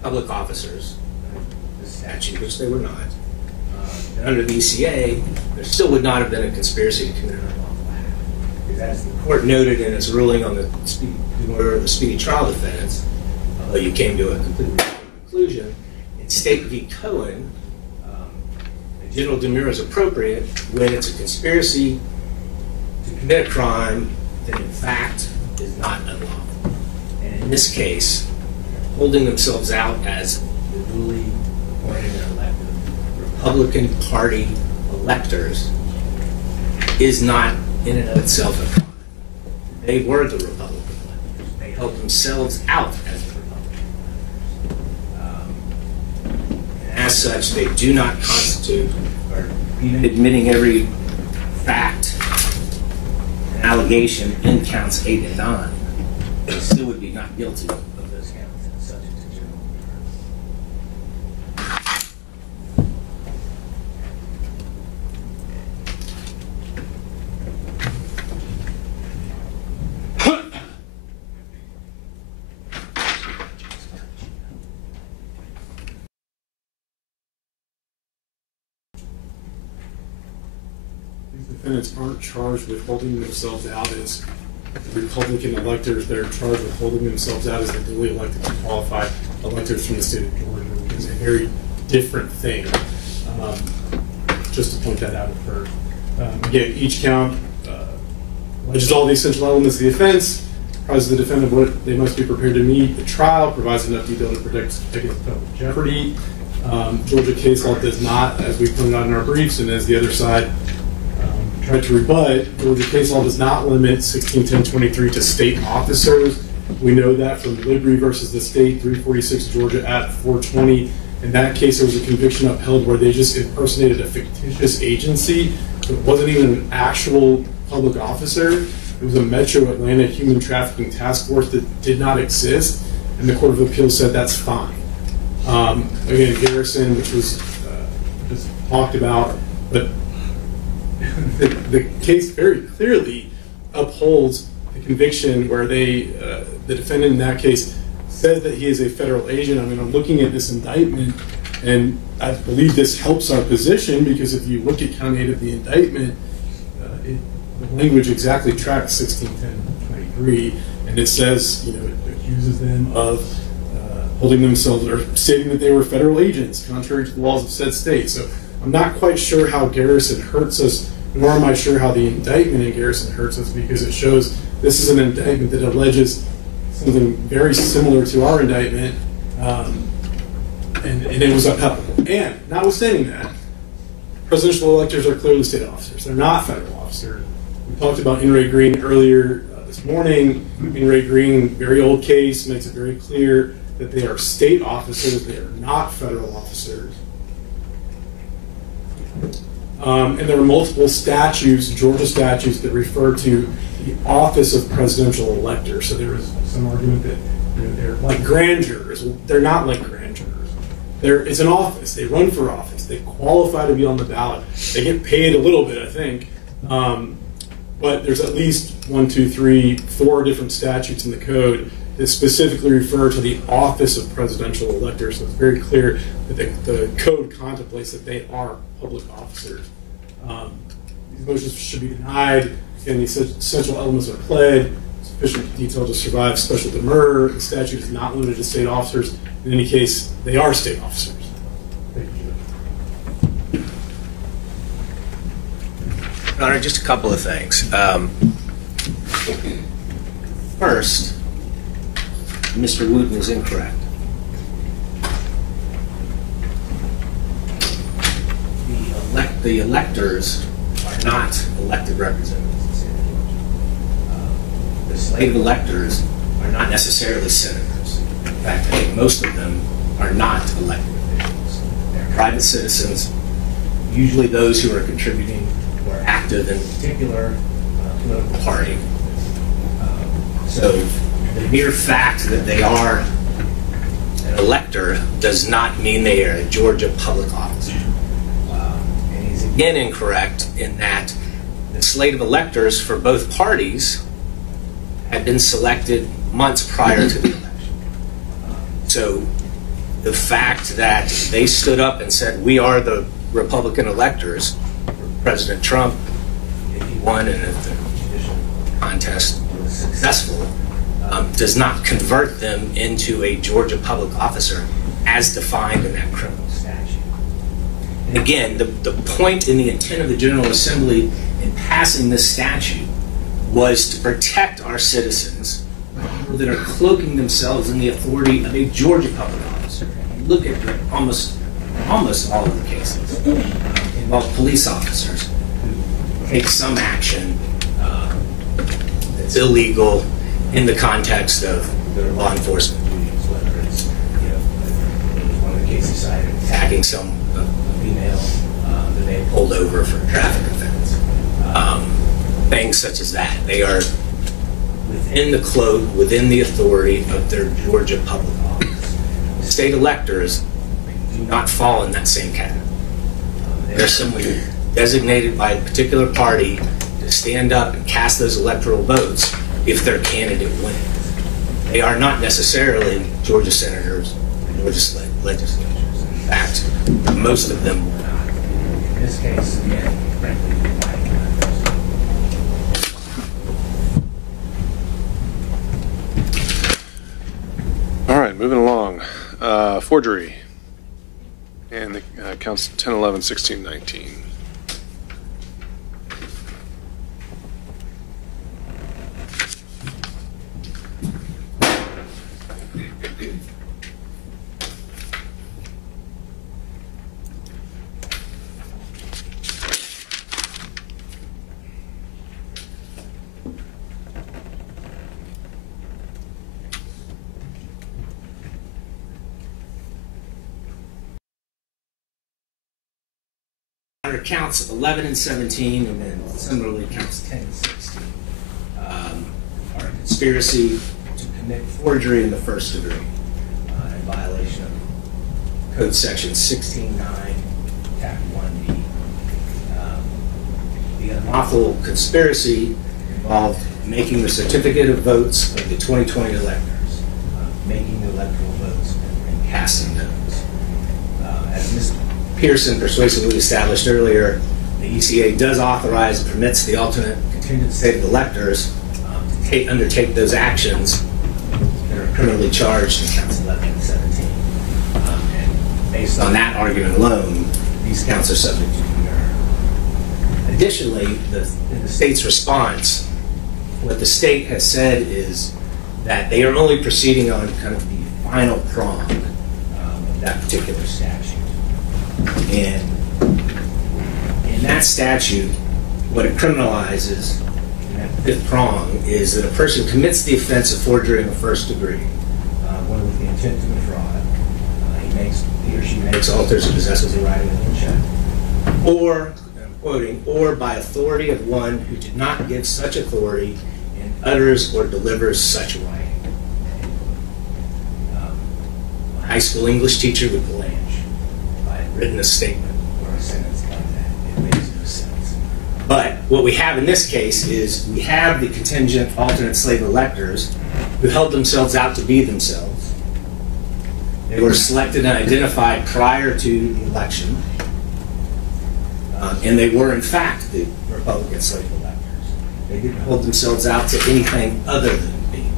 public officers, the statute, which they were not, under the ECA, there still would not have been a conspiracy to commit an unlawful act. Because as the court noted in its ruling on the speedy trial defense, although you came to a completely different conclusion, in State v. Cohen, a general demur is appropriate when it's a conspiracy to commit a crime that in fact is not unlawful. And in this case, holding themselves out as the duly appointed and elected Republican Party electors is not in and of itself a crime. They were the Republican electors. They held themselves out as the Republican electors. And as such, they do not constitute, or even admitting every fact and allegation in counts 8 and 9, they still would be not guilty of those counts and subject to general. Defendants aren't charged with holding themselves out as Republican electors. They're charged with holding themselves out as the duly elected and qualified electors from the state of Georgia, which is a very different thing. Just to point that out first. Again, each count alleges all the essential elements of the offense, apprises the defendant of what they must be prepared to meet at trial, provides enough detail to protect against public jeopardy. Georgia case law does not, as we pointed out in our briefs, and as the other side tried to rebut, Georgia case law does not limit 1610-23 to state officers. We know that from Libri versus the state, 346 Georgia at 420. In that case, there was a conviction upheld where they just impersonated a fictitious agency. So it wasn't even an actual public officer. It was a Metro Atlanta Human Trafficking Task Force that did not exist, and the Court of Appeals said that's fine. Again, Garrison, which was just talked about, but the case very clearly upholds the conviction where the defendant in that case says that he is a federal agent. I mean, I'm looking at this indictment, and I believe this helps our position because if you look at count 8 of the indictment, the language exactly tracks 1610-23, and it says, it accuses them of holding themselves or stating that they were federal agents, contrary to the laws of said state. So I'm not quite sure how Garrison hurts us, nor am I sure how the indictment in Garrison hurts us, because it shows this is an indictment that alleges something very similar to our indictment, and it was upheld. And notwithstanding that, presidential electors are clearly state officers. They're not federal officers. We talked about In re Green earlier this morning. In re Green, very old case, makes it very clear that they are state officers. They are not federal officers. And there are multiple statutes, Georgia statutes, that refer to the office of presidential elector. So there is some argument that they're like grand jurors. They're not like grand jurors. It's an office. They run for office. They qualify to be on the ballot. They get paid a little bit, I think. But there's at least 4 different statutes in the code that specifically refer to the office of presidential elector. So it's very clear that the code contemplates that they are public officers. These motions should be denied. Again, these essential elements are pled. Sufficient detail to survive special demur. The statute is not limited to state officers. In any case, they are state officers. Thank you. Your Honor, just a couple of things. First, Mr. Wooten is incorrect. The electors are not elected representatives of the state of Georgia. The slate of electors are not necessarily senators. In fact, I think most of them are not elected officials. They're private citizens, usually those who are contributing or active in a particular political party. So the mere fact that they are an elector does not mean they are a Georgia public officer. And he's again incorrect in that the slate of electors for both parties had been selected months prior to the election. So the fact that they stood up and said, we are the Republican electors, President Trump, if he won and if the judicial contest was successful, does not convert them into a Georgia public officer as defined in that criminal statute. And again, the point in the intent of the General Assembly in passing this statute was to protect our citizens that are cloaking themselves in the authority of a Georgia public officer. You look at almost almost all of the cases involve police officers who take some action that's illegal in the context of their law enforcement duties, whether it's, one of the cases cited, attacking some female that they pulled over for a traffic offense. Things such as that. They are within the cloak, within the authority of their Georgia public office. State electors do not fall in that same category. They are simply designated by a particular party to stand up and cast those electoral votes if their candidate wins. They are not necessarily Georgia senators or Georgia legislatures. In fact, most of them will not. In this case, again, frankly, All right, moving along. Forgery. And the counts 10, 11, 16, 19. Under counts 11 and 17, and then similarly counts 10 and 16, are a conspiracy to commit forgery in the first degree in violation of Code Section 16.9, Tab 1B. The unlawful conspiracy involved making the certificate of votes of the 2020 electors, making the electoral votes and casting those. As Ms. Pearson persuasively established earlier, the ECA does authorize and permits the alternate contingent state of electors to undertake those actions that are criminally charged in counts 11 and 17. And based on that argument alone, these counts are subject to demurrer. Additionally, in the state's response, what the state has said is that they are only proceeding on kind of the final prong of that particular statute. And in that statute, what it criminalizes, in that fifth prong, is that a person commits the offense of forgery in the first degree, one with the intent to defraud. He or she makes, alters, or possesses a writing of the check. Or, I'm quoting, or by authority of one who did not give such authority and utters or delivers such writing. A high school English teacher would blanch if I had written a statement or a sentence like that. It makes no sense. But what we have in this case is we have the contingent alternate slave electors who held themselves out to be themselves. They were selected and identified prior to the election, and they were in fact the Republican slave electors. They didn't hold themselves out to anything other than being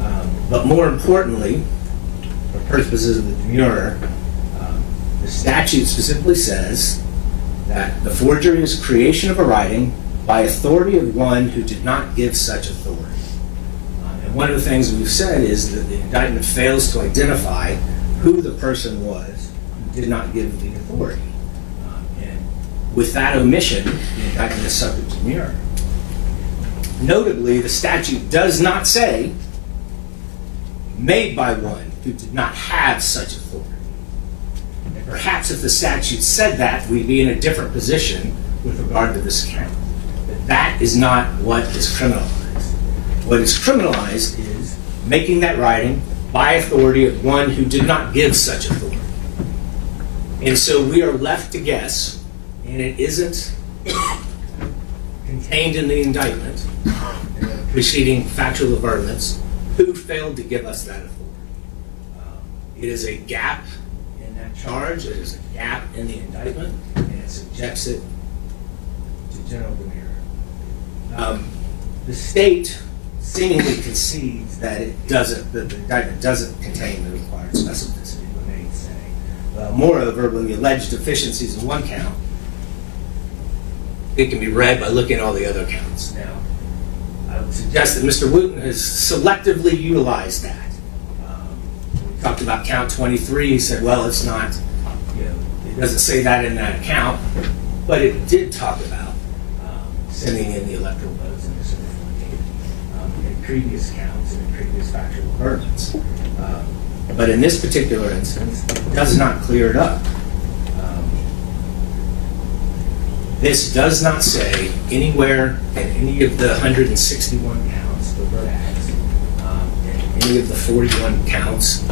that. But more importantly, for purposes of the demurrer, the statute specifically says that the forgery is creation of a writing by authority of one who did not give such authority. And one of the things we've said is that the indictment fails to identify who the person was who did not give the authority. And with that omission, the indictment is subject to demurrer. Notably, the statute does not say made by one who did not have such authority. And perhaps if the statute said that, we'd be in a different position with regard to this count. But that is not what is criminalized. What is criminalized is making that writing by authority of one who did not give such authority. And so we are left to guess, and it isn't contained in the indictment, in the preceding factual averments, who failed to give us that authority. It is a gap in that charge, it is a gap in the indictment, and it subjects it to general demurrer. The state seemingly concedes that that the indictment doesn't contain the required specificity of what they say. Moreover, when the alleged deficiencies in one count, it can be read by looking at all the other counts. Now, I would suggest that Mr. Wooten has selectively utilized that. We talked about count 23. He said, well, it's not, It doesn't say that in that account, but it did talk about sending in the electoral votes and this sort of thing in previous counts and in previous factual burdens. But in this particular instance, it does not clear it up. This does not say anywhere in any of the 161 counts that were asked, in any of the 41 counts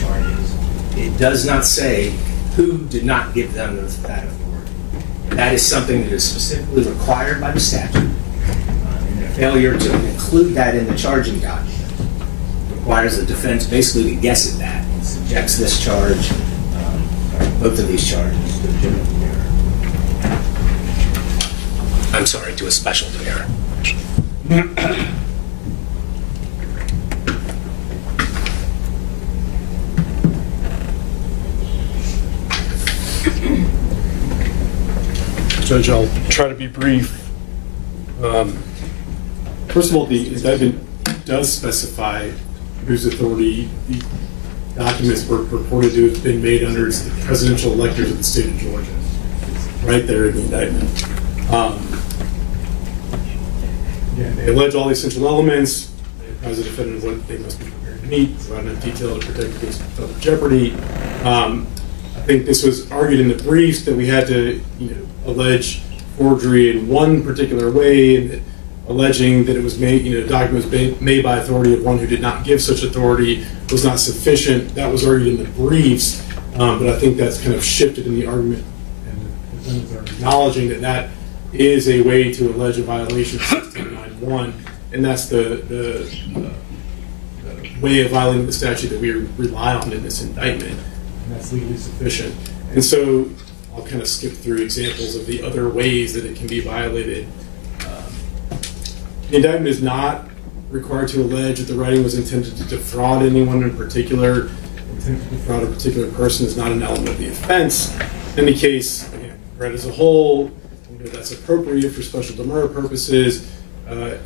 charges, it does not say who did not give them that authority. And that is something that is specifically required by the statute. And their failure to include that in the charging document requires the defense basically to guess at that and subjects this charge, or both of these charges, to legitimate error. I'm sorry, to a special error. Judge, I'll try to be brief. First of all, the indictment does specify whose authority the documents were purported to have been made under. It's the presidential electors of the state of Georgia. It's right there in the indictment. They allege all the essential elements. They advise the defendant what they must be prepared to meet, provide enough detail to protect against federal jeopardy. I think this was argued in the briefs that we had to, allege forgery in one particular way, and alleging that it was made, a document was made by authority of one who did not give such authority was not sufficient. That was argued in the briefs, but I think that's kind of shifted in the argument, and the defendants are acknowledging that that is a way to allege a violation of 1691, and that's the way of violating the statute that we rely on in this indictment, and that's legally sufficient. And so I'll kind of skip through examples of the other ways that it can be violated. The indictment is not required to allege that the writing was intended to defraud anyone in particular. Intent to defraud a particular person is not an element of the offense. In any case, again, read as a whole, that's appropriate for special demurrer purposes.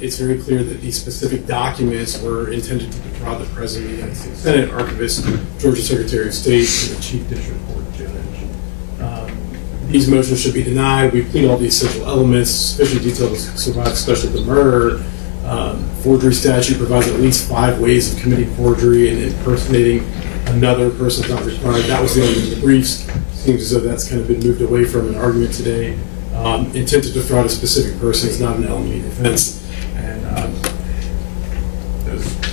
It's very clear that these specific documents were intended to defraud the President of the United States Senate, Archivist, Georgia Secretary of State, and the Chief District Court Judge. These motions should be denied. We plead all the essential elements, sufficient detail to survive special demurrer. Forgery statute provides at least 5 ways of committing forgery, and impersonating another person is not required. That was the argument in the briefs. Seems as though that's kind of been moved away from an argument today. Intent to defraud a specific person is not an element of the offense. And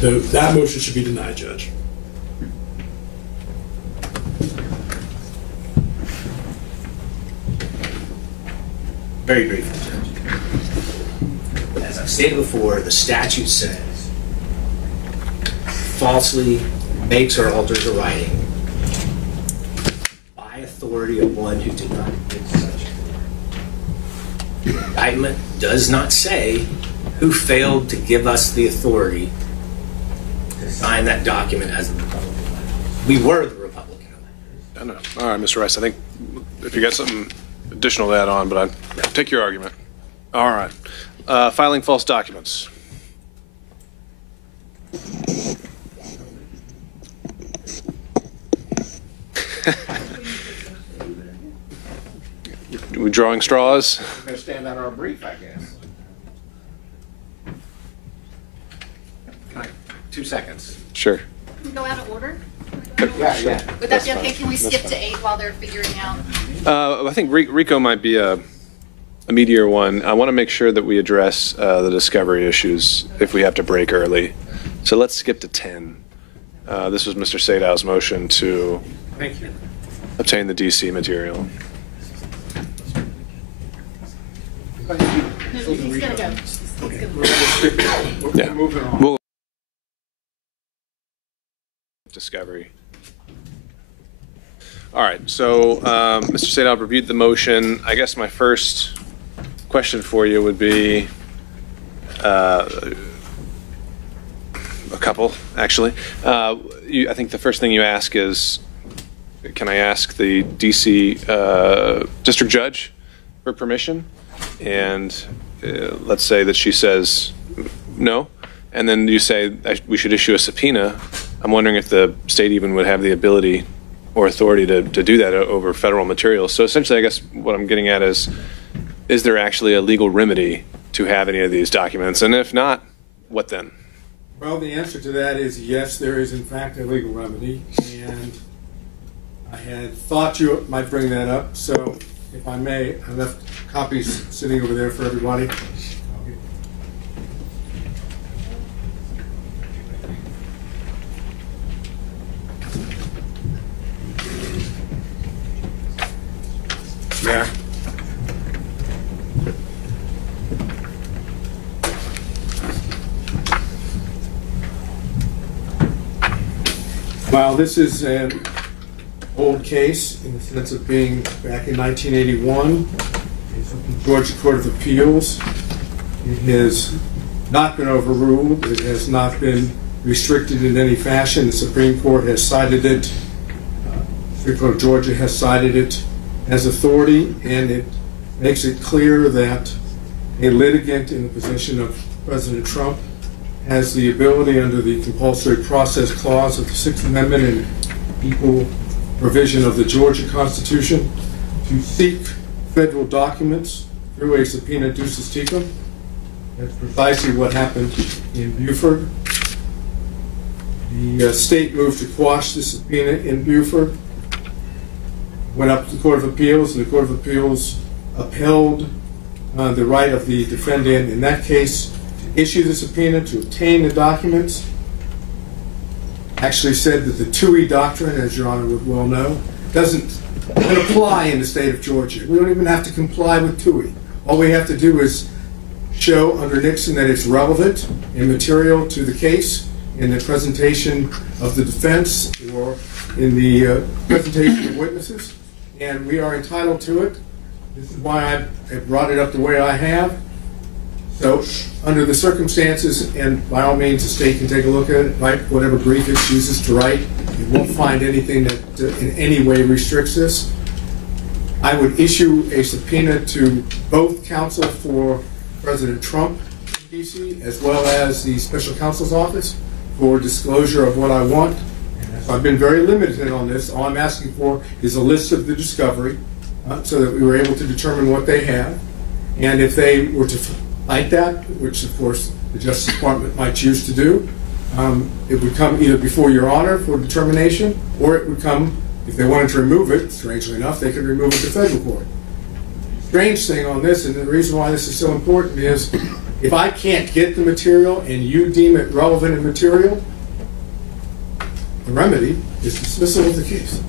that motion should be denied, Judge. Very briefly, Judge. As I've stated before, the statute says falsely makes or alters a writing by authority of one who did not give such authority. The indictment does not say who failed to give us the authority to sign that document as the Republican electors. We were the Republican electors. I know. All right, Mr. Rice, I think if you got something additional to add on, but I take your argument. All right. Filing false documents. Are we drawing straws? We're going to stand on our brief, I guess. 2 seconds. Sure. Can we go out of order? Yeah. Would that be okay? Can we skip to 8 while they're figuring out? I think Rico might be a meatier one. I want to make sure that we address the discovery issues if we have to break early. So let's skip to 10. This was Mr. Sadow's motion to obtain the DC material. He's gonna go. Yeah. Moving on. We'll discovery. All right, so Mr. Sadow reviewed the motion. I guess my first question for you would be a couple, actually. I think the first thing you ask is, can I ask the DC district judge for permission? And let's say that she says no, and then you say we should issue a subpoena. I'm wondering if the state even would have the ability or authority to do that over federal materials. So essentially, I guess what I'm getting at is there actually a legal remedy to have any of these documents? And if not, what then? Well, the answer to that is yes, there is in fact a legal remedy, and I had thought you might bring that up, so if I may, I left copies sitting over there for everybody. Yeah. While this is an old case in the sense of being back in 1981, it's from the Georgia Court of Appeals. It has not been overruled. It has not been restricted in any fashion. The Supreme Court has cited it. The Supreme Court of Georgia has cited it as authority, and it makes it clear that a litigant in the position of President Trump has the ability under the compulsory process clause of the Sixth Amendment and equal provision of the Georgia Constitution to seek federal documents through a subpoena ducis tecum. That's precisely what happened in Buford. The state moved to quash the subpoena in Buford, went up to the Court of Appeals, and the Court of Appeals upheld the right of the defendant in that case to issue the subpoena to obtain the documents. Actually said that the TUI doctrine, as Your Honor would well know, doesn't apply in the state of Georgia. We don't even have to comply with TUI. All we have to do is show under Nixon that it's relevant and material to the case in the presentation of the defense or in the presentation of witnesses, and we are entitled to it. This is why I brought it up the way I have. So, under the circumstances, and by all means, the state can take a look at it, write whatever brief it chooses to write. It won't find anything that in any way restricts this. I would issue a subpoena to both counsel for President Trump in D.C., as well as the special counsel's office for disclosure of what I want. So I've been very limited on this. All I'm asking for is a list of the discovery so that we were able to determine what they have. And if they were to fight that, which of course the Justice Department might choose to do, it would come either before Your Honor for determination, or it would come, if they wanted to remove it, strangely enough, they could remove it to federal court. Strange thing on this, and the reason why this is so important is, if I can't get the material and you deem it relevant and material, the remedy is dismissal of the case.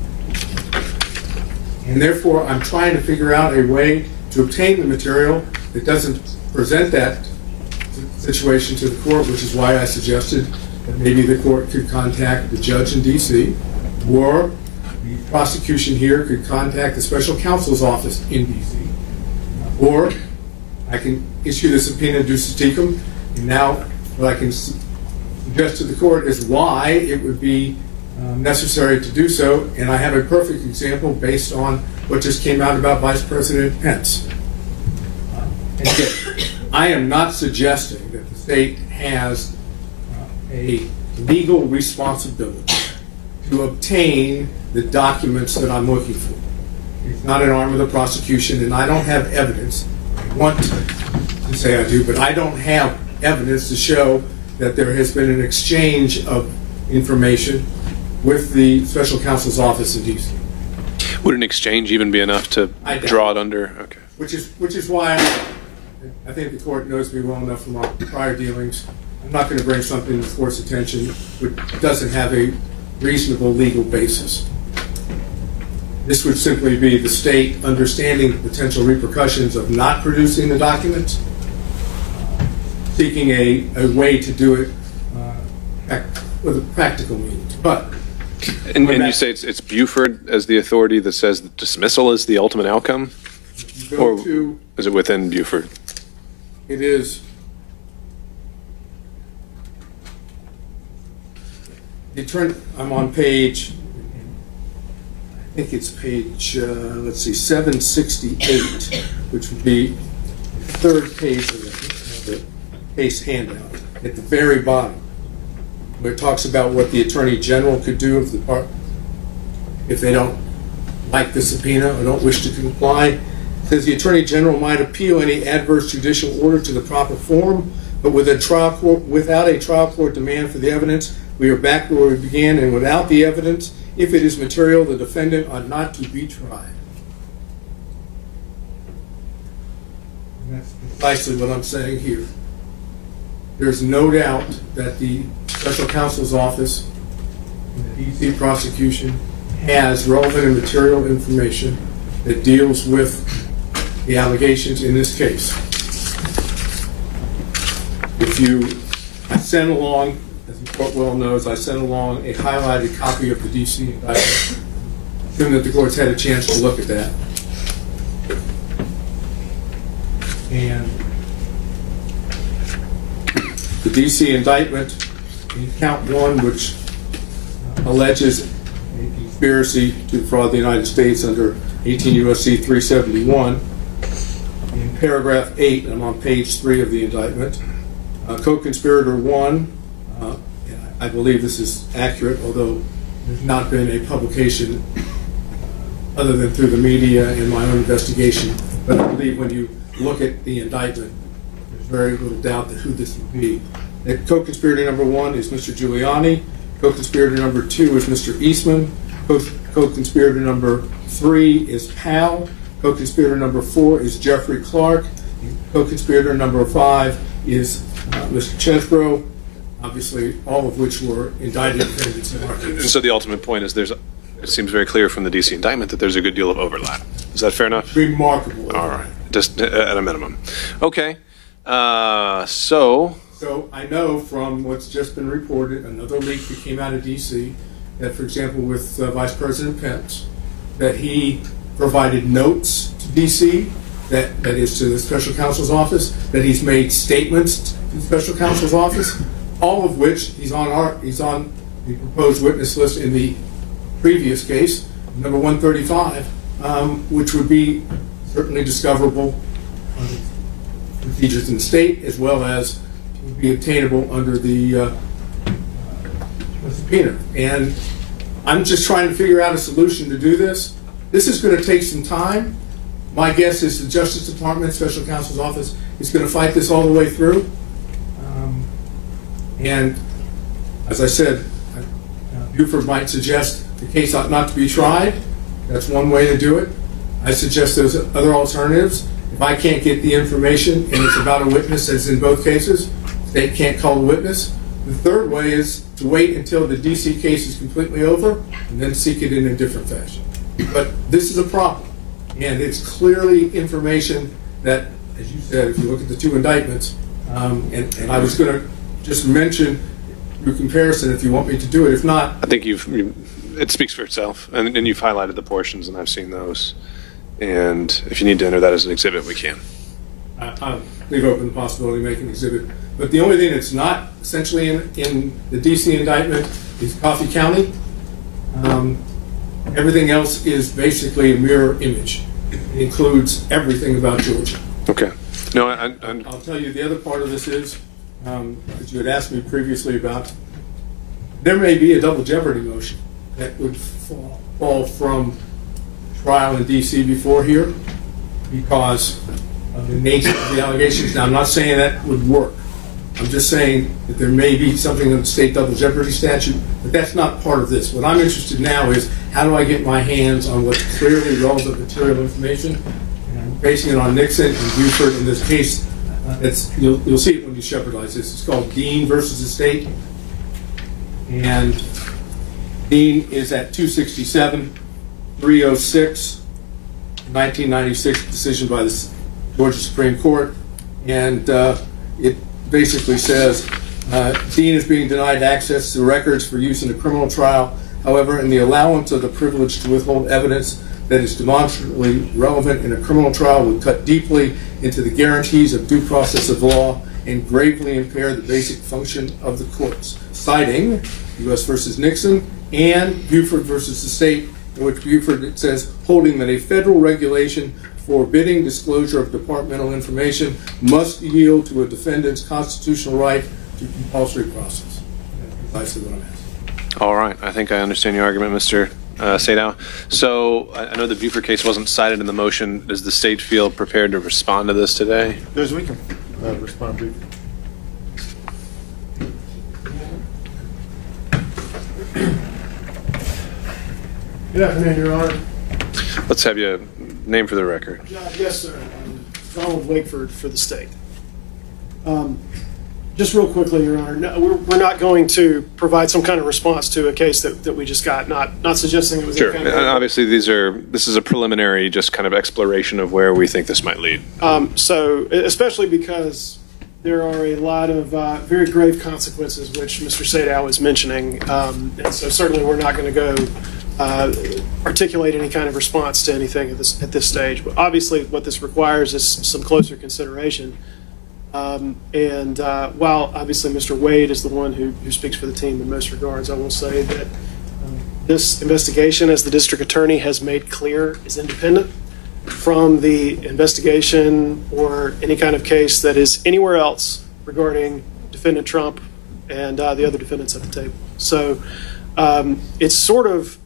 And therefore, I'm trying to figure out a way to obtain the material that doesn't present that situation to the court, which is why I suggested that maybe the court could contact the judge in D.C., or the prosecution here could contact the special counsel's office in D.C., or I can issue the subpoena ducis tecum. And now what I can suggest to the court is why it would be necessary to do so, and I have a perfect example based on what just came out about Vice President Pence. I am not suggesting that the state has a legal responsibility to obtain the documents that I'm looking for. It's not an arm of the prosecution, and I don't have evidence. I want to say I do, but I don't have evidence to show that there has been an exchange of information with the special counsel's office in D.C. Would an exchange even be enough to draw it under? Okay. Which is why I think the court knows me well enough from our prior dealings. I'm not going to bring something to the court's attention which doesn't have a reasonable legal basis. This would simply be the state understanding the potential repercussions of not producing the documents, seeking a way to do it with a practical means. But and you say it's Buford as the authority that says that dismissal is the ultimate outcome? Or is it within Buford? It is. I'm on page, I think it's page, let's see, 768, which would be the third page of the case handout, at the very bottom, where it talks about what the Attorney General could do if the part. if they don't like the subpoena or don't wish to comply. It says the Attorney General might appeal any adverse judicial order to the proper form, but without a trial court demand for the evidence, we are back where we began, and without the evidence, if it is material, the defendant ought not to be tried. And that's precisely what I'm saying here. There's no doubt that the Special Counsel's Office and the D.C. prosecution has relevant and material information that deals with the allegations in this case. I sent along, as the court well knows, I sent along a highlighted copy of the D.C. indictment. Assume that the court's had a chance to look at that. And the D.C. indictment in count 1, which alleges a conspiracy to defraud the United States under 18 U.S.C. 371, in paragraph 8, and I'm on page 3 of the indictment, co-conspirator 1, I believe this is accurate, although there's not been a publication other than through the media and my own investigation, but I believe when you look at the indictment, there's very little doubt that who this would be. Co-conspirator number 1 is Mr. Giuliani. Co-conspirator number 2 is Mr. Eastman. Co-conspirator number 3 is Powell. Co-conspirator number 4 is Jeffrey Clark. Co-conspirator number 5 is Mr. Chesbrough, obviously all of which were indicted defendants in our case. And so the ultimate point is it seems very clear from the D.C. indictment that there's a good deal of overlap. Is that fair enough? Remarkable. All right, just at a minimum. Okay, so I know from what's just been reported, another leak that came out of D.C., that, for example, with Vice President Pence, that he provided notes to D.C., that is to the Special Counsel's Office, that he's made statements to the Special Counsel's Office, all of which he's on the proposed witness list in the previous case, number 135, which would be certainly discoverable under procedures in the state, as well as would be obtainable under the subpoena. And I'm just trying to figure out a solution to do this. This is going to take some time. My guess is the Justice Department, Special Counsel's Office, is going to fight this all the way through. And as I said, Buford might suggest the case ought not to be tried. That's one way to do it. I suggest there's other alternatives. If I can't get the information and it's about a witness, as in both cases, the state can't call a witness. The third way is to wait until the D.C. case is completely over and then seek it in a different fashion. But this is a problem. And it's clearly information that, as you said, if you look at the two indictments, and I was going to just mention your comparison if you want me to do it. If not, I think it speaks for itself, and you've highlighted the portions, and I've seen those. And if you need to enter that as an exhibit, we can. I'll leave open the possibility of making an exhibit. But the only thing that's not essentially in the D.C. indictment is Coffee County. Everything else is basically a mirror image. It includes everything about Georgia. Okay. No, I'll tell you the other part of this is, that you had asked me previously about, there may be a double jeopardy motion that would fall from trial in D.C. before here because of the nature of the allegations. Now, I'm not saying that would work. I'm just saying that there may be something in the state double jeopardy statute, but that's not part of this. What I'm interested now is how do I get my hands on what's clearly relevant material information, and I'm basing it on Nixon and Buford in this case. You'll see it when you shepherdize this. It's called Dean versus the state, and Dean is at 267, 306, 1996 decision by the Georgia Supreme Court, and it basically says Dean is being denied access to records for use in a criminal trial. However, in the allowance of the privilege to withhold evidence that is demonstrably relevant in a criminal trial would cut deeply into the guarantees of due process of law and gravely impair the basic function of the courts, citing U.S. versus Nixon and Buford versus the state, in which Buford says holding that a federal regulation forbidding disclosure of departmental information must yield to a defendant's constitutional right to compulsory process. That's precisely what I'm asking. All right. I think I understand your argument, Mr. Sadow. So I know the Buford case wasn't cited in the motion. Does the state feel prepared to respond to this today? There's we can respond briefly. Good afternoon, Your Honor. Let's have you name for the record. Yes, sir. Donald Wakeford for the state. Just real quickly, Your Honor, no, we're not going to provide some kind of response to a case that we just got, not suggesting it was Sure. any kind of... And obviously, this is a preliminary just kind of exploration of where we think this might lead. So, especially because there are a lot of very grave consequences, which Mr. Sadow is mentioning. And so certainly we're not going to go articulate any kind of response to anything at this stage. But obviously what this requires is some closer consideration. While obviously Mr. Wade is the one who speaks for the team in most regards, I will say that this investigation, as the district attorney has made clear, is independent from the investigation or any kind of case that is anywhere else regarding Defendant Trump and the other defendants at the table. So it's sort of,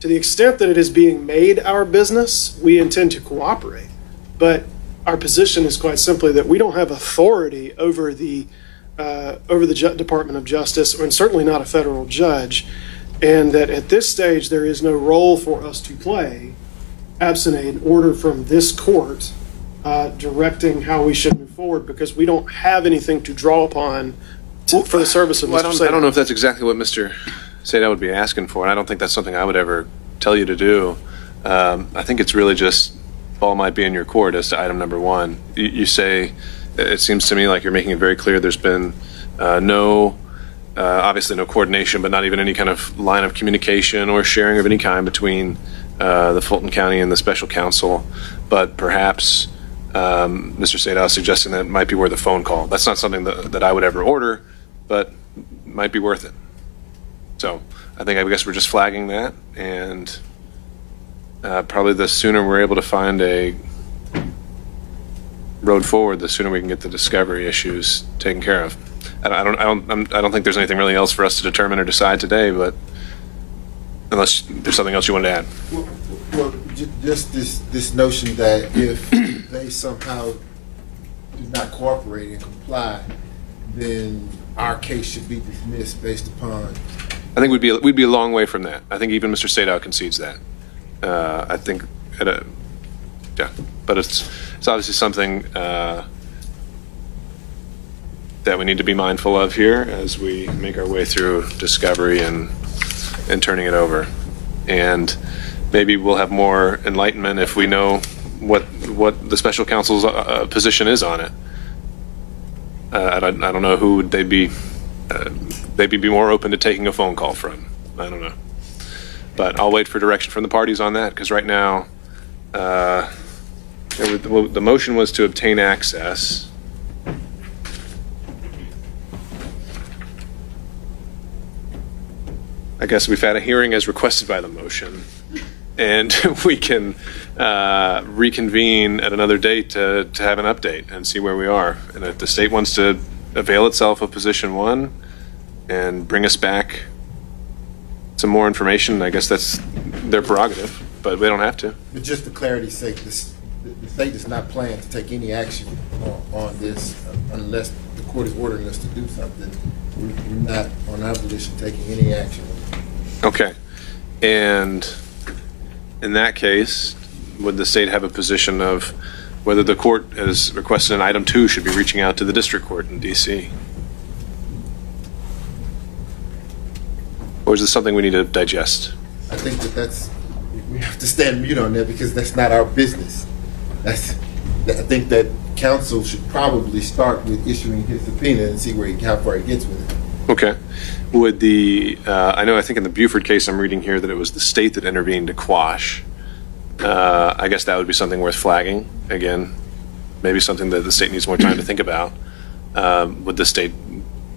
to the extent that it is being made our business, we intend to cooperate. But our position is quite simply that we don't have authority over the Department of Justice, and certainly not a federal judge, and that at this stage there is no role for us to play absent an order from this court directing how we should move forward, because we don't have anything to draw upon for the service of Mr. Sadow. I don't know if that's exactly what Mr. Sadow would be asking for, and I don't think that's something I would ever tell you to do. I think it's really just ball might be in your court as to item number one. You say, it seems to me like you're making it very clear there's been obviously no coordination, but not even any kind of line of communication or sharing of any kind between the Fulton County and the special counsel, but perhaps Mr. Sadow is suggesting that it might be worth a phone call. That's not something that I would ever order, but might be worth it. So I guess we're just flagging that, and probably the sooner we're able to find a road forward, the sooner we can get the discovery issues taken care of. I don't think there's anything really else for us to determine or decide today, but unless there's something else you wanted to add. Well, just this notion that if they somehow do not cooperate and comply, then our case should be dismissed based upon. I think we'd be a long way from that. I think even Mr. Sadow concedes that. I think but it's obviously something that we need to be mindful of here as we make our way through discovery and turning it over. And maybe we'll have more enlightenment if we know what the special counsel's position is on it. I don't know who they'd be more open to taking a phone call from. I don't know. But I'll wait for direction from the parties on that, because right now the motion was to obtain access. I guess we've had a hearing as requested by the motion, and we can reconvene at another date to have an update and see where we are. And if the state wants to avail itself of position one and bring us back some more information, I guess that's their prerogative, but we don't have to. But just for clarity's sake, the state does not plan to take any action on this unless the court is ordering us to do something. We're not on our position taking any action. Okay. And in that case, would the state have a position of whether the court, as requested in item 2, should be reaching out to the district court in D.C.? Or is this something we need to digest? I think we have to stand mute on that, because that's not our business. I think that counsel should probably start with issuing his subpoena and see how far he gets with it. Okay. Would I think in the Buford case I'm reading here that it was the state that intervened to quash. I guess that would be something worth flagging. Again, maybe something that the state needs more time to think about. Would the state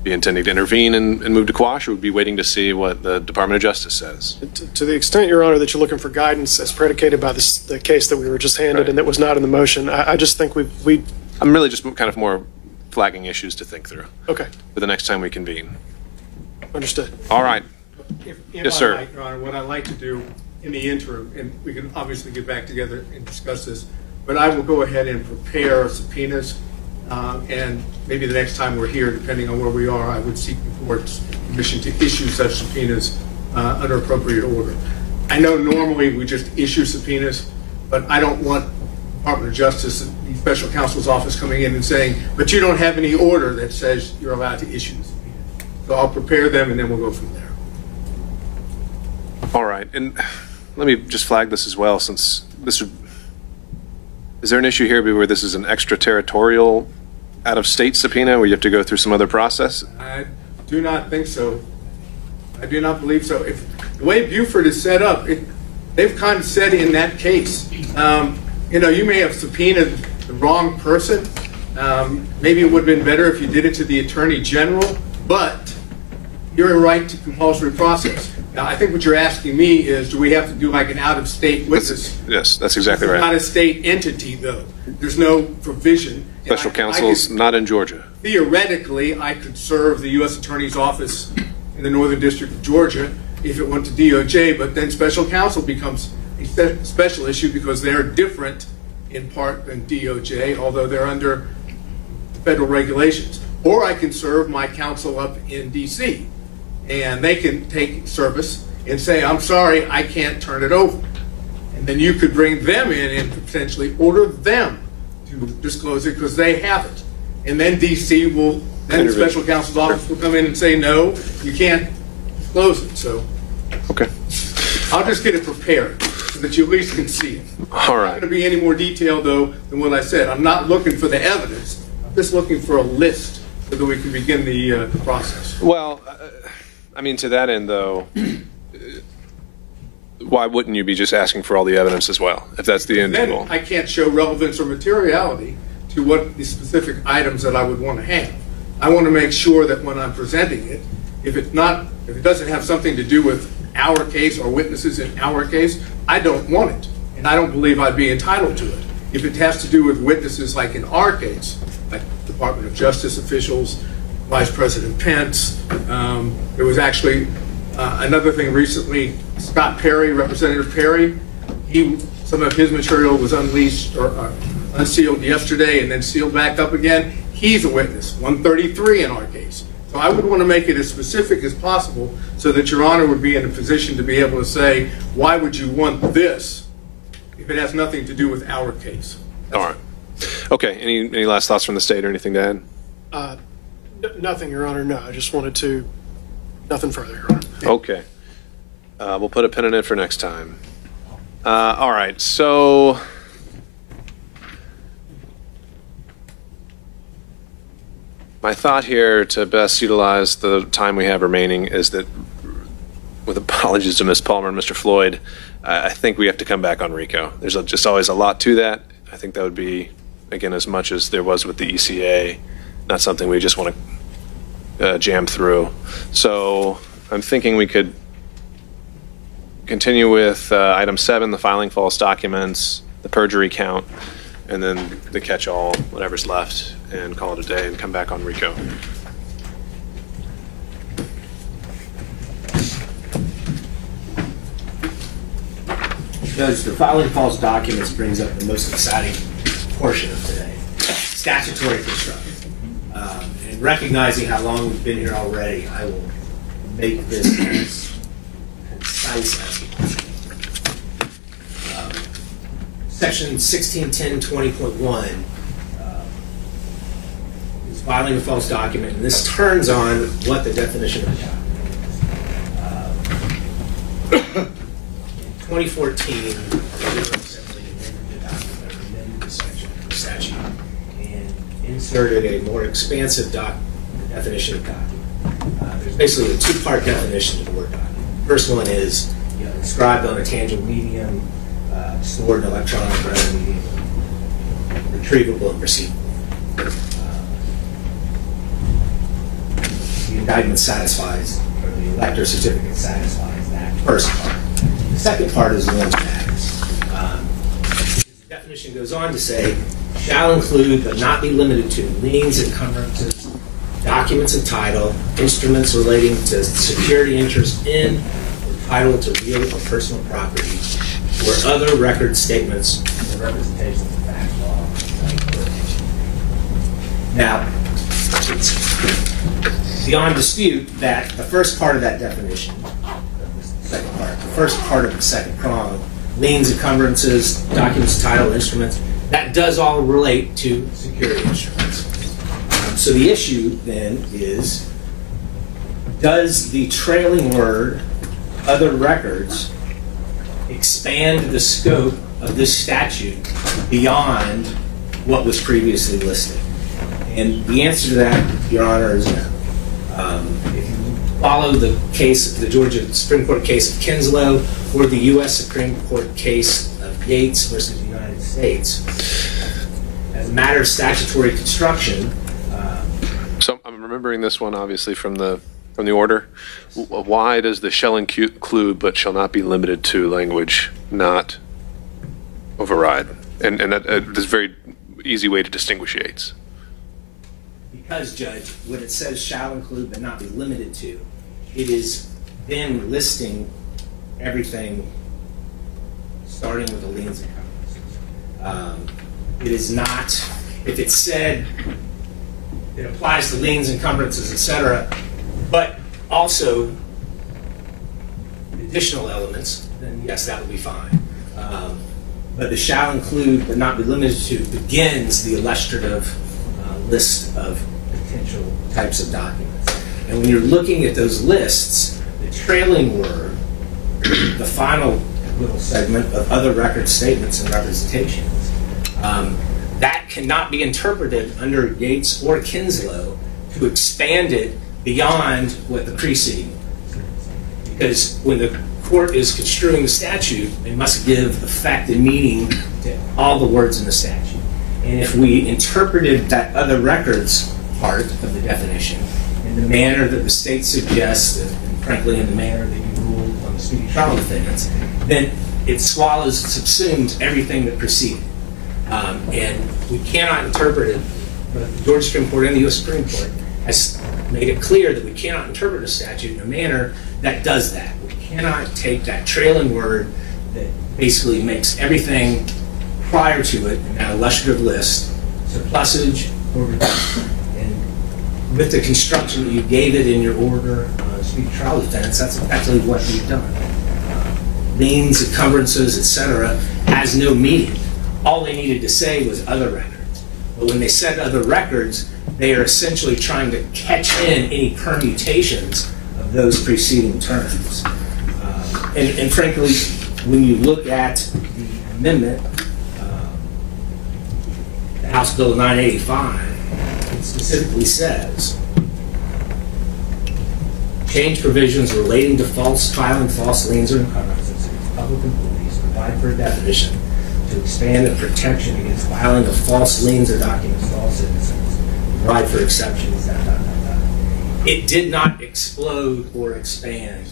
be intending to intervene and move to quash, or would be waiting to see what the Department of Justice says? To the extent, Your Honor, that you're looking for guidance as predicated by the case that we were just handed, right, and that was not in the motion, I just think I'm really just kind of more flagging issues to think through. Okay. For the next time we convene. Understood. All right. If Yes, I sir. might, Your Honor, what I'd like to do in the interim, and we can obviously get back together and discuss this, but I will go ahead and prepare subpoenas, and maybe the next time we're here, depending on where we are, I would seek the court's permission to issue such subpoenas under appropriate order. I know normally we just issue subpoenas, but I don't want Department of Justice, the special counsel's office coming in and saying, but you don't have any order that says you're allowed to issue the subpoena. So I'll prepare them and then we'll go from there. All right, and let me just flag this as well, since this would, is there an issue here where this is an extraterritorial out-of-state subpoena where you have to go through some other process? I do not think so. I do not believe so. If the way Buford is set up, they've kind of said in that case, you know, you may have subpoenaed the wrong person. Maybe it would have been better if you did it to the Attorney General, but you're a right to compulsory process. Now, I think what you're asking me is, do we have to do like an out-of-state witness? Yes, that's exactly It's right. not a state entity, though. There's no provision. Special counsel's not in Georgia. Theoretically, I could serve the U.S. Attorney's Office in the Northern District of Georgia if it went to DOJ, but then special counsel becomes a special issue because they're different in part than DOJ, although they're under federal regulations. Or I can serve my counsel up in D.C., and they can take service and say, I'm sorry, I can't turn it over. And then you could bring them in and potentially order them to disclose it because they have it. And then D.C. will, then the special counsel's office will come in and say, no, you can't disclose it. So okay, I'll just get it prepared so that you at least can see it. All right. It's not going to be any more detailed, though, than what I said. I'm not looking for the evidence. I'm just looking for a list so that we can begin the process. Well, I mean, to that end, though, why wouldn't you be just asking for all the evidence as well, if that's the end goal? Then I can't show relevance or materiality to what the specific items that I would want to have. I want to make sure that when I'm presenting it, if it doesn't have something to do with our case or witnesses in our case, I don't want it, and I don't believe I'd be entitled to it. If it has to do with witnesses like in our case, like Department of Justice officials, Vice President Pence, there was actually another thing recently, Scott Perry, Representative Perry, some of his material was unleashed or unsealed yesterday and then sealed back up again. He's a witness, 133 in our case. So I would want to make it as specific as possible so that Your Honor would be in a position to be able to say, why would you want this if it has nothing to do with our case? All right. Okay, any last thoughts from the state or anything to add? Nothing, Your Honor, no. I just wanted to, nothing further, Your Honor. Okay. We'll put a pin in it for next time. All right, so my thought here to best utilize the time we have remaining is that, with apologies to Ms. Palmer and Mr. Floyd, I think we have to come back on RICO. There's just always a lot to that. I think that would be, again, as much as there was with the ECA, not something we just want to jam through. So I'm thinking we could continue with item 7, the filing false documents, the perjury count, and then the catch-all, whatever's left, and call it a day and come back on RICO. Judge, the filing false documents brings up the most exciting portion of today, statutory construction. And recognizing how long we've been here already, I will make this as concise as possible. Section 161020.1 is filing a false document, and this turns on what the definition of a document is. 2014, the General Assembly amended the statute and inserted a more expansive definition of document. There's basically a two-part definition of the word document. The first one is inscribed on a tangible medium, stored in electronic rather medium, retrievable and receivable. The indictment satisfies, or the elector certificate satisfies that first part. The second part is the one that matters. The definition goes on to say, shall include but not be limited to liens, encumbrances, documents, documents of title, instruments relating to security interest in or title to real or personal property, or other record statements or representations of fact, law. Now, it's beyond dispute that the first part of that definition, the first part of the second prong, liens, encumbrances, documents, title, instruments, that does all relate to security instruments. So the issue then is, does the trailing word, other records, expand the scope of this statute beyond what was previously listed? And the answer to that, Your Honor, is no. If you follow the case, the Georgia Supreme Court case of Kinslow, or the U.S. Supreme Court case of Yates versus the United States, as a matter of statutory construction. So I'm remembering this one obviously from the order. Why does the shall include but shall not be limited to language not override? And that is a very easy way to distinguish Yates. Because, Judge, when it says shall include but not be limited to, it is then listing everything starting with the liens and encumbrances. It is not, if it said it applies to liens, encumbrances, etc., but also additional elements, then yes, that would be fine. But the shall include but not be limited to begins the illustrative list of potential types of documents. And when you're looking at those lists, the trailing word, the final little segment of other record statements and representations, that cannot be interpreted under Yates or Kinslow to expand it beyond what the preceding was. Because when the court is construing the statute, they must give effect and meaning to all the words in the statute. And if we interpreted that other records part of the definition in the manner that the state suggests, and frankly in the manner that you ruled on the speedy trial defendants, then it swallows, subsumes everything that preceded. And we cannot interpret it, but the Georgia Supreme Court and the U.S. Supreme Court has made it clear that we cannot interpret a statute in a manner that does that. We cannot take that trailing word that basically makes everything prior to it in that illustrative list surplusage or reduction. And with the construction that you gave it in your order on speedy trial defense, that's effectively what you've done. Liens, encumbrances, etc., has no meaning. All they needed to say was other records. But when they said other records, they are essentially trying to catch in any permutations of those preceding terms. And frankly, when you look at the amendment, the House Bill 985, it specifically says, change provisions relating to filing false liens or encumbrances against public employees, provide for a definition to expand the protection against filing of false liens or documents to all citizens, provide for exceptions, It did not explode or expand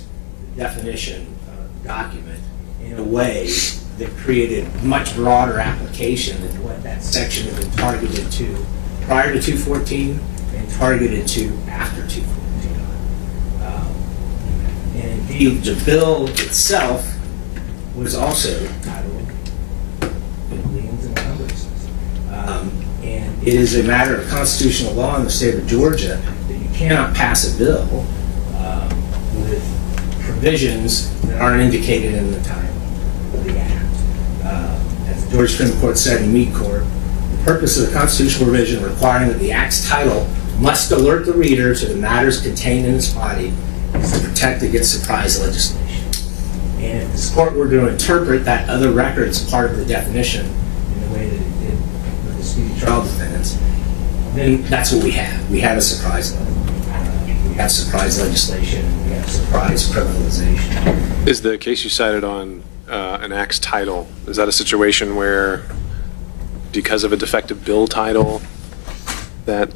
the definition of document in a way that created much broader application than what that section had been targeted to prior to 214 and targeted to after 214. And indeed, the bill itself was also titled liens and encumbrances. And it is a matter of constitutional law in the state of Georgia that you cannot pass a bill with provisions that aren't indicated in the title of the act. As the Georgia Supreme Court said in Mead Court, the purpose of the constitutional provision requiring that the act's title must alert the reader to the matters contained in its body is to protect against surprise legislation. And if this court were to interpret that other records part of the definition in the way that it did with the speedy trial defendants, then that's what we have. We have a surprise law. We have surprise legislation. We have surprise criminalization. Is the case you cited on an act's title, is that a situation where because of a defective bill title that,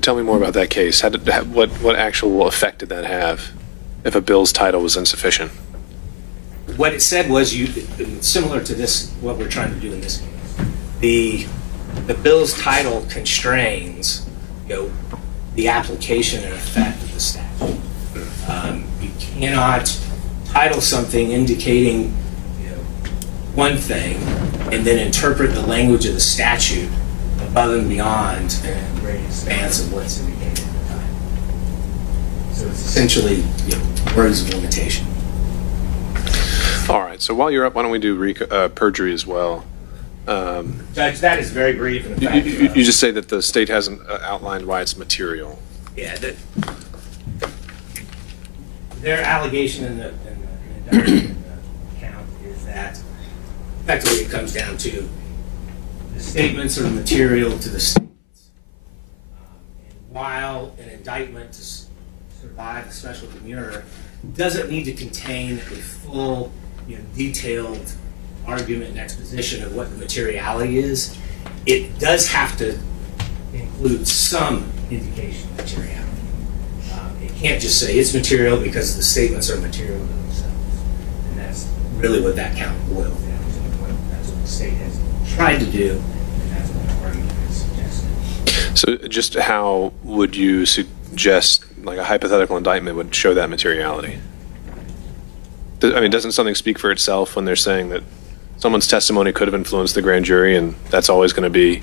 tell me more about that case. What actual effect did that have if a bill's title was insufficient? What it said was, similar to this, what we're trying to do in this case, the bill's title constrains the application and effect of the statute. You cannot title something indicating one thing and then interpret the language of the statute above and beyond and great expanse of what's indicated at the time. So it's essentially words of limitation. All right. So while you're up, why don't we do perjury as well? Judge, that is very brief. In fact, you just say that the state hasn't outlined why it's material. Yeah. Their allegation in the account is that effectively it comes down to the statements are material to the statements. And while an indictment to survive a special demurrer doesn't need to contain a full, detailed argument and exposition of what the materiality is, it does have to include some indication of materiality. It can't just say it's material because the statements are material to themselves. And that's really what that count boils down to. That's what the state has tried to do, and that's what the argument is suggesting. So just how would you suggest like a hypothetical indictment would show that materiality? I mean, doesn't something speak for itself when they're saying that someone's testimony could have influenced the grand jury and that's always going to be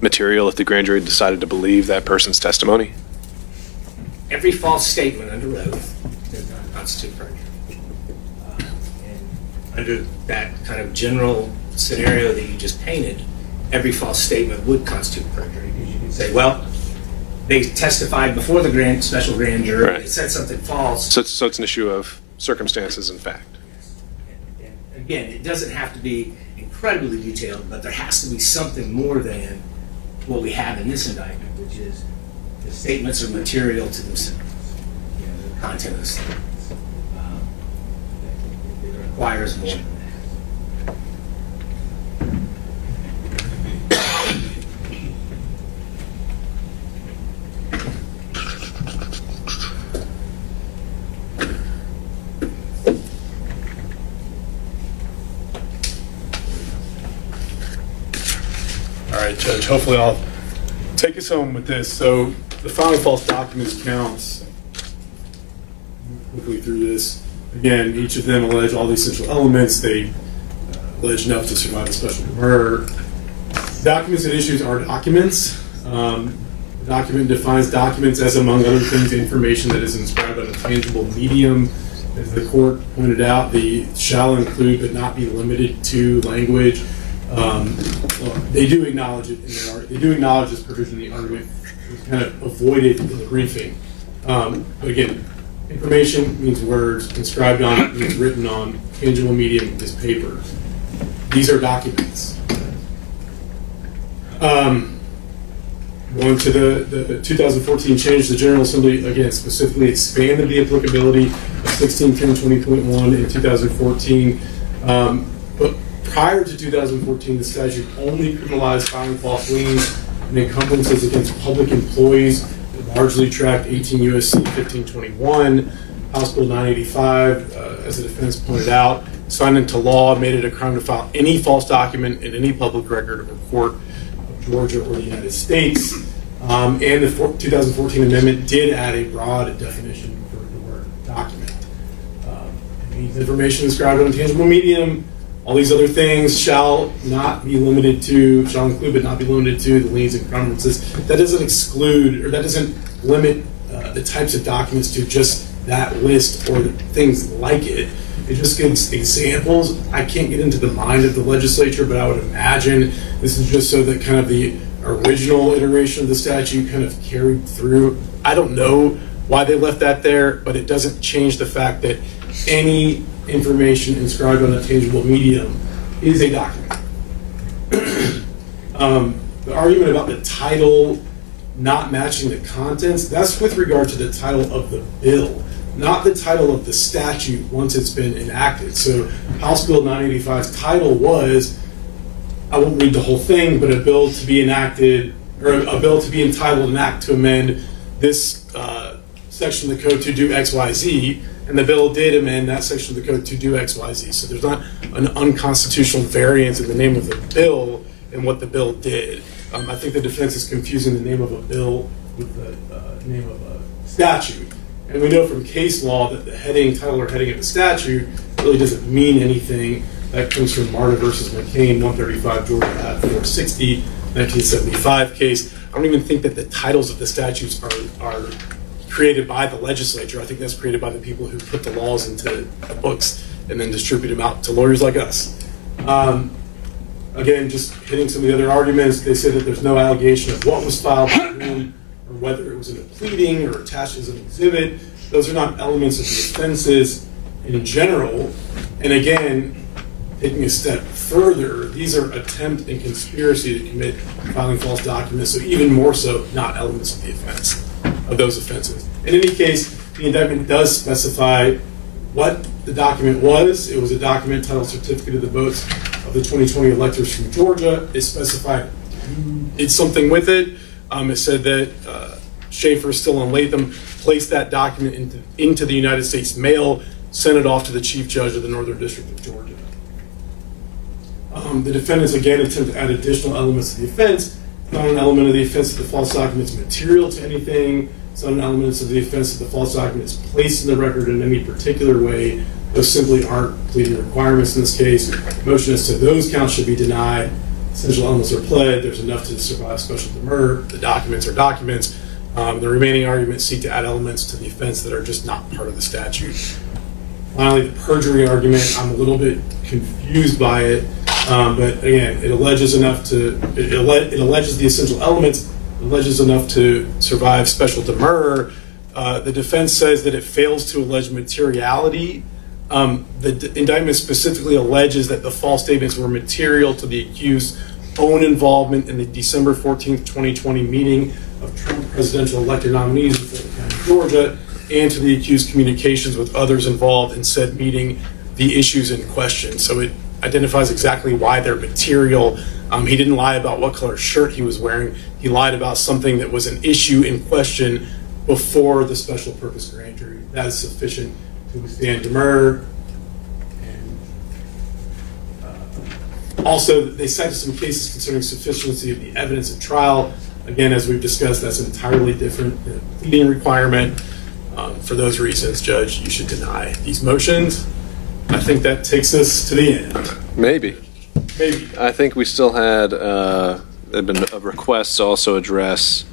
material if the grand jury decided to believe that person's testimony? Every false statement under oath does not constitute perjury. And under that kind of general scenario that you just painted, every false statement would constitute perjury, because you could say, well, they testified before the special grand jury, right. They said something false. So it's an issue of circumstances and fact. Yes. And again, it doesn't have to be incredibly detailed, but there has to be something more than what we have in this indictment, which is the statements are material to themselves, the content of the statements. It requires more than All right, Judge, hopefully I'll take us home with this. So the filing false documents counts, quickly through this. Again, each of them allege all the essential elements. They allege enough to survive a special demurrer. Documents and issues are documents. The document defines documents as, among other things, information that is inscribed on a tangible medium. As the court pointed out, the shall include but not be limited to language. They do acknowledge it in their argument. They do acknowledge this provision in the argument. It's kind of avoided in the briefing. But again, information means words, inscribed on means written on, tangible medium is paper. These are documents. Going to the 2014 change, the General Assembly, again, specifically expanded the applicability of 161020.1 in 2014. But prior to 2014, the statute only criminalized filing false liens and encumbrances against public employees that largely tracked 18 U.S.C. 1521. House Bill 985, as the defense pointed out, signed into law, made it a crime to file any false document in any public record of a court of Georgia or the United States. And the 2014 amendment did add a broad definition for the word document. It means information inscribed on a tangible medium. All these other things shall not be limited to, shall include but not be limited to the liens and encumbrances. That doesn't exclude, or that doesn't limit the types of documents to just that list or things like it. It just gives examples. I can't get into the mind of the legislature, but I would imagine this is just so that kind of the original iteration of the statute kind of carried through. I don't know why they left that there, but it doesn't change the fact that any information inscribed on a tangible medium is a document. The argument about the title not matching the contents, that's with regard to the title of the bill, not the title of the statute once it's been enacted. So House Bill 985's title was, I won't read the whole thing, but a bill to be enacted, or a bill to be entitled an act to amend this section of the code to do X, Y, Z, and the bill did amend that section of the code to do X, Y, Z. So there's not an unconstitutional variance in the name of the bill and what the bill did. I think the defense is confusing the name of a bill with the name of a statute. And we know from case law that the heading, title or heading of the statute really doesn't mean anything. That comes from Marta versus McCain, 135 Georgia at 460, 1975 case. I don't even think that the titles of the statutes are created by the legislature. I think that's created by the people who put the laws into the books and then distribute them out to lawyers like us. Again, just hitting some of the other arguments, they say that there's no allegation of what was filed by whom or whether it was in a pleading or attached as an exhibit. Those are not elements of the offenses in general. And again, taking a step further, these are attempt and conspiracy to commit filing false documents, so even more so not elements of the offense, of those offenses. In any case, the indictment does specify what the document was. It was a document titled Certificate of the Votes of the 2020 electors from Georgia. It specified who did something with it. It said that Schaefer, still on Latham, placed that document into the United States mail, sent it off to the Chief Judge of the Northern District of Georgia. The defendants again attempt to add additional elements to the offense. It's not an element of the offense that the false document is material to anything. It's not an element of the offense that the false document is placed in the record in any particular way. Those simply aren't pleading requirements in this case. Motion as to those counts should be denied. Essential elements are pled. There's enough to survive special demur. The documents are documents. The remaining arguments seek to add elements to the offense that are just not part of the statute. Finally, the perjury argument, I'm a little bit confused by it. But again, it alleges enough to, it alleges the essential elements, it alleges enough to survive special demur. The defense says that it fails to allege materiality. The indictment specifically alleges that the false statements were material to the accused's own involvement in the December 14th, 2020 meeting of Trump presidential elected nominees in Fulton County, Georgia, and to the accused's communications with others involved in said meeting, the issues in question. So it identifies exactly why they're material. He didn't lie about what color shirt he was wearing. He lied about something that was an issue in question before the special purpose grand jury. That is sufficient to withstand demur. And also, they cited some cases concerning sufficiency of the evidence at trial. Again, as we've discussed, that's an entirely different pleading requirement. For those reasons, Judge, you should deny these motions. I think that takes us to the end. Maybe. Maybe. I think we still had there'd been a request to also address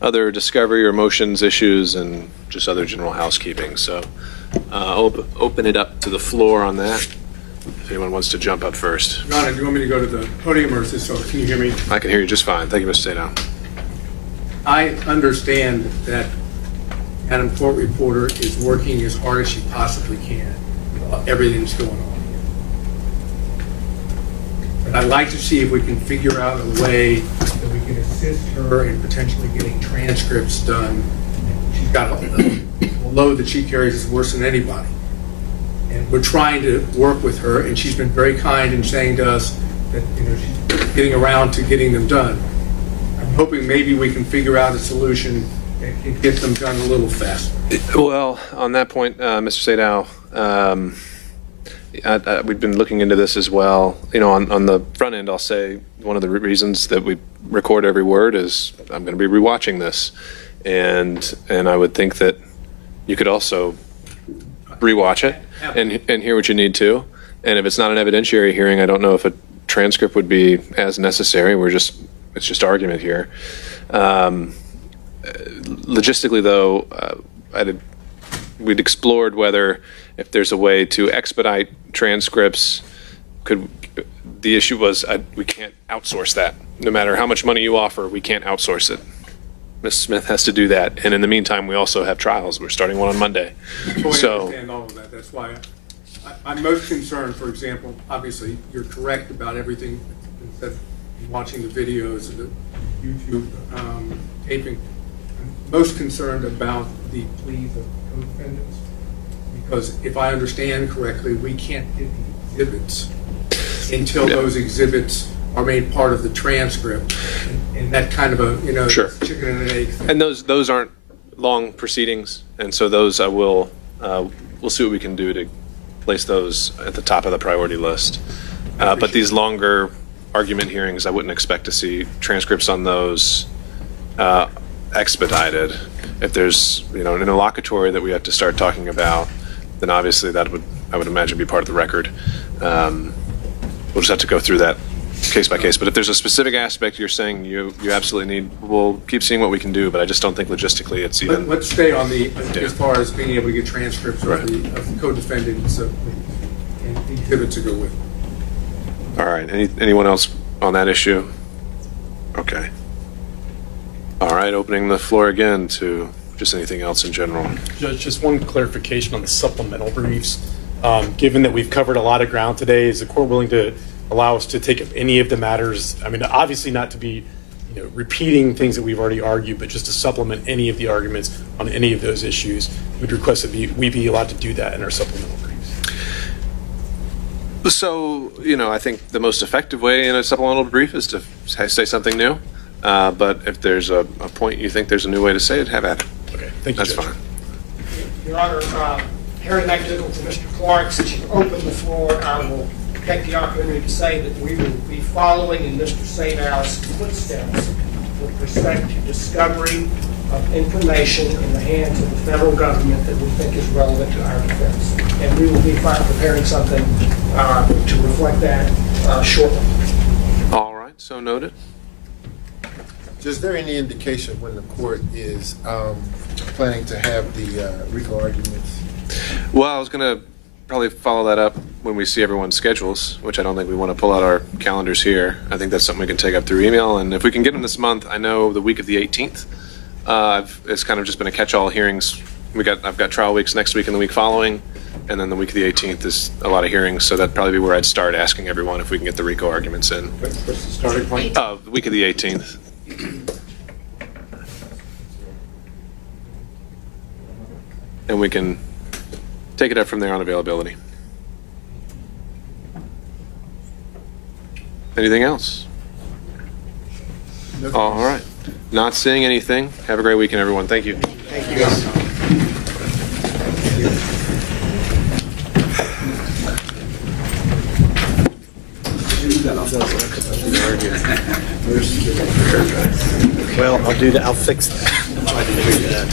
other discovery or motions issues and just other general housekeeping. So open it up to the floor on that. If anyone wants to jump up first. Your Honor, do you want me to go to the podium or is this so? Can you hear me? I can hear you just fine. Thank you, Mr. Sadow. I understand that Madam Court Reporter is working as hard as she possibly can with everything that's going on here. But I'd like to see if we can figure out a way that we can assist her in potentially getting transcripts done. She's got a load that she carries is worse than anybody. And we're trying to work with her, and she's been very kind in saying to us that she's getting around to getting them done. I'm hoping maybe we can figure out a solution and get them done a little faster. Well, on that point, Mr. Sadow, we've been looking into this as well. On the front end, I'll say one of the reasons that we record every word is I'm going to be rewatching this, and I would think that you could also rewatch it and hear what you need to. And if it's not an evidentiary hearing, I don't know if a transcript would be as necessary. It's just argument here. Logistically, though, we'd explored whether if there's a way to expedite transcripts. The issue was we can't outsource that. No matter how much money you offer, we can't outsource it. Ms. Smith has to do that, and in the meantime, we also have trials. We're starting one on Monday. I understand all of that. That's why I'm most concerned. For example, obviously, you're correct about everything. Watching the videos of the YouTube taping, I'm most concerned about the pleas of co-defendants, because if I understand correctly, we can't get the exhibits until those exhibits are made part of the transcript, and that kind of a sure. Chicken and an egg thing. And those aren't long proceedings, and so those we'll see what we can do to place those at the top of the priority list. But these longer argument hearings, I wouldn't expect to see transcripts on those expedited. If there's, an interlocutory that we have to start talking about, then obviously that would, I would imagine, be part of the record. We'll just have to go through that case by case. But if there's a specific aspect you're saying you absolutely need, we'll keep seeing what we can do. But I just don't think logistically it's even. Let's stay on as far as being able to get transcripts of the co-defendants and exhibits to go with. All right. Anyone else on that issue? Okay. All right. Opening the floor again to just anything else in general. Judge, just one clarification on the supplemental briefs. Given that we've covered a lot of ground today, is the court willing to allow us to take up any of the matters? I mean, obviously not to be repeating things that we've already argued, but just to supplement any of the arguments on any of those issues. We'd request that we be allowed to do that in our supplemental briefs. So, I think the most effective way in a supplemental brief is to say something new. But if there's a point you think there's a new way to say it, have at it. Okay, thank you, That's Judge. fine. Your Honor, Harry McDougall to Mr. Clark, since you opened the floor, I will take the opportunity to say that we will be following in Mr. Sadow's footsteps with respect to discovery of information in the hands of the federal government that we think is relevant to our defense. And we will be preparing something to reflect that shortly. All right, so noted. Is there any indication when the court is planning to have the RICO arguments? Well, I was going to probably follow that up when we see everyone's schedules, which I don't think we want to pull out our calendars here. I think that's something we can take up through email. And if we can get them this month, I know the week of the 18th, it's kind of just been a catch-all hearings. I've got trial weeks next week and the week following, and then the week of the 18th is a lot of hearings. So that'd probably be where I'd start asking everyone if we can get the RICO arguments in. What's the starting point? The week of the 18th. And we can take it up from there on availability. Anything else? All right. Not seeing anything. Have a great weekend, everyone. Thank you. Thank you, guys. Well, I'll do that. I'll fix that. I'll try to do that.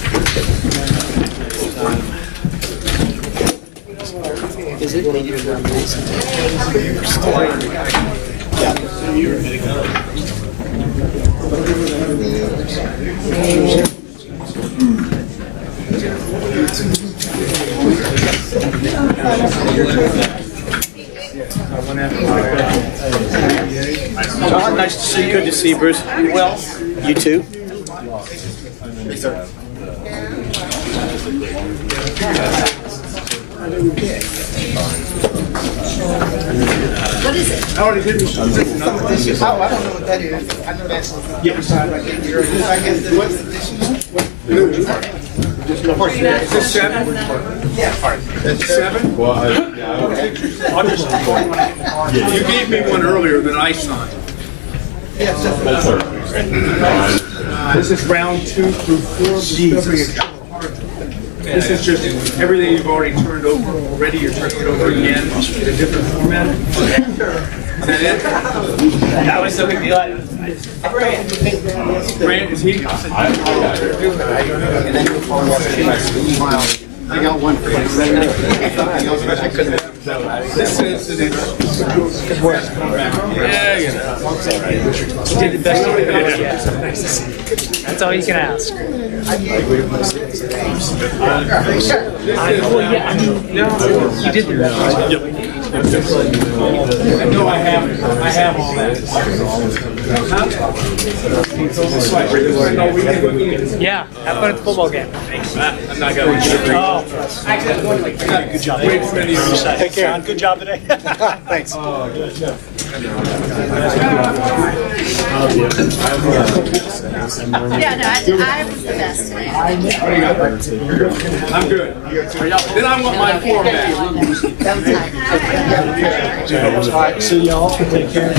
Is it? John, nice to see you. Good to see you, Bruce. Well, you too. Yes, sir. What is it? I already did this. Oh, I don't know what that is. I know that's the Is this 7? Yeah. That's 7? You gave me one earlier that I signed. This is round 2 through 4 of discovery of This is just everything you've already turned over already. You're turning it over again in a different format. Is that it? That was so big deal. Grant, is he? I got one for you. This says that it's good work. Yeah, you know. You did the best you could. That's all you can ask. Well, yeah, I mean, you did the best. No, I have all that. Yeah, have fun at the football game. I'm not going to. Oh, good job. Take care. Good job today. Thanks. Yeah, no, I was the best today. I'm good. Then I want my format. All right, see y'all. Take care.